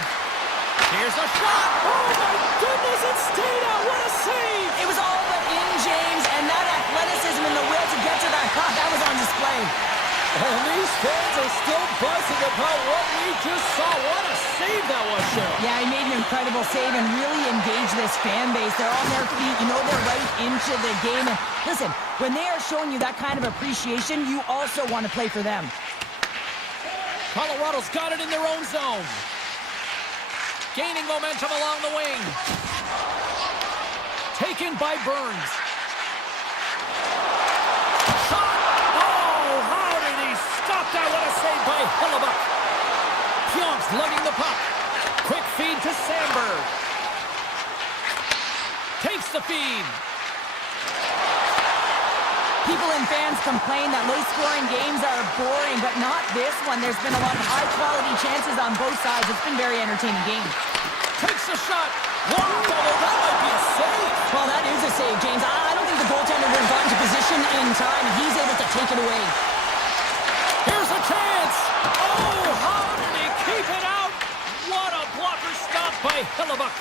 Here's a shot. Oh, my goodness, it stayed out. What a save. It was all but in, James, and that athleticism and the will to get to that puck, that was on display. And these fans are still buzzing about what we just saw. What a save that was, Cheryl. Yeah, he made an incredible save and really engaged this fan base. They're on their feet. You know they're right into the game. And listen, when they are showing you that kind of appreciation, you also want to play for them. Colorado's got it in their own zone. Gaining momentum along the wing. Taken by Burns. Shot! Oh, how did he stop that? What a save by Hellebuck. Pionk's lugging the puck. Quick feed to Sandberg. Takes the feed. People and fans complain that low-scoring games are boring, but not this one. There's been a lot of high-quality chances on both sides. It's been a very entertaining game. Takes a shot. Wow, that might be a save. Well, that is a save, James. I don't think the goaltender would have gotten to position in time, and he's able to take it away. Here's a chance. Oh, how did he keep it out? What a blocker stop by Hellebuck.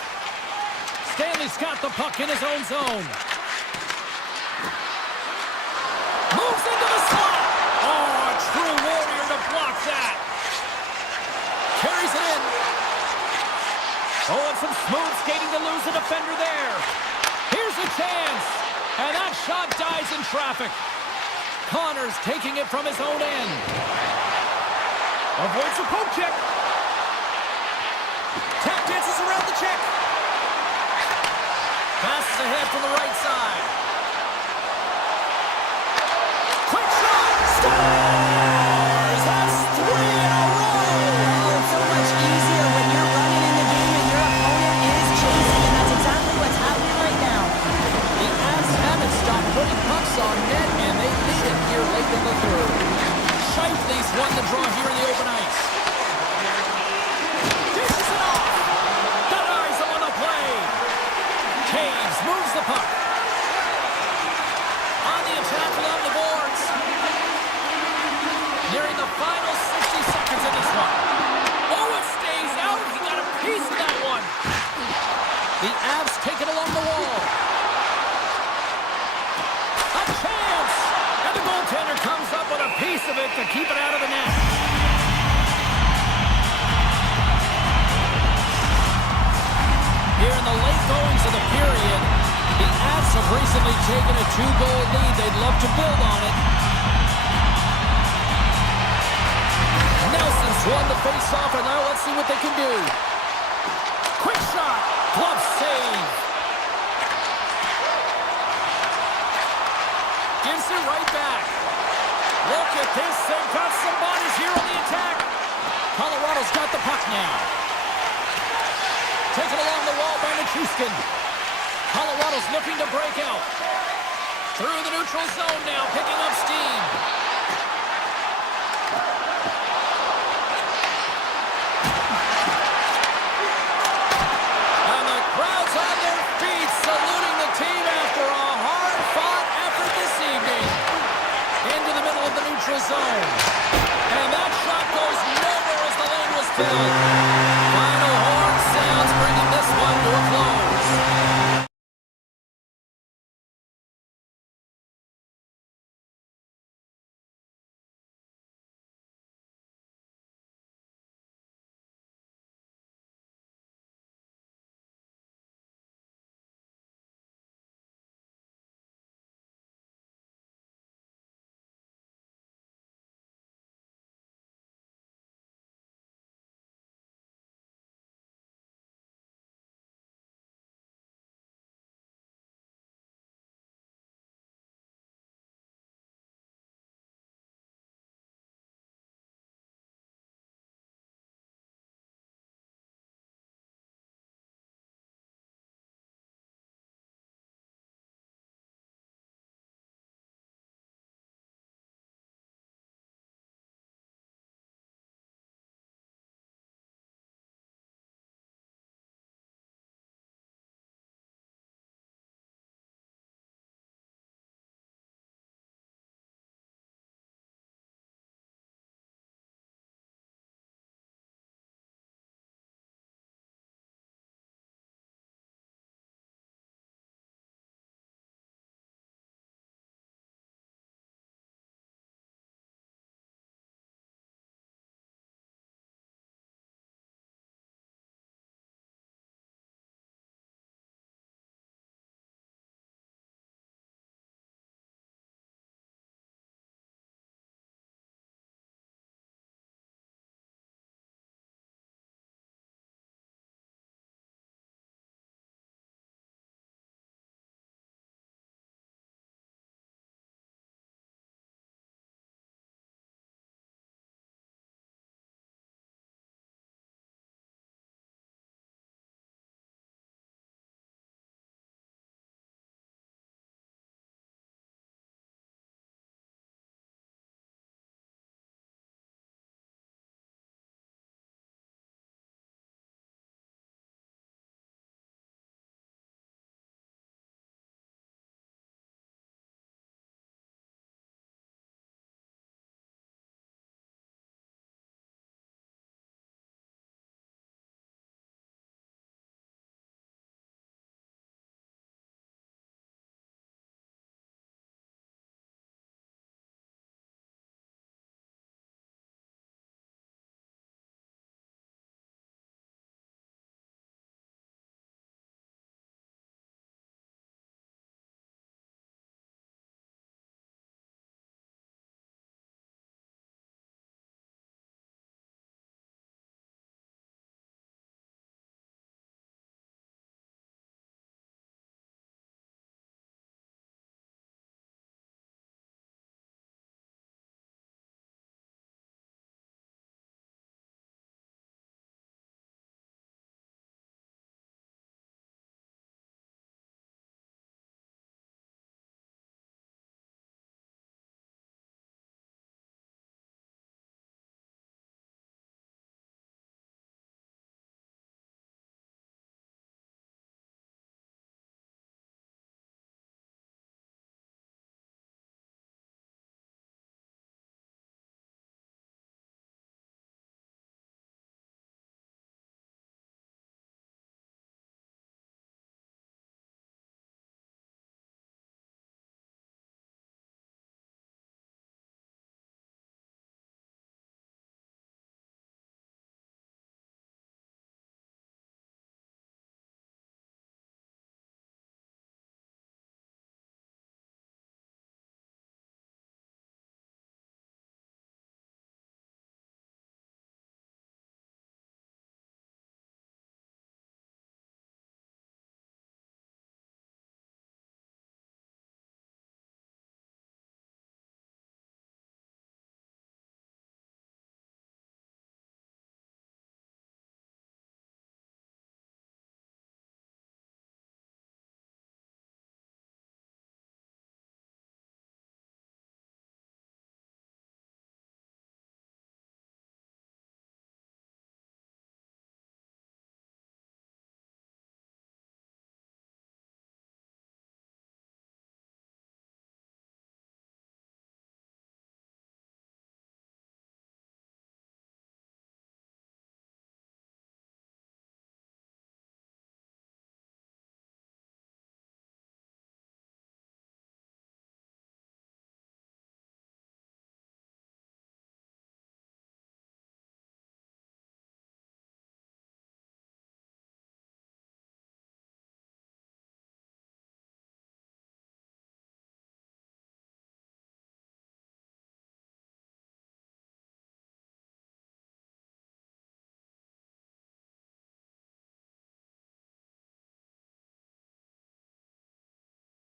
Stanley's got the puck in his own zone. Moves into the slot. Oh, a true warrior to block that. Carries it in. Oh, and some smooth skating to lose a defender there. Here's a chance. And that shot dies in traffic. Connors taking it from his own end. Avoids the poke check. Tap dances around the check. Passes ahead from the right side. Quick shot! Scores! That's 3 in a row! Oh, it's so much easier when you're running in the game and your opponent is chasing, and that's exactly what's happening right now. The Avs haven't stopped putting pucks on net, and they lead it here late in the third. Scheifele's won the draw here in the open ice. Dishes it off! Denies him on the play! Taves moves the puck. On the attack along the boards. Nearing the final 60 seconds of this one. Oh, it stays out. He got a piece of that one. The Avs take it along the wall. A chance! And the goaltender comes up with a piece of it to keep it out of the net. Here in the late goings of the period, The Avs have recently taken a 2-goal lead. They'd love to build on it. Nelson's won the face-off, and now let's see what they can do. Quick shot. Glove save. Gives it right back. Look at this. They've got some bodies here on the attack. Colorado's got the puck now. Taken along the wall by Nichushkin. Colorado's looking to break out. Through the neutral zone now, picking up steam. And the crowd's on their feet, saluting the team after a hard-fought effort this evening. Into the middle of the neutral zone. And that shot goes nowhere as the lane was filled. Final horn sounds, bringing this one to a close.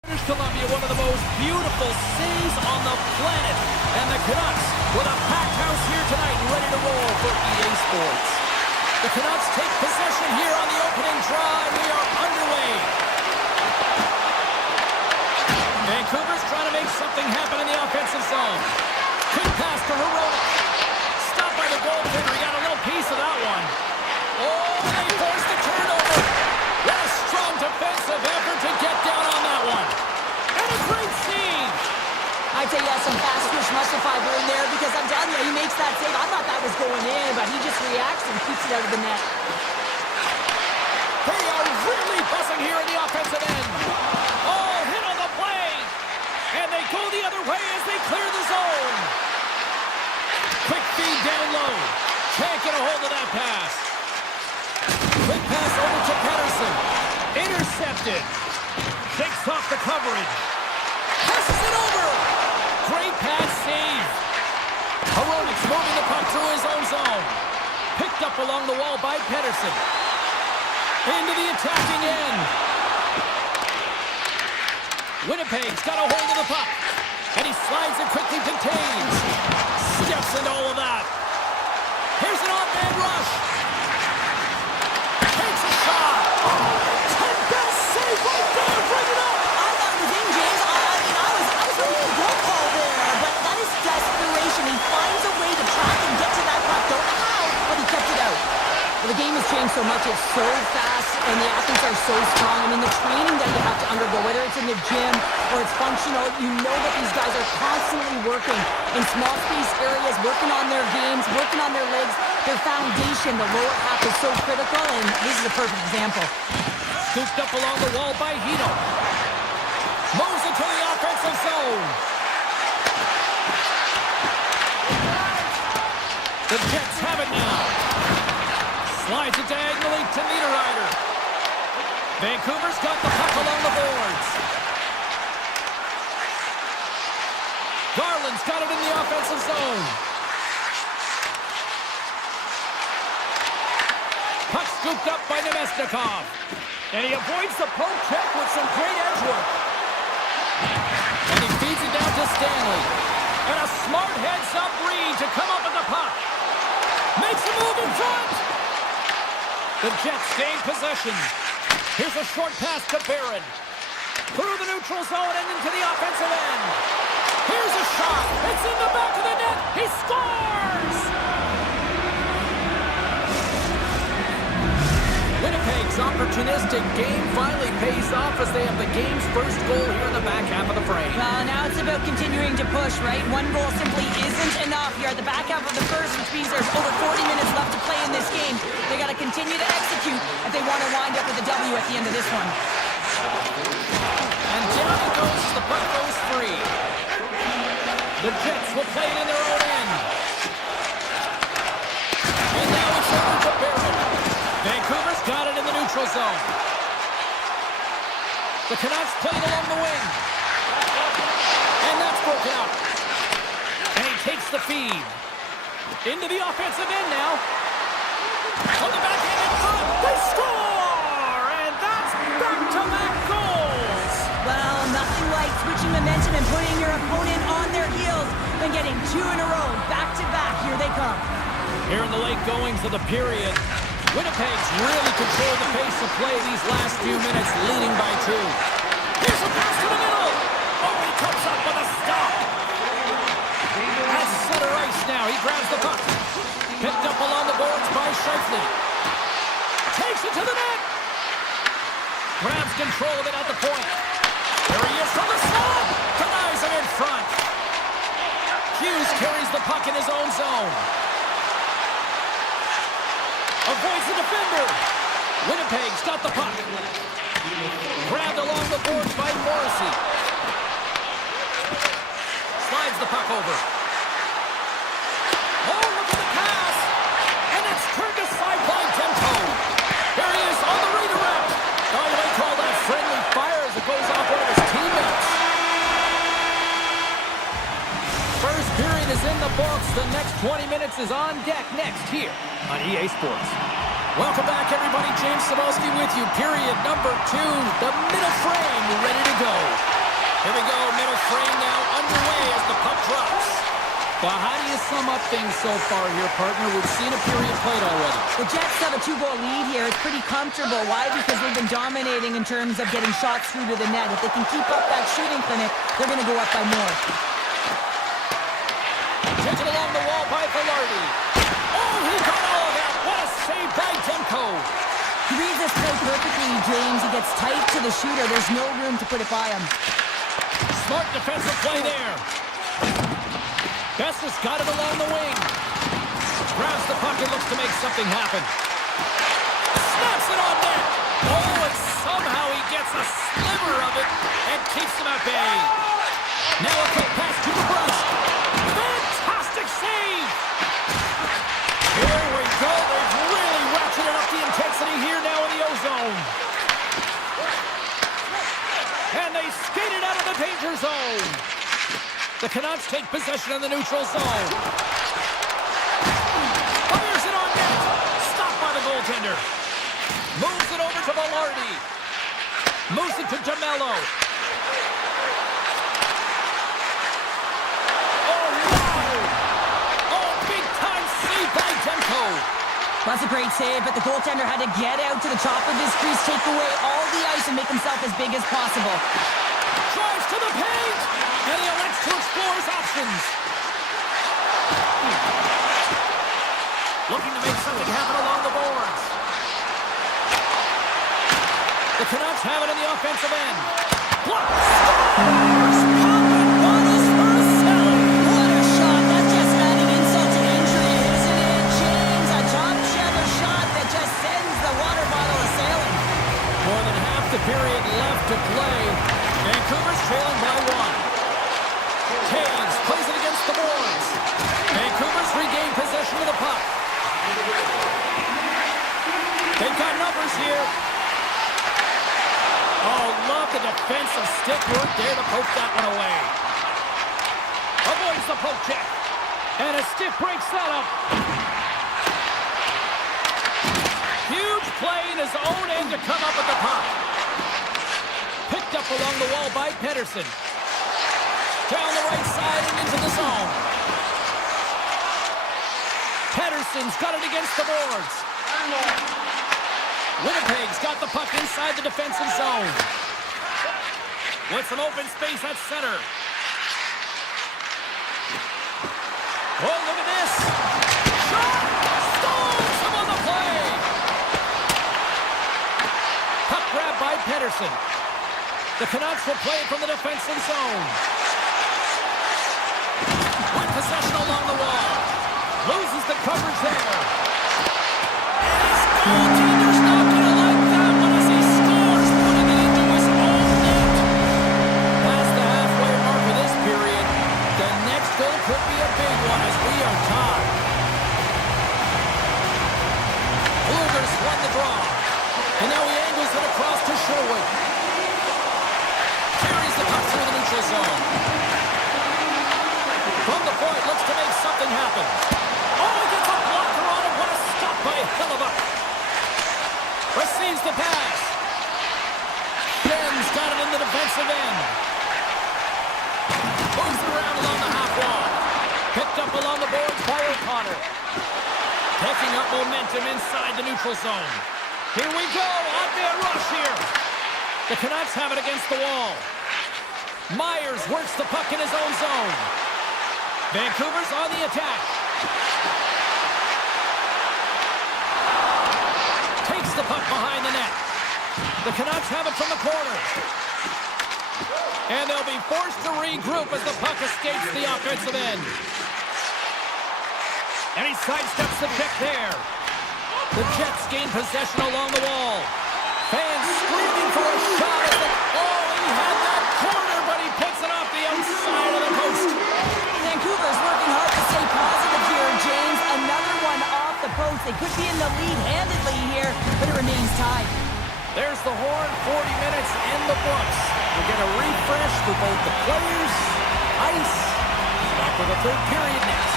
British Columbia, one of the most beautiful cities on the planet. And the Canucks with a packed house here tonight, ready to roll for EA Sports. The Canucks take possession here on the opening drive. We are underway. Vancouver's trying to make something happen in the offensive zone. Quick pass to Heronic. Stopped by the goaltender. He got a little piece of that one. Oh, they forced the turnover. What a strong defensive effort to get down on that one. And a great save. I'd say he has some fast twitch muscle fiber in there because I'm telling you, he makes that save. I thought that was going in, but he just reacts and keeps it out of the net. They are really buzzing here in the offensive end. Oh, hit on the play. And they go the other way as they clear the zone. Quick feed down low. Can't get a hold of that pass. Quick pass over to Pettersson. Intercepted. Shakes off the coverage. Passes it over. Great pass save. Heronic's moving the puck through his own zone. Picked up along the wall by Pettersson. Into the attacking end. Winnipeg's got a hold of the puck. And he slides it quickly, contains. Steps into all of that. Here's an off-man rush. Takes a shot. 10-best save right there. Bring it up. I thought it was in, James. I was ready to go call there, but that is desperation. He finds a way to track and get to that puck. Don't know how, but he kept it out. Well, the game has changed so much. It's so fast, and the athletes are so strong. I mean, the training that you have to undergo, whether it's in the gym or it's functional, you know that these guys are constantly working in small space areas, working on their games, working on their legs. Their foundation, the lower half, is so critical, and this is a perfect example. Scooped up along the wall by Hino. Moves into the offensive zone. The Jets have it now. Slides it diagonally to Niederreiter. Vancouver's got the puck along the boards. Garland's got it in the offensive zone. Puck scooped up by Nemesnikov. And he avoids the poke check with some great edge work. And he feeds it down to Stanley. And a smart heads-up read to come up with the puck. Makes a move in front. The Jets gain possession. Here's a short pass to Barron. Through the neutral zone and into the offensive end. Here's a shot. It's in the back of the net. He scores! Winnipeg's opportunistic game finally pays off as they have the game's first goal here in the back half of the frame. Well, now it's about continuing to push, right? One goal simply isn't enough here at the back half of the first, which means there's over 40 minutes left to play in this game. They got to continue to execute if they want to wind up with a W at the end of this one. And down it goes as the puck goes free. The Jets will play it in their own end. And now it's over to Barron. Vancouver's got it in the neutral zone. The Canucks playing along the wing. And that's broken up. And he takes the feed. Into the offensive end now. On the backhand in front. They score! And that's back-to-back goals. Well, nothing like switching momentum and putting your opponent on their heels than getting two in a row, back-to-back. Here they come. Here in the late goings of the period, Winnipeg's really controlled the pace of play these last few minutes, leading by 2. Here's a pass to the middle. Oh, he comes up with a stop. That's center ice now. He grabs the puck. Picked up along the boards by Scheifele. Takes it to the net. Grabs control of it at the point. There he is from the slot. Denies him in front. Hughes carries the puck in his own zone. Avoids the defender. Winnipeg's got the puck. Grabbed along the boards by Morrissey. Slides the puck over. Oh, look at the pass. And it's turned to sideline tempo. There he is on the redirect. Oh, they call that friendly fire as it goes off one of his teammates. First period is in the books. The next 20 minutes is on deck next here on EA Sports. Welcome back, everybody. James Cebulski with you. Period number 2. The middle frame ready to go. Here we go, middle frame now underway as the puck drops. Well, how do you sum up things so far here, partner? We've seen a period played already. The Jets have a 2-goal lead here. It's pretty comfortable. Why? Because they've been dominating in terms of getting shots through to the net. If they can keep up that shooting clinic, they're going to go up by more. Taken along the wall by Velarde. Oh, he got all of that. What a save by Demko. He reads this play perfectly, James. He gets tight to the shooter. There's no room to put it by him. Smart defensive play there. Bestis got it along the wing. Grabs the puck and looks to make something happen. Snaps it on net. Oh, and somehow he gets a sliver of it and keeps him at bay. Now a quick pass to DeBrusque. Fantastic save. Here we go. They've really ratcheted up the intensity here now in the O-zone. And they skated out of the danger zone. The Canucks take possession in the neutral zone. Fires it on net. Stopped by the goaltender. Moves it over to Velarde. Moves it to DeMello. Oh, wow! Oh, big-time save by Demko. That's a great save, but the goaltender had to get out to the top of his crease, take away all the ice, and make himself as big as possible. Drives to the paint, and he elects to explore his options. Looking to make something happen along the boards. The Canucks have it in the offensive end. Block! Scores! Poppin' bottles for a cellar. What a shot! That's just adding insult to injury, isn't it, James? A top-shelter shot that just sends the water bottle a-sailing. More than half the period left to play. Vancouver's trailing by 1. Taves plays it against the boards. Vancouver's regained possession of the puck. They've got numbers here. Oh, love the defensive stick work there to poke that one away. Avoids the poke check. And a stick breaks that up. Huge play in his own end to come up with the puck. Picked up along the wall by Pedersen. Down the right side and into the zone. Pedersen's got it against the boards. Winnipeg's got the puck inside the defensive zone. With some open space at center. Oh, look at this. Shot! Stalls him on the play. Puck grab by Pedersen. The Canucks will play it from the defensive zone. With possession along the wall. Loses the coverage there. And his goaltender's not going to like that one as he scores, putting it into his own net. Past the halfway mark of this period, the next goal could be a big one as we are tied. Bluegrass won the draw. And now he angles it across to Sherwood. Carries the puck through the neutral zone. From the point, looks to make something happen. Oh, he gets a blocker on him. What a stop by Hellebuyck. Receives the pass. Ben's got it in the defensive end. Moves it around along the half wall. Picked up along the boards by O'Connor. Picking up momentum inside the neutral zone. Here we go. On-man rush here. The Canucks have it against the wall. Myers works the puck in his own zone. Vancouver's on the attack. Takes the puck behind the net. The Canucks have it from the corner. And they'll be forced to regroup as the puck escapes the offensive end. And he sidesteps the pick there. The Jets gain possession along the wall. Fans screaming for a shot at the... Oh, he had that corner, but he puts it off the outside of the post. Vancouver's working hard to stay positive here, James. Another one off the post. They could be in the lead handedly here, but it remains tied. There's the horn, 40 minutes in the books. We get a refresh for both the players, ice, back for the third period next.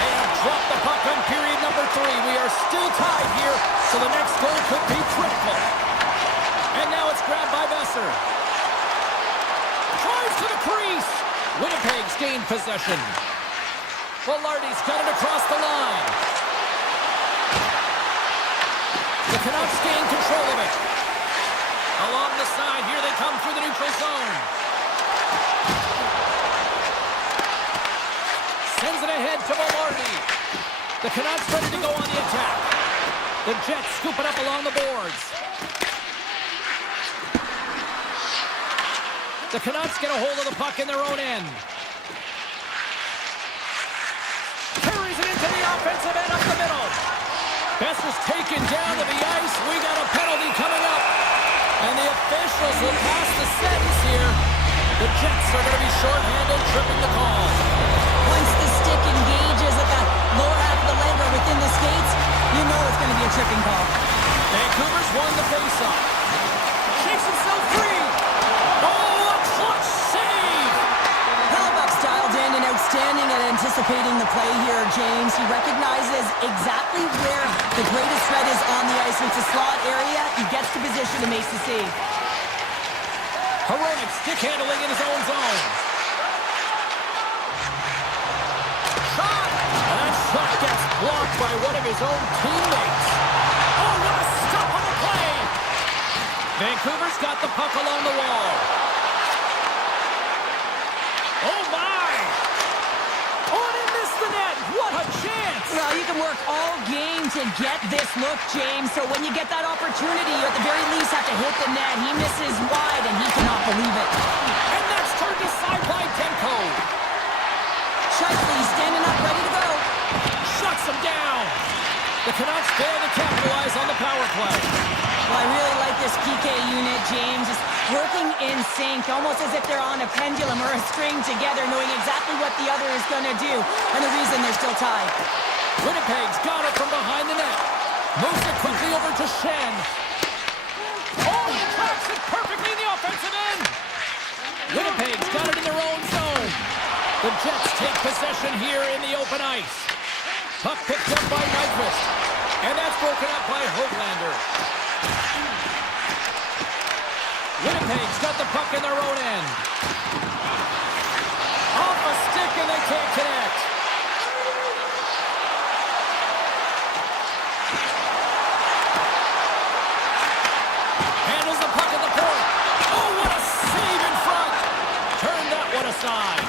They have dropped the puck on period number 3. We are still tied here, so the next goal could be critical. And now it's grabbed by Besser. Tries crease. Winnipeg's gained possession. Velarde's got it across the line. The Canucks gain control of it. Along the side, here they come through the neutral zone. Sends it ahead to Velarde. The Canucks ready to go on the attack. The Jets scoop it up along the boards. The Canucks get a hold of the puck in their own end. Carries it into the offensive end up the middle. Besser's taken down to the ice. We got a penalty coming up. And the officials will pass the sentence here. The Jets are going to be shorthanded, tripping the call. Once the stick engages at the lower half of the leg or within the skates, you know it's going to be a tripping call. Vancouver's won the faceoff. Shakes himself free. Oh, a clutch save! Hellebuck's dialed in and outstanding at anticipating the play here, James. He recognizes exactly where the greatest threat is on the ice. It's a slot area. He gets to position and makes the save. Heroic stick handling in his own zone. Shot! That shot gets blocked by one of his own teammates. Oh, what a stop on the play! Vancouver's got the puck along the wall. Oh, my! Oh, and he missed the net! What a chance! Well, you can work all game to get this look, James. So when you get that opportunity, you at the very least have to hit the net. He misses wide, and he cannot believe it. And that's turned aside by Demko. Shifley standing up, ready to go. Shuts him down. The Canucks fail to capitalize on the power play. Well, I really like this PK unit, James. Just working in sync, almost as if they're on a pendulum or a string together, knowing exactly what the other is going to do, and the reason they're still tied. Winnipeg's got it from behind the net. Moves it quickly over to Shen. Oh, he tracks it perfectly in the offensive end. Winnipeg's got it in their own zone. The Jets take possession here in the open ice. Puck picked up by Nyquist. And that's broken up by Höglander. Winnipeg's got the puck in their own end. Off a stick and they can't connect. Handles the puck at the point. Oh, what a save in front. Turn that one aside.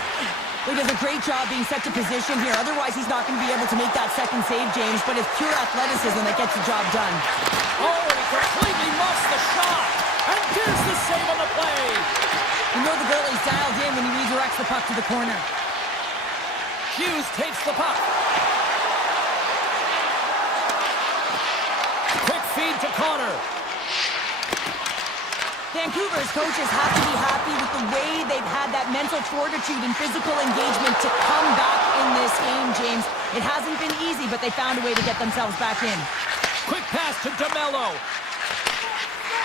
He does a great job being set to position here. Otherwise, he's not going to be able to make that second save, James. But it's pure athleticism that gets the job done. Oh, and he completely muffs the shot. And there's the save on the play. You know the goalie's dialed in when he redirects the puck to the corner. Hughes takes the puck. Quick feed to Connor. Vancouver's coaches have to be happy with the way they've had that mental fortitude and physical engagement to come back in this game, James. It hasn't been easy, but they found a way to get themselves back in. Quick pass to DeMello.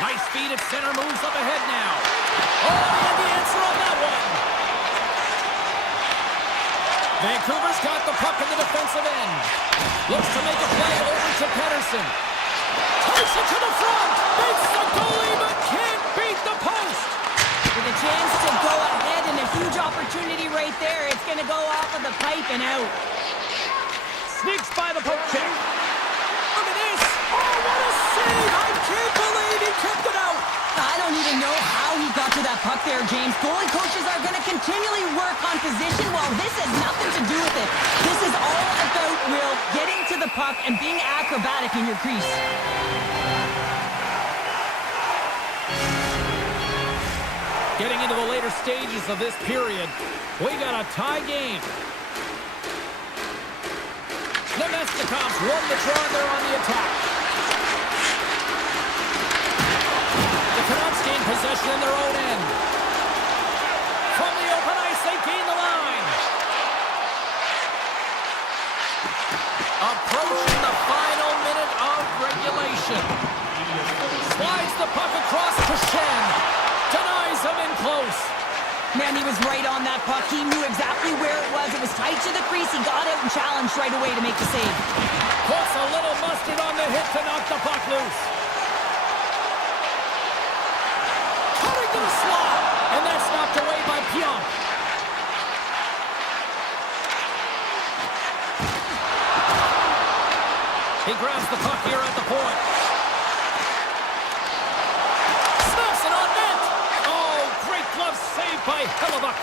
Nice feed at center, moves up ahead now. Oh, and the answer on that one. Vancouver's got the puck in the defensive end. Looks to make a play over to Pettersson. Takes it to the front. Beats the goalie, but can't beat the post. With a chance to go ahead and a huge opportunity right there. It's going to go off of the pipe and out. Sneaks by the poke check. Look at this. Oh, what a save. I can't believe he kept it out. I don't even know how he got to that puck there, James. Goalie coaches are going to continually work on position. Well, this has nothing to do with it. This is all about Will getting to the puck and being acrobatic in your crease. Getting into the later stages of this period, we got a tie game. Nemesnikov's won the draw and they're on the attack. The Canucks gain possession in their own end. From the open ice, they gain the line. Approaching the final minute of regulation. Slides the puck across to Shen. Denies him in close. Man, he was right on that puck. He knew exactly where it was. It was tight to the crease. He got out and challenged right away to make the save. Puts a little mustard on the hit to knock the puck loose. Cutting to the slot. And that's knocked away by Pionk. grabs the puck here at the point. Snaps it on net! Oh, great glove save by Hellebuck.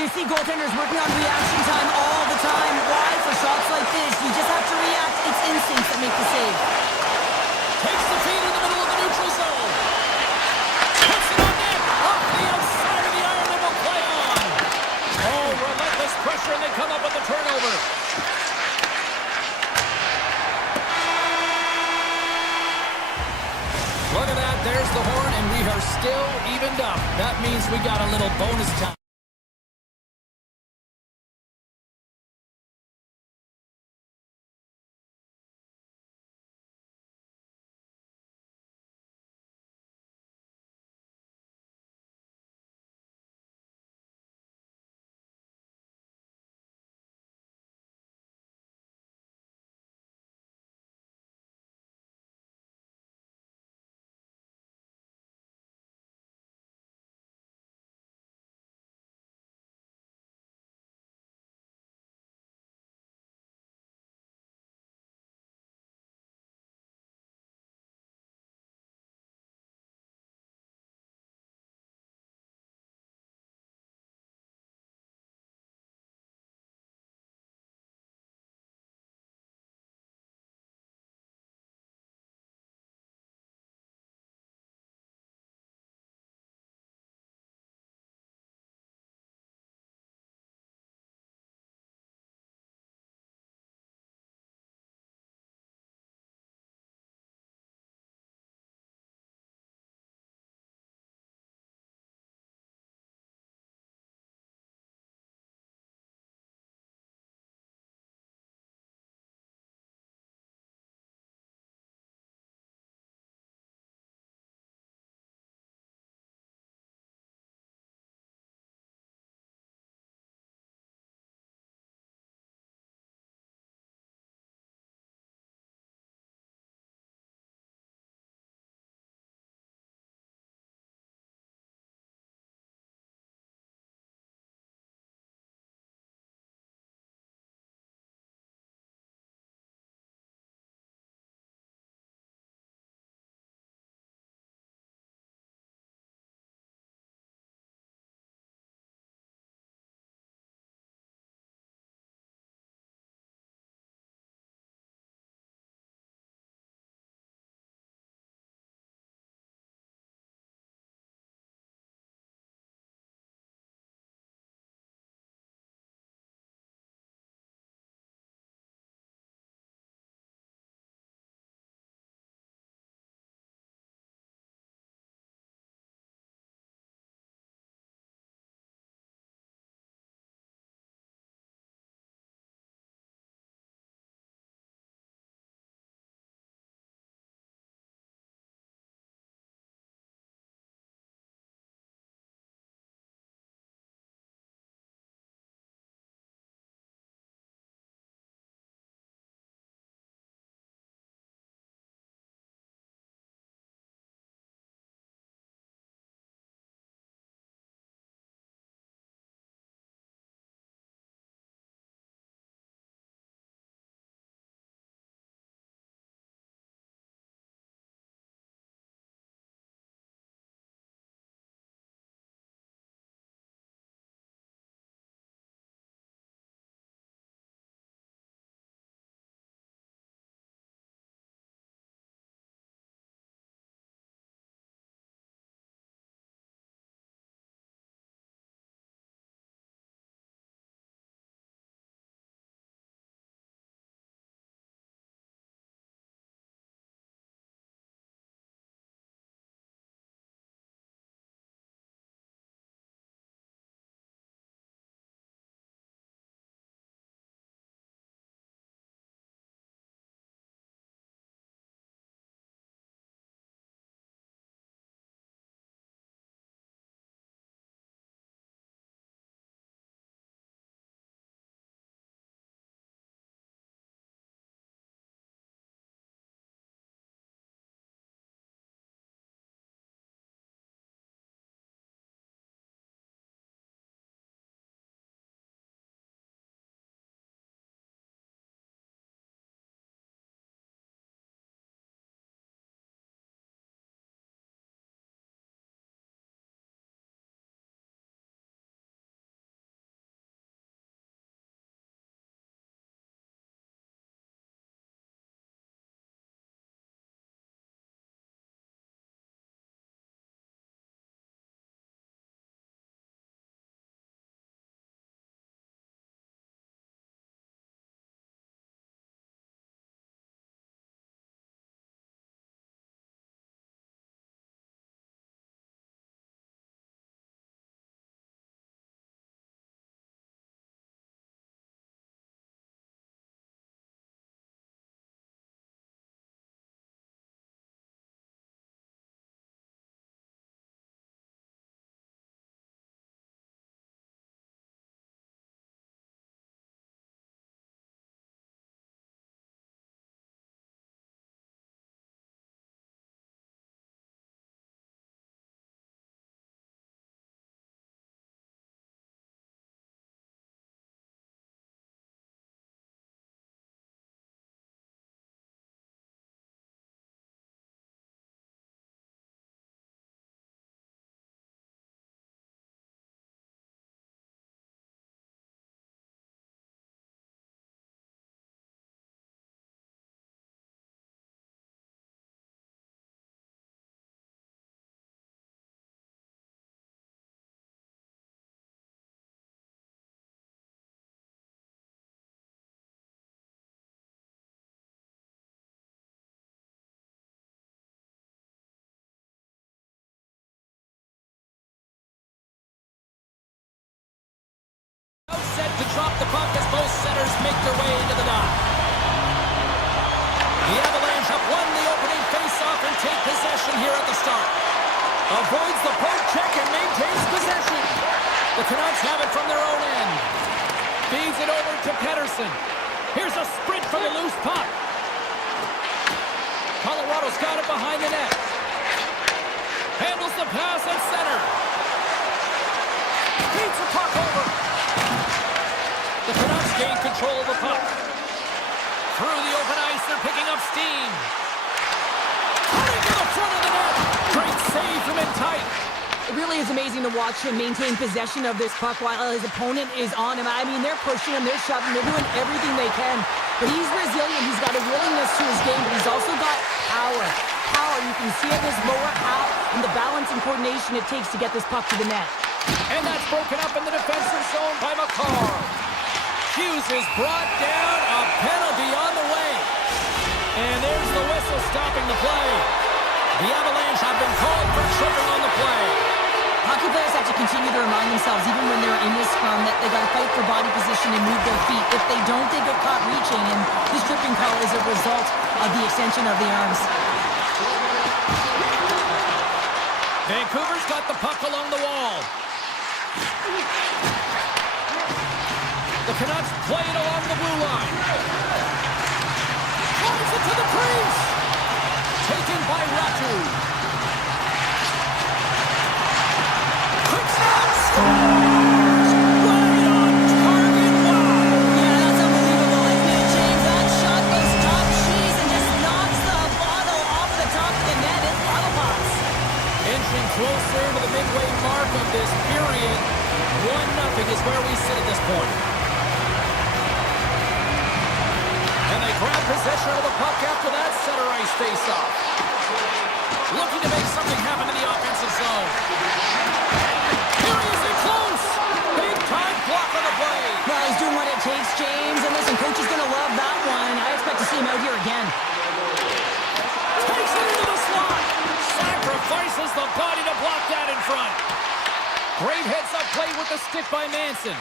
You see goaltenders working on reaction time all the time. Why? For shots like this, you just have to react. It's instincts that make the save. Takes the feed in the middle of the neutral zone. Puts it on net. Off the outside of the iron and will play on. Oh, relentless pressure, and they come up with the turnover. Look at that. There's the horn, and we are still evened up. That means we got a little bonus time. to drop the puck as both centers make their way into the dot. The Avalanche have won the opening face-off and take possession here at the start. Avoids the poke check and maintains possession. The Canucks have it from their own end. Feeds it over to Pettersson. Here's a sprint for the loose puck. Colorado's got it behind the net. Handles the pass at center. Beats the puck over. The Canucks gain control of the puck. Through the open ice, they're picking up steam. Cutting to the front of the net. Great save from in tight. It really is amazing to watch him maintain possession of this puck while his opponent is on him. I mean, they're pushing him, they're shoving, they're doing everything they can. But he's resilient, he's got a willingness to his game, but he's also got power. Power, you can see it in his lower half and the balance and coordination it takes to get this puck to the net. And that's broken up in the defensive zone by McCarr. Hughes is brought down, a penalty on the way. And there's the whistle stopping the play. The Avalanche have been called for tripping on the play. Hockey players have to continue to remind themselves, even when they're in this scrum, that they got to fight for body position and move their feet. If they don't, they get caught reaching, and this tripping call is a result of the extension of the arms. Vancouver's got the puck along the wall. The Canucks play it along the blue line. Drives it to the crease. Taken by Ratu. Quick snap. Scores! Right on target. Wow. Yeah, that's unbelievable. Isn't it, James? That shot was top cheese and just knocks the bottle off the top of the net. It's Lalapots. Inching closer to the midway mark of this period. 1-0 is where we sit at this point. And they grab possession of the puck after that center ice face-off. Looking to make something happen in the offensive zone. Here he is in close. Big time block on the play. Well, he's doing what it takes, James. And listen, coach is going to love that one. I expect to see him out here again. Takes it into the slot. Sacrifices the body to block that in front. Great heads-up play with the stick by Manson.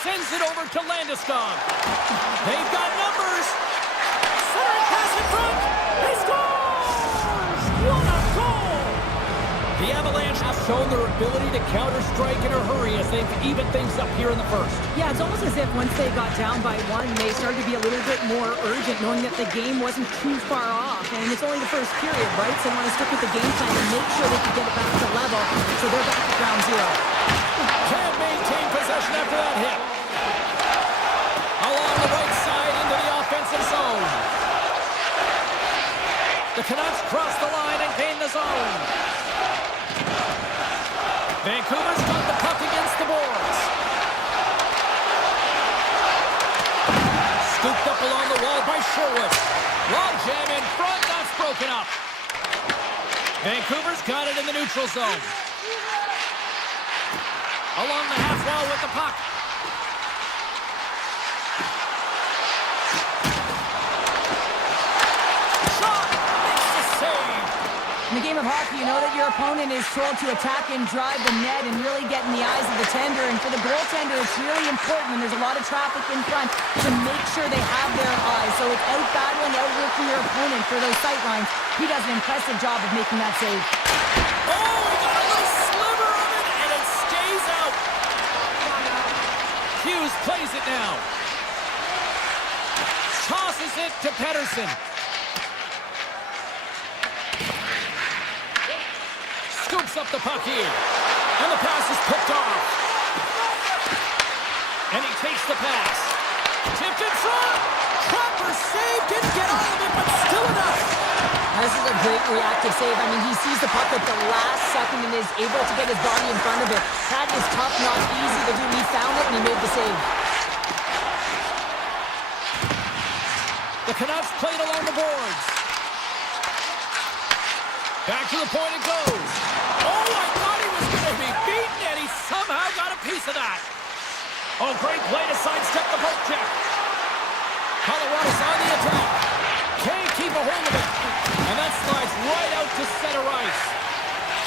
Sends it over to Landeskog. They've got numbers. Centering pass in front. He scores! What a goal! The Avalanche have shown their ability to counter-strike in a hurry as they've evened things up here in the first. Yeah, it's almost as if once they got down by one, they started to be a little bit more urgent, knowing that the game wasn't too far off. And it's only the first period, right? So they want to stick with the game plan and make sure they can get it back to level. So they're back to ground zero. Can't maintain possession after that hit. Along the right side into the offensive zone. The Canucks cross the line and gain the zone. Vancouver's got the puck against the boards. Scooped up along the wall by Sherwood. Long jam in front, that's broken up. Vancouver's got it in the neutral zone. Along the half wall with the puck. Shot! Makes the save! In the game of hockey, you know that your opponent is told to attack and drive the net and really get in the eyes of the tender. And for the goaltender, it's really important when there's a lot of traffic in front to make sure they have their eyes. So it's out-battling, out-working your opponent for those sight lines. He does an impressive job of making that save. Oh, he got a little sliver of it, and it stays out. Hughes plays it now. Tosses it to Pettersson. Scoops up the puck here. And the pass is picked off. And he takes the pass. Tipped in front. Proper save. Didn't get all of it, but still enough. Now, this is a great reactive save. I mean, he sees the puck at the last second and is able to get his body in front of it. That is tough, not easy to do. He found it and he made the save. The Canucks played along the boards. Back to the point it goes. Oh, I thought he was going to be beaten, and he somehow got a piece of that. Oh, great play to sidestep the poke check. Colorado's on the attack. Can't keep a hold of it. And that slides right out to center ice.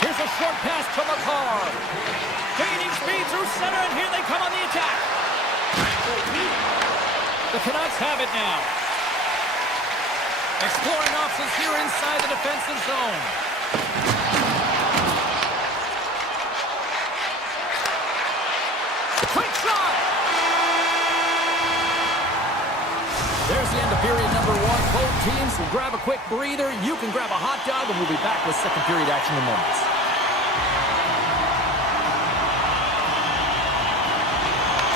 Here's a short pass to McCarr. Gaining speed through center, and here they come on the attack. The Canucks have it now. Exploring options here inside the defensive zone. Quick shot! There's the end of period number one. Both teams will grab a quick breather. You can grab a hot dog, and we'll be back with second period action in moments.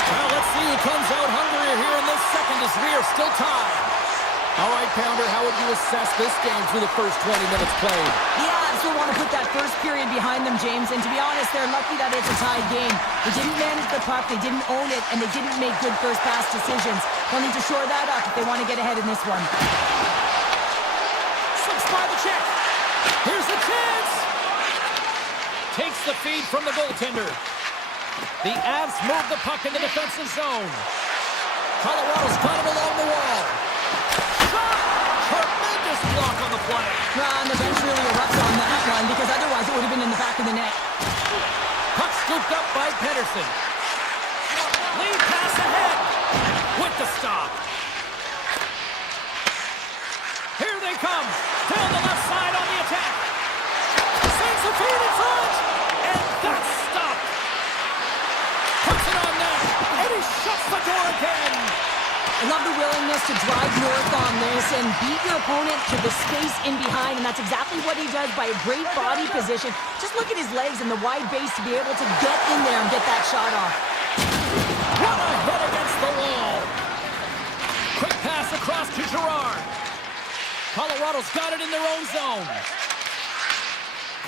Well, let's see who comes out hungrier here in this second as we are still tied. All right, Pounder, how would you assess this game through the first 20 minutes played? Yeah, I still want to put that first period behind them, James. And to be honest, they're lucky that it's a tied game. They didn't manage the puck, they didn't own it, and they didn't make good first pass decisions. They'll need to shore that up if they want to get ahead in this one. Slips by the check. Here's the chance. Takes the feed from the goaltender. The Avs move the puck in the defensive zone. Colorado's got it along the wall. Tremendous block on the play. And the bench really erupts on that one because otherwise it would have been in the back of the net. Puck scooped up by Pedersen. Lead pass ahead with the stop. Here they come. Down the left side on the attack. Sends the feed in front. And that's stopped. Puts it on net. And he shuts the door again. I love the willingness to drive north on this and beat your opponent to the space in behind, and that's exactly what he does by a great body position. Just look at his legs and the wide base to be able to get in there and get that shot off. What a hit against the wall. Quick pass across to Girard. Colorado's got it in their own zone.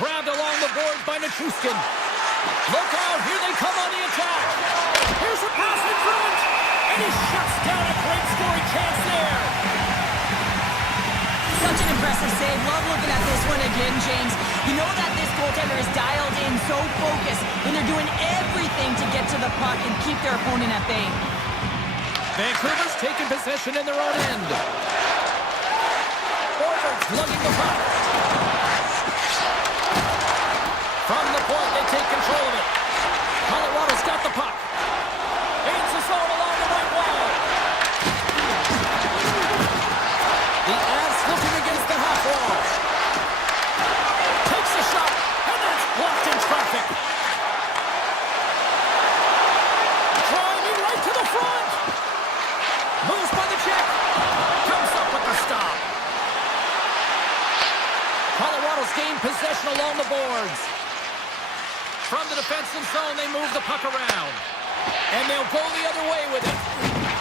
Grabbed along the boards by Nichushkin. Look out, here they come on the attack. Here's a pass in front. And he shuts down a great scoring chance there. Such an impressive save. Love looking at this one again, James. You know that this goaltender is dialed in, so focused, and they're doing everything to get to the puck and keep their opponent at bay. Vancouver's taking possession in their own end. Forwards lugging the puck. From the point, they take control of it. Colorado's got the puck. Gains the zone along the right wall. The Avs looking against the half wall. Takes a shot, and that's blocked in traffic. Driving right to the front. Moves by the check. Comes up with the stop. Colorado's gained possession along the boards. From the defensive zone, they move the puck around. And they'll go the other way with it.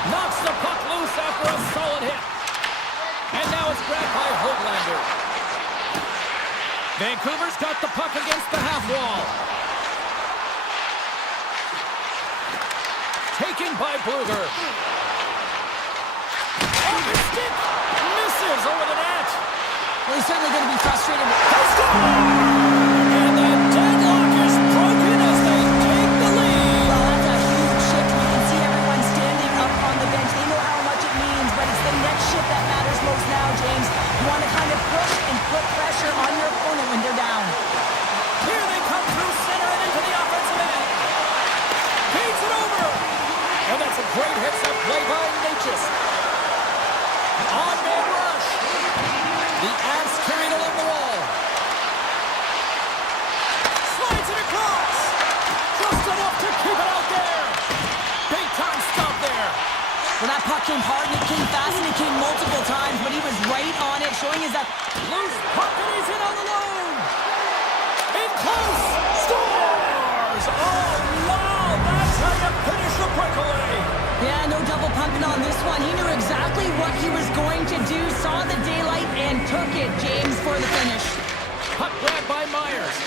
Knocks the puck loose after a solid hit. And now it's grabbed by Höglander. Vancouver's got the puck against the half wall. Taken by Brugger. On the stick. Misses over the net. Well, he's certainly going to be frustrated. They score! And the deadlock is broken as they take the lead. Well, that's a huge shift. You can see everyone standing up on the bench. They know how much it means, but it's the next shift that matters most now, James. You want to kind of push and put pressure on your opponent when they're down. Here they come through center and into the offensive end. Feeds it over. And that's a great hits-up play by Natchez. On-man rush. The Avs carried along the wall. Slides it across. Just enough to keep it out there. Big time stop there. Well, that puck came hard and it came fast and it came multiple times, but he was right on it, showing his that Loose puck and he's in on the loan. In close. Scores. Oh, wow. That's how you finish the breakaway. Yeah, no double pumping on this one. He knew exactly what he was going to do, saw the daylight, and took it, James, for the finish. Puck grabbed by Myers.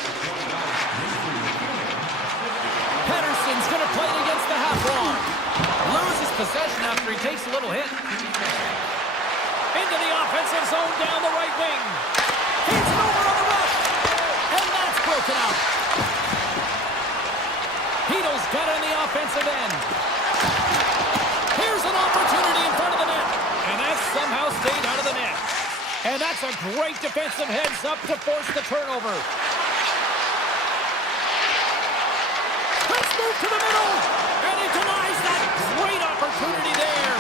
Pedersen's going to play it against the half wall. Loses possession after he takes a little hit. Into the offensive zone down the right wing. Feeds it over on the rush. And that's broken up. Hedo's got it on the offensive end. Here's an opportunity in front of the net. And that somehow stayed out of the net. And that's a great defensive heads up to force the turnover. Let's move to the middle. And he denies that great opportunity there.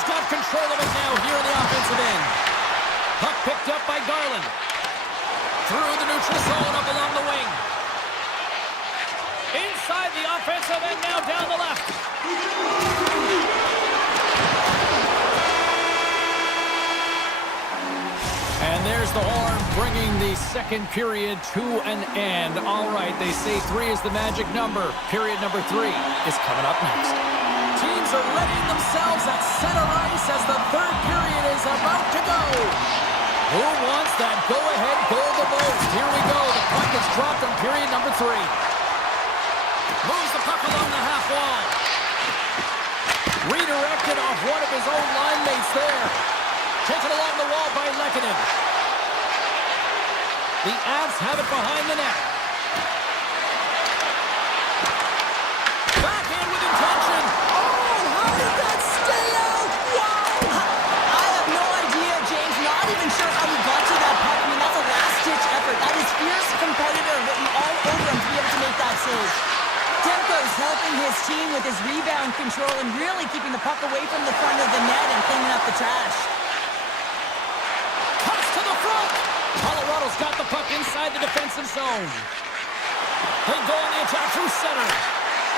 Colorado's got control of it now here in the offensive end. Puck picked up by Garland. Through the neutral zone, up along the wing. Inside the offensive end, now down the left. And there's the horn, bringing the second period to an end. All right, they say 3 is the magic number. Period number 3 is coming up next. Teams are readying themselves at center ice as the third period is about to go. Who wants that go-ahead goal the most? Here we go. The puck is dropped on period number 3. Moves the puck along the half wall. Redirected off one of his own line mates there. Taken along the wall by Lehkonen. The Avs have it behind the net. Backhand with intention. Oh, how did that stay out? Wow! I have no idea, James. Not even sure how he got to that puck. I mean, that's a last-ditch effort. That is fierce competitor written all over him to be able to make that save. Demko's helping his team with his rebound control and really keeping the puck away from the front of the net and cleaning up the trash. Cuts to the front. Colorado's got the puck inside the defensive zone. They go on the attack through center.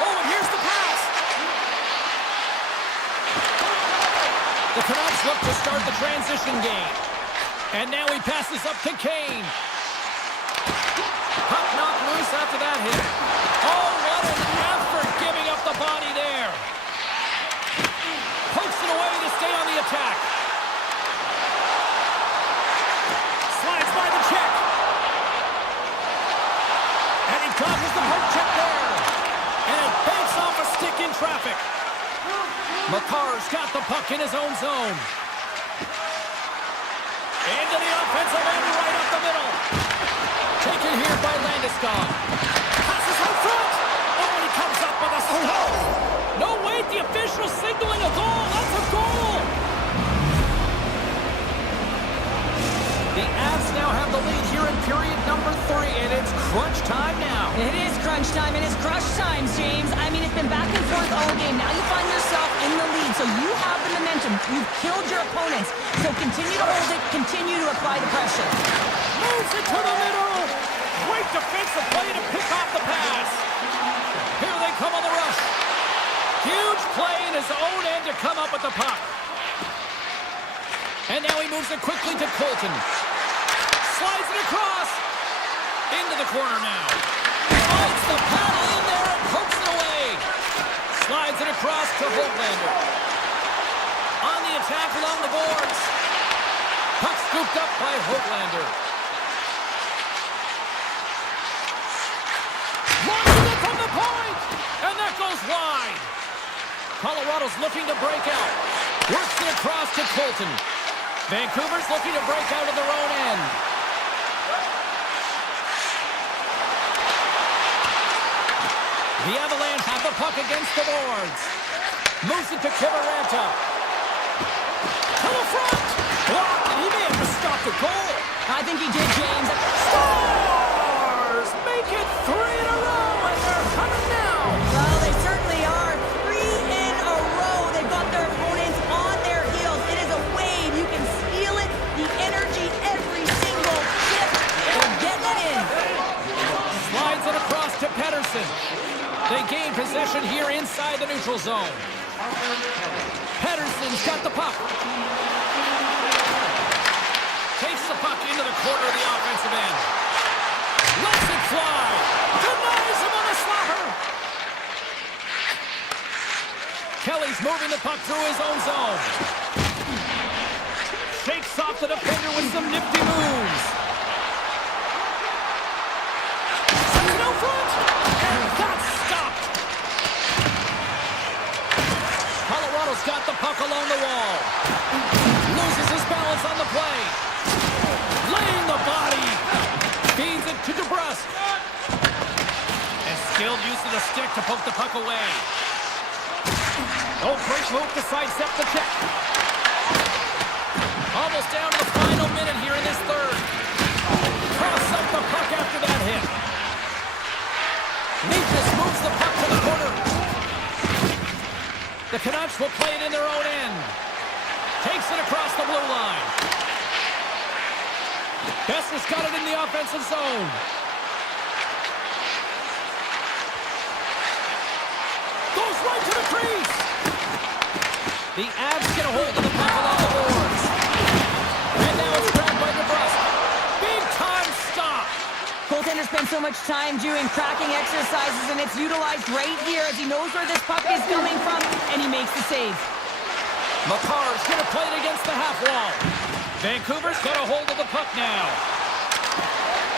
Oh, and here's the pass. The Canucks look to start the transition game. And now he passes up to Kane. Puck knocked loose after that hit. Oh, what an effort giving up the body there. Pokes it away to stay on the attack. Slides by the check. And he dodges the poke check there. And it banks off a stick in traffic. Makar's got the puck in his own zone. Into the offensive end right up the middle. Taken here by Landeskog. Passes out front. Oh, and he comes up with a stop. No, wait, the official signaling a goal. That's a goal. The Avs now have the lead here in period number 3, and it's crunch time now. It is crunch time, and it's crush time, James. I mean, it's been back and forth all game. Now you find yourself in the lead, so you have the momentum. You've killed your opponents, so continue to hold it, continue to apply the pressure. Moves it to the middle. Great defensive play to pick off the pass. Here they come on the rush. Huge play in his own end to come up with the puck. And now he moves it quickly to Colton. Slides it across. Into the corner now. Finds the paddle in there and pokes it away. Slides it across to Hoglander. On the attack along the boards. Puck scooped up by Hoglander. Launching it from the point. And that goes wide. Colorado's looking to break out. Works it across to Colton. Vancouver's looking to break out of their own end. The Avalanche have the puck against the boards. Moves it to Kivaranta. To the front. Blocked, and he may have to stop the goal. I think he did, James. Stars make it 3 in a row, and they're coming now. Well, they certainly are. 3 in a row. They've got their opponents on their heels. It is a wave. You can feel it. The energy every single shift. They're getting it in. Slides it across to Pettersson. They gain possession here inside the neutral zone. Pettersson's got the puck. Takes the puck into the corner of the offensive end. Lets it fly. Denies him on the slapper. Kelly's moving the puck through his own zone. Shakes off the defender with some nifty moves. Sends it out front. And that's stopped. Colorado's got the puck along the wall. Loses his balance on the play. Laying the body. Feeds it to DeBrusque. And skilled use of the stick to poke the puck away. Oh, great move to sidestep the check. Almost down to the final minute here in this third. Cross up the puck after that hit. Necas moves the puck to the corner. The Canucks will play it in their own end. Takes it across the blue line. Besser's got it in the offensive zone. Goes right to the crease. The Avs get a hold of the puck along the boards. And now it's grabbed by Nebraska. Big time stop. Goaltender spends so much time doing cracking exercises, and it's utilized right here as he knows where this puck is coming from, and he makes the save. Makar's going to play it against the half wall. Vancouver's got a hold of the puck now.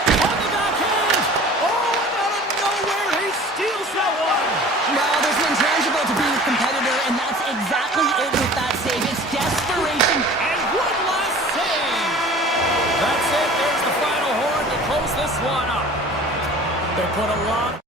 On the backhand. Oh, and out of nowhere, he steals that one. Well, there's an intangible to being a competitor, and that's exactly it with that save. It's desperation. And one last save. That's it. There's the final horn to close this one up. They put a lot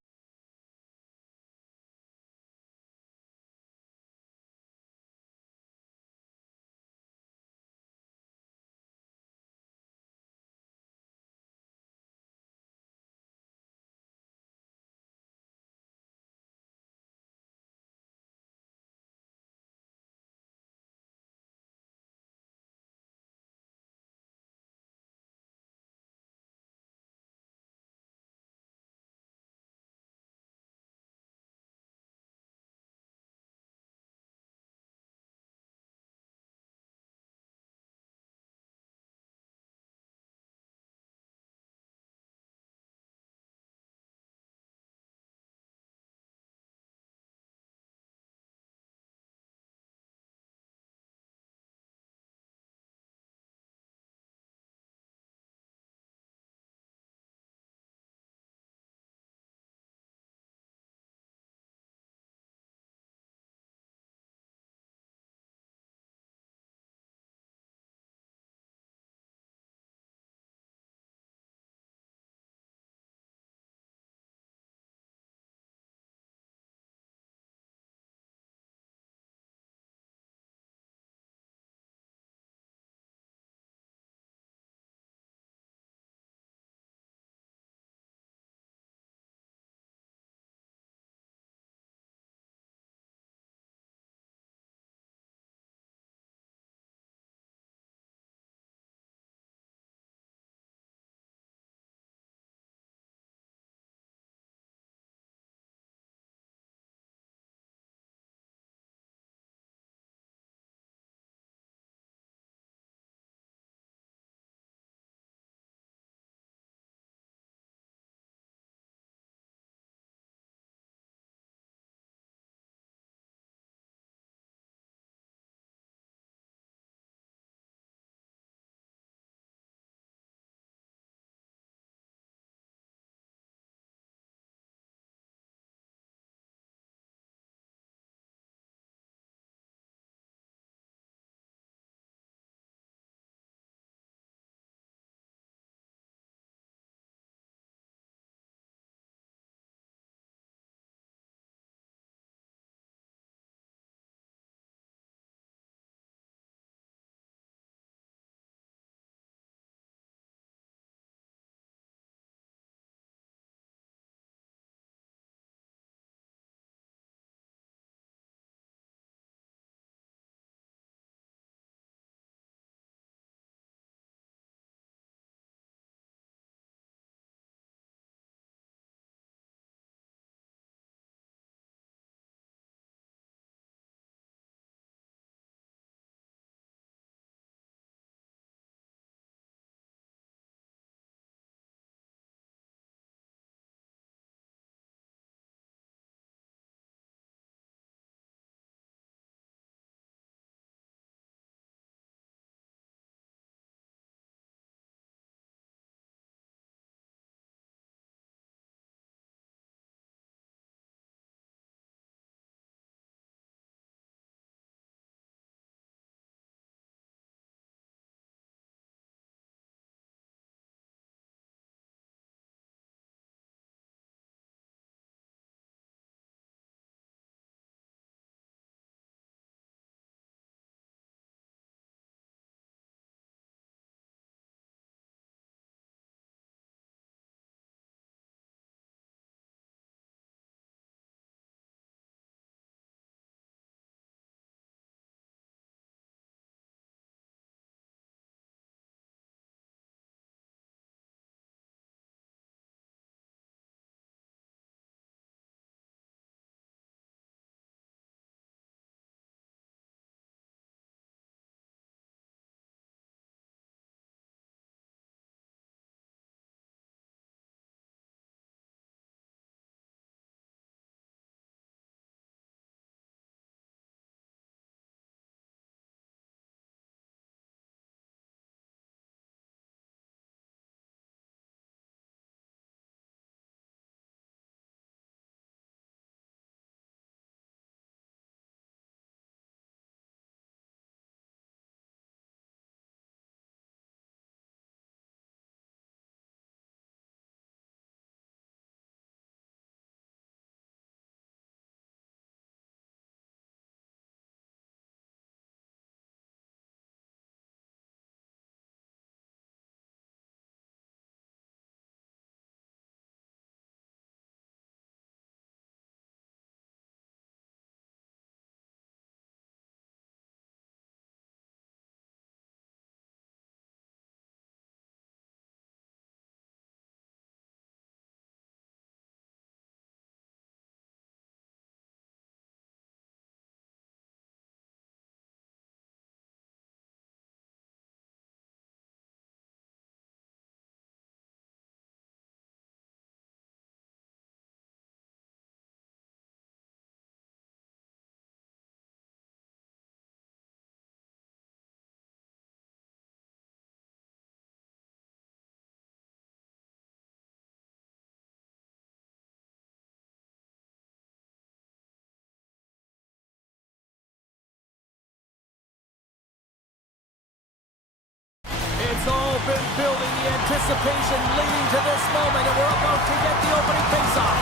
been building the anticipation leading to this moment, and we're about to get the opening faceoff.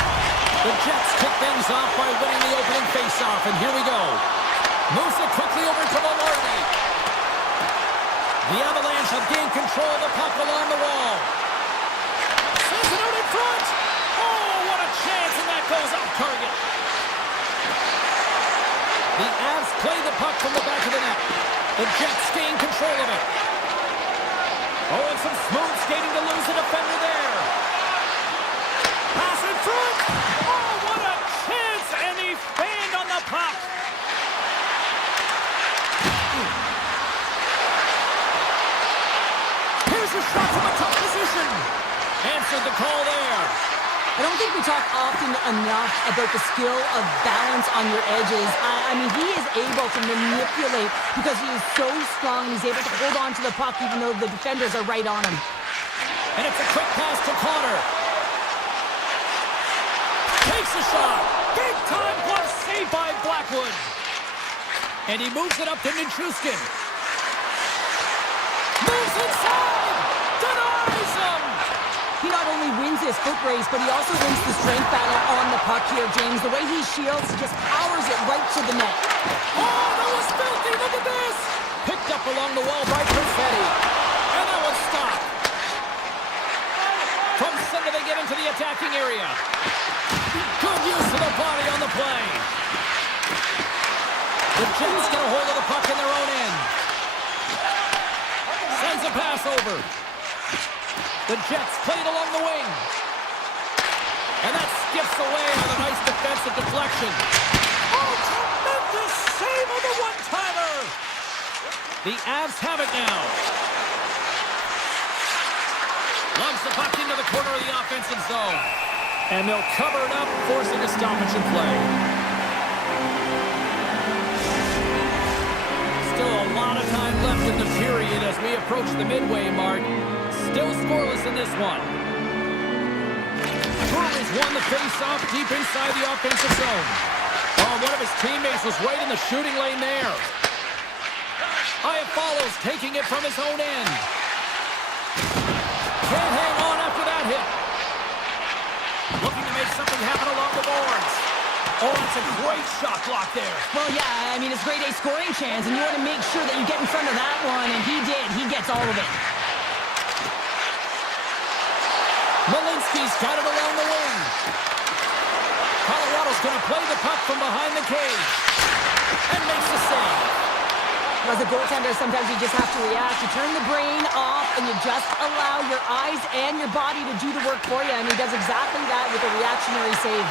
The Jets kick things off by winning the opening faceoff, and here we go. Moves it quickly over to Velarde. The Avalanche have gained control of the puck along the wall. Sends it out in front. Oh, what a chance, and that goes off target. The Avs play the puck from the back of the net. The Jets gain control of it. Oh, and some smooth skating to lose a defender there. Pass in front. Oh, what a chance, and he fanned on the puck. Here's a shot from a tough position. Answered the call there. I don't think we talk often enough about the skill of balance on your edges. I mean, he is able to manipulate because he is so strong. He's able to hold on to the puck even though the defenders are right on him. And it's a quick pass to Connor. Takes a shot. Big time glove save by Blackwood. And he moves it up to Nichushkin. Moves inside. Denies him. He not only wins his foot race, but he also wins the strength battle on the puck here, James. The way he shields, he just powers it right to the net. Oh, that was filthy. Look at this. Picked up along the wall by Perfetti. And that was stopped. From center, they get into the attacking area. Good use of the body on the play. The Jets get a hold of the puck in their own end. Sends a pass over. The Jets played along the wing. And that skips away with a nice defensive deflection. Oh, tremendous save on the one-timer. The Avs have it now. Lugs the puck into the corner of the offensive zone. And they'll cover it up, forcing a stoppage in play. Still a lot of time left in the period as we approach the midway mark. Still scoreless in this one. Brewery's won the face-off deep inside the offensive zone. Oh, one of his teammates was right in the shooting lane there. Follows, taking it from his own end. Can't hang on after that hit. Looking to make something happen along the boards. Oh, that's a great shot block there. Well, yeah, I mean, it's grade A scoring chance, and you want to make sure that you get in front of that one, and he did. He gets all of it. Malinsky's got it along the wing. Colorado's going to play the puck from behind the cage. And makes the save. As a goaltender, sometimes you just have to react. You turn the brain off, and you just allow your eyes and your body to do the work for you. And he does exactly that with a reactionary save.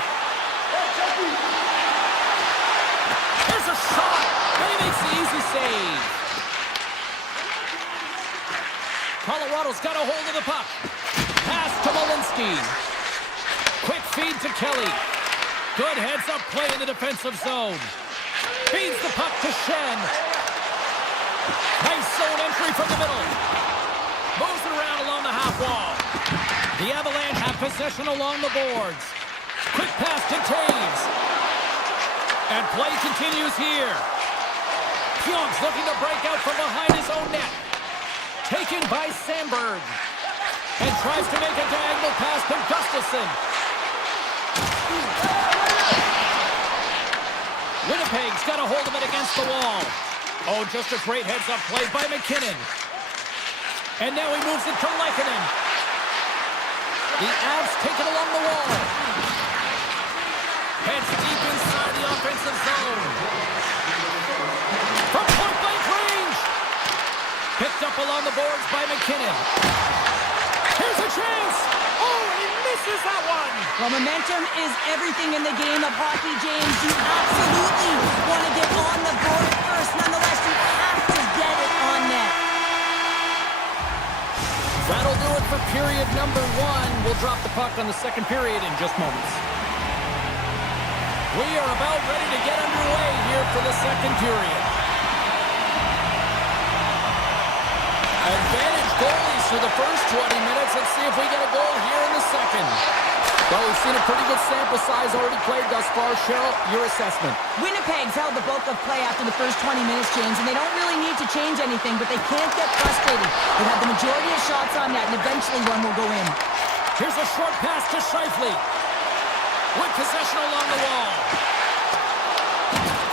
There's a shot. And he makes the easy save. Colorado's got a hold of the puck. Pass to Malinsky. Quick feed to Kelly. Good heads-up play in the defensive zone. Feeds the puck to Shen. Nice zone entry from the middle. Moves it around along the half wall. The Avalanche have possession along the boards. Quick pass to Taves. And play continues here. Pyonk's looking to break out from behind his own net. Taken by Sandberg. And tries to make a diagonal pass to Gustafsson. Winnipeg's got a hold of it against the wall. Oh, just a great heads-up play by McKinnon. And now he moves it to Lehkonen. The Avs take it along the wall. Heads deep inside the offensive zone. From point-blank range. Picked up along the boards by McKinnon. Here's a chance. Oh, he misses that one. Well, momentum is everything in the game of hockey, James. You absolutely want to get on the board first. Nonetheless, you have to get it on net. That'll do it for period number 1. We'll drop the puck on the second period in just moments. We are about ready to get underway here for the second period. Advantage goalies for the first 20 minutes. Let's see if we get a goal here in the second. Well, we've seen a pretty good sample size already played thus far. Cheryl, your assessment. Winnipeg's held the bulk of play after the first 20 minutes, James, and they don't really need to change anything, but they can't get frustrated. They've had the majority of shots on net, and eventually one will go in. Here's a short pass to Scheifele. With possession along the wall.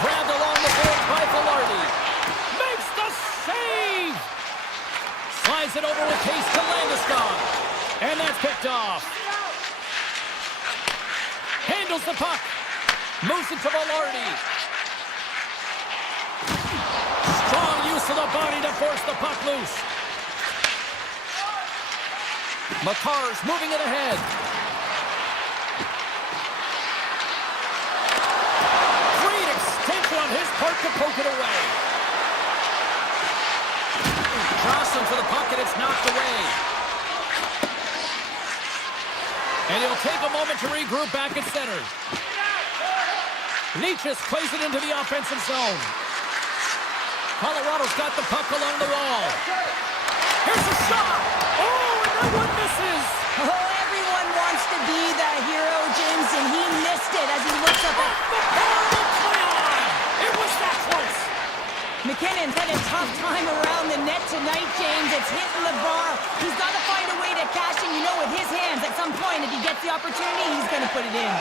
Grabbed along the board by Velarde. Makes the save! Slides it over with pace to Landeskog. And that's picked off. Handles the puck. Moves it to Velarde. Strong use of the body to force the puck loose. Makar's moving it ahead. Great extension on his part to poke it away. Johnson for the puck, and it's knocked away. And he'll take a moment to regroup back at center. Leachus plays it into the offensive zone. Colorado's got the puck along the wall. Here's a shot! Oh, and that one misses! Oh, everyone wants to be the hero, James, and he missed it as he looks up at... It was that close! McKinnon's had a tough time around the net tonight, James. It's hitting the bar. He's got to find a way to cash in, with his hands. At some point, if he gets the opportunity, he's going to put it in.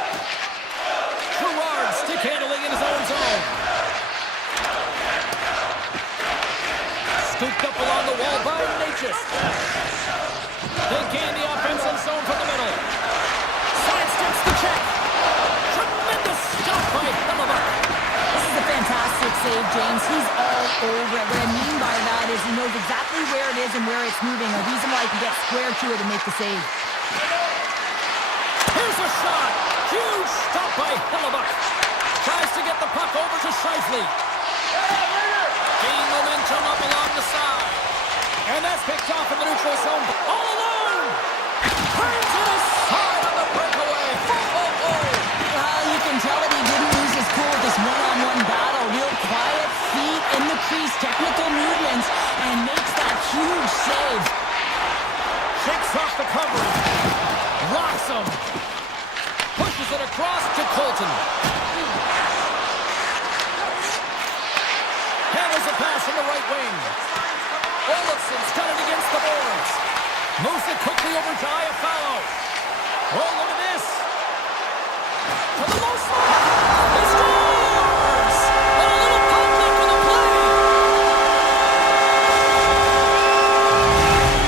Gerard stick handling in his own zone. Scooped up along the wall by Leachus. They gain the offensive zone from the middle. Sidesteps the check. Tremendous stop by Hellebuck. This is a fantastic save, James. He's all over it. What I mean by that is he knows exactly where it is and where it's moving. A reason why he can get square to it and make the save. Here's a shot. Huge stop by Hellebuck. Tries to get the puck over to Scheifele. Gaining momentum up along the side. And that's picked off in the neutral zone. All alone. Turns it aside on the breakaway. Well, you can tell that he didn't lose his cool with this one-on-one battle. Real quiet feet in the crease, technical movements, and makes that huge save. Shakes off the coverage. Rocks him. Pushes it across to Colton. Handles a pass in the right wing. Olofsson's got it against the boards. Moves it quickly over to Iafallo. Oh, look at this. To the low slot. He scores! And a little pop left in the play.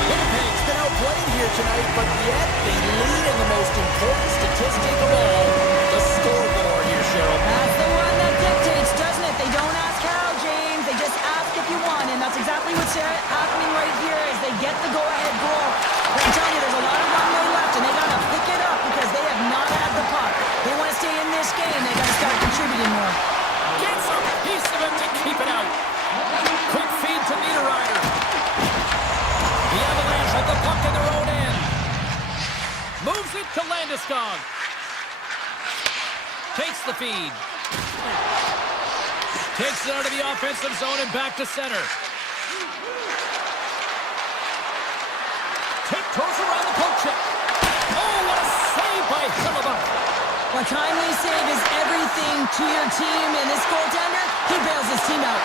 Winnipeg's been outplayed here tonight, but yet they lead in the most important statistic of all, the scoreboard here, Cheryl. That's the one that dictates, doesn't it? They don't ask how, James. They just ask if you want, and that's exactly what's happening right here as they get the go-ahead goal. But I'm telling you, there's a lot of runway left, and they got to pick it up because they have not had the puck. They want to stay in this game. They got to start contributing more. Gets a piece of it to keep it out. Quick feed to Niederreiter. The Avalanche have the puck in their own end. Moves it to Landeskog. Takes the feed. Takes it out of the offensive zone and back to center. Tiptoes around the poke check. Oh, what a save by Hellebuck. A timely save is everything to your team, and this goaltender, he bails his team out.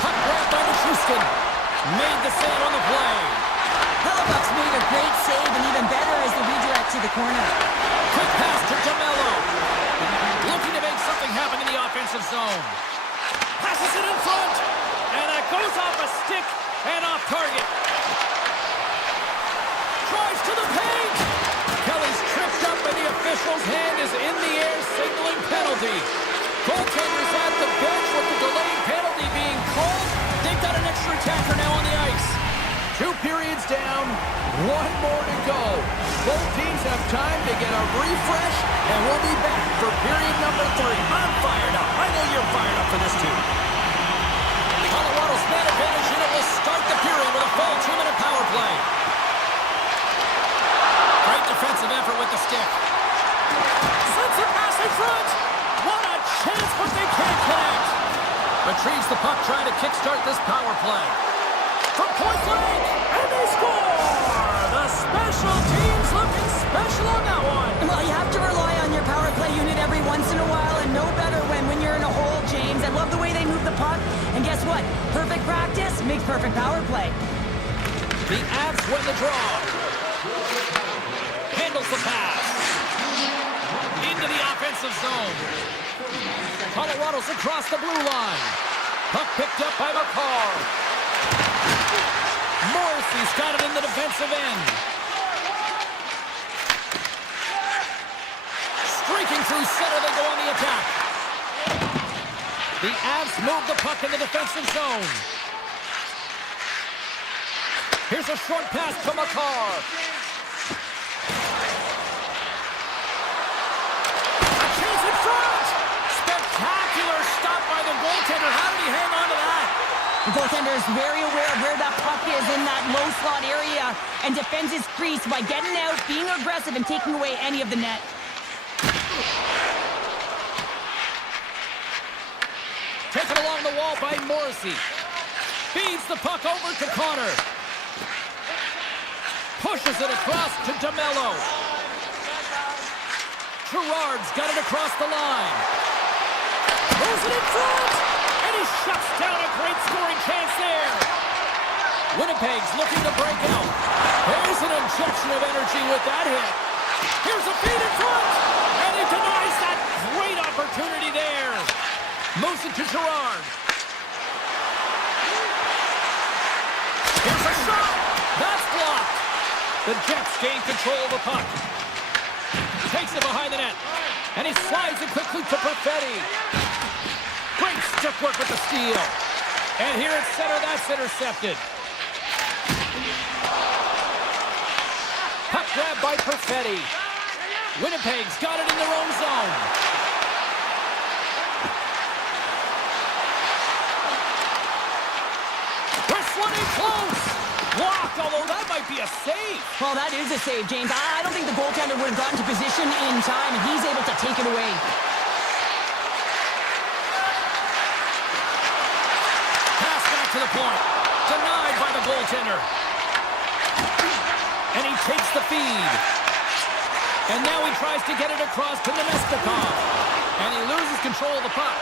Puck grabbed by Nichushkin. Made the save on the play. Hellebuck's made a great save, and even better as the redirect to the corner. Quick pass to DeMello. Looking to make something happen in the offensive zone. Passes it in front. And it goes off a stick and off target. Drives to the paint. Kelly's tripped up and the official's hand is in the air signaling penalty. Goaltender's at the bench with the delayed penalty being called. They've got an extra attacker now on the ice. 2 periods down, 1 more to go. Both teams have time to get a refresh, and we'll be back for period number 3. I'm fired up. I know you're fired up for this too. Colorado's man advantage unit will start the period with a full 2-minute power play. Great defensive effort with the stick. Sends a pass in front. What a chance, but they can't connect. Retrieves the puck, trying to kickstart this power play. From point blank, and they score! The special teams looking Special on that one. Well, you have to rely on your power play unit every once in a while, and no better when you're in a hole, James. I love the way they move the puck, and guess what? Perfect practice makes perfect power play. The Avs win the draw. Handles the pass. Into the offensive zone. Colorado's across the blue line. Puck picked up by McCarr. Morrissey's got it in the defensive end. Streaking through center, they go on the attack. The Avs move the puck in the defensive zone. Here's a short pass to McCarr. A chance in front! Spectacular stop by the goaltender. How did he hang on to that? The goaltender is very aware of where that puck is in that low slot area and defends his crease by getting out, being aggressive, and taking away any of the net. Taken along the wall by Morrissey. Feeds the puck over to Connor. Pushes it across to DeMello. Gerard's got it across the line. Moves it in front! And he shuts down a great scoring chance there. Winnipeg's looking to break out. There's an injection of energy with that hit. Here's a feed in front! And he denies that great opportunity there. Moves it to Gerard. Here's a shot! That's blocked. The Jets gain control of the puck. Takes it behind the net. And he slides it quickly to Perfetti. Great stick work with the steal. And here at center, that's intercepted. Puck grab by Perfetti. Winnipeg's got it in their own zone. Wrestling in close. Blocked, although that might be a save. Well, that is a save, James. I don't think the goaltender would have gotten to position in time, and he's able to take it away. Pass back to the point. Denied by the goaltender. And he takes the feed. And now he tries to get it across to Nemestikov. And he loses control of the puck.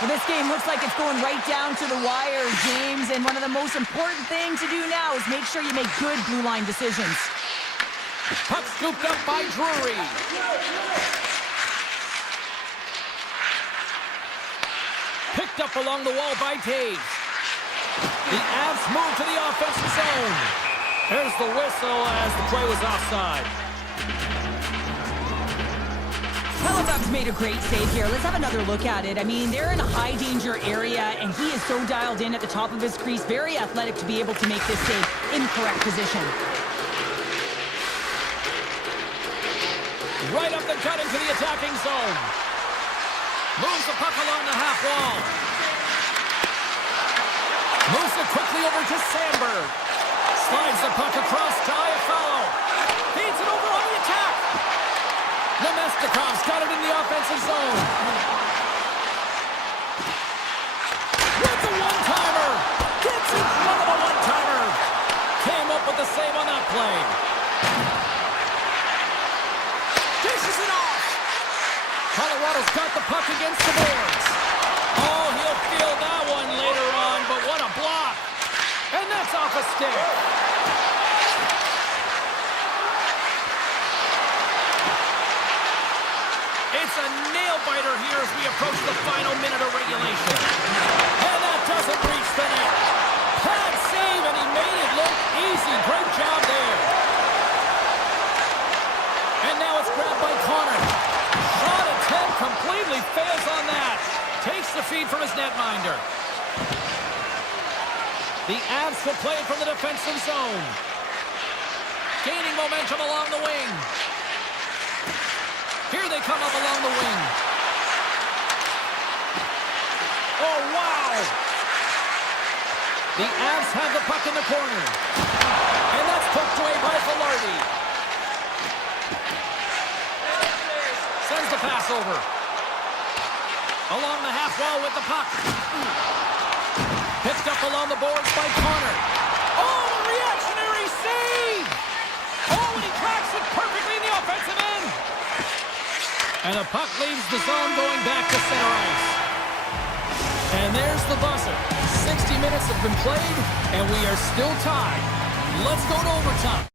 Well, this game looks like it's going right down to the wire, James, and one of the most important things to do now is make sure you make good blue line decisions. Puck scooped up by Drury. Picked up along the wall by Taves. The Avs move to the offensive zone. There's the whistle as the play was offside. Hellebuck's made a great save here. Let's have another look at it. I mean, they're in a high-danger area, and he is so dialed in at the top of his crease, very athletic to be able to make this save in correct position. Right up the gut into the attacking zone. Moves the puck along the half wall. Moves it quickly over to Sandberg. Slides the puck across to Iafallo. Feeds it over on the attack. Nemestikov's got it in the offensive zone. With the one-timer. Gets in front of a one-timer. Came up with the save on that play. Dishes it off. Colorado's got the puck against the boards. Oh, he'll feel that one later on, but what a block. And that's off a stick. It's a nail-biter here as we approach the final minute of regulation. And that doesn't reach the net. Pad save, and he made it look easy. Great job there. And now it's grabbed by Connor. Shot attempt completely fails on that. Takes the feed from his netminder. The Avs will play it from the defensive zone. Gaining momentum along the wing. Here they come up along the wing. Oh, wow! The Avs have the puck in the corner. And that's poked away by Velarde. Sends the pass over. Along the half wall with the puck. Picked up along the boards by Connor. Oh, the reactionary save! Oh, and he Shoots it perfectly in the offensive end. And the puck leaves the zone going back to center ice. And there's the buzzer. 60 minutes have been played, and we are still tied. Let's go to overtime.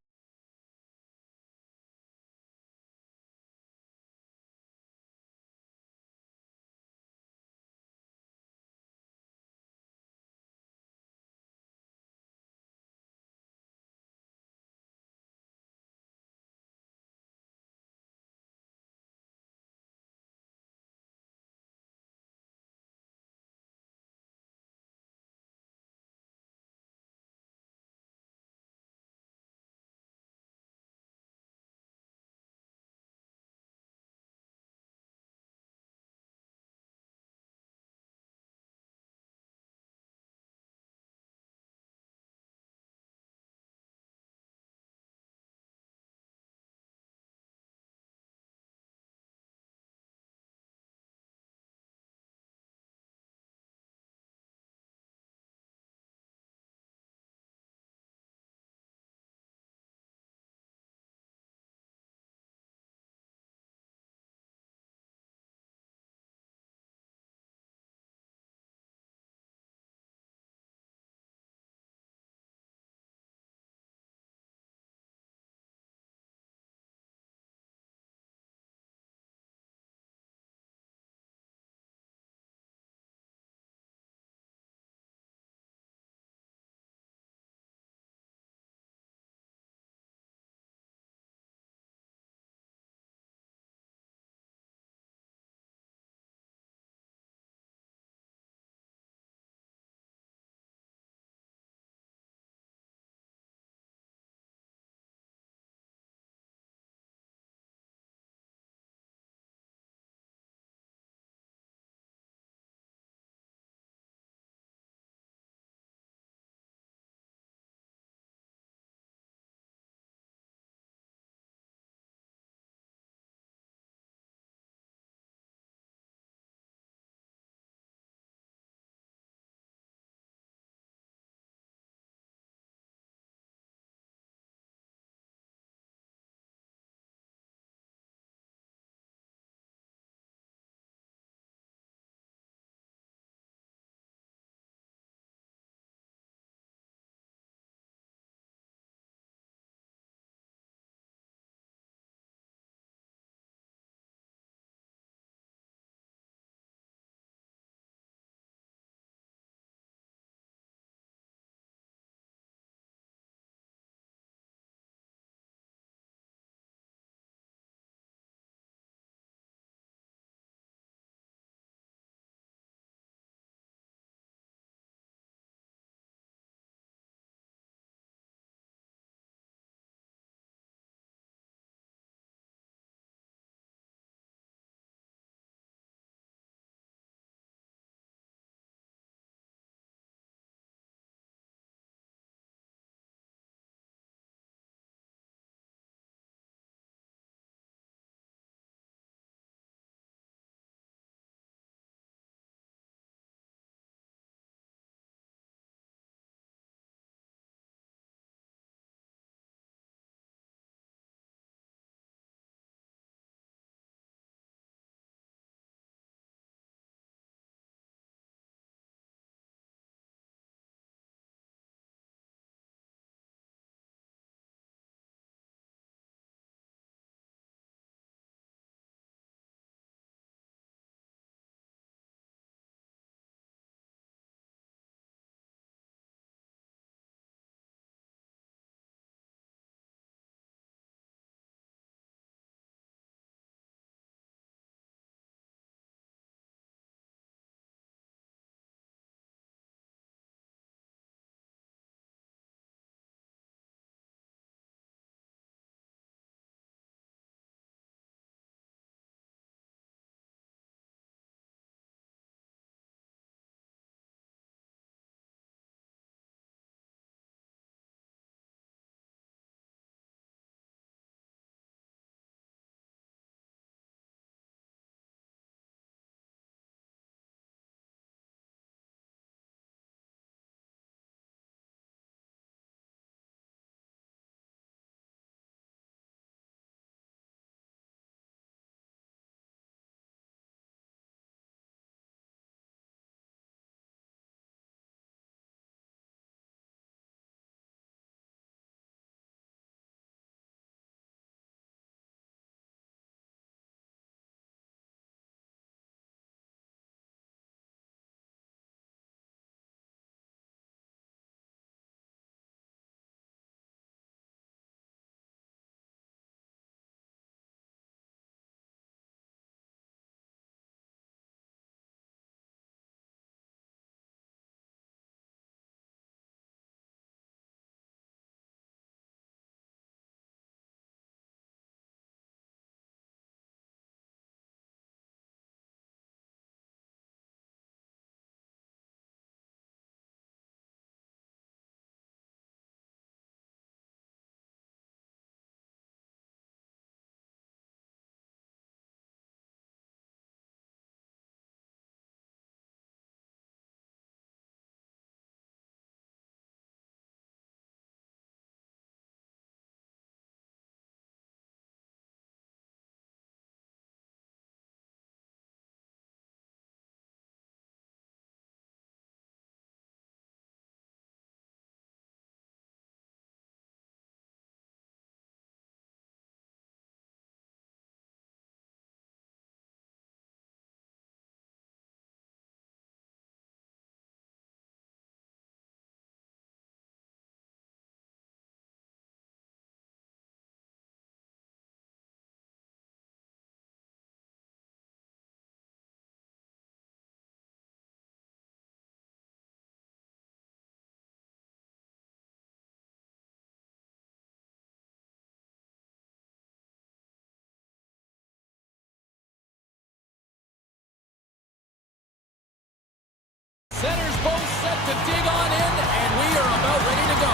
Centers both set to dig on in, and we are about ready to go.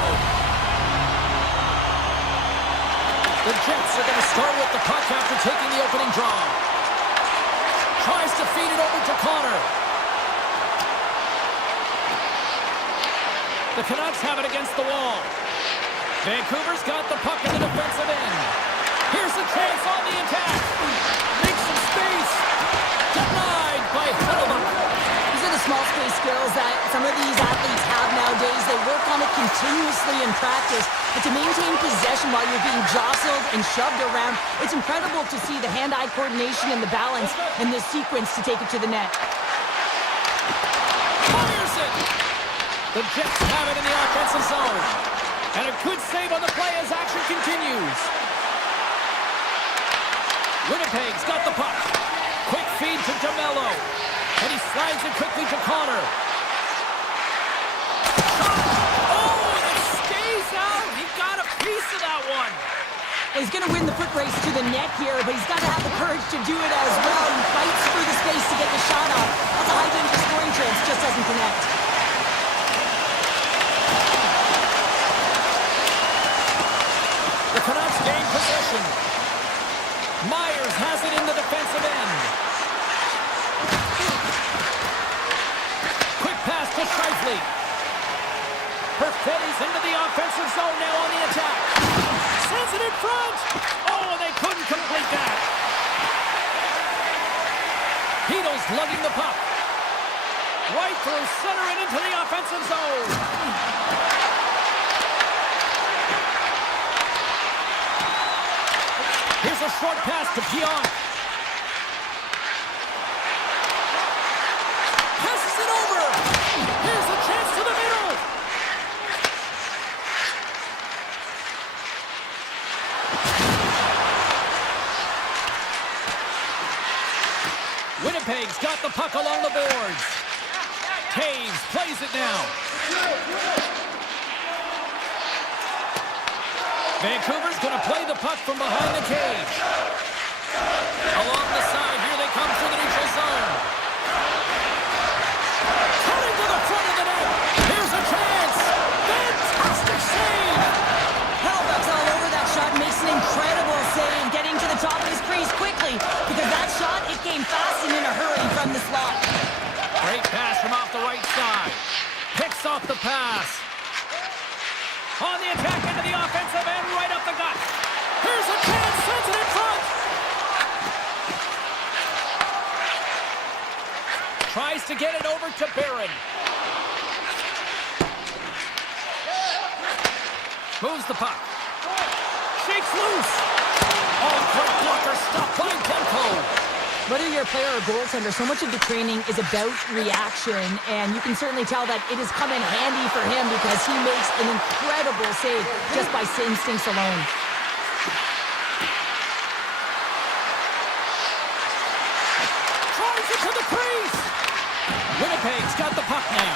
The Jets are going to start with the puck after taking the opening draw. Tries to feed it over to Connor. The Canucks have it against the wall. Vancouver's got the puck in the defensive end. Here's a chance on the attack. Makes some space. Denied by Hellman. These are the small space skills that some of these athletes have nowadays. They work on it continuously in practice. But to maintain possession while you're being jostled and shoved around, it's incredible to see the hand-eye coordination and the balance in this sequence to take it to the net. Fires it! The Jets have it in the offensive zone. And a good save on the play as action continues. Winnipeg's got the puck. Quick feed to DeMello. And he slides it quickly to Connor. Oh, and it stays out. He got a piece of that one. He's going to win the foot race to the net here, but he's got to have the courage to do it as well. He fights for the space to get the shot off. That's a high-danger scoring chance, just doesn't connect. The Canucks gain possession. Myers has it in the defensive end. Quick pass to Scheifele. Perfetti's into the offensive zone now on the attack. Sends it in front. Oh, they couldn't complete that. Hito's lugging the puck. Right through center and into the offensive zone. Here's a short pass to Pionk. Passes it over. Here's a chance to the middle. Winnipeg's got the puck along the boards. Taves plays it now. Vancouver's going to play the puck from behind the cage. Along the side, here they come through the neutral zone. Cutting to the front of the net. Here's a chance. Fantastic save. Hellbuck's all over that shot, makes an incredible save, getting to the top of his crease quickly, because that shot, it came fast and in a hurry from the slot. Great pass from off the right side. Picks off the pass. On the attack into the offensive end, right up the gut. Here's a chance, sends it in front. Tries to get it over to Barron. Moves the puck. Shakes loose. Oh, great blocker, stopped by Demko. Whether you're a player or goaltender, so much of the training is about reaction, and you can certainly tell that it has come in handy for him because he makes an incredible save just by instincts alone. Tries it to the crease. Winnipeg's got the puck now.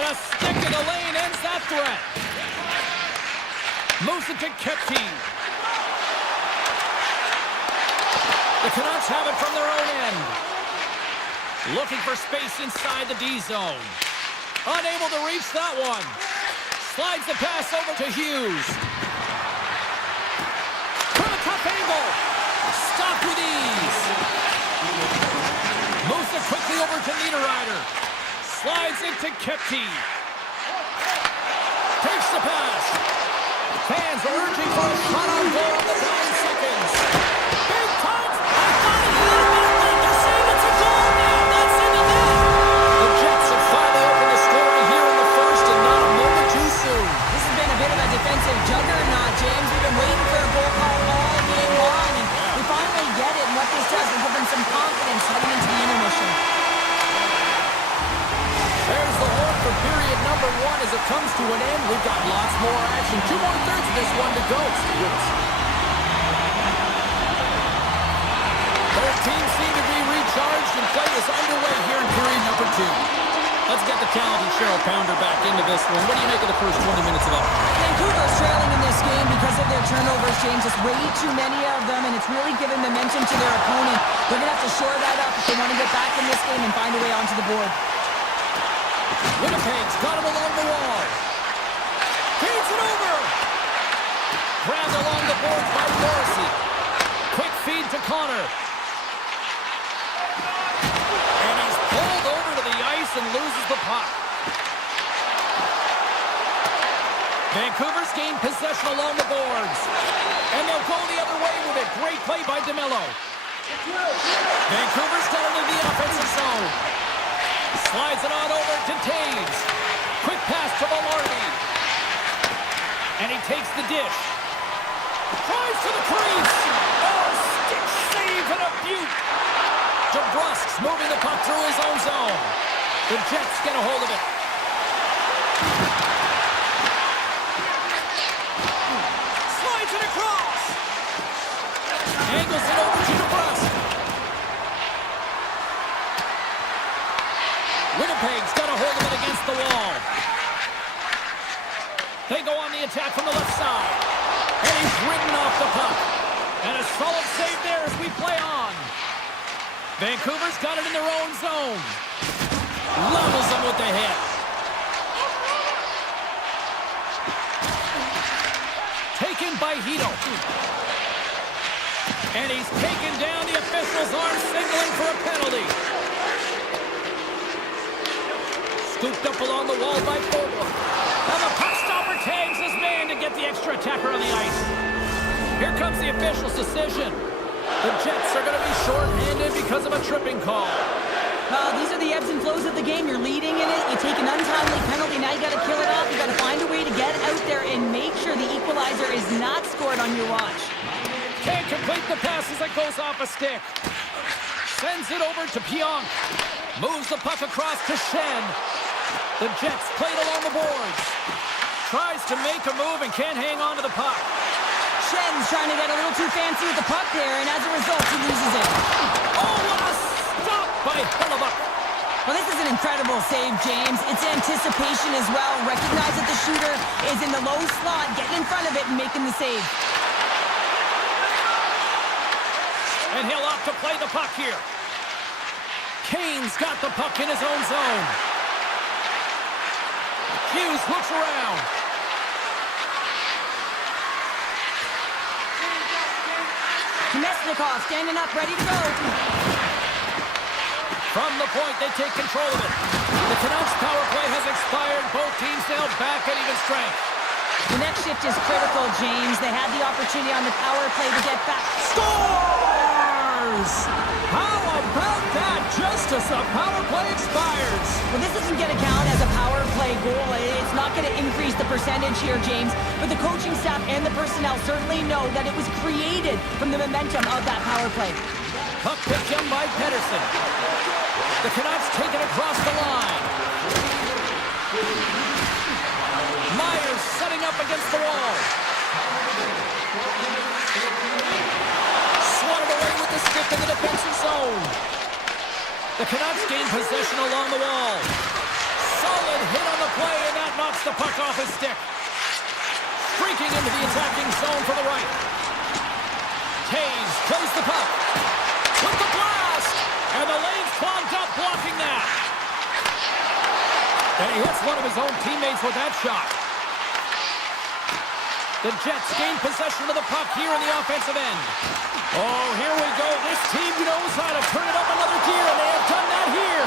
And a stick in the lane ends that threat. Moves it to Kepke. The Canucks have it from their own end. Looking for space inside the D zone. Unable to reach that one. Slides the pass over to Hughes. From a tough angle. Stopped with ease. Moves it quickly over to Niederreiter. Slides into Kepke. Takes the pass. Fans are urging for a shot on goal in the 9 seconds. Big time. Defensive juggernaut, James. We've been waiting for a goal call all game long, and we finally get it. And what this does is give them some confidence heading into the intermission. There's the horn for period number 1 as it comes to an end. We've got lots more action. 2 more thirds of this one to go. Stay with us. Both teams seem to be recharged, and play is underway here in period number 2. Let's get the talented Cheryl Pounder back into this one. What do you make of the first 20 minutes of it? Vancouver's trailing in this game because of their turnovers, James. Just way too many of them, and it's really given momentum to their opponent. They're going to have to shore that up if they want to get back in this game and find a way onto the board. Winnipeg's got him along the wall. Feeds it over. Grabbed along the boards by Morrissey. Quick feed to Connor. And he's pulled over to the ice and loses the puck. Vancouver's gained possession along the boards. And they'll go the other way with it. Great play by DeMello. Vancouver's got it in the offensive zone. Slides it on over to Taves. Quick pass to Velarde. And he takes the dish. Drives to the crease. Oh, stick save and a beaut. DeBrusk's moving the puck through his own zone. The Jets get a hold of it. Slides it across. Angles it over to DeBrusk. Winnipeg's got a hold of it against the wall. They go on the attack from the left side. And he's ridden off the puck. And a solid save there as we play on. Vancouver's got it in their own zone. Levels them with the hit. Taken by Hito. And he's taken down. The officials are signaling for a penalty. Scooped up along the wall by Fogle. And the puck stopper tags his man to get the extra attacker on the ice. Here comes the official's decision. The Jets are going to be short-handed because of a tripping call. These are the ebbs and flows of the game. You're leading in it. You take an untimely penalty. Now you got to kill it off. You got to find a way to get out there and make sure the equalizer is not scored on your watch. Can't complete the pass as it goes off a stick. Sends it over to Pionk. Moves the puck across to Shen. The Jets played along the boards. Tries to make a move and can't hang on to the puck. Shen's trying to get a little too fancy with the puck there, and as a result, he loses it. Oh, what a stop by Hellebuyck. Well, this is an incredible save, James. It's anticipation as well. Recognize that the shooter is in the low slot, getting in front of it and making the save. And he'll opt to play the puck here. Kane's got the puck in his own zone. Hughes looks around. Mesnikov standing up, ready to go. From the point, they take control of it. The Canucks power play has expired. Both teams now back at even strength. The next shift is critical, James. They had the opportunity on the power play to get back. Scores! How about that? Just as the power play expires. Well, this isn't going to count as a power play goal. It's not going to increase the percentage here, James. But the coaching staff and the personnel certainly know that it was created from the momentum of that power play. Puck picked up by Pedersen. The Canucks take it across the line. Myers setting up against the wall. Swatted away with the stick in the defensive zone. The Canucks gain possession along the wall. Solid hit on the play, and that knocks the puck off his stick. Streaking into the attacking zone for the right. Taves plays the puck. With the blast! And the lane's clogged up, blocking that. And he hits one of his own teammates with that shot. The Jets gain possession of the puck here in the offensive end. Oh, here we go. This team knows how to turn it up another gear, and they have done that here.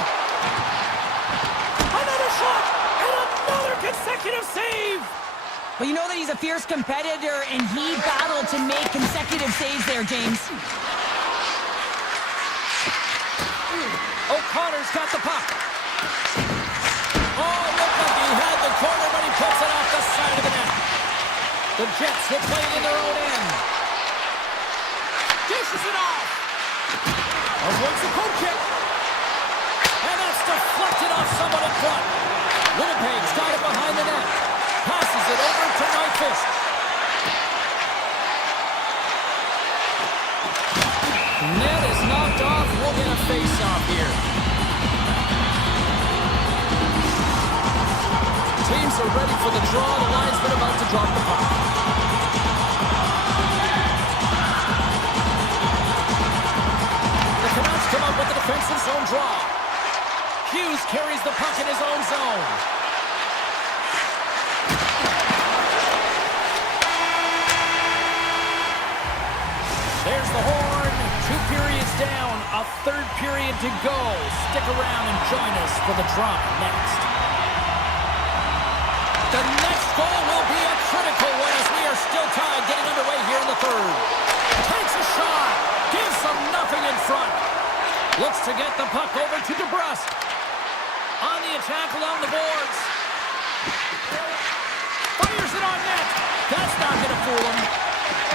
Another shot, and another consecutive save. Well, you know that he's a fierce competitor, and he battled to make consecutive saves there, James. O'Connor's got the puck. Oh, looked like he had the corner, but he puts it off the side of the net. The Jets will play it in their own end. Dishes it off. Avoids the poke kick. And that's deflected off someone in front. Winnipeg's got it behind the net. Passes it over to Nyquist. Net is knocked off. We'll get a face-off here. Teams are ready for the draw. The linesman about to drop the puck. The Canucks come up with the defensive zone draw. Hughes carries the puck in his own zone. There's the horn. 2 periods down. A third period to go. Stick around and join us for the drama next. The next goal will be a critical one as we are still tied, getting underway here in the third. Takes a shot. Gives them nothing in front. Looks to get the puck over to DeBrusque. On the attack along the boards. Fires it on net. That's not going to fool him.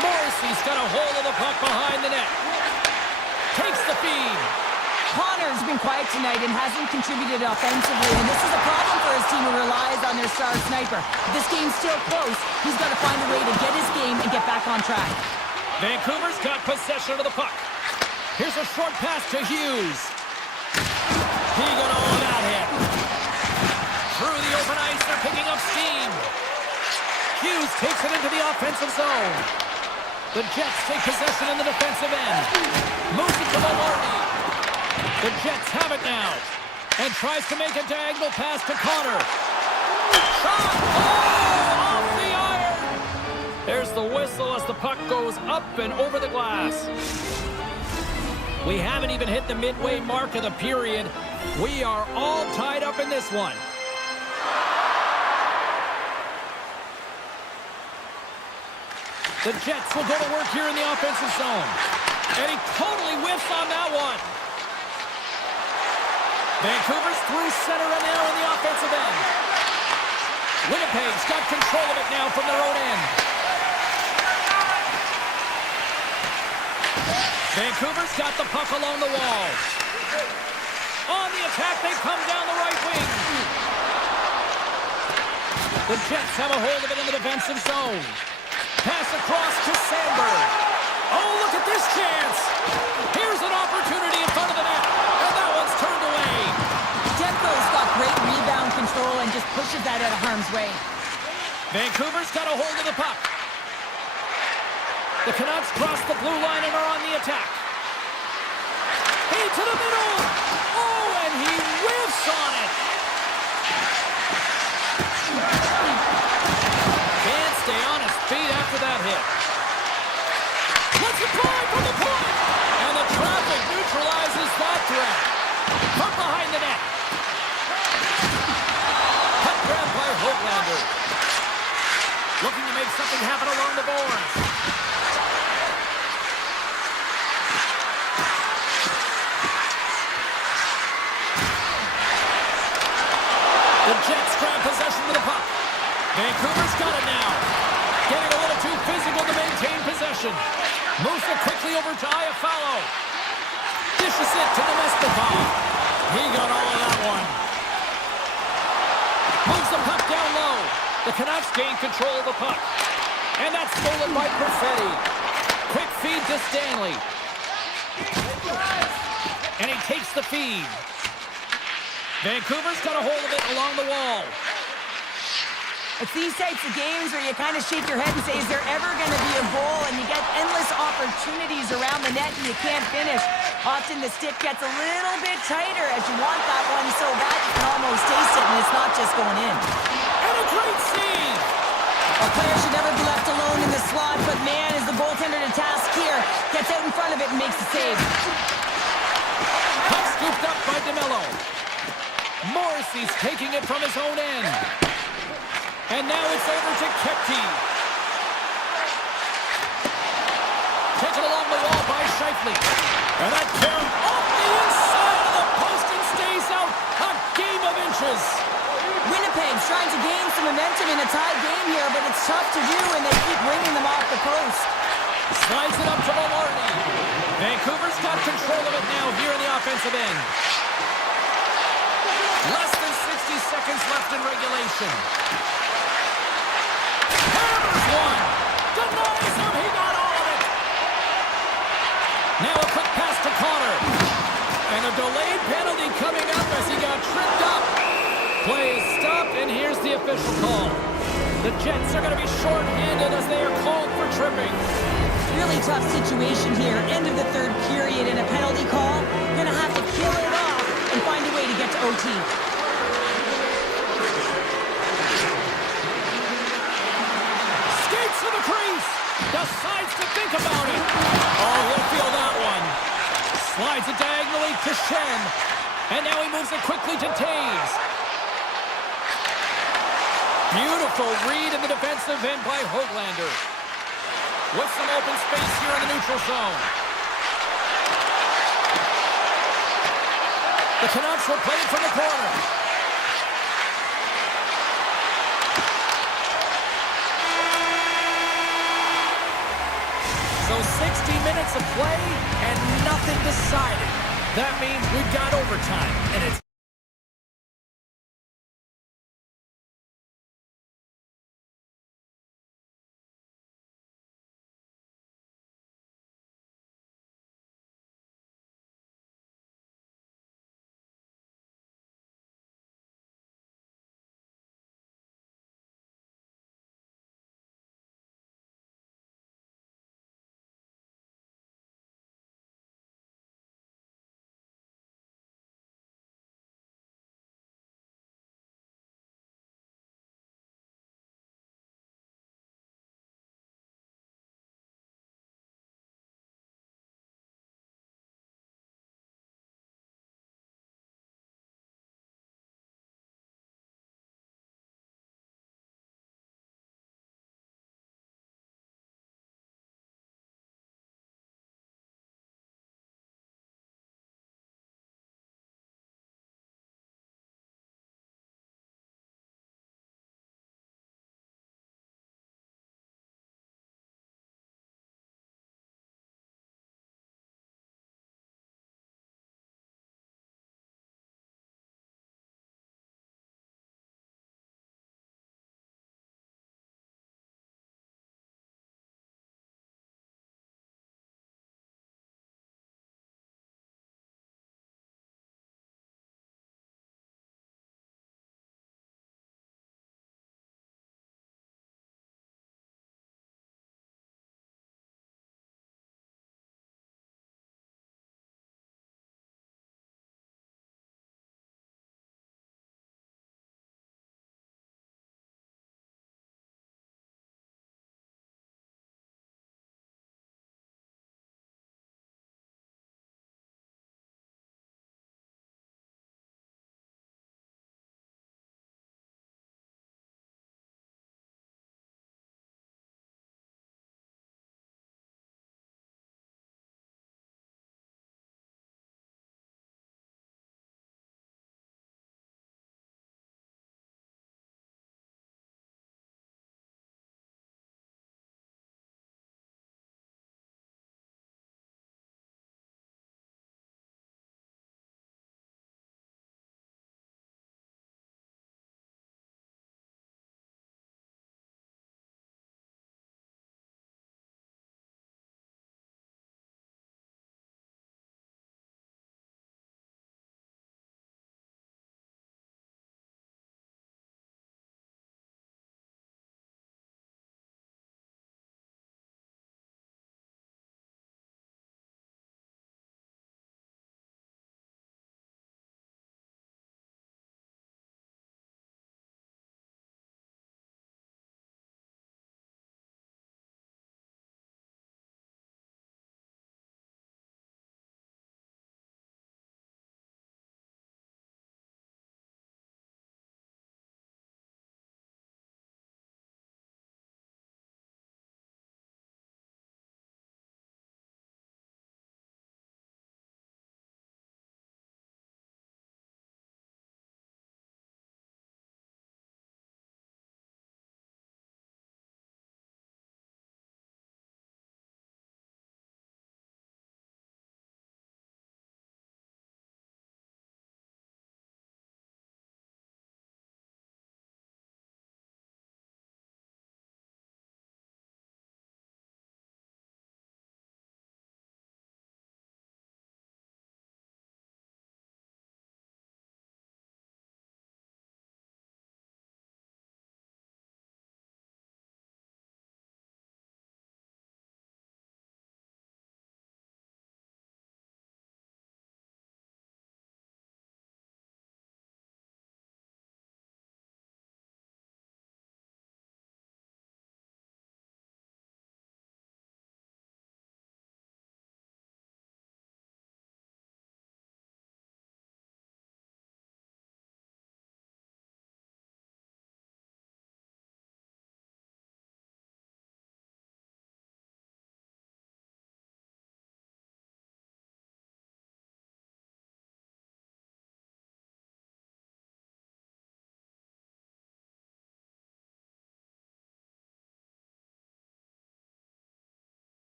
Morrissey's got a hold of the puck behind the net. Takes the feed. Connor's been quiet tonight and hasn't contributed offensively, and this is a problem for his team who relies on their star sniper. If this game's still close, he's got to find a way to get his game and get back on track. Vancouver's got possession of the puck. Here's a short pass to Hughes. He got all of that hit. Through the open ice, they're picking up steam. Hughes takes it into the offensive zone. The Jets take possession in the defensive end. Moves it to Maloney. The Jets have it now. And tries to make a diagonal pass to Connor. Shot! Oh! Off the iron! There's the whistle as the puck goes up and over the glass. We haven't even hit the midway mark of the period. We are all tied up in this one. The Jets will go to work here in the offensive zone. And he totally whiffs on that one. Vancouver's through center and now in the offensive end. Winnipeg's got control of it now from their own end. Vancouver's got the puck along the wall. On the attack, they come down the right wing. The Jets have a hold of it in the defensive zone. Pass across to Sandberg. Oh, look at this chance. Here's an opportunity in front of the net. And that one's turned away. Demko's got great rebound control and just pushes that out of harm's way. Vancouver's got a hold of the puck. The Canucks cross the blue line and are on the attack. Hey, to the middle. Oh, and he whiffs on it. Can't stay on his feet after that hit. Let's apply from the point. And the traffic neutralizes that threat. From behind the net. Puck grabbed by Hoaglander. Looking to make something happen along the boards. The Jets grab possession of the puck. Vancouver's got it now. Getting a little too physical to maintain possession. Moves it quickly over to Iafallo. Dishes it to Nemestikov. He got all of that one. Moves the puck down low. The Canucks gain control of the puck. And that's stolen by Perfetti. Quick feed to Stanley. And he takes the feed. Vancouver's got a hold of it along the wall. It's these types of games where you kind of shake your head and say, is there ever going to be a goal? And you get endless opportunities around the net and you can't finish. Often the stick gets a little bit tighter as you want that one so bad you can almost taste it and it's not just going in. And a great save! A player should never be left alone in the slot, but man, is the goaltender to task here. Gets out in front of it and makes the save. Puck scooped up by DeMello. Morrissey's taking it from his own end. And now it's over to Kepke. Taken along the wall by Scheifele. And that carry off the inside of the post and stays out. A game of inches. Winnipeg's trying to gain some momentum in a tied game here, but it's tough to do and they keep ringing them off the post. Slides it up to Maloney. Vancouver's got control of it now here in the offensive end. Less than 60 seconds left in regulation. Hammers one. Denies him. He got all of it. Now a quick pass to Connor. And a delayed penalty coming up as he got tripped up. Play is stopped, and here's the official call. The Jets are going to be short-handed as they are called for tripping. Really tough situation here. End of the third period and a penalty call. Gonna have to kill it off and find a way to get to OT. And now he moves it quickly to Taves. Beautiful read in the defensive end by Höglander. With some open space here in the neutral zone. The Canucks will play it from the corner. So 60 minutes of play and nothing decided. That means we've got overtime, and it's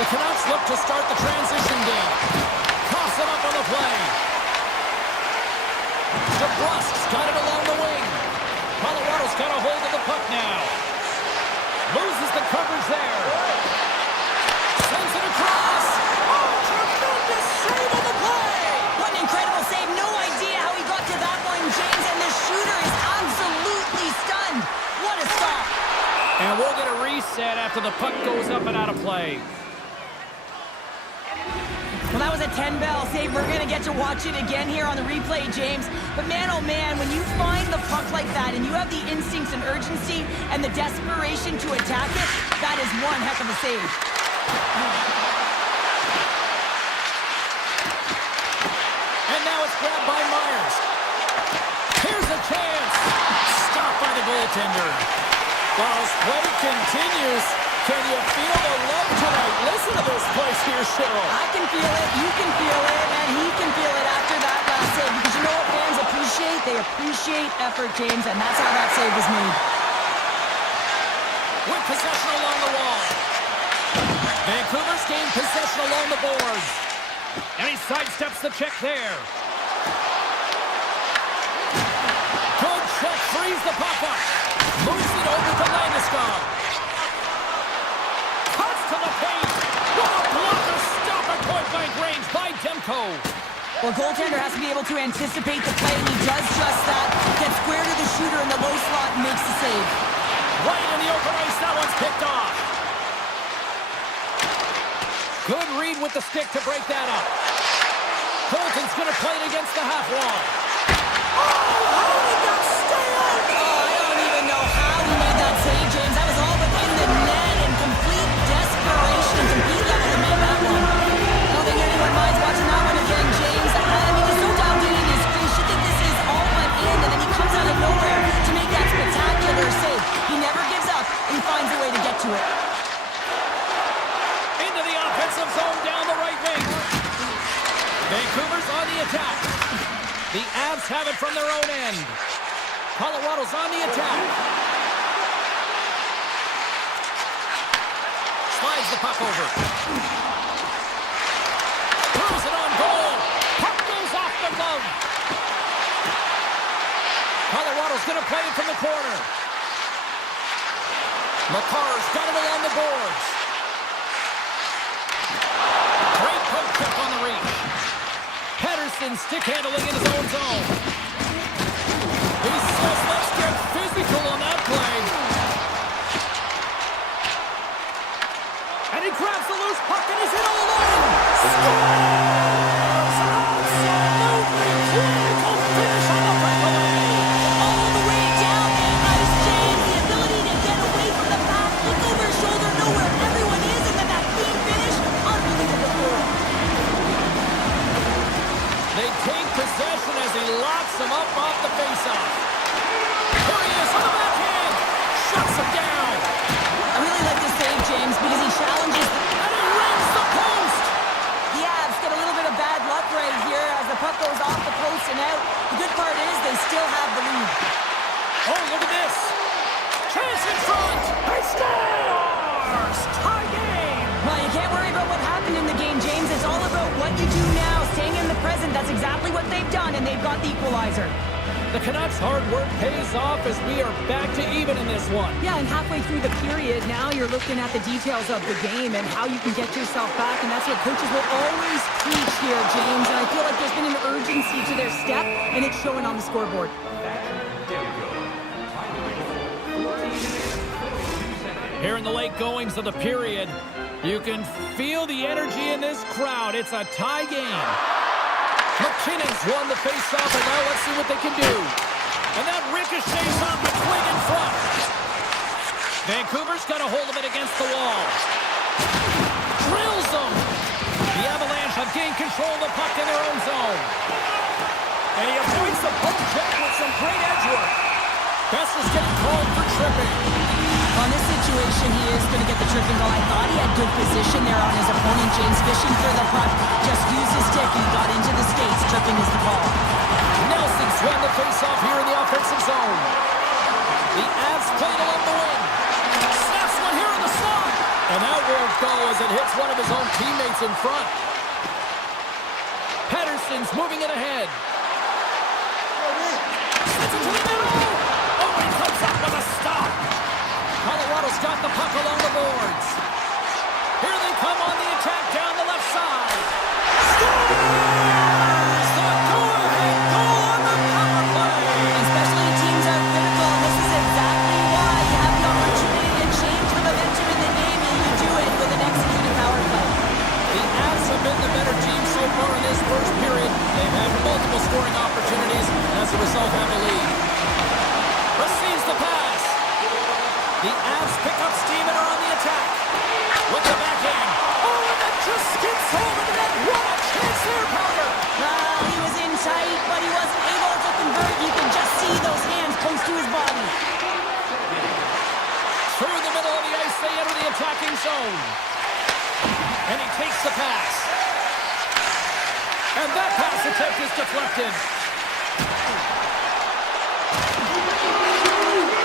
The Canucks look to start the transition game. Toss it up on the play. DeBrusk's got it along the wing. Colorado's got a hold of the puck now. Loses the coverage there. Sends it across. Oh, tremendous save on the play. What an incredible save. No idea how he got to that one, James, and the shooter is absolutely stunned. What a stop. And we'll get a reset after the puck goes up and out of play. Well, that was a 10-bell save. We're going to get to watch it again here on the replay, James. But man, oh man, when you find the puck like that and you have the instincts and urgency and the desperation to attack it, that is one heck of a save. And now it's grabbed by Myers. Here's a chance. Stopped by the goaltender. While play continues, can you feel the love tonight? Listen to this place here, Cheryl. I can feel it, you can feel it, and he can feel it after that last save. Because you know what fans appreciate? They appreciate effort, James, and that's how that save was made. With possession along the wall. Vancouver's gained possession along the boards. And he sidesteps the check there. Good check, frees the puck up. Moves it over to Landeskog. Cuts to the paint. What a blocker stop at point-blank range by Demko. Well, goaltender has to be able to anticipate the play, and he does just that. Gets square to the shooter in the low slot and makes the save. Right in the open ice, that one's picked off. Good read with the stick to break that up. Colton's going to play it against the half wall. Oh, how did that stay out? Oh, I don't even know how he made that save, James. That was all but in the net in complete desperation to beat that to make that one. I don't think anyone minds watching that one again, James. I mean, he's so down in his face. You think this is all but in, and then he comes out of nowhere to make that spectacular save. He never gives up, and he finds a way to get to it. Into the offensive zone down the right wing. Vancouver's on the attack. The Avs have it from their own end. Colorado's on the attack. Slides the puck over. Throws it on goal. Puck goes off the glove. Colorado's going to play it from the corner. McCarr's got it along the boards. Great poke check on the reach. Pettersson stick handling in his own zone. He says, let's get physical on that play. And he grabs the loose puck and he's in all alone. Scores! Absolutely critical finish on the breakaway. All the way down the ice, James. The ability to get away from the pack, look over his shoulder, know where everyone is, and then that clean finish. Unbelievable goal. They take possession as he locks them up off the faceoff. Here he is on the backhand. Shuts him down. I really like this save, James, because he challenges And he rings the post. the Avs. Get a little bit of bad luck right here as the puck goes off the post and out. The good part is they still have the lead. Oh, look at this. Chance in front. He scores. Tie game. Well, you can't worry about what happened in the game, James. It's all about what you do now, staying in the present. That's exactly what they've done, and they've got the equalizer. The Canucks' hard work pays off as we are back to even in this one. Yeah, and halfway through the period, now you're looking at the details of the game and how you can get yourself back, and that's what coaches will always teach here, James. And I feel like there's been an urgency to their step, and it's showing on the scoreboard. Here in the late goings of the period, you can feel the energy in this crowd. It's a tie game. McKinnon's won the face-off, and now let's see what they can do. And that ricochets off the swing in front. Vancouver's got a hold of it against the wall. Drills them. The Avalanche have gained control of the puck in their own zone. And he avoids the poke check with some great edge work. Best is getting called for tripping. On this situation, he is going to get the tripping goal. I thought he had good position there on his opponent, James, fishing for the puck. Just used his stick and got into the skates. Tripping is the call. Nelson's won the face-off here in the offensive zone. The Avs played along the wing. Snaps one here in the slot. And that will go as it hits one of his own teammates in front. Pedersen's moving it ahead. Sends it to the middle. Oh, he comes up with a stop. Colorado's got the puck along the boards. Here they come on the attack down the left side. Scores! The go-ahead goal on the power play. Especially teams are critical, and this is exactly why you have the opportunity to change the momentum in the game, and you do it with an executed power play. The Avs have been the better team so far in this first period. They've had multiple scoring opportunities, and as a result have the lead. Receives the pass. The Avs pick up steam and are on the attack. With the backhand. Oh, and that just skips over the net. What a chance there, Powder. Well, he was in tight, but he wasn't able to convert. You can just see those hands close to his body. Through the middle of the ice, they enter the attacking zone. And he takes the pass. And that pass attempt is deflected.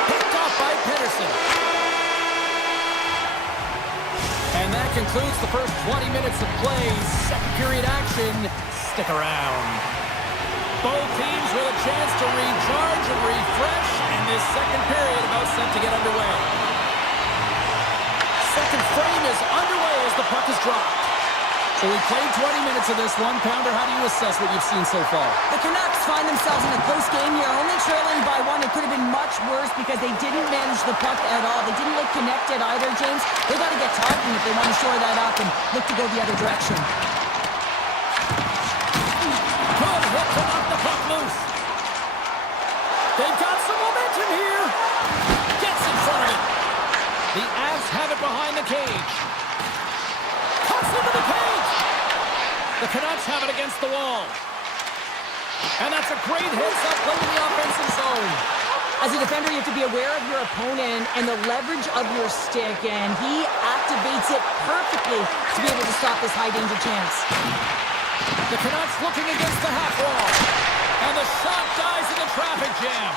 Picked off by Pedersen. And that concludes the first 20 minutes of play. Second period action. Stick around. Both teams with a chance to recharge and refresh. And this second period about set to get underway. Second frame is underway as the puck is dropped. So we played 20 minutes of this one. Pounder, how do you assess what you've seen so far? The Canucks find themselves in a close game here, only trailing by one. It could have been much worse because they didn't manage the puck at all. They didn't look connected either, James. They got to get talking if they want to shore that up and look to go the other direction. Good hit to knock the puck loose. They've got some momentum here. Gets in front of it. The Avs have it behind the cage. Cuts into the cage. The Canucks have it against the wall. And that's a great heads-up play in the offensive zone. As a defender, you have to be aware of your opponent and the leverage of your stick, and he activates it perfectly to be able to stop this high-danger chance. The Canucks looking against the half wall. And the shot dies in the traffic jam.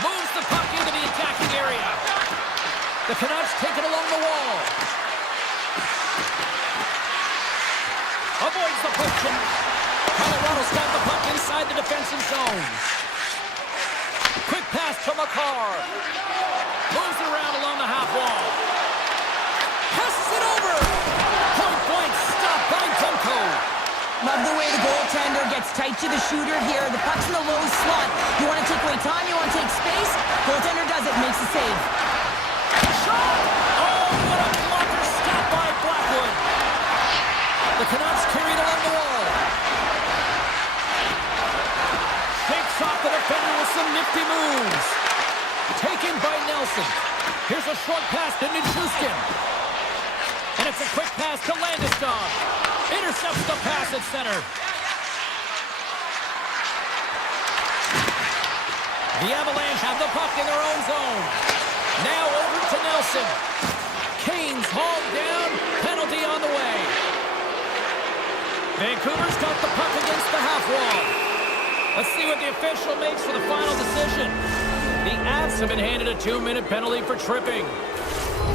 Moves the puck into the attacking area. The Canucks take it along the wall. Avoids the poaching. Colorado's got the puck inside the defensive zone. Quick pass to McCarr. Moves it around along the half wall. Passes it over. Point blank stop by Demko. Love the way the goaltender gets tight to the shooter here. The puck's in the low slot. You want to take away time, you want to take space. Goaltender does it, makes the save. Shot! Oh, what a blocker stop by Blackwood. The Canucks carried along the wall. Shakes off the defender with some nifty moves. Taken by Nelson. Here's a short pass to Nichushkin. And it's a quick pass to Landeskog. Intercepts the pass at center. The Avalanche have the puck in their own zone. Now over to Nelson. Kane's hauled down. Penalty on the way. Vancouver's got the puck against the half wall. Let's see what the official makes for the final decision. The Avs have been handed a 2-minute penalty for tripping.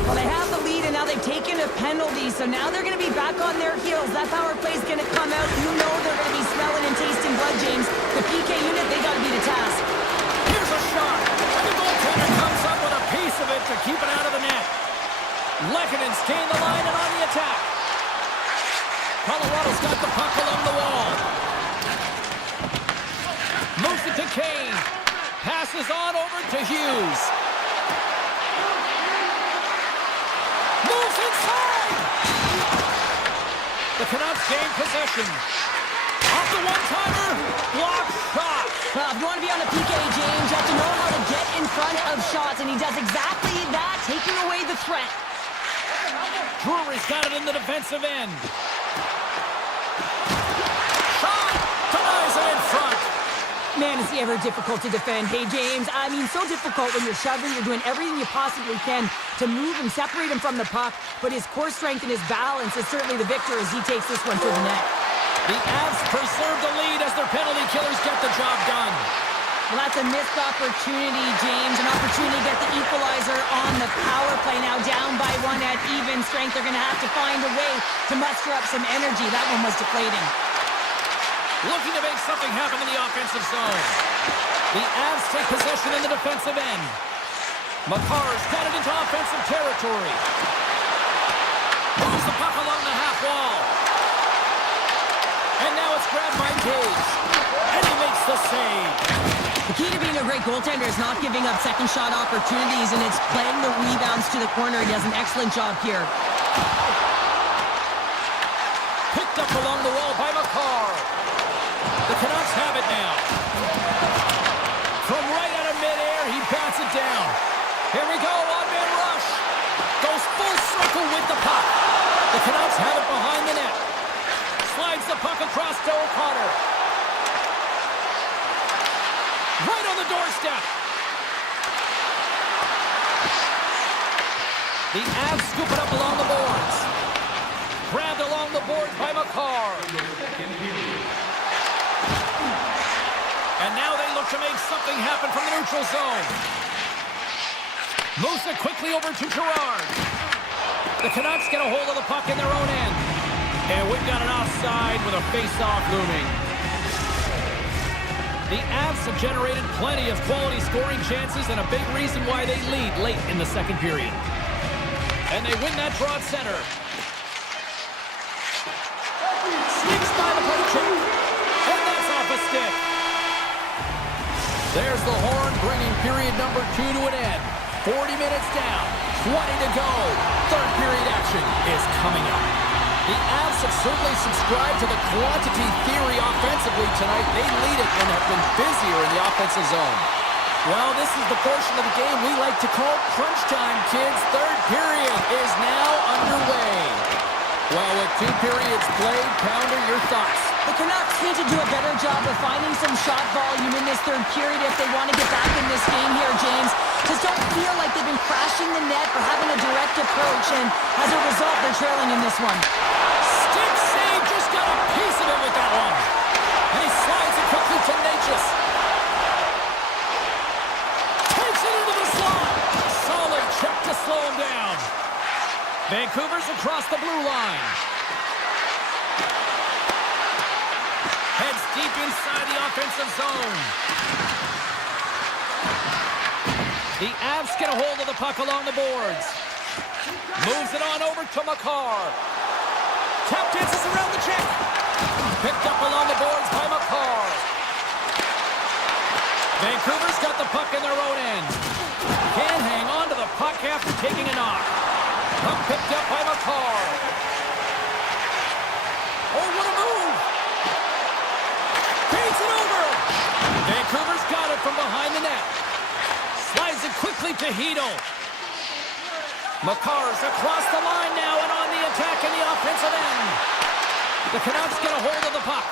Well, they have the lead, and now they've taken a penalty, so now they're going to be back on their heels. That power play's going to come out. You know they're going to be smelling and tasting blood, James. The PK unit, they got to be the task. Here's a shot. The goaltender comes up with a piece of it to keep it out of the net. Lekkonen's gained the line and on the attack. Colorado's got the puck along the wall. Moves it to Kane. Passes on over to Hughes. Moves inside! The Canucks gain possession. Off the one-timer. Block shot. Well, if you want to be on the PK, James, you have to know how to get in front of shots, and he does exactly that, taking away the threat. Drury's got it in the defensive end. Shot! Denies it in front. Man, is he ever difficult to defend. Hey, James, I mean, so difficult when you're shoving, you're doing everything you possibly can to move and separate him from the puck, but his core strength and his balance is certainly the victor as he takes this one to the net. The Avs preserve the lead as their penalty killers get the job done. Well, that's a missed opportunity, James. An opportunity to get the equalizer on the power play. Now down by one at even strength. They're going to have to find a way to muster up some energy. That one was deflating. Looking to make something happen in the offensive zone. The Avs take possession in the defensive end. Makar's got it into offensive territory. Moves the puck along the half wall. And now it's grabbed by Gage. And he makes the save. The key to being a great goaltender is not giving up second shot opportunities, and it's playing the rebounds to the corner. He does an excellent job here. Picked up along the wall by Makar. The Canucks have it now. From right out of midair, he bats it down. Here we go, one-man rush. Goes full circle with the puck. The Canucks have it behind the net. Slides the puck across to O'Connor. Right on the doorstep. The Avs scoop it up along the boards. Grabbed along the boards by Makar. And now they look to make something happen from the neutral zone. Moves it quickly over to Gerard. The Canucks get a hold of the puck in their own end. And we've got an offside with a face-off looming. The Avs have generated plenty of quality scoring chances and a big reason why they lead late in the second period. And they win that draw at center. Sneaks by the poke check. And that's off a stick. There's the horn bringing period number 2 to an end. 40 minutes down, 20 to go. Third period action is coming up. The Avs have certainly subscribed to the quantity theory offensively tonight. They lead it and have been busier in the offensive zone. Well, this is the portion of the game we like to call crunch time, kids. Third period is now underway. Well, with 2 periods played, Pounder, your thoughts? The Canucks need to do a better job of finding some shot volume in this third period if they want to get back in this game here, James. Just don't feel like they've been crashing the net or having a direct approach, and as a result, they're trailing in this one. Stick save, just got a piece of it with that one. And he slides it quickly to Natchez. Takes it into the slot. Solid check to slow him down. Vancouver's across the blue line. Heads deep inside the offensive zone. The Avs get a hold of the puck along the boards. Moves it on over to Makar. Tap dances around the check. Picked up along the boards by Makar. Vancouver's got the puck in their own end. Can't hang on to the puck after taking a knock. Puck picked up by Makar. Oh, what a move! Feeds it over! Vancouver's got it from behind the net. Slides it quickly to Hedel. Makar's across the line now and on the attack in the offensive end. The Canucks get a hold of the puck.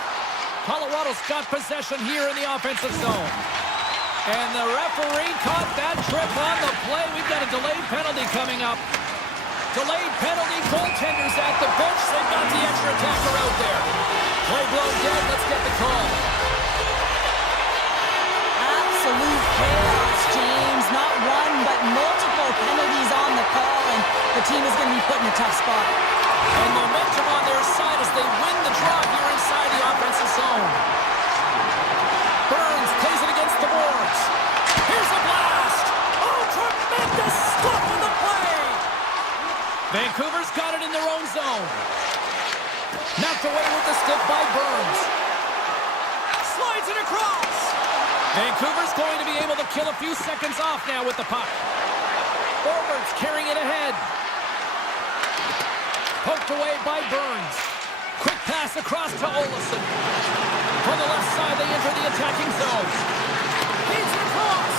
Colorado's got possession here in the offensive zone. And the referee caught that trip on the play. We've got a delayed penalty coming up. Delayed penalty, goaltenders at the bench. They've got the extra attacker out there. Play blown dead. Let's get the call. Absolute chaos, James. Not one, but multiple penalties on the call, and the team is going to be put in a tough spot. And momentum on their side as they win the draw here inside the offensive zone. Burns plays it against the boards. Here's a blast. Oh, tremendous stuff on the play. Vancouver's got it in their own zone. Knocked away with the stick by Burns. Slides it across. Vancouver's going to be able to kill a few seconds off now with the puck. Forwards carrying it ahead. Poked away by Burns. Quick pass across to Olofsson. From the left side, they enter the attacking zone. Feeds it across.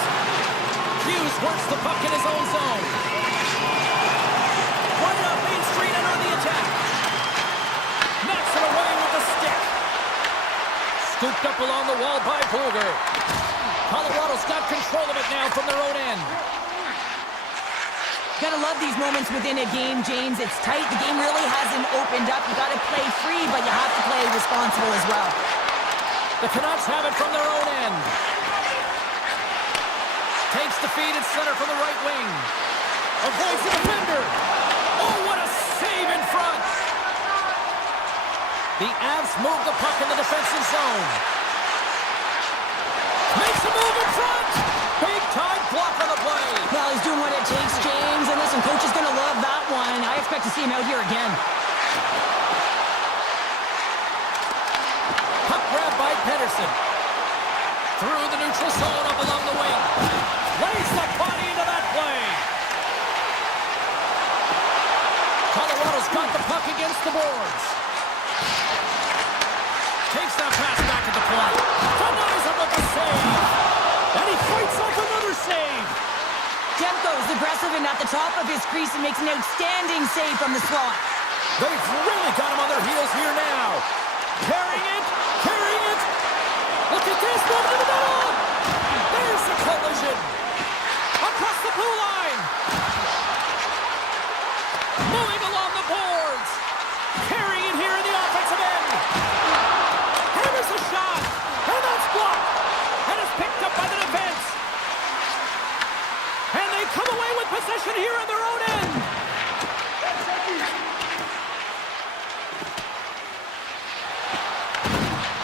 Hughes works the puck in his own zone. Right up Main Street and on the attack. Knocks it away with the stick. Scooped up along the wall by Bluger. Colorado's got control of it now from their own end. Gotta love these moments within a game, James. It's tight. The game really hasn't opened up. You gotta play free, but you have to play responsible as well. The Canucks have it from their own end. Takes the feed at center from the right wing. Avoids the defender. Oh, what a save in front. The Avs move the puck in the defensive zone. Makes a move in front. Big time block on the play. Well, he's doing what it takes, James. And listen, coach is going to love that one. I expect to see him out here again. Puck grab by Pedersen. Through the neutral zone up along the wing. Lays the body into that play. Colorado's got the puck against the boards. Takes that pass back at the point. Denies him with the save. And he fights off another save. Demko's aggressive and at the top of his crease and makes an outstanding save from the slot. They've really got him on their heels here now. Carrying it. Carrying it. Look at this. Moving to the middle. There's the collision. Across the blue line. Moving along the boards. Carrying it here in the offensive end. Here's a shot. And that's blocked. And it's picked up by the defense. And they come away with possession here on their own end.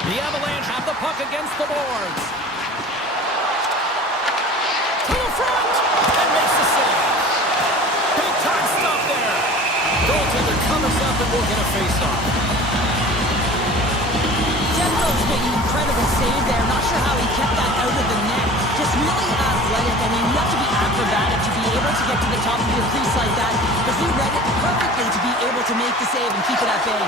The Avalanche have the puck against the boards. To the front. And makes the save. Big time stop there. Goaltender covers up and will get a face-off. Demko's made an incredible save there. Not sure how he kept that out of the net. Just really athletic. I mean, you have to be acrobatic to be able to get to the top of your crease like that. But he read it perfectly to be able to make the save and keep it at bay.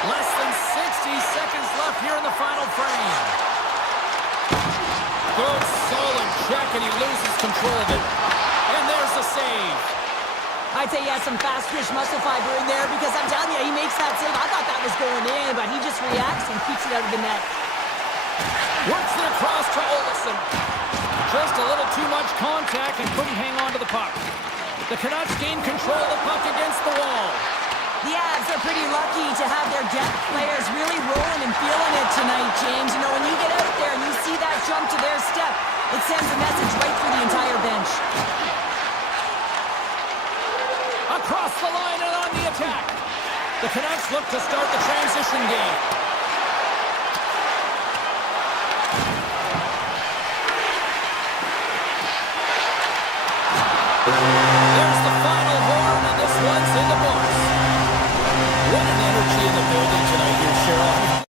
Less than 60 seconds left here in the final frame. Good, solid check, and he loses control of it. And there's the save. I'd say he has some fast twitch muscle fiber in there because I'm telling you, he makes that save. I thought that was going in, but he just reacts and keeps it out of the net. Works it across to Olsen. Just a little too much contact and couldn't hang on to the puck. The Canucks gain control of the puck against the wall. The Avs are pretty lucky to have their depth players really rolling and feeling it tonight, James. You know, when you get out there and you see that jump to their step, it sends a message right through the entire bench. Across the line and on the attack. The Canucks look to start the transition game. There's the final horn, and this one's in the books. What an energy in the building tonight here, Cheryl.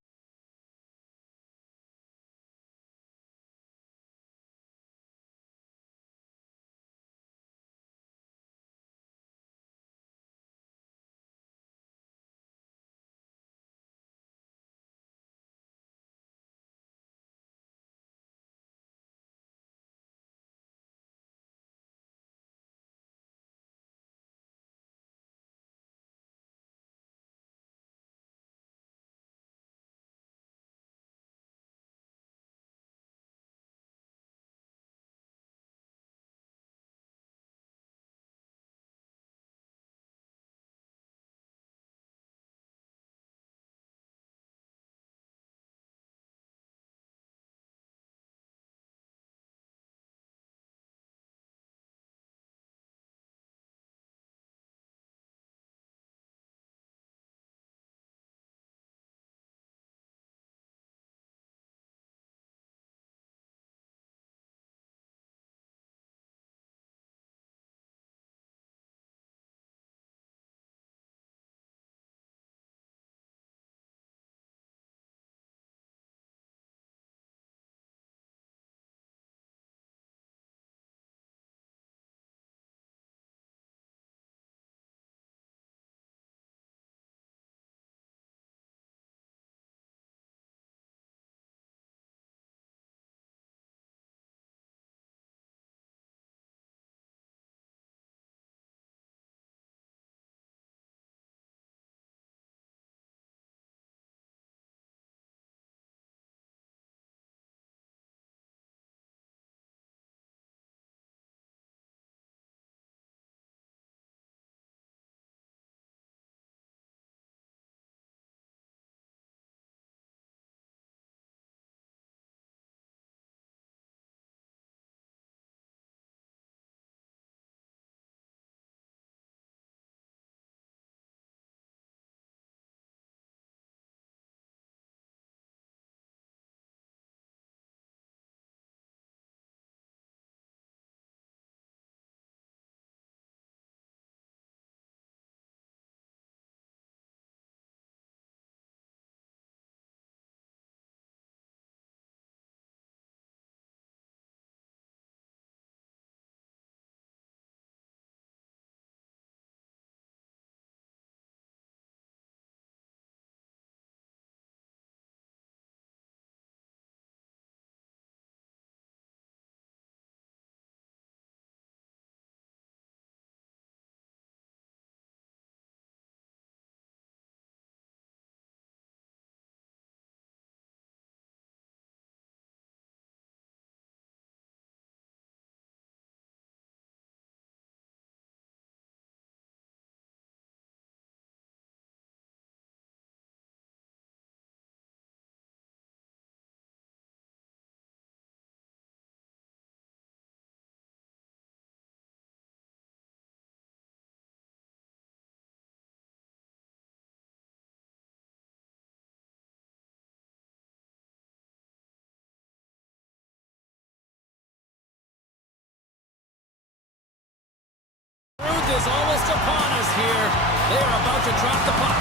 is almost upon us here. They are about to drop the puck.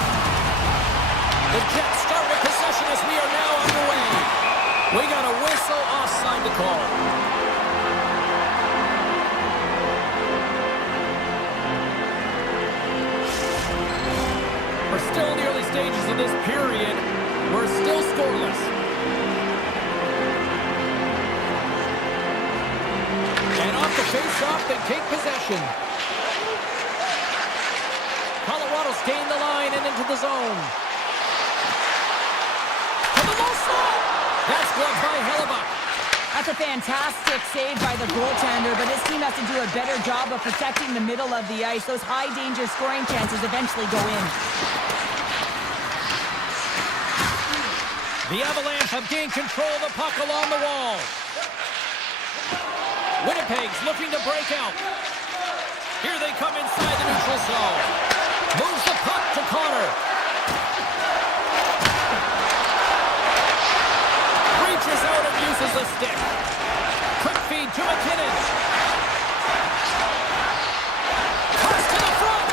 The Jets start with possession as we are now underway. We got a whistle offside to call. We're still in the early stages of this period. We're still scoreless. And off the face-off, they take possession. Colorado's gained the line and into the zone. To the low slot! That's blocked by Hellebuck. That's a fantastic save by the goaltender, but his team has to do a better job of protecting the middle of the ice. Those high-danger scoring chances eventually go in. The Avalanche have gained control of the puck along the wall. Winnipeg's looking to break out. Here they come inside the neutral zone. Moves the puck to Connor. Reaches out and uses the stick. Quick feed to McKinnon. Pass to the front.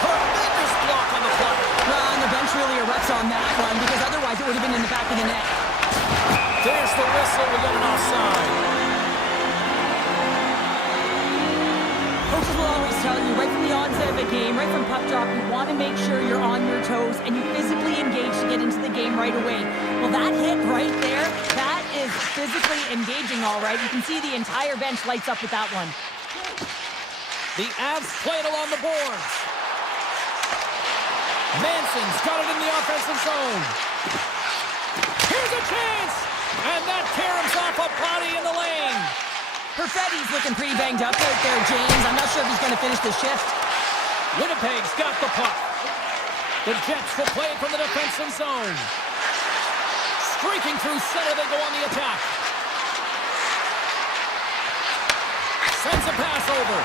Tremendous block on the play. And the bench really erupts on that one, because otherwise it would have been in the back of the net. There's the whistle. We got an offside. Coaches will always tell you, right from the onset of a game, right from puck drop, you want to make sure you're on your toes and you physically engage to get into the game right away. Well, that hit right there, that is physically engaging, all right. You can see the entire bench lights up with that one. The Avs played along the boards. Manson's got it in the offensive zone. Here's a chance! And that caroms off a body in the lane. Perfetti's looking pretty banged up out there, James. I'm not sure if he's going to finish the shift. Winnipeg's got the puck. The Jets will play from the defensive zone. Streaking through center, they go on the attack. Sends a pass over.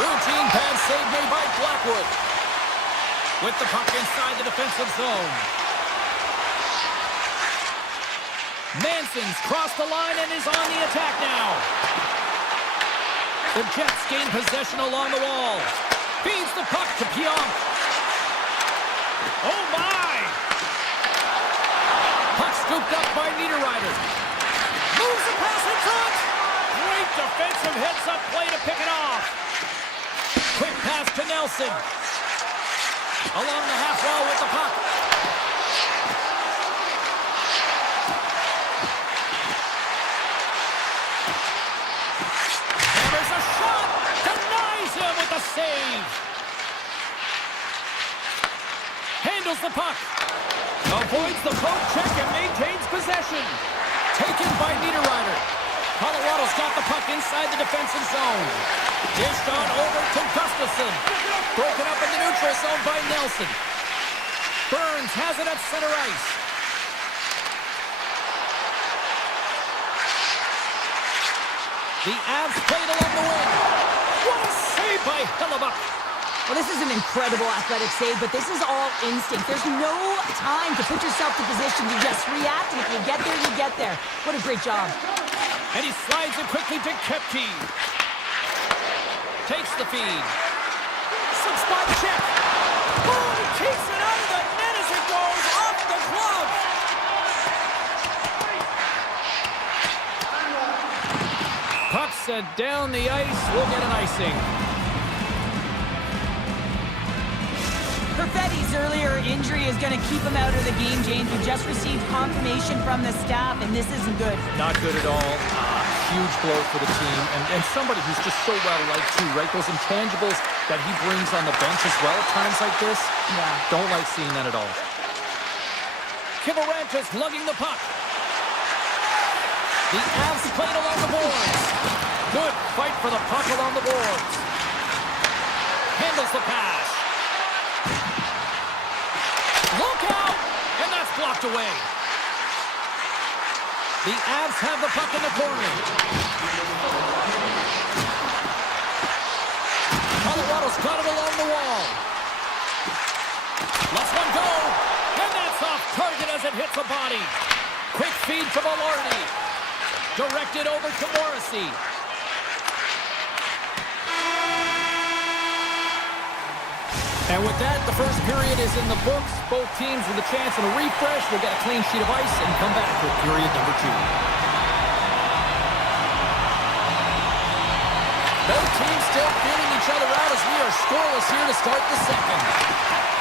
Routine pass save made by Blackwood. With the puck inside the defensive zone. Manson's crossed the line and is on the attack now. The Jets gain possession along the wall. Feeds the puck to Pionk. Oh my! Puck scooped up by Niederreiter. Moves the pass in front. Great defensive heads-up play to pick it off. Quick pass to Nelson. Along the half wall with the puck. Hammers a shot. Denies him with a save. Handles the puck. Avoids the poke check and maintains possession. Taken by Niederreiter. Colorado's got the puck inside the defensive zone. Dished on over to Gustafsson. Broken up in the neutral zone by Nelson. Burns has it at center ice. The Avs played along the wing. What a save by Hellebuck. Well, this is an incredible athletic save, but this is all instinct. There's no time to put yourself to position. You just react, and if you get there, you get there. What a great job. And he slides it quickly to Kepke. Takes the feed. Some spot check. Oh, he keeps it out of the net as it goes off the glove. Puck sent down the ice. We'll get an icing. Perfetti's earlier injury is going to keep him out of the game, James. We just received confirmation from the staff, and this isn't good. Not good at all. Huge blow for the team. And somebody who's just so well-liked, too, right? Those intangibles that he brings on the bench as well at times like this. Yeah. Don't like seeing that at all. Kivarantis lugging the puck. The Avs played along the boards. Good fight for the puck along the boards. Handles the pass. Look out! And that's blocked away. The Avs have the puck in the corner. Colorado's got it along the wall. Lets one go. And that's off target as it hits a body. Quick feed to Malorny. Directed over to Morrissey. And with that, the first period is in the books. Both teams with a chance and a refresh will get a clean sheet of ice and come back for period number 2. Both teams still feeling each other out as we are scoreless here to start the second.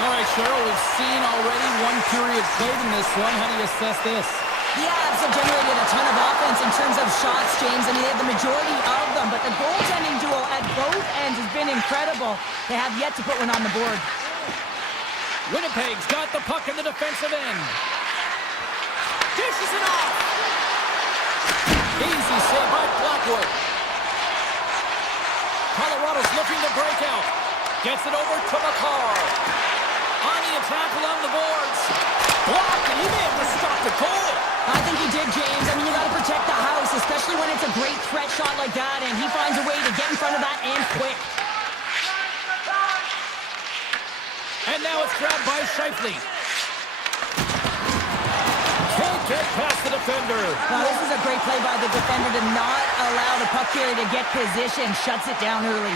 All right, Cheryl, we've seen already one period played in this one. How do you assess this? The Avs have generated a ton of offense in terms of shots, James. I mean, they have the majority of them, but the goaltending duel at both ends has been incredible. They have yet to put one on the board. Winnipeg's got the puck in the defensive end. Dishes it off. Easy save by Blackwood. Colorado's looking to break out. Gets it over to McCarr. On the attack along the boards. Blocked, and he may have just stopped the goal. I think he did, James. I mean, you got to protect the house, especially when it's a great threat shot like that, and he finds a way to get in front of that and quick. And now it's grabbed by Scheifele. Can't get past the defender. Now, this is a great play by the defender to not allow the puck carrier to get position. Shuts it down early.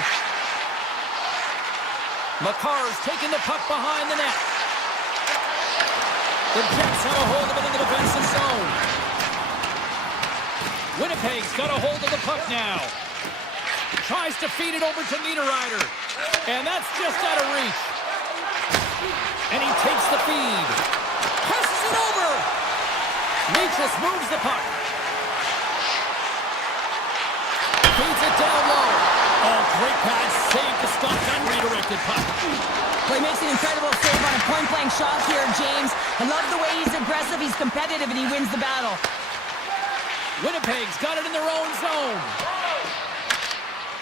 McCarr's taking the puck behind the net. The Jets have a hold of it in the defensive zone. Winnipeg's got a hold of the puck now. Tries to feed it over to Niederreiter. And that's just out of reach. And he takes the feed. Passes it over. Niederreiter moves the puck. Feeds it down low. Oh, great pass. Save to stop that redirected puck. Well, he makes an incredible save on a point-blank shot here, James. I love the way he's aggressive, he's competitive, and he wins the battle. Winnipeg's got it in their own zone.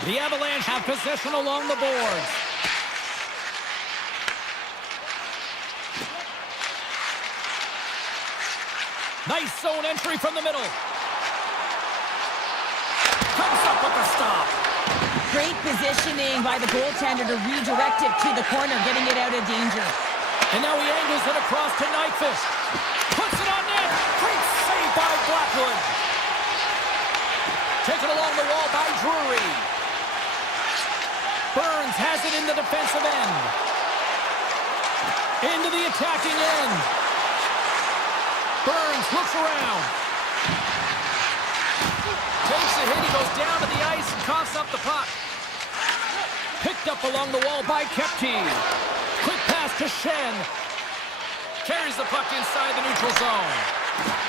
The Avalanche have possession along the boards. Nice zone entry from the middle. Comes up with the stop. Great positioning by the goaltender to redirect it to the corner, getting it out of danger. And now he angles it across to Nyquist. Puts it on net. Great save by Blackwood. Taken along the wall by Drury. Burns has it in the defensive end. Into the attacking end. Burns looks around. Takes a hit. He goes down to the ice and coughs up the puck. Picked up along the wall by Kepke. Quick pass to Shen. Carries the puck inside the neutral zone.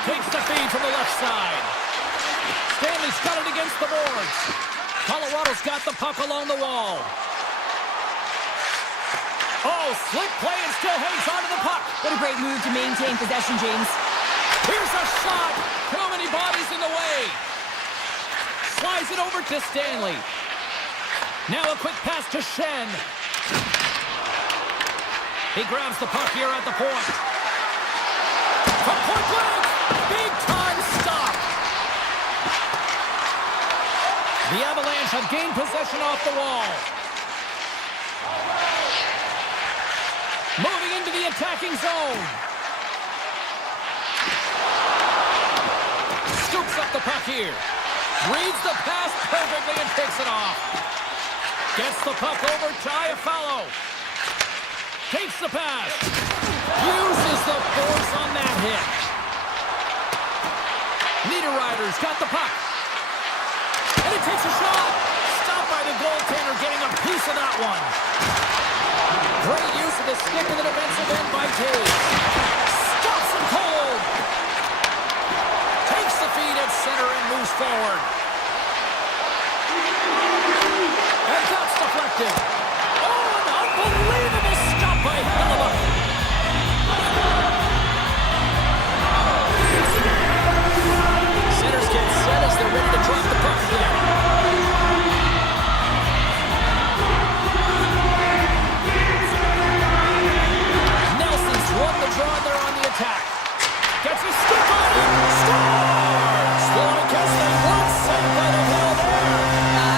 Takes the feed from the left side. Stanley's got it against the boards. Colorado's got the puck along the wall. Oh, slick play and still hangs onto the puck. What a great move to maintain possession, James. Here's a shot. Too many bodies in the way. Slides it over to Stanley. Now a quick pass to Shen. He grabs the puck here at the point. From point blank, big time stop. The Avalanche have gained possession off the wall. Moving into the attacking zone. Scoops up the puck here. Reads the pass perfectly and takes it off. Gets the puck over to Iafallo. Takes the pass. Uses the force on that hit. Niederreiter's got the puck. And he takes a shot. Stopped by the goaltender, getting a piece of that one. Great use of the stick in the defensive end by Taves. Stops him cold. Takes the feed at center and moves forward. And that's deflected. Oh, an unbelievable stop by Hellebuyck. Centers get set as they're ready to drop the puck again. Nelson's won the draw there on the attack. Gets a stick on it. Scores! Sloan Kessler, one save by the hill there.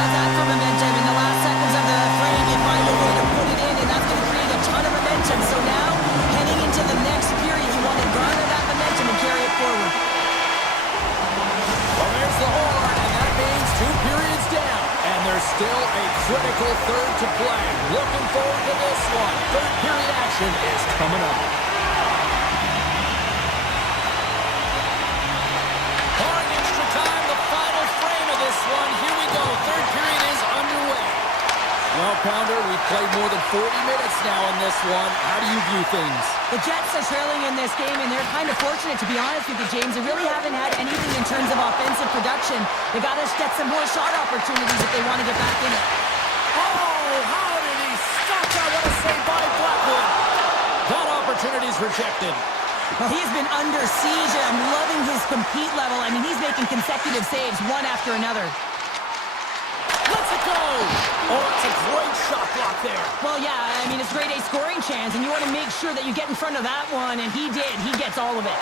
That's for momentum. In the last seconds of the frame, you find possession is coming up. Barring extra time, the final frame of this one. Here we go. Third period is underway. Well, Pounder, we've played more than 40 minutes now in this one. How do you view things? The Jets are trailing in this game, and they're kind of fortunate, to be honest with you, James. They really haven't had anything in terms of offensive production. They got to get some more shot opportunities if they want to get back in it. Oh, how did he stop that? What a save by Blackwood. That opportunity's rejected. Well, he's been under siege, and I'm loving his compete level. I mean, he's making consecutive saves, one after another. Lets it go. Oh, it's a great shot block there. Well, yeah, I mean, it's grade A scoring chance, and you want to make sure that you get in front of that one, and he did. He gets all of it.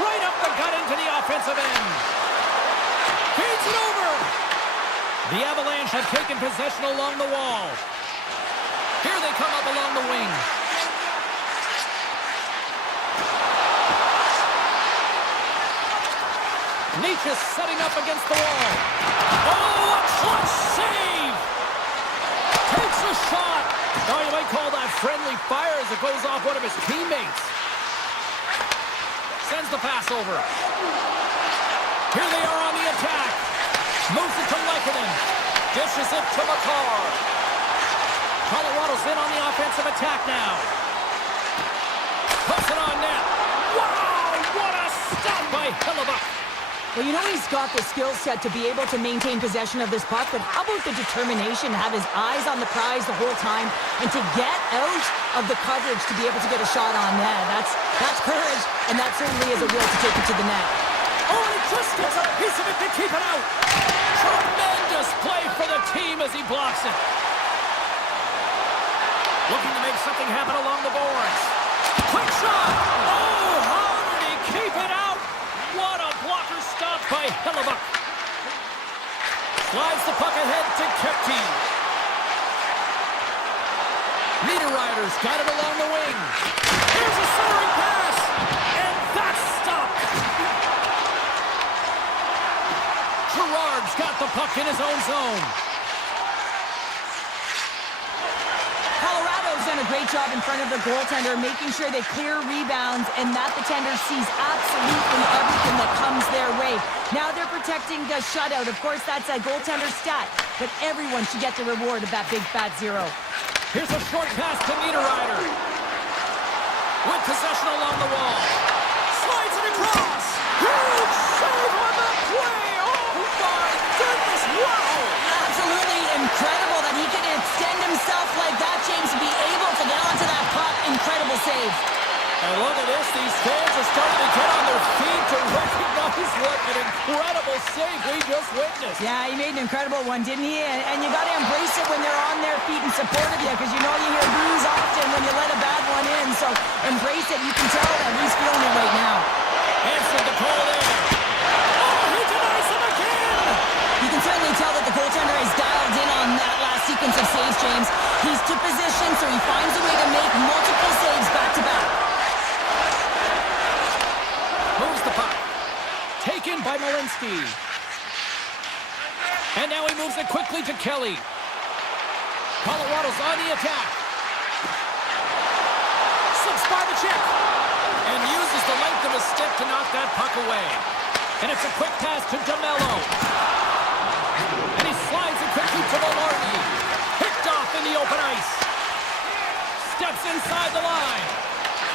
Right up the gut into the offensive end. Feeds it over. The Avalanche have taken possession along the wall. Here they come up along the wing. Nietzsche setting up against the wall. Oh, a clutch save! Takes a shot. Oh, you might call that friendly fire as it goes off one of his teammates. Sends the pass over. Here they are on the attack. Moves it to Lekanen. Dishes it to McCarr. Colorado's in on the offensive attack now. Puts it on net. Wow, what a stop by Hellebuyck. Well, you know he's got the skill set to be able to maintain possession of this puck, but how about the determination to have his eyes on the prize the whole time and to get out of the coverage to be able to get a shot on net? That's courage, and that certainly is a will to take it to the net. Oh, and he just gets a piece of it to keep it out. Tremendous play for the team as he blocks it. Looking to make something happen along the boards. Quick shot! Oh, how did he keep it out? What a blocker stop by Hellebuyck. Slides the puck ahead to Kepke. Niederreiter's got it along the wing. Here's a centering pass, and that's stopped. Gerard's got the puck in his own zone. Colorado's done a great job in front of the goaltender, making sure they clear rebounds and that the tender sees absolutely everything that comes their way. Now they're protecting the shutout. Of course, that's a goaltender stat, but everyone should get the reward of that big fat zero. Here's a short pass to Niederreiter. With possession along the wall. Slides it across. Huge save on the play. Oh, my goodness. Wow. Absolutely incredible that he can extend himself like that, James, to be able to get onto that puck. Incredible save. And look at this. These fans are starting to get on their feet to recognize what an incredible save we just witnessed. Yeah, he made an incredible one, didn't he? And you got to embrace it when they're on their feet in support of you, because you know you hear boos often when you let a bad one in. So embrace it. You can tell that he's feeling it right now. Answered the call there. Oh, he denies him again. You can certainly tell that the goaltender is dialed in on that last sequence of saves, James. He's to position, so he finds a way to make multiple saves back-to-back. Moves the puck. Taken by Malinsky. And now he moves it quickly to Kelly. Colorado's on the attack. Slips by the check. And uses the length of his stick to knock that puck away. And it's a quick pass to DeMello. And he slides it quickly to Velarde. Picked off in the open ice. Steps inside the line.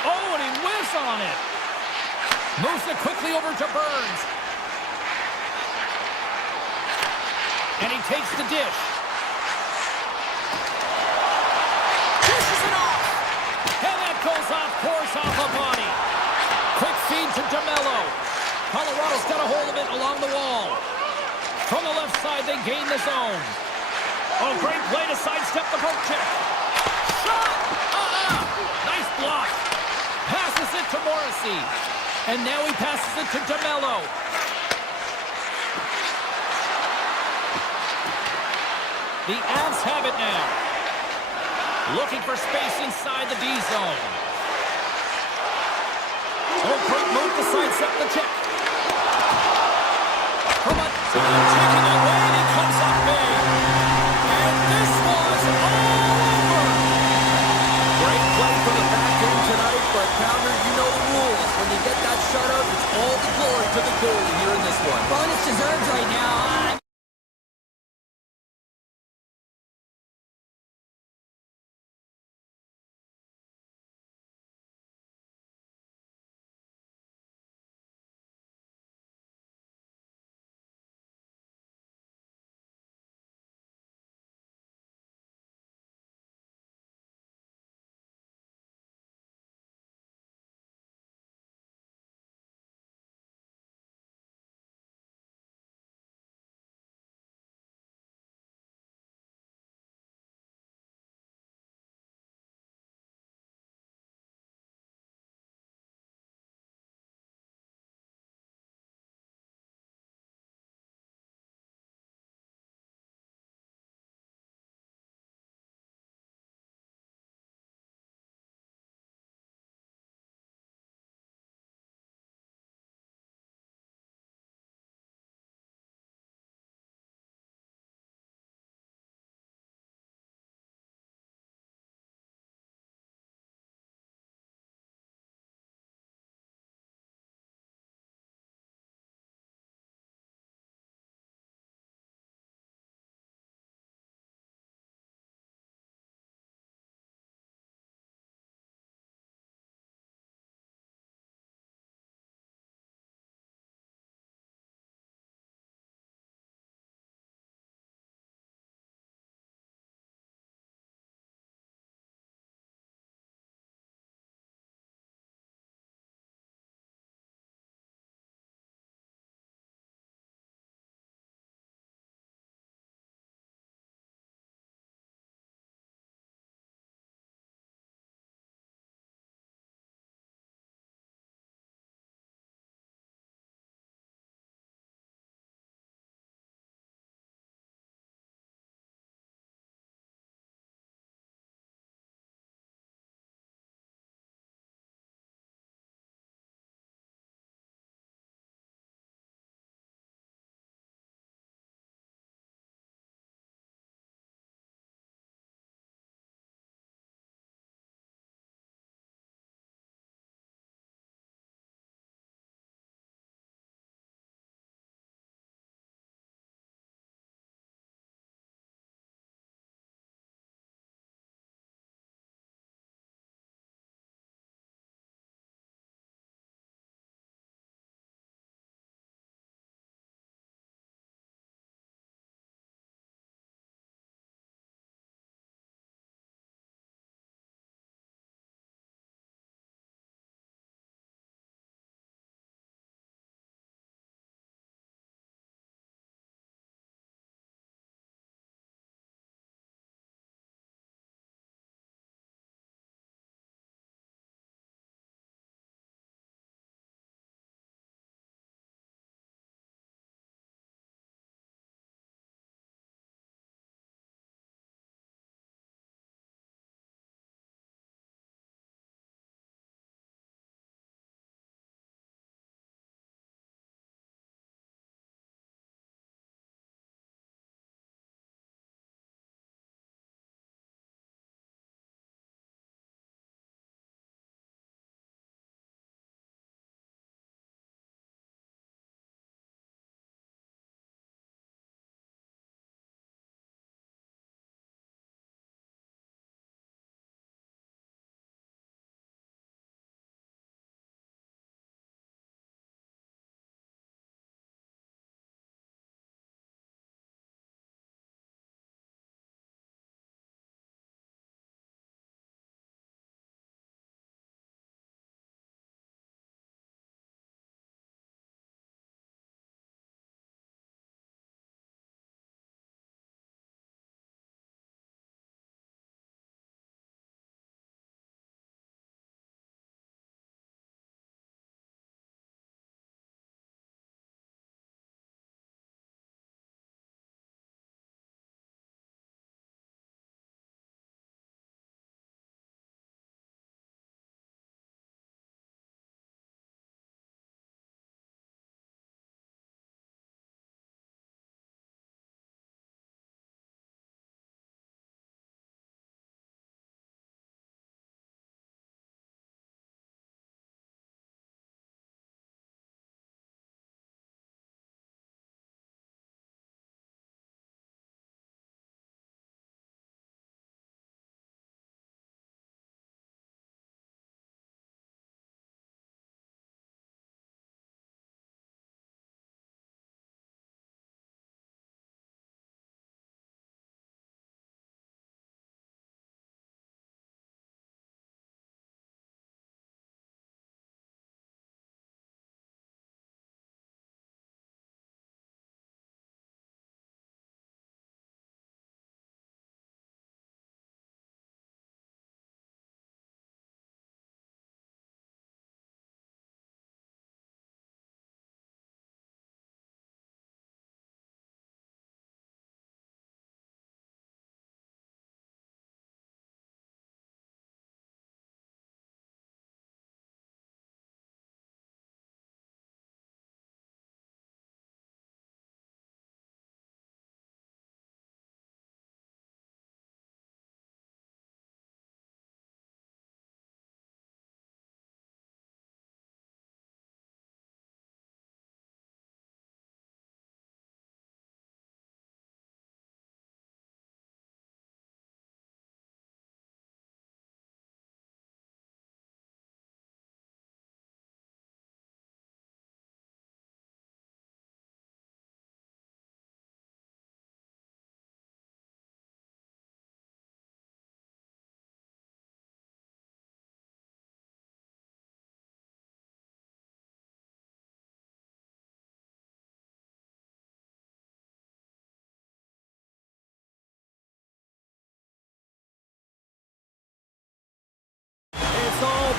Oh, and he whiffs on it. Moves it quickly over to Burns. And he takes the dish. Dishes it off. And that goes off course off a body. Quick feed to DeMello. Colorado's got a hold of it along the wall. From the left side, they gain the zone. Oh, great play to sidestep the poke check. Shot! Nice block. Passes it to Morrissey. And now he passes it to DeMello. The Avs have it now. Looking for space inside the D zone. Oh, great move to sidestep the check. From a taking away, and it comes up big. And this was over. Great play on the back end tonight, but Pounder, you know the rules. When you get that shutout, it's all the glory to the goalie here in this one. Well, and it's deserved right now.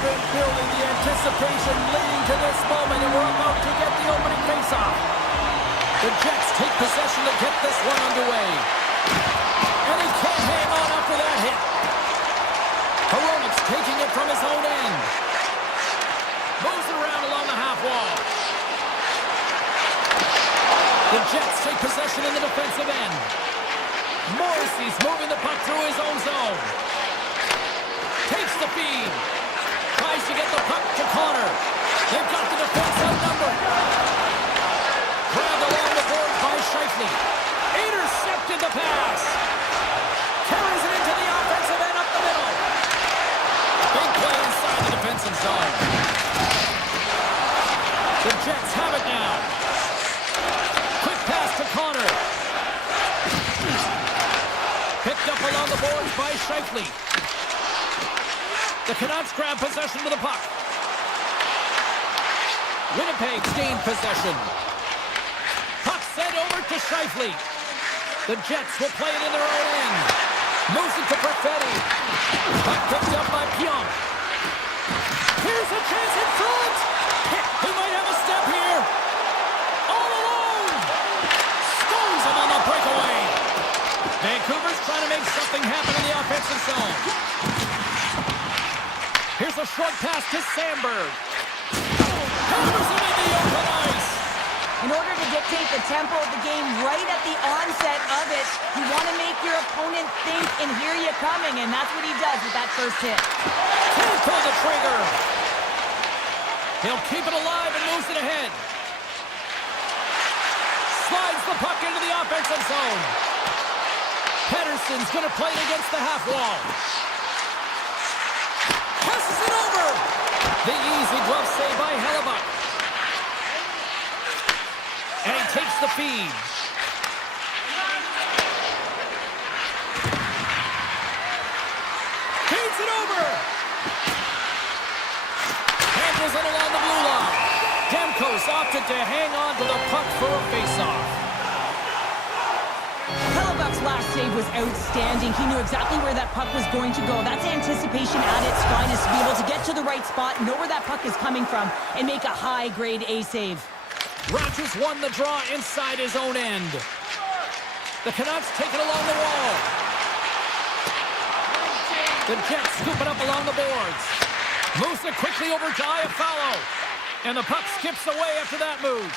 been building, the anticipation leading to this moment, and we're about to get the opening faceoff. The Jets take possession to get this one underway. And he can't hang on after that hit. Heronic's taking it from his own end. Moves it around along the half wall. The Jets take possession in the defensive end. Morrissey's moving the puck through his own zone. Takes the feed. Tries to get the puck to Connor. They've got the defense outnumbered. Grabbed along the boards by Scheifele. Intercepted the pass. Carries it into the offensive end up the middle. Big play inside the defensive zone. The Jets have it now. Quick pass to Connor. Picked up along the boards by Scheifele. The Canucks grab possession of the puck. Winnipeg gained possession. Puck sent over to Scheifele. The Jets will play it in their own end. Moves it to Perfetti. Puck picked up by Pionk. Here's a chance in front. He might have a step here. All alone. Stones him on the breakaway. Vancouver's trying to make something happen in the offensive zone. Here's a short pass to Sandberg. Hammers him in the open ice. In order to dictate the tempo of the game right at the onset of it, you want to make your opponent think and hear you coming, and that's what he does with that first hit. Can't pull the trigger. He'll keep it alive and moves it ahead. Slides the puck into the offensive zone. Pettersson's going to play it against the half wall. Passes it over. The easy glove save by Hellebuck. And he takes the feed. Feeds it over. Handles it along the blue line. Demko's opted to hang on to the puck for a faceoff. Hellebuck's last save was outstanding. He knew exactly where that puck was going to go. That's anticipation at its finest, to be able to get to the right spot, know where that puck is coming from, and make a high-grade A save. Rogers won the draw inside his own end. The Canucks take it along the wall. The Jets scoop it up along the boards. Moves it quickly over to Iafallo. And the puck skips away after that move.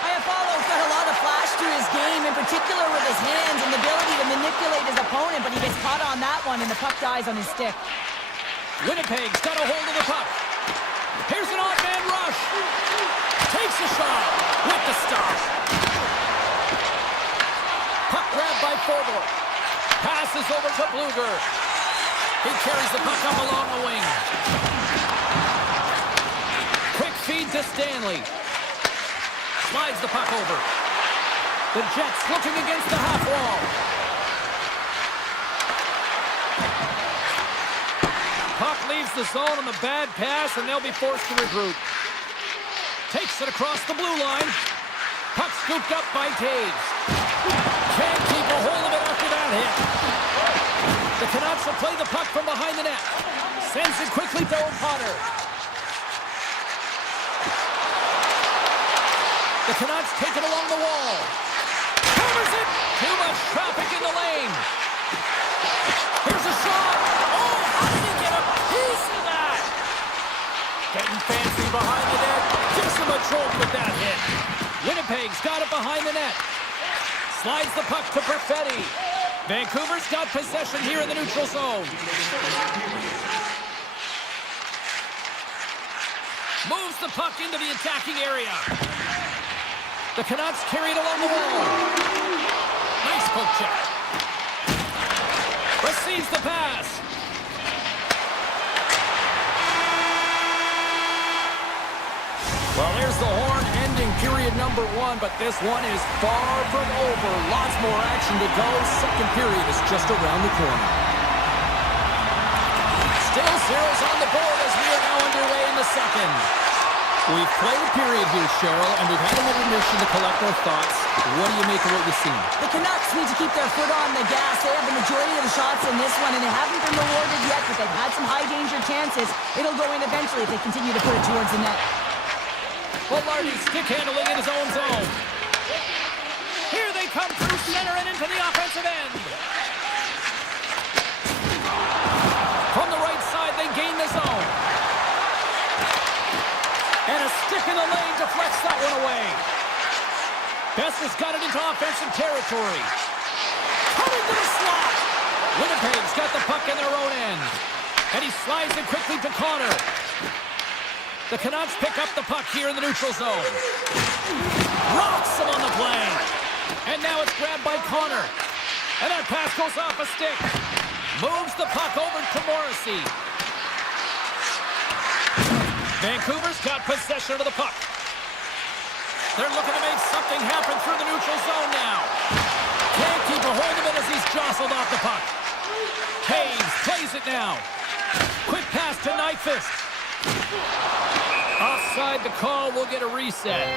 Iafallo's got a lot of flash to his game, in particular with his hands and the ability to manipulate his opponent, but he gets caught on that one, and the puck dies on his stick. Winnipeg's got a hold of the puck. Here's an odd-man rush. Takes a shot with the stop. Puck grabbed by Forbort. Passes over to Bluger. He carries the puck up along the wing. Quick feed to Stanley. Slides the puck over. The Jets looking against the half wall. Puck leaves the zone on the bad pass, and they'll be forced to regroup. Takes it across the blue line. Puck scooped up by Taves. Can't keep a hold of it after that hit. The Canucks will play the puck from behind the net. Sends it quickly to O'Connor. The Canucks take it along the wall. Covers it. Too much traffic in the lane. Here's a shot. Oh, how did he get a piece of that? Getting fancy behind the net. Gives him a jolt with that hit. Winnipeg's got it behind the net. Slides the puck to Perfetti. Vancouver's got possession here in the neutral zone. Moves the puck into the attacking area. The Canucks carry it along the wall. Nice poke check. Receives the pass. Well, here's the horn ending period number 1, but this one is far from over. Lots more action to go. Second period is just around the corner. Still zeros on the board as we are now underway in the second. We've played a period here, Cheryl, and we've had an intermission to collect our thoughts. What do you make of what you've seen? The Canucks need to keep their foot on the gas. They have the majority of the shots in this one, and they haven't been rewarded yet, but they've had some high-danger chances. It'll go in eventually if they continue to put it towards the net. Velarde stick handling in his own zone. Here they come through center and into the offensive end. From the right side, they gain the zone. And a stick in the lane deflects that one away. Besser's got it into offensive territory. Coming to the slot. Winnipeg's got the puck in their own end. And he slides it quickly to Connor. The Canucks pick up the puck here in the neutral zone. Rocks him on the play. And now it's grabbed by Connor. And that pass goes off a stick. Moves the puck over to Morrissey. Vancouver's got possession of the puck. They're looking to make something happen through the neutral zone now. Can't keep a hold of it as he's jostled off the puck. Taves plays it now. Quick pass to Nyquist. Offside the call, will get a reset.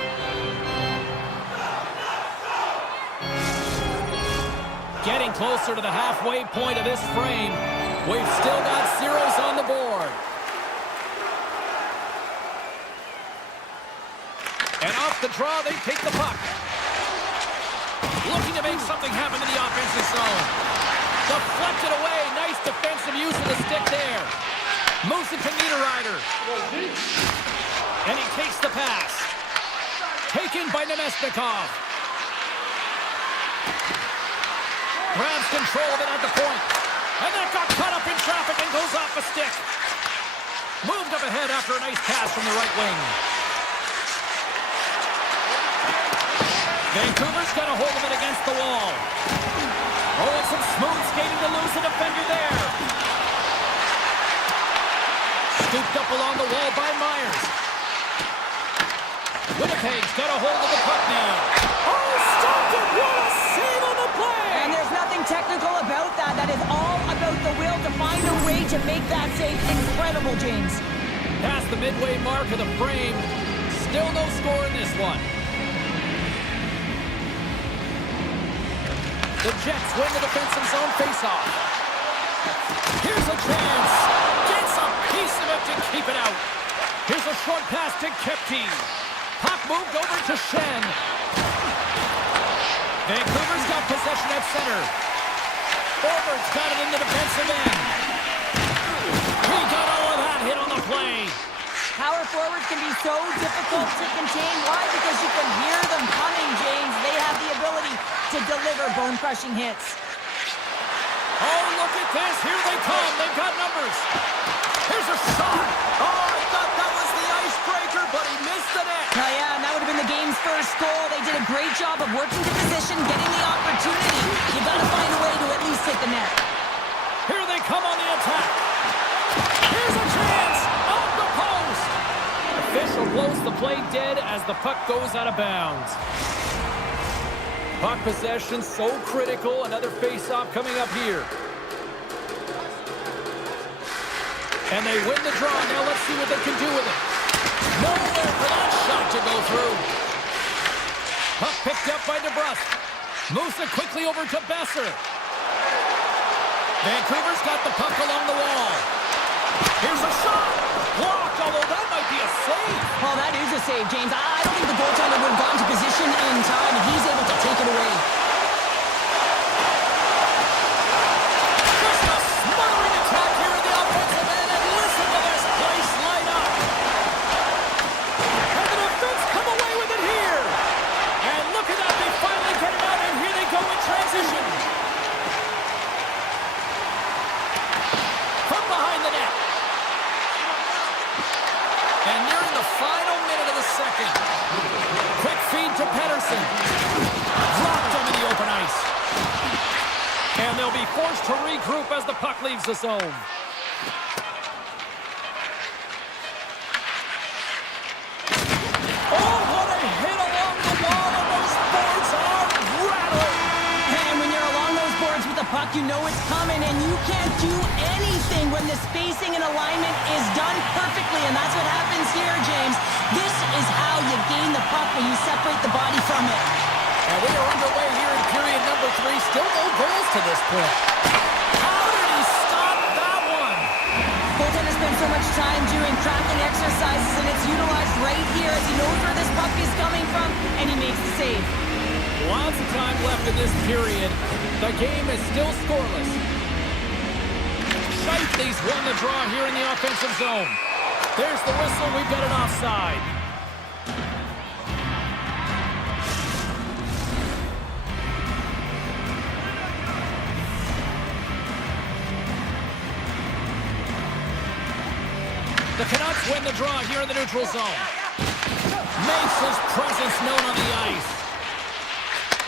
Getting closer to the halfway point of this frame. We've still got zeros on the board. And off the draw, they take the puck. Looking to make something happen in the offensive zone. Deflected away. Nice defensive use of the stick there. Moves it to Niederreiter. And he takes the pass. Taken by Nemesnikov. Grabs control of it at the point. And that got caught up in traffic and goes off a stick. Moved up ahead after a nice pass from the right wing. Vancouver's got a hold of it against the wall. Oh, and some smooth skating to lose the defender there. Scooped up along the wall by Myers. Winnipeg's got a hold of the puck now. Oh, stopped it! What a save on the play! And there's nothing technical about that. That is all about the will to find a way to make that save. Incredible, James. Past the midway mark of the frame. Still no score in this one. The Jets win the defensive zone faceoff. Here's a chance. Gets a piece of it to keep it out. Here's a short pass to Kepke. Puck moved over to Shen. Vancouver's got possession at center. Forward's got it in the defensive end. He got all of that hit on the play. Power forwards can be so difficult to contain. Why? Because you can hear them coming, James. They have the ability to deliver bone-crushing hits. Oh, look at this. Here they come. They've got numbers. Here's a shot. Oh, I thought that was the icebreaker, but he missed the net. Oh, yeah, and that would have been the game's first goal. They did a great job of working to position, getting the opportunity. You got to find a way to at least hit the net. Here they come on the attack. Here's a chance. Off the post. Official blows the play dead as the puck goes out of bounds. Puck possession so critical. Another face-off coming up here. And they win the draw. Now let's see what they can do with it. Nowhere for that shot to go through. Puck picked up by DeBrusque. Moves it quickly over to Besser. Vancouver's got the puck along the wall. Here's a shot. Blocked, although that might be a save. Well, that is a save, James. I don't think the goaltender would have gotten to position in time, and he's able to take it away. Just a smothering attack here in the offensive end, and listen to this place light up. And the defense come away with it here. And look at that, they finally get it out, and here they go in transition. From behind the net. And nearing the final minute of the second. Quick feed to Pettersson. Dropped him in the open ice. And they'll be forced to regroup as the puck leaves the zone. Oh, what a hit along the wall, and those boards are rattling. And when you're along those boards with the puck, you know it's coming, and you can't do anything when the spacing and alignment is done perfectly, and that's what happens here, James. This is how you gain the puck when you separate the body from it. And we are underway here in period number 3. Still no goals to this point. How did he stop that one? Goaltender spends so much time doing crafting exercises, and it's utilized right here as he knows where this puck is coming from, and he makes the save. Lots of time left in this period. The game is still scoreless. Shifley's won the draw here in the offensive zone. There's the whistle. We've got an offside. The Canucks win the draw here in the neutral zone. Makes his presence known on the ice.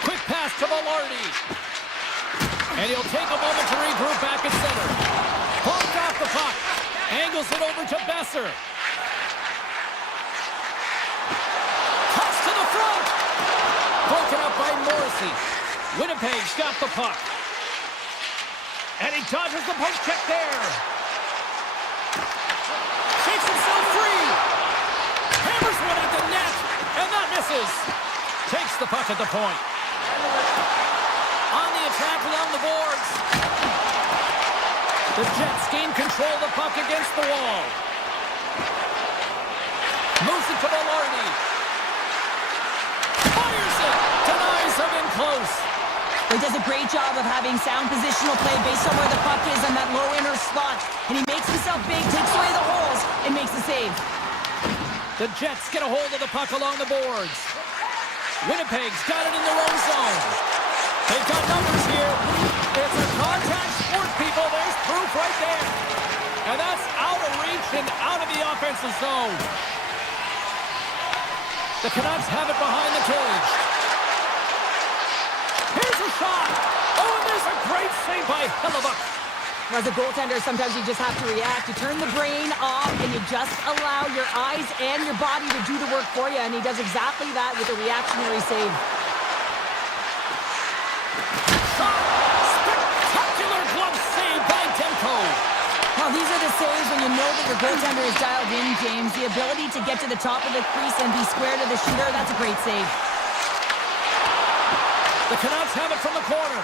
Quick pass to Velarde. And he'll take a moment to regroup back at center. Bumped off the puck. Angles it over to Besser. Cuts to the front. Broken up by Morrissey. Winnipeg's got the puck. And he dodges the poke check there. Shakes himself free. Hammers one at the net. And that misses. Takes the puck at the point. On the attack along the boards. The Jets gain control of the puck against the wall. Moves it to Velarde. Fires it. Denies him in close. He does a great job of having sound positional play based on where the puck is on that low inner spot. And he makes himself big, takes away the holes, and makes the save. The Jets get a hold of the puck along the boards. Winnipeg's got it in their own zone. They've got numbers here. It's a contact sport, people. There's proof right there. And that's out of reach and out of the offensive zone. The Canucks have it behind the cage. Here's a shot. Oh, and there's a great save by Hellebuck. As a goaltender, sometimes you just have to react. You turn the brain off, and you just allow your eyes and your body to do the work for you, and he does exactly that with a reactionary save. Spectacular glove save by Demko. Now, these are the saves when you know that your goaltender is dialed in, James. The ability to get to the top of the crease and be square to the shooter, that's a great save. The Canucks have it from the corner.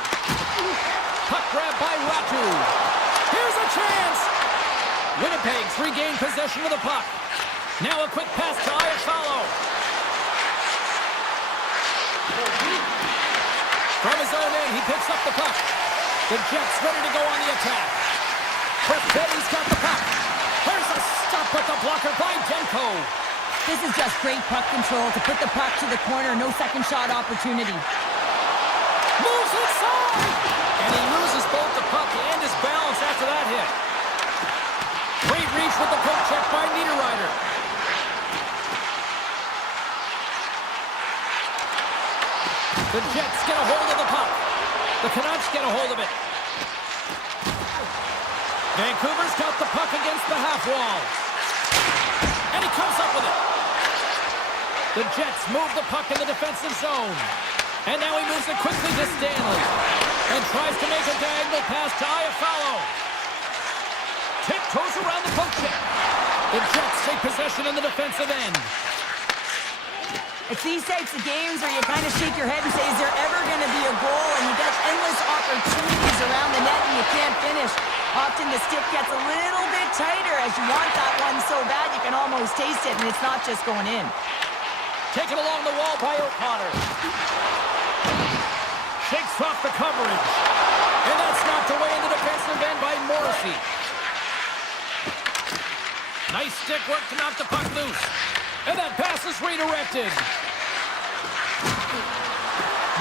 Puck grab by Ratu. Here's a chance. Winnipeg's regained possession of the puck. Now a quick pass to Iafallo. From his own end, he picks up the puck. The Jets ready to go on the attack. Perfetti's got the puck. There's a stop with the blocker by Demko. This is just great puck control to put the puck to the corner. No second shot opportunity. Moves inside! And he loses both the puck and his balance after that hit. Great reach with the poke check by Niederreiter. The Jets get a hold of the puck. The Canucks get a hold of it. Vancouver's got the puck against the half wall. And he comes up with it. The Jets move the puck in the defensive zone. And now he moves it quickly to Stanley. And tries to make a diagonal pass to Iafallo. Tiptoes around the poke check. The Jets take possession in the defensive end. It's these types of games where you kind of shake your head and say, is there ever going to be a goal? And you get endless opportunities around the net and you can't finish. Often the stick gets a little bit tighter as you want that one so bad you can almost taste it, and it's not just going in. Taken along the wall by O'Connor. Shakes off the coverage. And that's knocked away in the defensive end by Morrissey. Nice stick work to knock the puck loose. And that pass is redirected.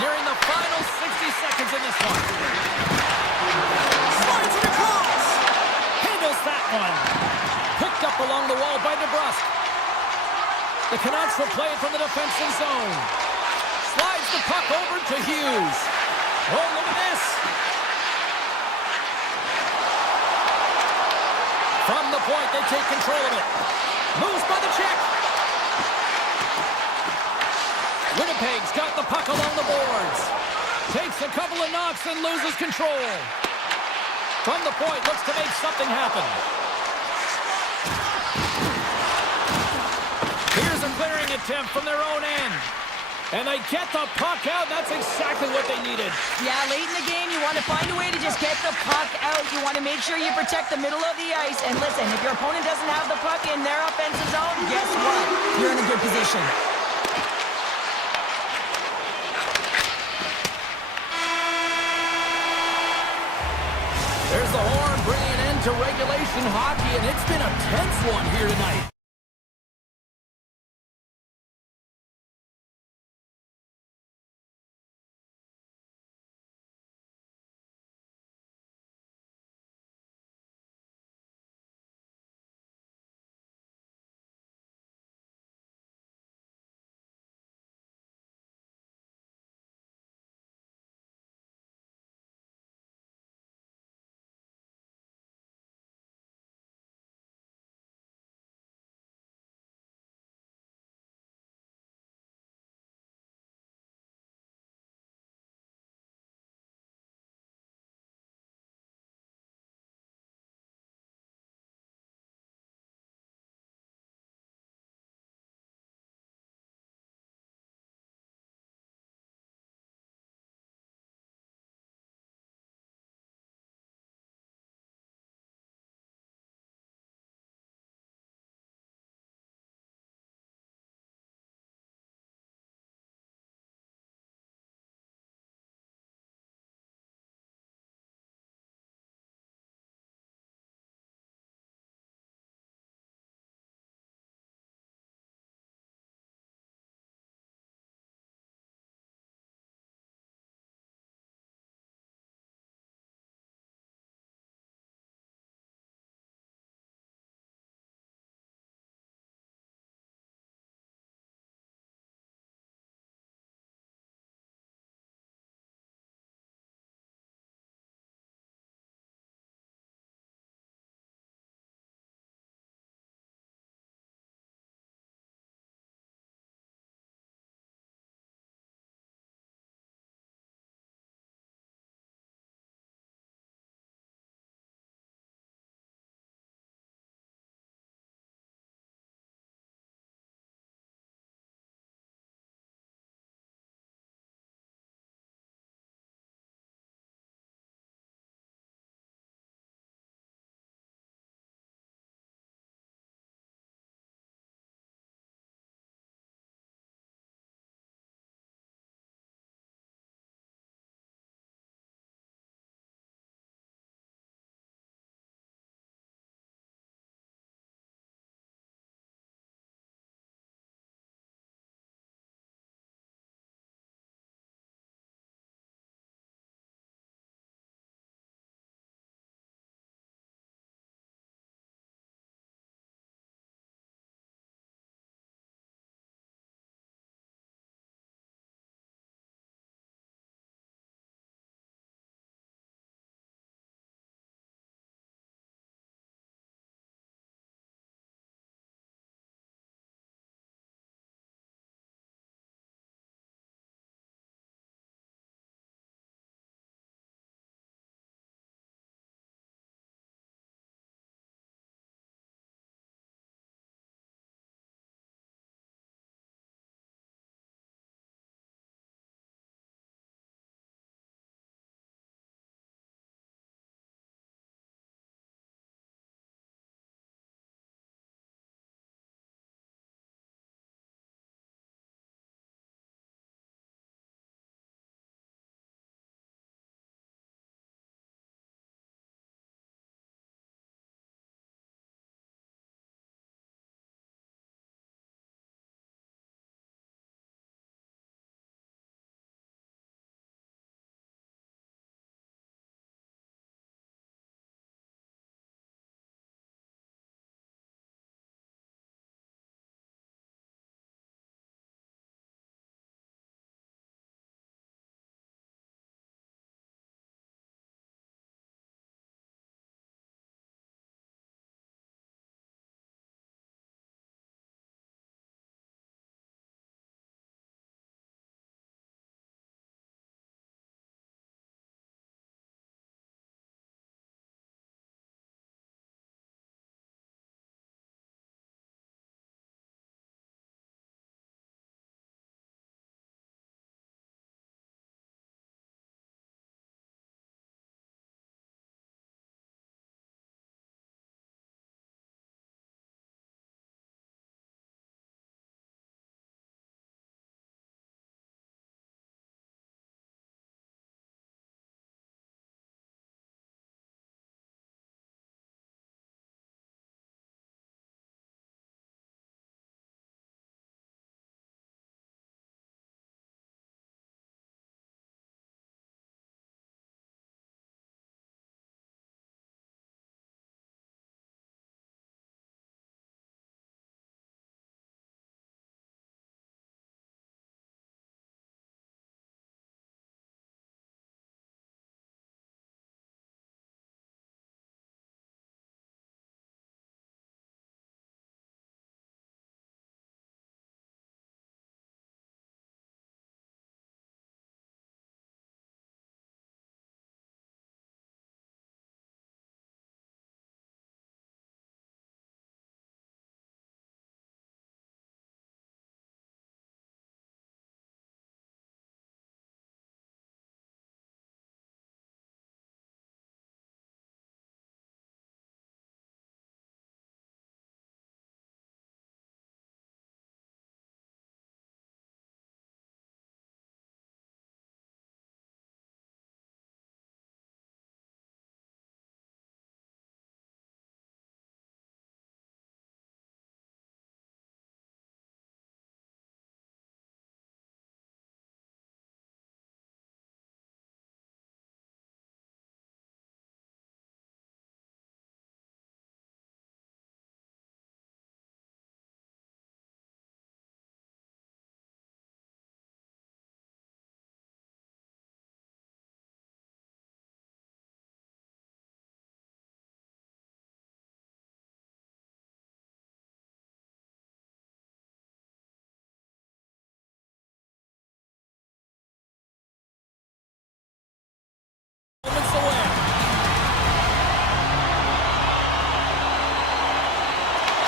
Nearing the final 60 seconds in this one. Slides it across. Handles that one. Picked up along the wall by DeBrusque. The Canucks will play it from the defensive zone. Slides the puck over to Hughes. Oh, look at this. From the point, they take control of it. Moves by the check. Winnipeg's got the puck along the boards. Takes a couple of knocks and loses control. From the point, looks to make something happen. Here's a clearing attempt from their own end. And they get the puck out. That's exactly what they needed. Yeah, late in the game, you want to find a way to just get the puck out. You want to make sure you protect the middle of the ice. And listen, if your opponent doesn't have the puck in their offensive zone, guess what? You're in a good position. There's the horn bringing an end to regulation hockey, and it's been a tense one here tonight.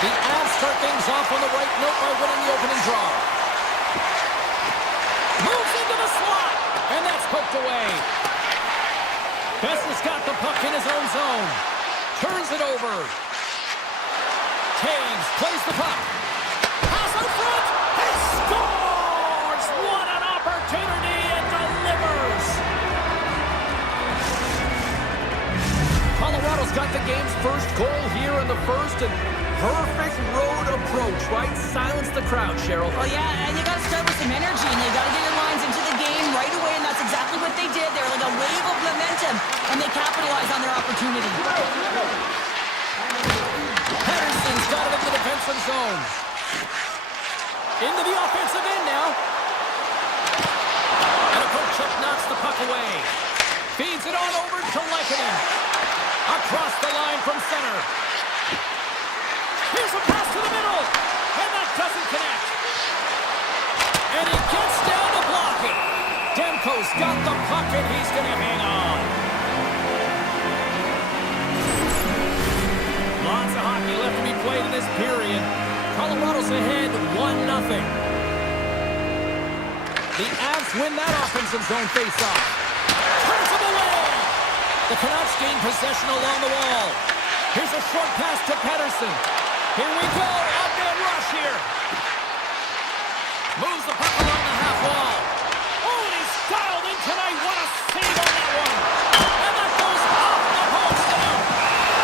The Avs start things off on the right note by winning the opening draw. Moves into the slot, and that's poked away. Best has got the puck in his own zone. Turns it over. Taves plays the puck. Pass out front. He scores! What an opportunity, and delivers! Colorado's got the game's first goal here in the first, and perfect road approach, right? Silence the crowd, Cheryl. Well, yeah, and you got to start with some energy, and you got to get your lines into the game right away, and that's exactly what they did. They're like a wave of momentum, and they capitalized on their opportunity. Patterson's got it in the defensive zone. Into the offensive end now. And a poke check knocks the puck away. Feeds it on over to Lehkonen. Across the line from center. Here's a pass to the middle. And that doesn't connect. And he gets down to block it. Demko's got the puck and he's going to hang on. Lots of hockey left to be played in this period. Colorado's ahead 1-0. The Avs win that offensive zone faceoff. Turns him away. The Canucks gain possession along the wall. Here's a short pass to Pettersson. Here we go. Up and rush here. Moves the puck along the half wall. Oh, and he's dialed in tonight. What a save on that one. And that goes off the post down.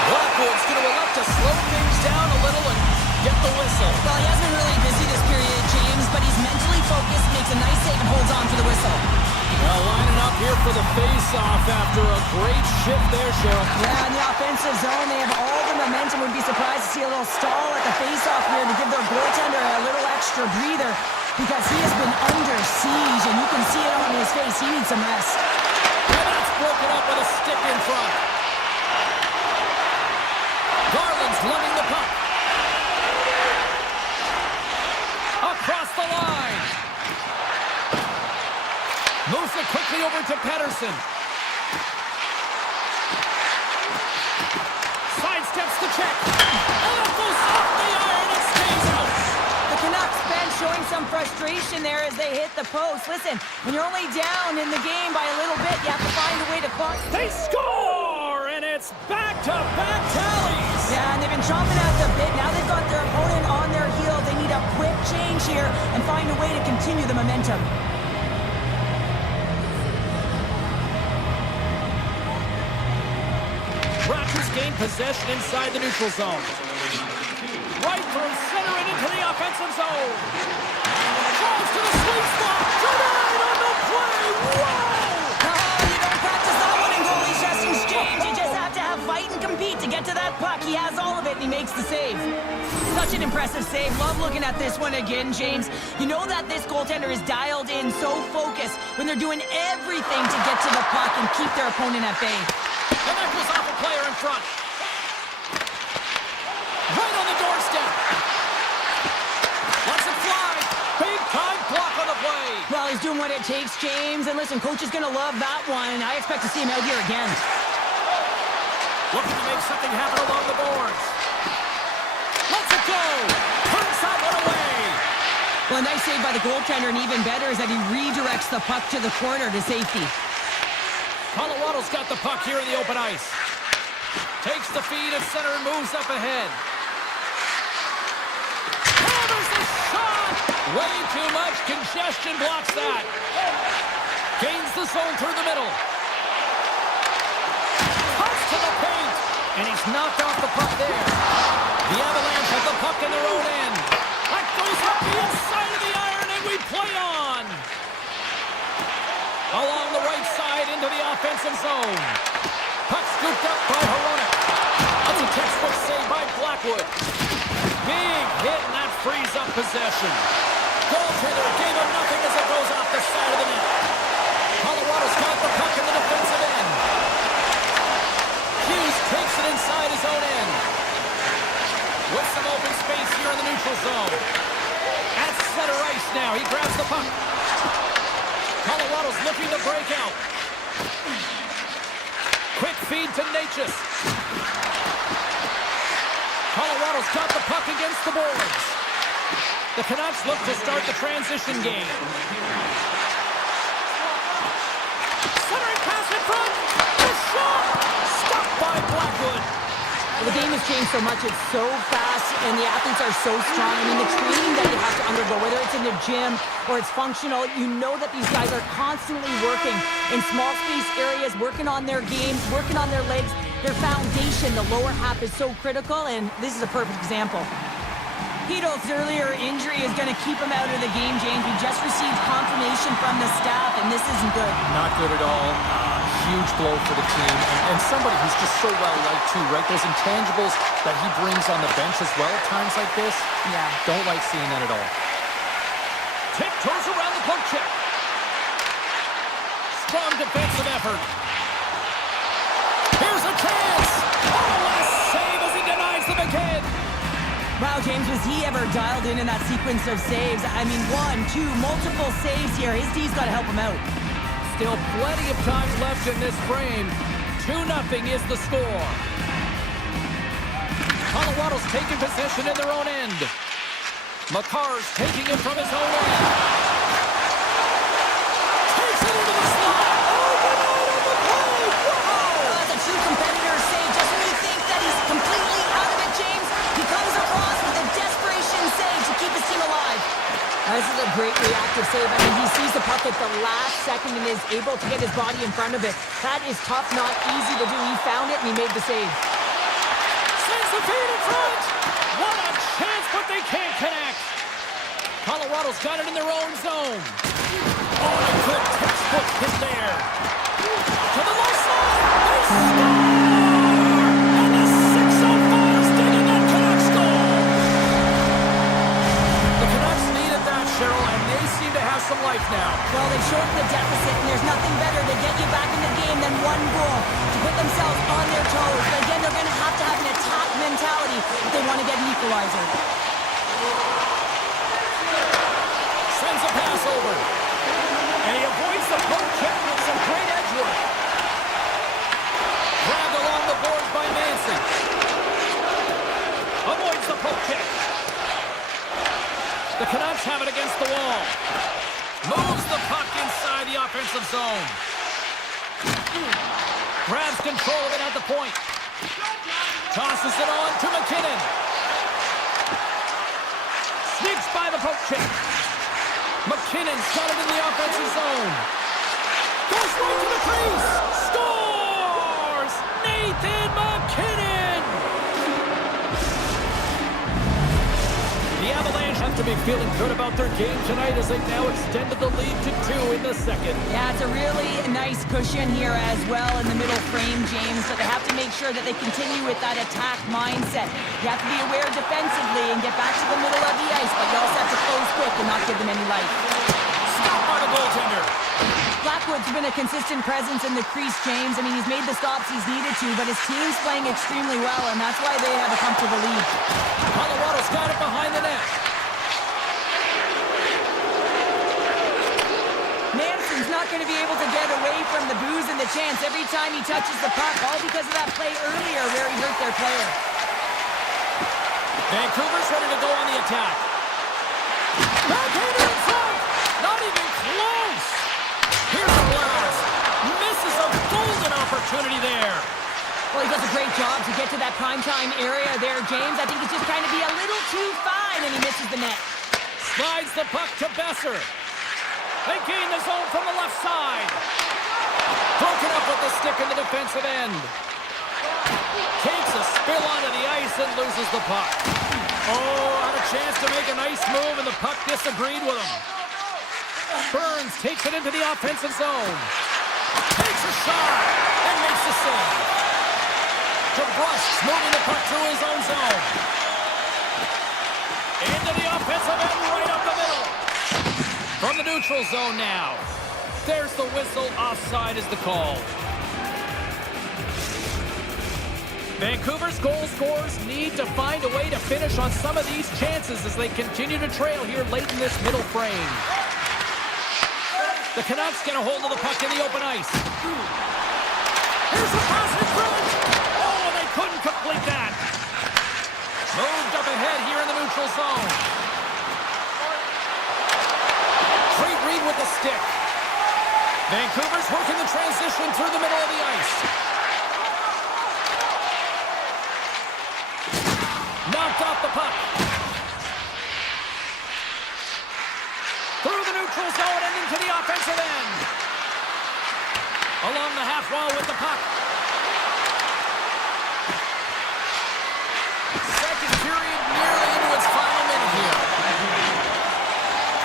Blackwood's going to elect to slow things down a little and get the whistle. Well, he hasn't been really busy this period, James, but he's mentally focused, makes a nice save, and holds on for the whistle. Well, lining up here for the face-off after a great shift there, Cheryl. Yeah, in the offensive zone, they have all the momentum. Would be surprised to see a little stall at the face-off here to give their goaltender a little extra breather because he has been under siege, and you can see it on his face. He needs some rest. And that's broken up with a stick in front. Garland's lugging the puck. Across the line. Moves it quickly over to Pettersson. Sidesteps the check. And it goes off the iron and stays out. The Canucks bench showing some frustration there as they hit the post. Listen, when you're only down in the game by a little bit, you have to find a way to puck. They score! And it's back-to-back tallies. Yeah, and they've been chomping at the bit. Now they've got their opponent on their heel. They need a quick change here and find a way to continue the momentum. Raptors gain possession inside the neutral zone. Right through center and into the offensive zone. Falls to the sweet spot. Denied on the play. Whoa! Oh, you don't practice that one in goalie sessions, James. You just have to have fight and compete to get to that puck. He has all of it, and he makes the save. Such an impressive save. Love looking at this one again, James. You know that this goaltender is dialed in, so focused when they're doing everything to get to the puck and keep their opponent at bay. And that goes off a player in front. Right on the doorstep. Lets it fly. Big time block on the play. Well, he's doing what it takes, James. And listen, coach is going to love that one. And I expect to see him out here again. Looking to make something happen along the boards. Lets it go. Turns that one away. Well, a nice save by the goaltender, and even better is that he redirects the puck to the corner to safety. Colorado's got the puck here in the open ice. Takes the feed at center and moves up ahead. Hammers the shot! Way too much congestion blocks that. Gains the zone through the middle. Cuts to the paint. And he's knocked off the puck there. The Avalanche have the puck in their own end. That goes up the inside of the iron and we play on. Along the right side into the offensive zone. Puck scooped up by Hronek. That's a textbook save by Blackwood. Big hit, and that frees up possession. Goaltender gave him nothing as it goes off the side of the net. Colorado's got the puck in the defensive end. Hughes takes it inside his own end. With some open space here in the neutral zone. At center ice now, he grabs the puck. Colorado's looking to break out. Quick feed to Natchez. Colorado's got the puck against the boards. The Canucks look to start the transition game. Centering pass in front. The shot! Stopped by Blackwood. The game has changed so much. It's so fast, and the athletes are so strong. I mean, the training that you have to undergo, whether it's in the gym or it's functional, you know that these guys are constantly working in small space areas, working on their games, working on their legs. Their foundation, the lower half, is so critical, and this is a perfect example. Hedo's earlier injury is going to keep him out of the game, James. We just received confirmation from the staff, and this isn't good. Not good at all. Huge blow for the team. And somebody who's just so well-liked, too, right? Those intangibles that he brings on the bench as well at times like this. Yeah. Don't like seeing that at all. Tiptoes around the poke check. Strong defensive effort. Here's a chance. Oh, last save as he denies them again. Wow, James, was he ever dialed in that sequence of saves? I mean, 1, 2, multiple saves here. His D's got to help him out. Still plenty of time left in this frame. 2-0 is the score. Colorado's taking possession in their own end. McCarr's taking it from his own end. Takes it into the slot. Overnight on the play. Wow! That's a true competitor save. Just when you think that he's completely out of it, James, he comes across with a desperation save to keep his team alive. This is a great reactive save. I mean, he sees the puck at the last second and is able to get his body in front of it. That is tough, not easy to do. He found it and he made the save. Sends the feed in front. What a chance, but they can't connect. Colorado's got it in their own zone. Oh, a good textbook hit there. To the low side. They score! And the 605's digging that Canucks goal. The Canucks needed that, Cheryl, and they seem to have some life now. Well, they've shortened the deficit, and there's nothing better to get you back in the game than one goal to put themselves on their toes. But again, they're going to have an attack mentality if they want to get an equalizer. Sends a pass over. And he avoids the poke check with some great edge work. Grabbed along the boards by Manson. Avoids the poke check. The Canucks have it against the wall. Moves the puck inside the offensive zone. Grabs control of it at the point. Tosses it on to McKinnon. Sneaks by the poke check. McKinnon's got it in the offensive zone. Goes right to the crease. Scores! Nathan McKinnon! The Avalanche have to be feeling good about their game tonight as they now extended the lead to 2 in the second. Yeah, it's a really nice cushion here as well in the middle frame, James, but they have to make sure that they continue with that attack mindset. You have to be aware defensively and get back to the middle of the ice, but you also have to close quick and not give them any life. Stop by the goaltender. Blackwood's been a consistent presence in the crease, James. I mean, he's made the stops he's needed to, but his team's playing extremely well, and that's why they have a comfortable lead. Colorado's got it behind the net. Manson's not going to be able to get away from the booze and the chance every time he touches the puck, all because of that play earlier where he hurt their player. Vancouver's ready to go on the attack. Backhander in front! Not even close! Here's a blast! Misses a golden opportunity there. Well, he does a great job to get to that primetime area there, James. I think he's just trying to be a little too fine, and he misses the net. Slides the puck to Besser. They gain the zone from the left side. Broken up with the stick in the defensive end. Takes a spill onto the ice and loses the puck. Oh, had a chance to make a nice move, and the puck disagreed with him. Burns takes it into the offensive zone. Takes a shot and makes the save. DeBrusk's moving the puck through his own zone. Into the offensive end, right up the middle. From the neutral zone now. There's the whistle. Offside is the call. Vancouver's goal scorers need to find a way to finish on some of these chances as they continue to trail here late in this middle frame. The Canucks get a hold of the puck in the open ice. Here's the pass in front. Oh, and they couldn't complete that. Moved up ahead here in the neutral zone. Great read with the stick. Vancouver's working the transition through the middle of the ice. Knocked off the puck. Through the neutral zone and into the offensive end. Along the half wall with the puck. Second period nearly into its final minute here.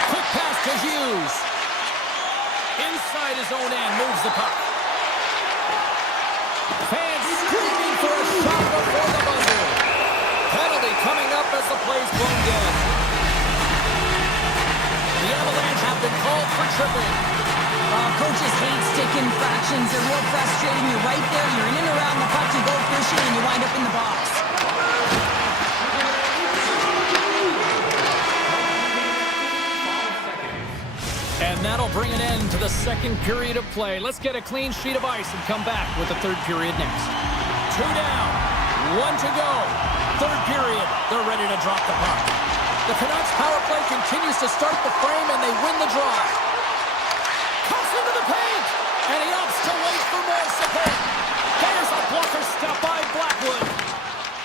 Quick pass to Hughes. Inside his own end, moves the puck. Fans screaming for a shot before the buzzer. Penalty coming up as the play's blown dead. The Avalanche have been called for tripping. Coaches hate stick infractions. They're real frustrating. You're right there. You're in and around the puck. You go fishing and you wind up in the box. And that'll bring an end to the second period of play. Let's get a clean sheet of ice and come back with the third period next. 2 down, 1 to go. Third period, they're ready to drop the puck. The Canucks power play continues to start the frame and they win the draw. Cuts into the paint, and he opts to wait for more support. There's a blocker step by Blackwood.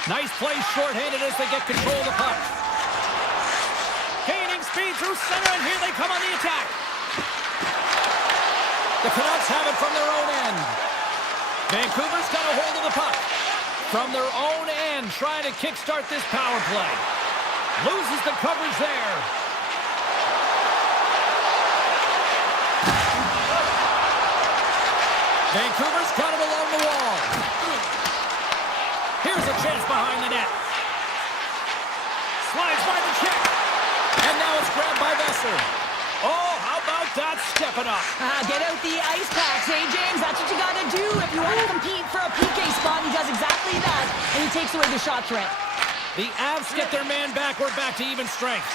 Nice play shorthanded as they get control of the puck. Gaining speed through center, and here they come on the attack. The Canucks have it from their own end. Vancouver's got a hold of the puck. From their own end, trying to kickstart this power play. Loses the coverage there. Vancouver's got it along the wall. Here's a chance behind the net. Slides by the check. And now it's grabbed by Besser. Oh, how about that stepping up? Get out the ice packs, hey, James? That's what you got to do if you want to compete for a PK spot. He does exactly that, and he takes away the shot threat. The Avs get their man back. We're back to even strength.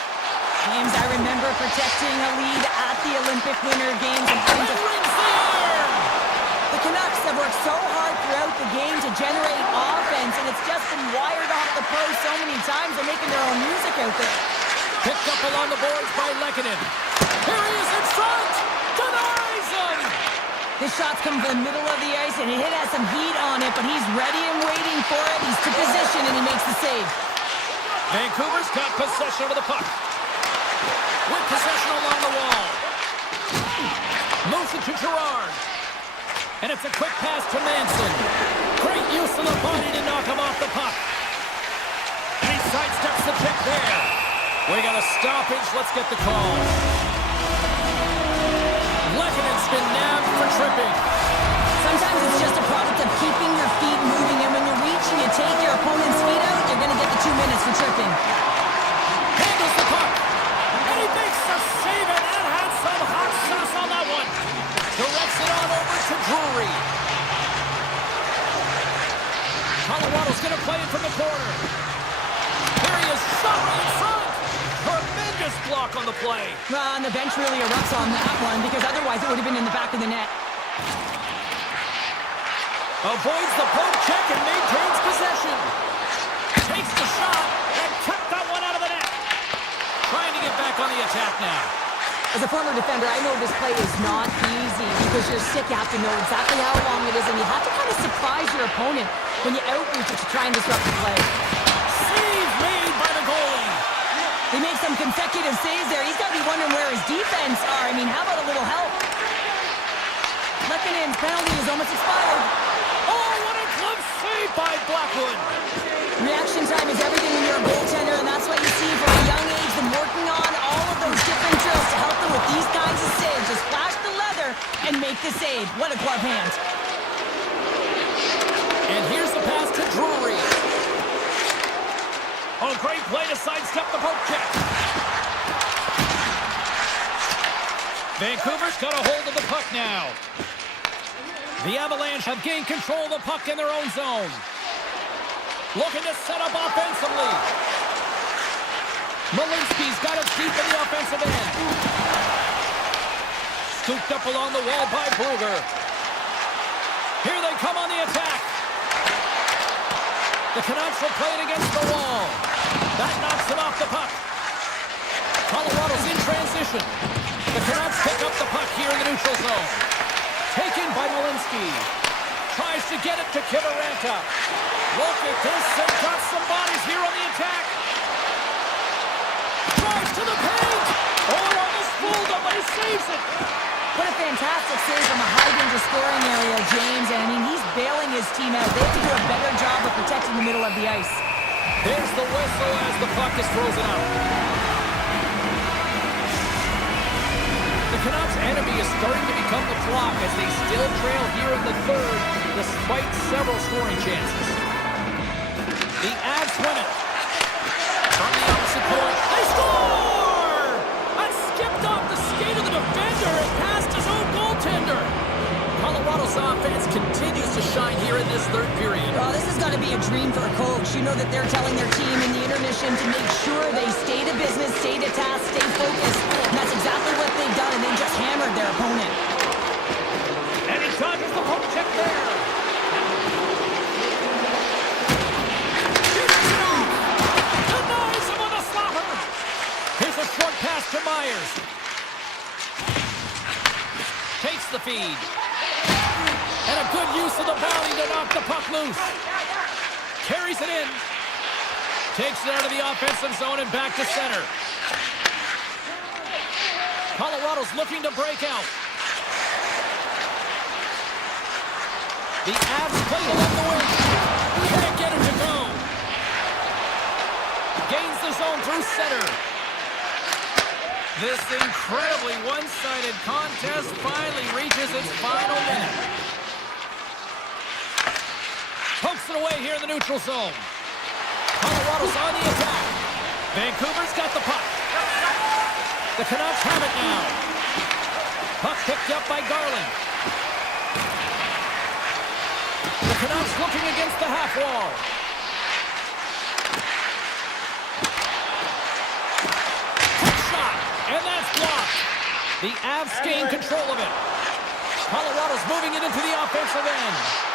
James, I remember protecting a lead at the Olympic Winter Games and having to... Rings the iron! The Canucks have worked so hard throughout the game to generate offense, and it's just been wired off the post so many times. They're making their own music out there. Picked up along the boards by Lehkonen. Here he is in front! Denies him! This shot's come from the middle of the ice, and it has some heat on it, but he's ready and waiting for it. He's to position, and he makes the save. Vancouver's got possession of the puck. With possession along the wall. Moves it to Gerard. And it's a quick pass to Manson. Great use of the body to knock him off the puck. And he sidesteps the pick there. We got a stoppage. Let's get the call. Lehkonen's been nabbed for tripping. Sometimes it's just a product of keeping your feet moving, and when you reach and you take your opponent's feet out, you're going to get the 2 minutes for tripping. Handles the puck. And he makes the save, and that had some hot sauce on that one. Directs it on over to Drury. Colorado's going to play it from the corner. Here he is, shot right in front. Tremendous block on the play. Well, and the bench really erupts on that one, because otherwise it would have been in the back of the net. Avoids the poke check and maintains possession. Takes the shot and kept that one out of the net. Trying to get back on the attack now. As a former defender, I know this play is not easy because you're sick. You have to know exactly how long it is, and you have to kind of surprise your opponent when you outreach it to try and disrupt the play. Save made by the goalie. He makes some consecutive saves there. He's got to be wondering where his defense are. I mean, how about a little help? Lehkonen's penalty is almost expired. Oh, what a glove save by Blackwood. Reaction time is everything when you're a goaltender, and that's what you see from a young age, them working on all of those different drills to help them with these kinds of saves. Just flash the leather and make the save. What a glove hand. And here's the pass to Drury. Oh, great play to sidestep the poke check. Vancouver's got a hold of the puck now. The Avalanche have gained control of the puck in their own zone. Looking to set up offensively. Malinsky's got it deep in the offensive end. Scooped up along the wall by Brugger. Here they come on the attack. The Canucks will play it against the wall. That knocks him off the puck. Colorado's in transition. The Canucks pick up the puck here in the neutral zone. Taken by Malinsky. Tries to get it to Kivaranta. Look at this, they've got some bodies here on the attack. Drives to the paint. Oh, almost fooled him, but he saves it. What a fantastic save from a high-danger scoring area, James. And I mean, he's bailing his team out. They have to do a better job of protecting the middle of the ice. There's the whistle as the puck is frozen out. The Canucks' enemy is starting to become the clock as they still trail here in the third, despite several scoring chances. The Avs win it. From the opposite point, they score! And skipped off the skate of the defender and past his own goaltender. Colorado's offense continues to shine here in this third period. Oh, this has got to be a dream for a coach. You know that they're telling their team in the intermission to make sure they stay to business, stay to task, stay focused. And that's exactly what they've done, and they just hammered their opponent. And he dodges the poke check there. Denies him on the slapper. Here's a short pass to Myers. Takes the feed. And a good use of the body to knock the puck loose. Carries it in. Takes it out of the offensive zone and back to center. Colorado's looking to break out. The Avs play along the wing. Can't get it to go. Gains the zone through center. This incredibly one-sided contest finally reaches its final minute. Pokes it away here in the neutral zone. Colorado's on the attack. Vancouver's got the puck. The Canucks have it now. Puck picked up by Garland. The Canucks looking against the half wall. Quick shot, and that's blocked. The Avs gain control of it. Colorado's moving it into the offensive end.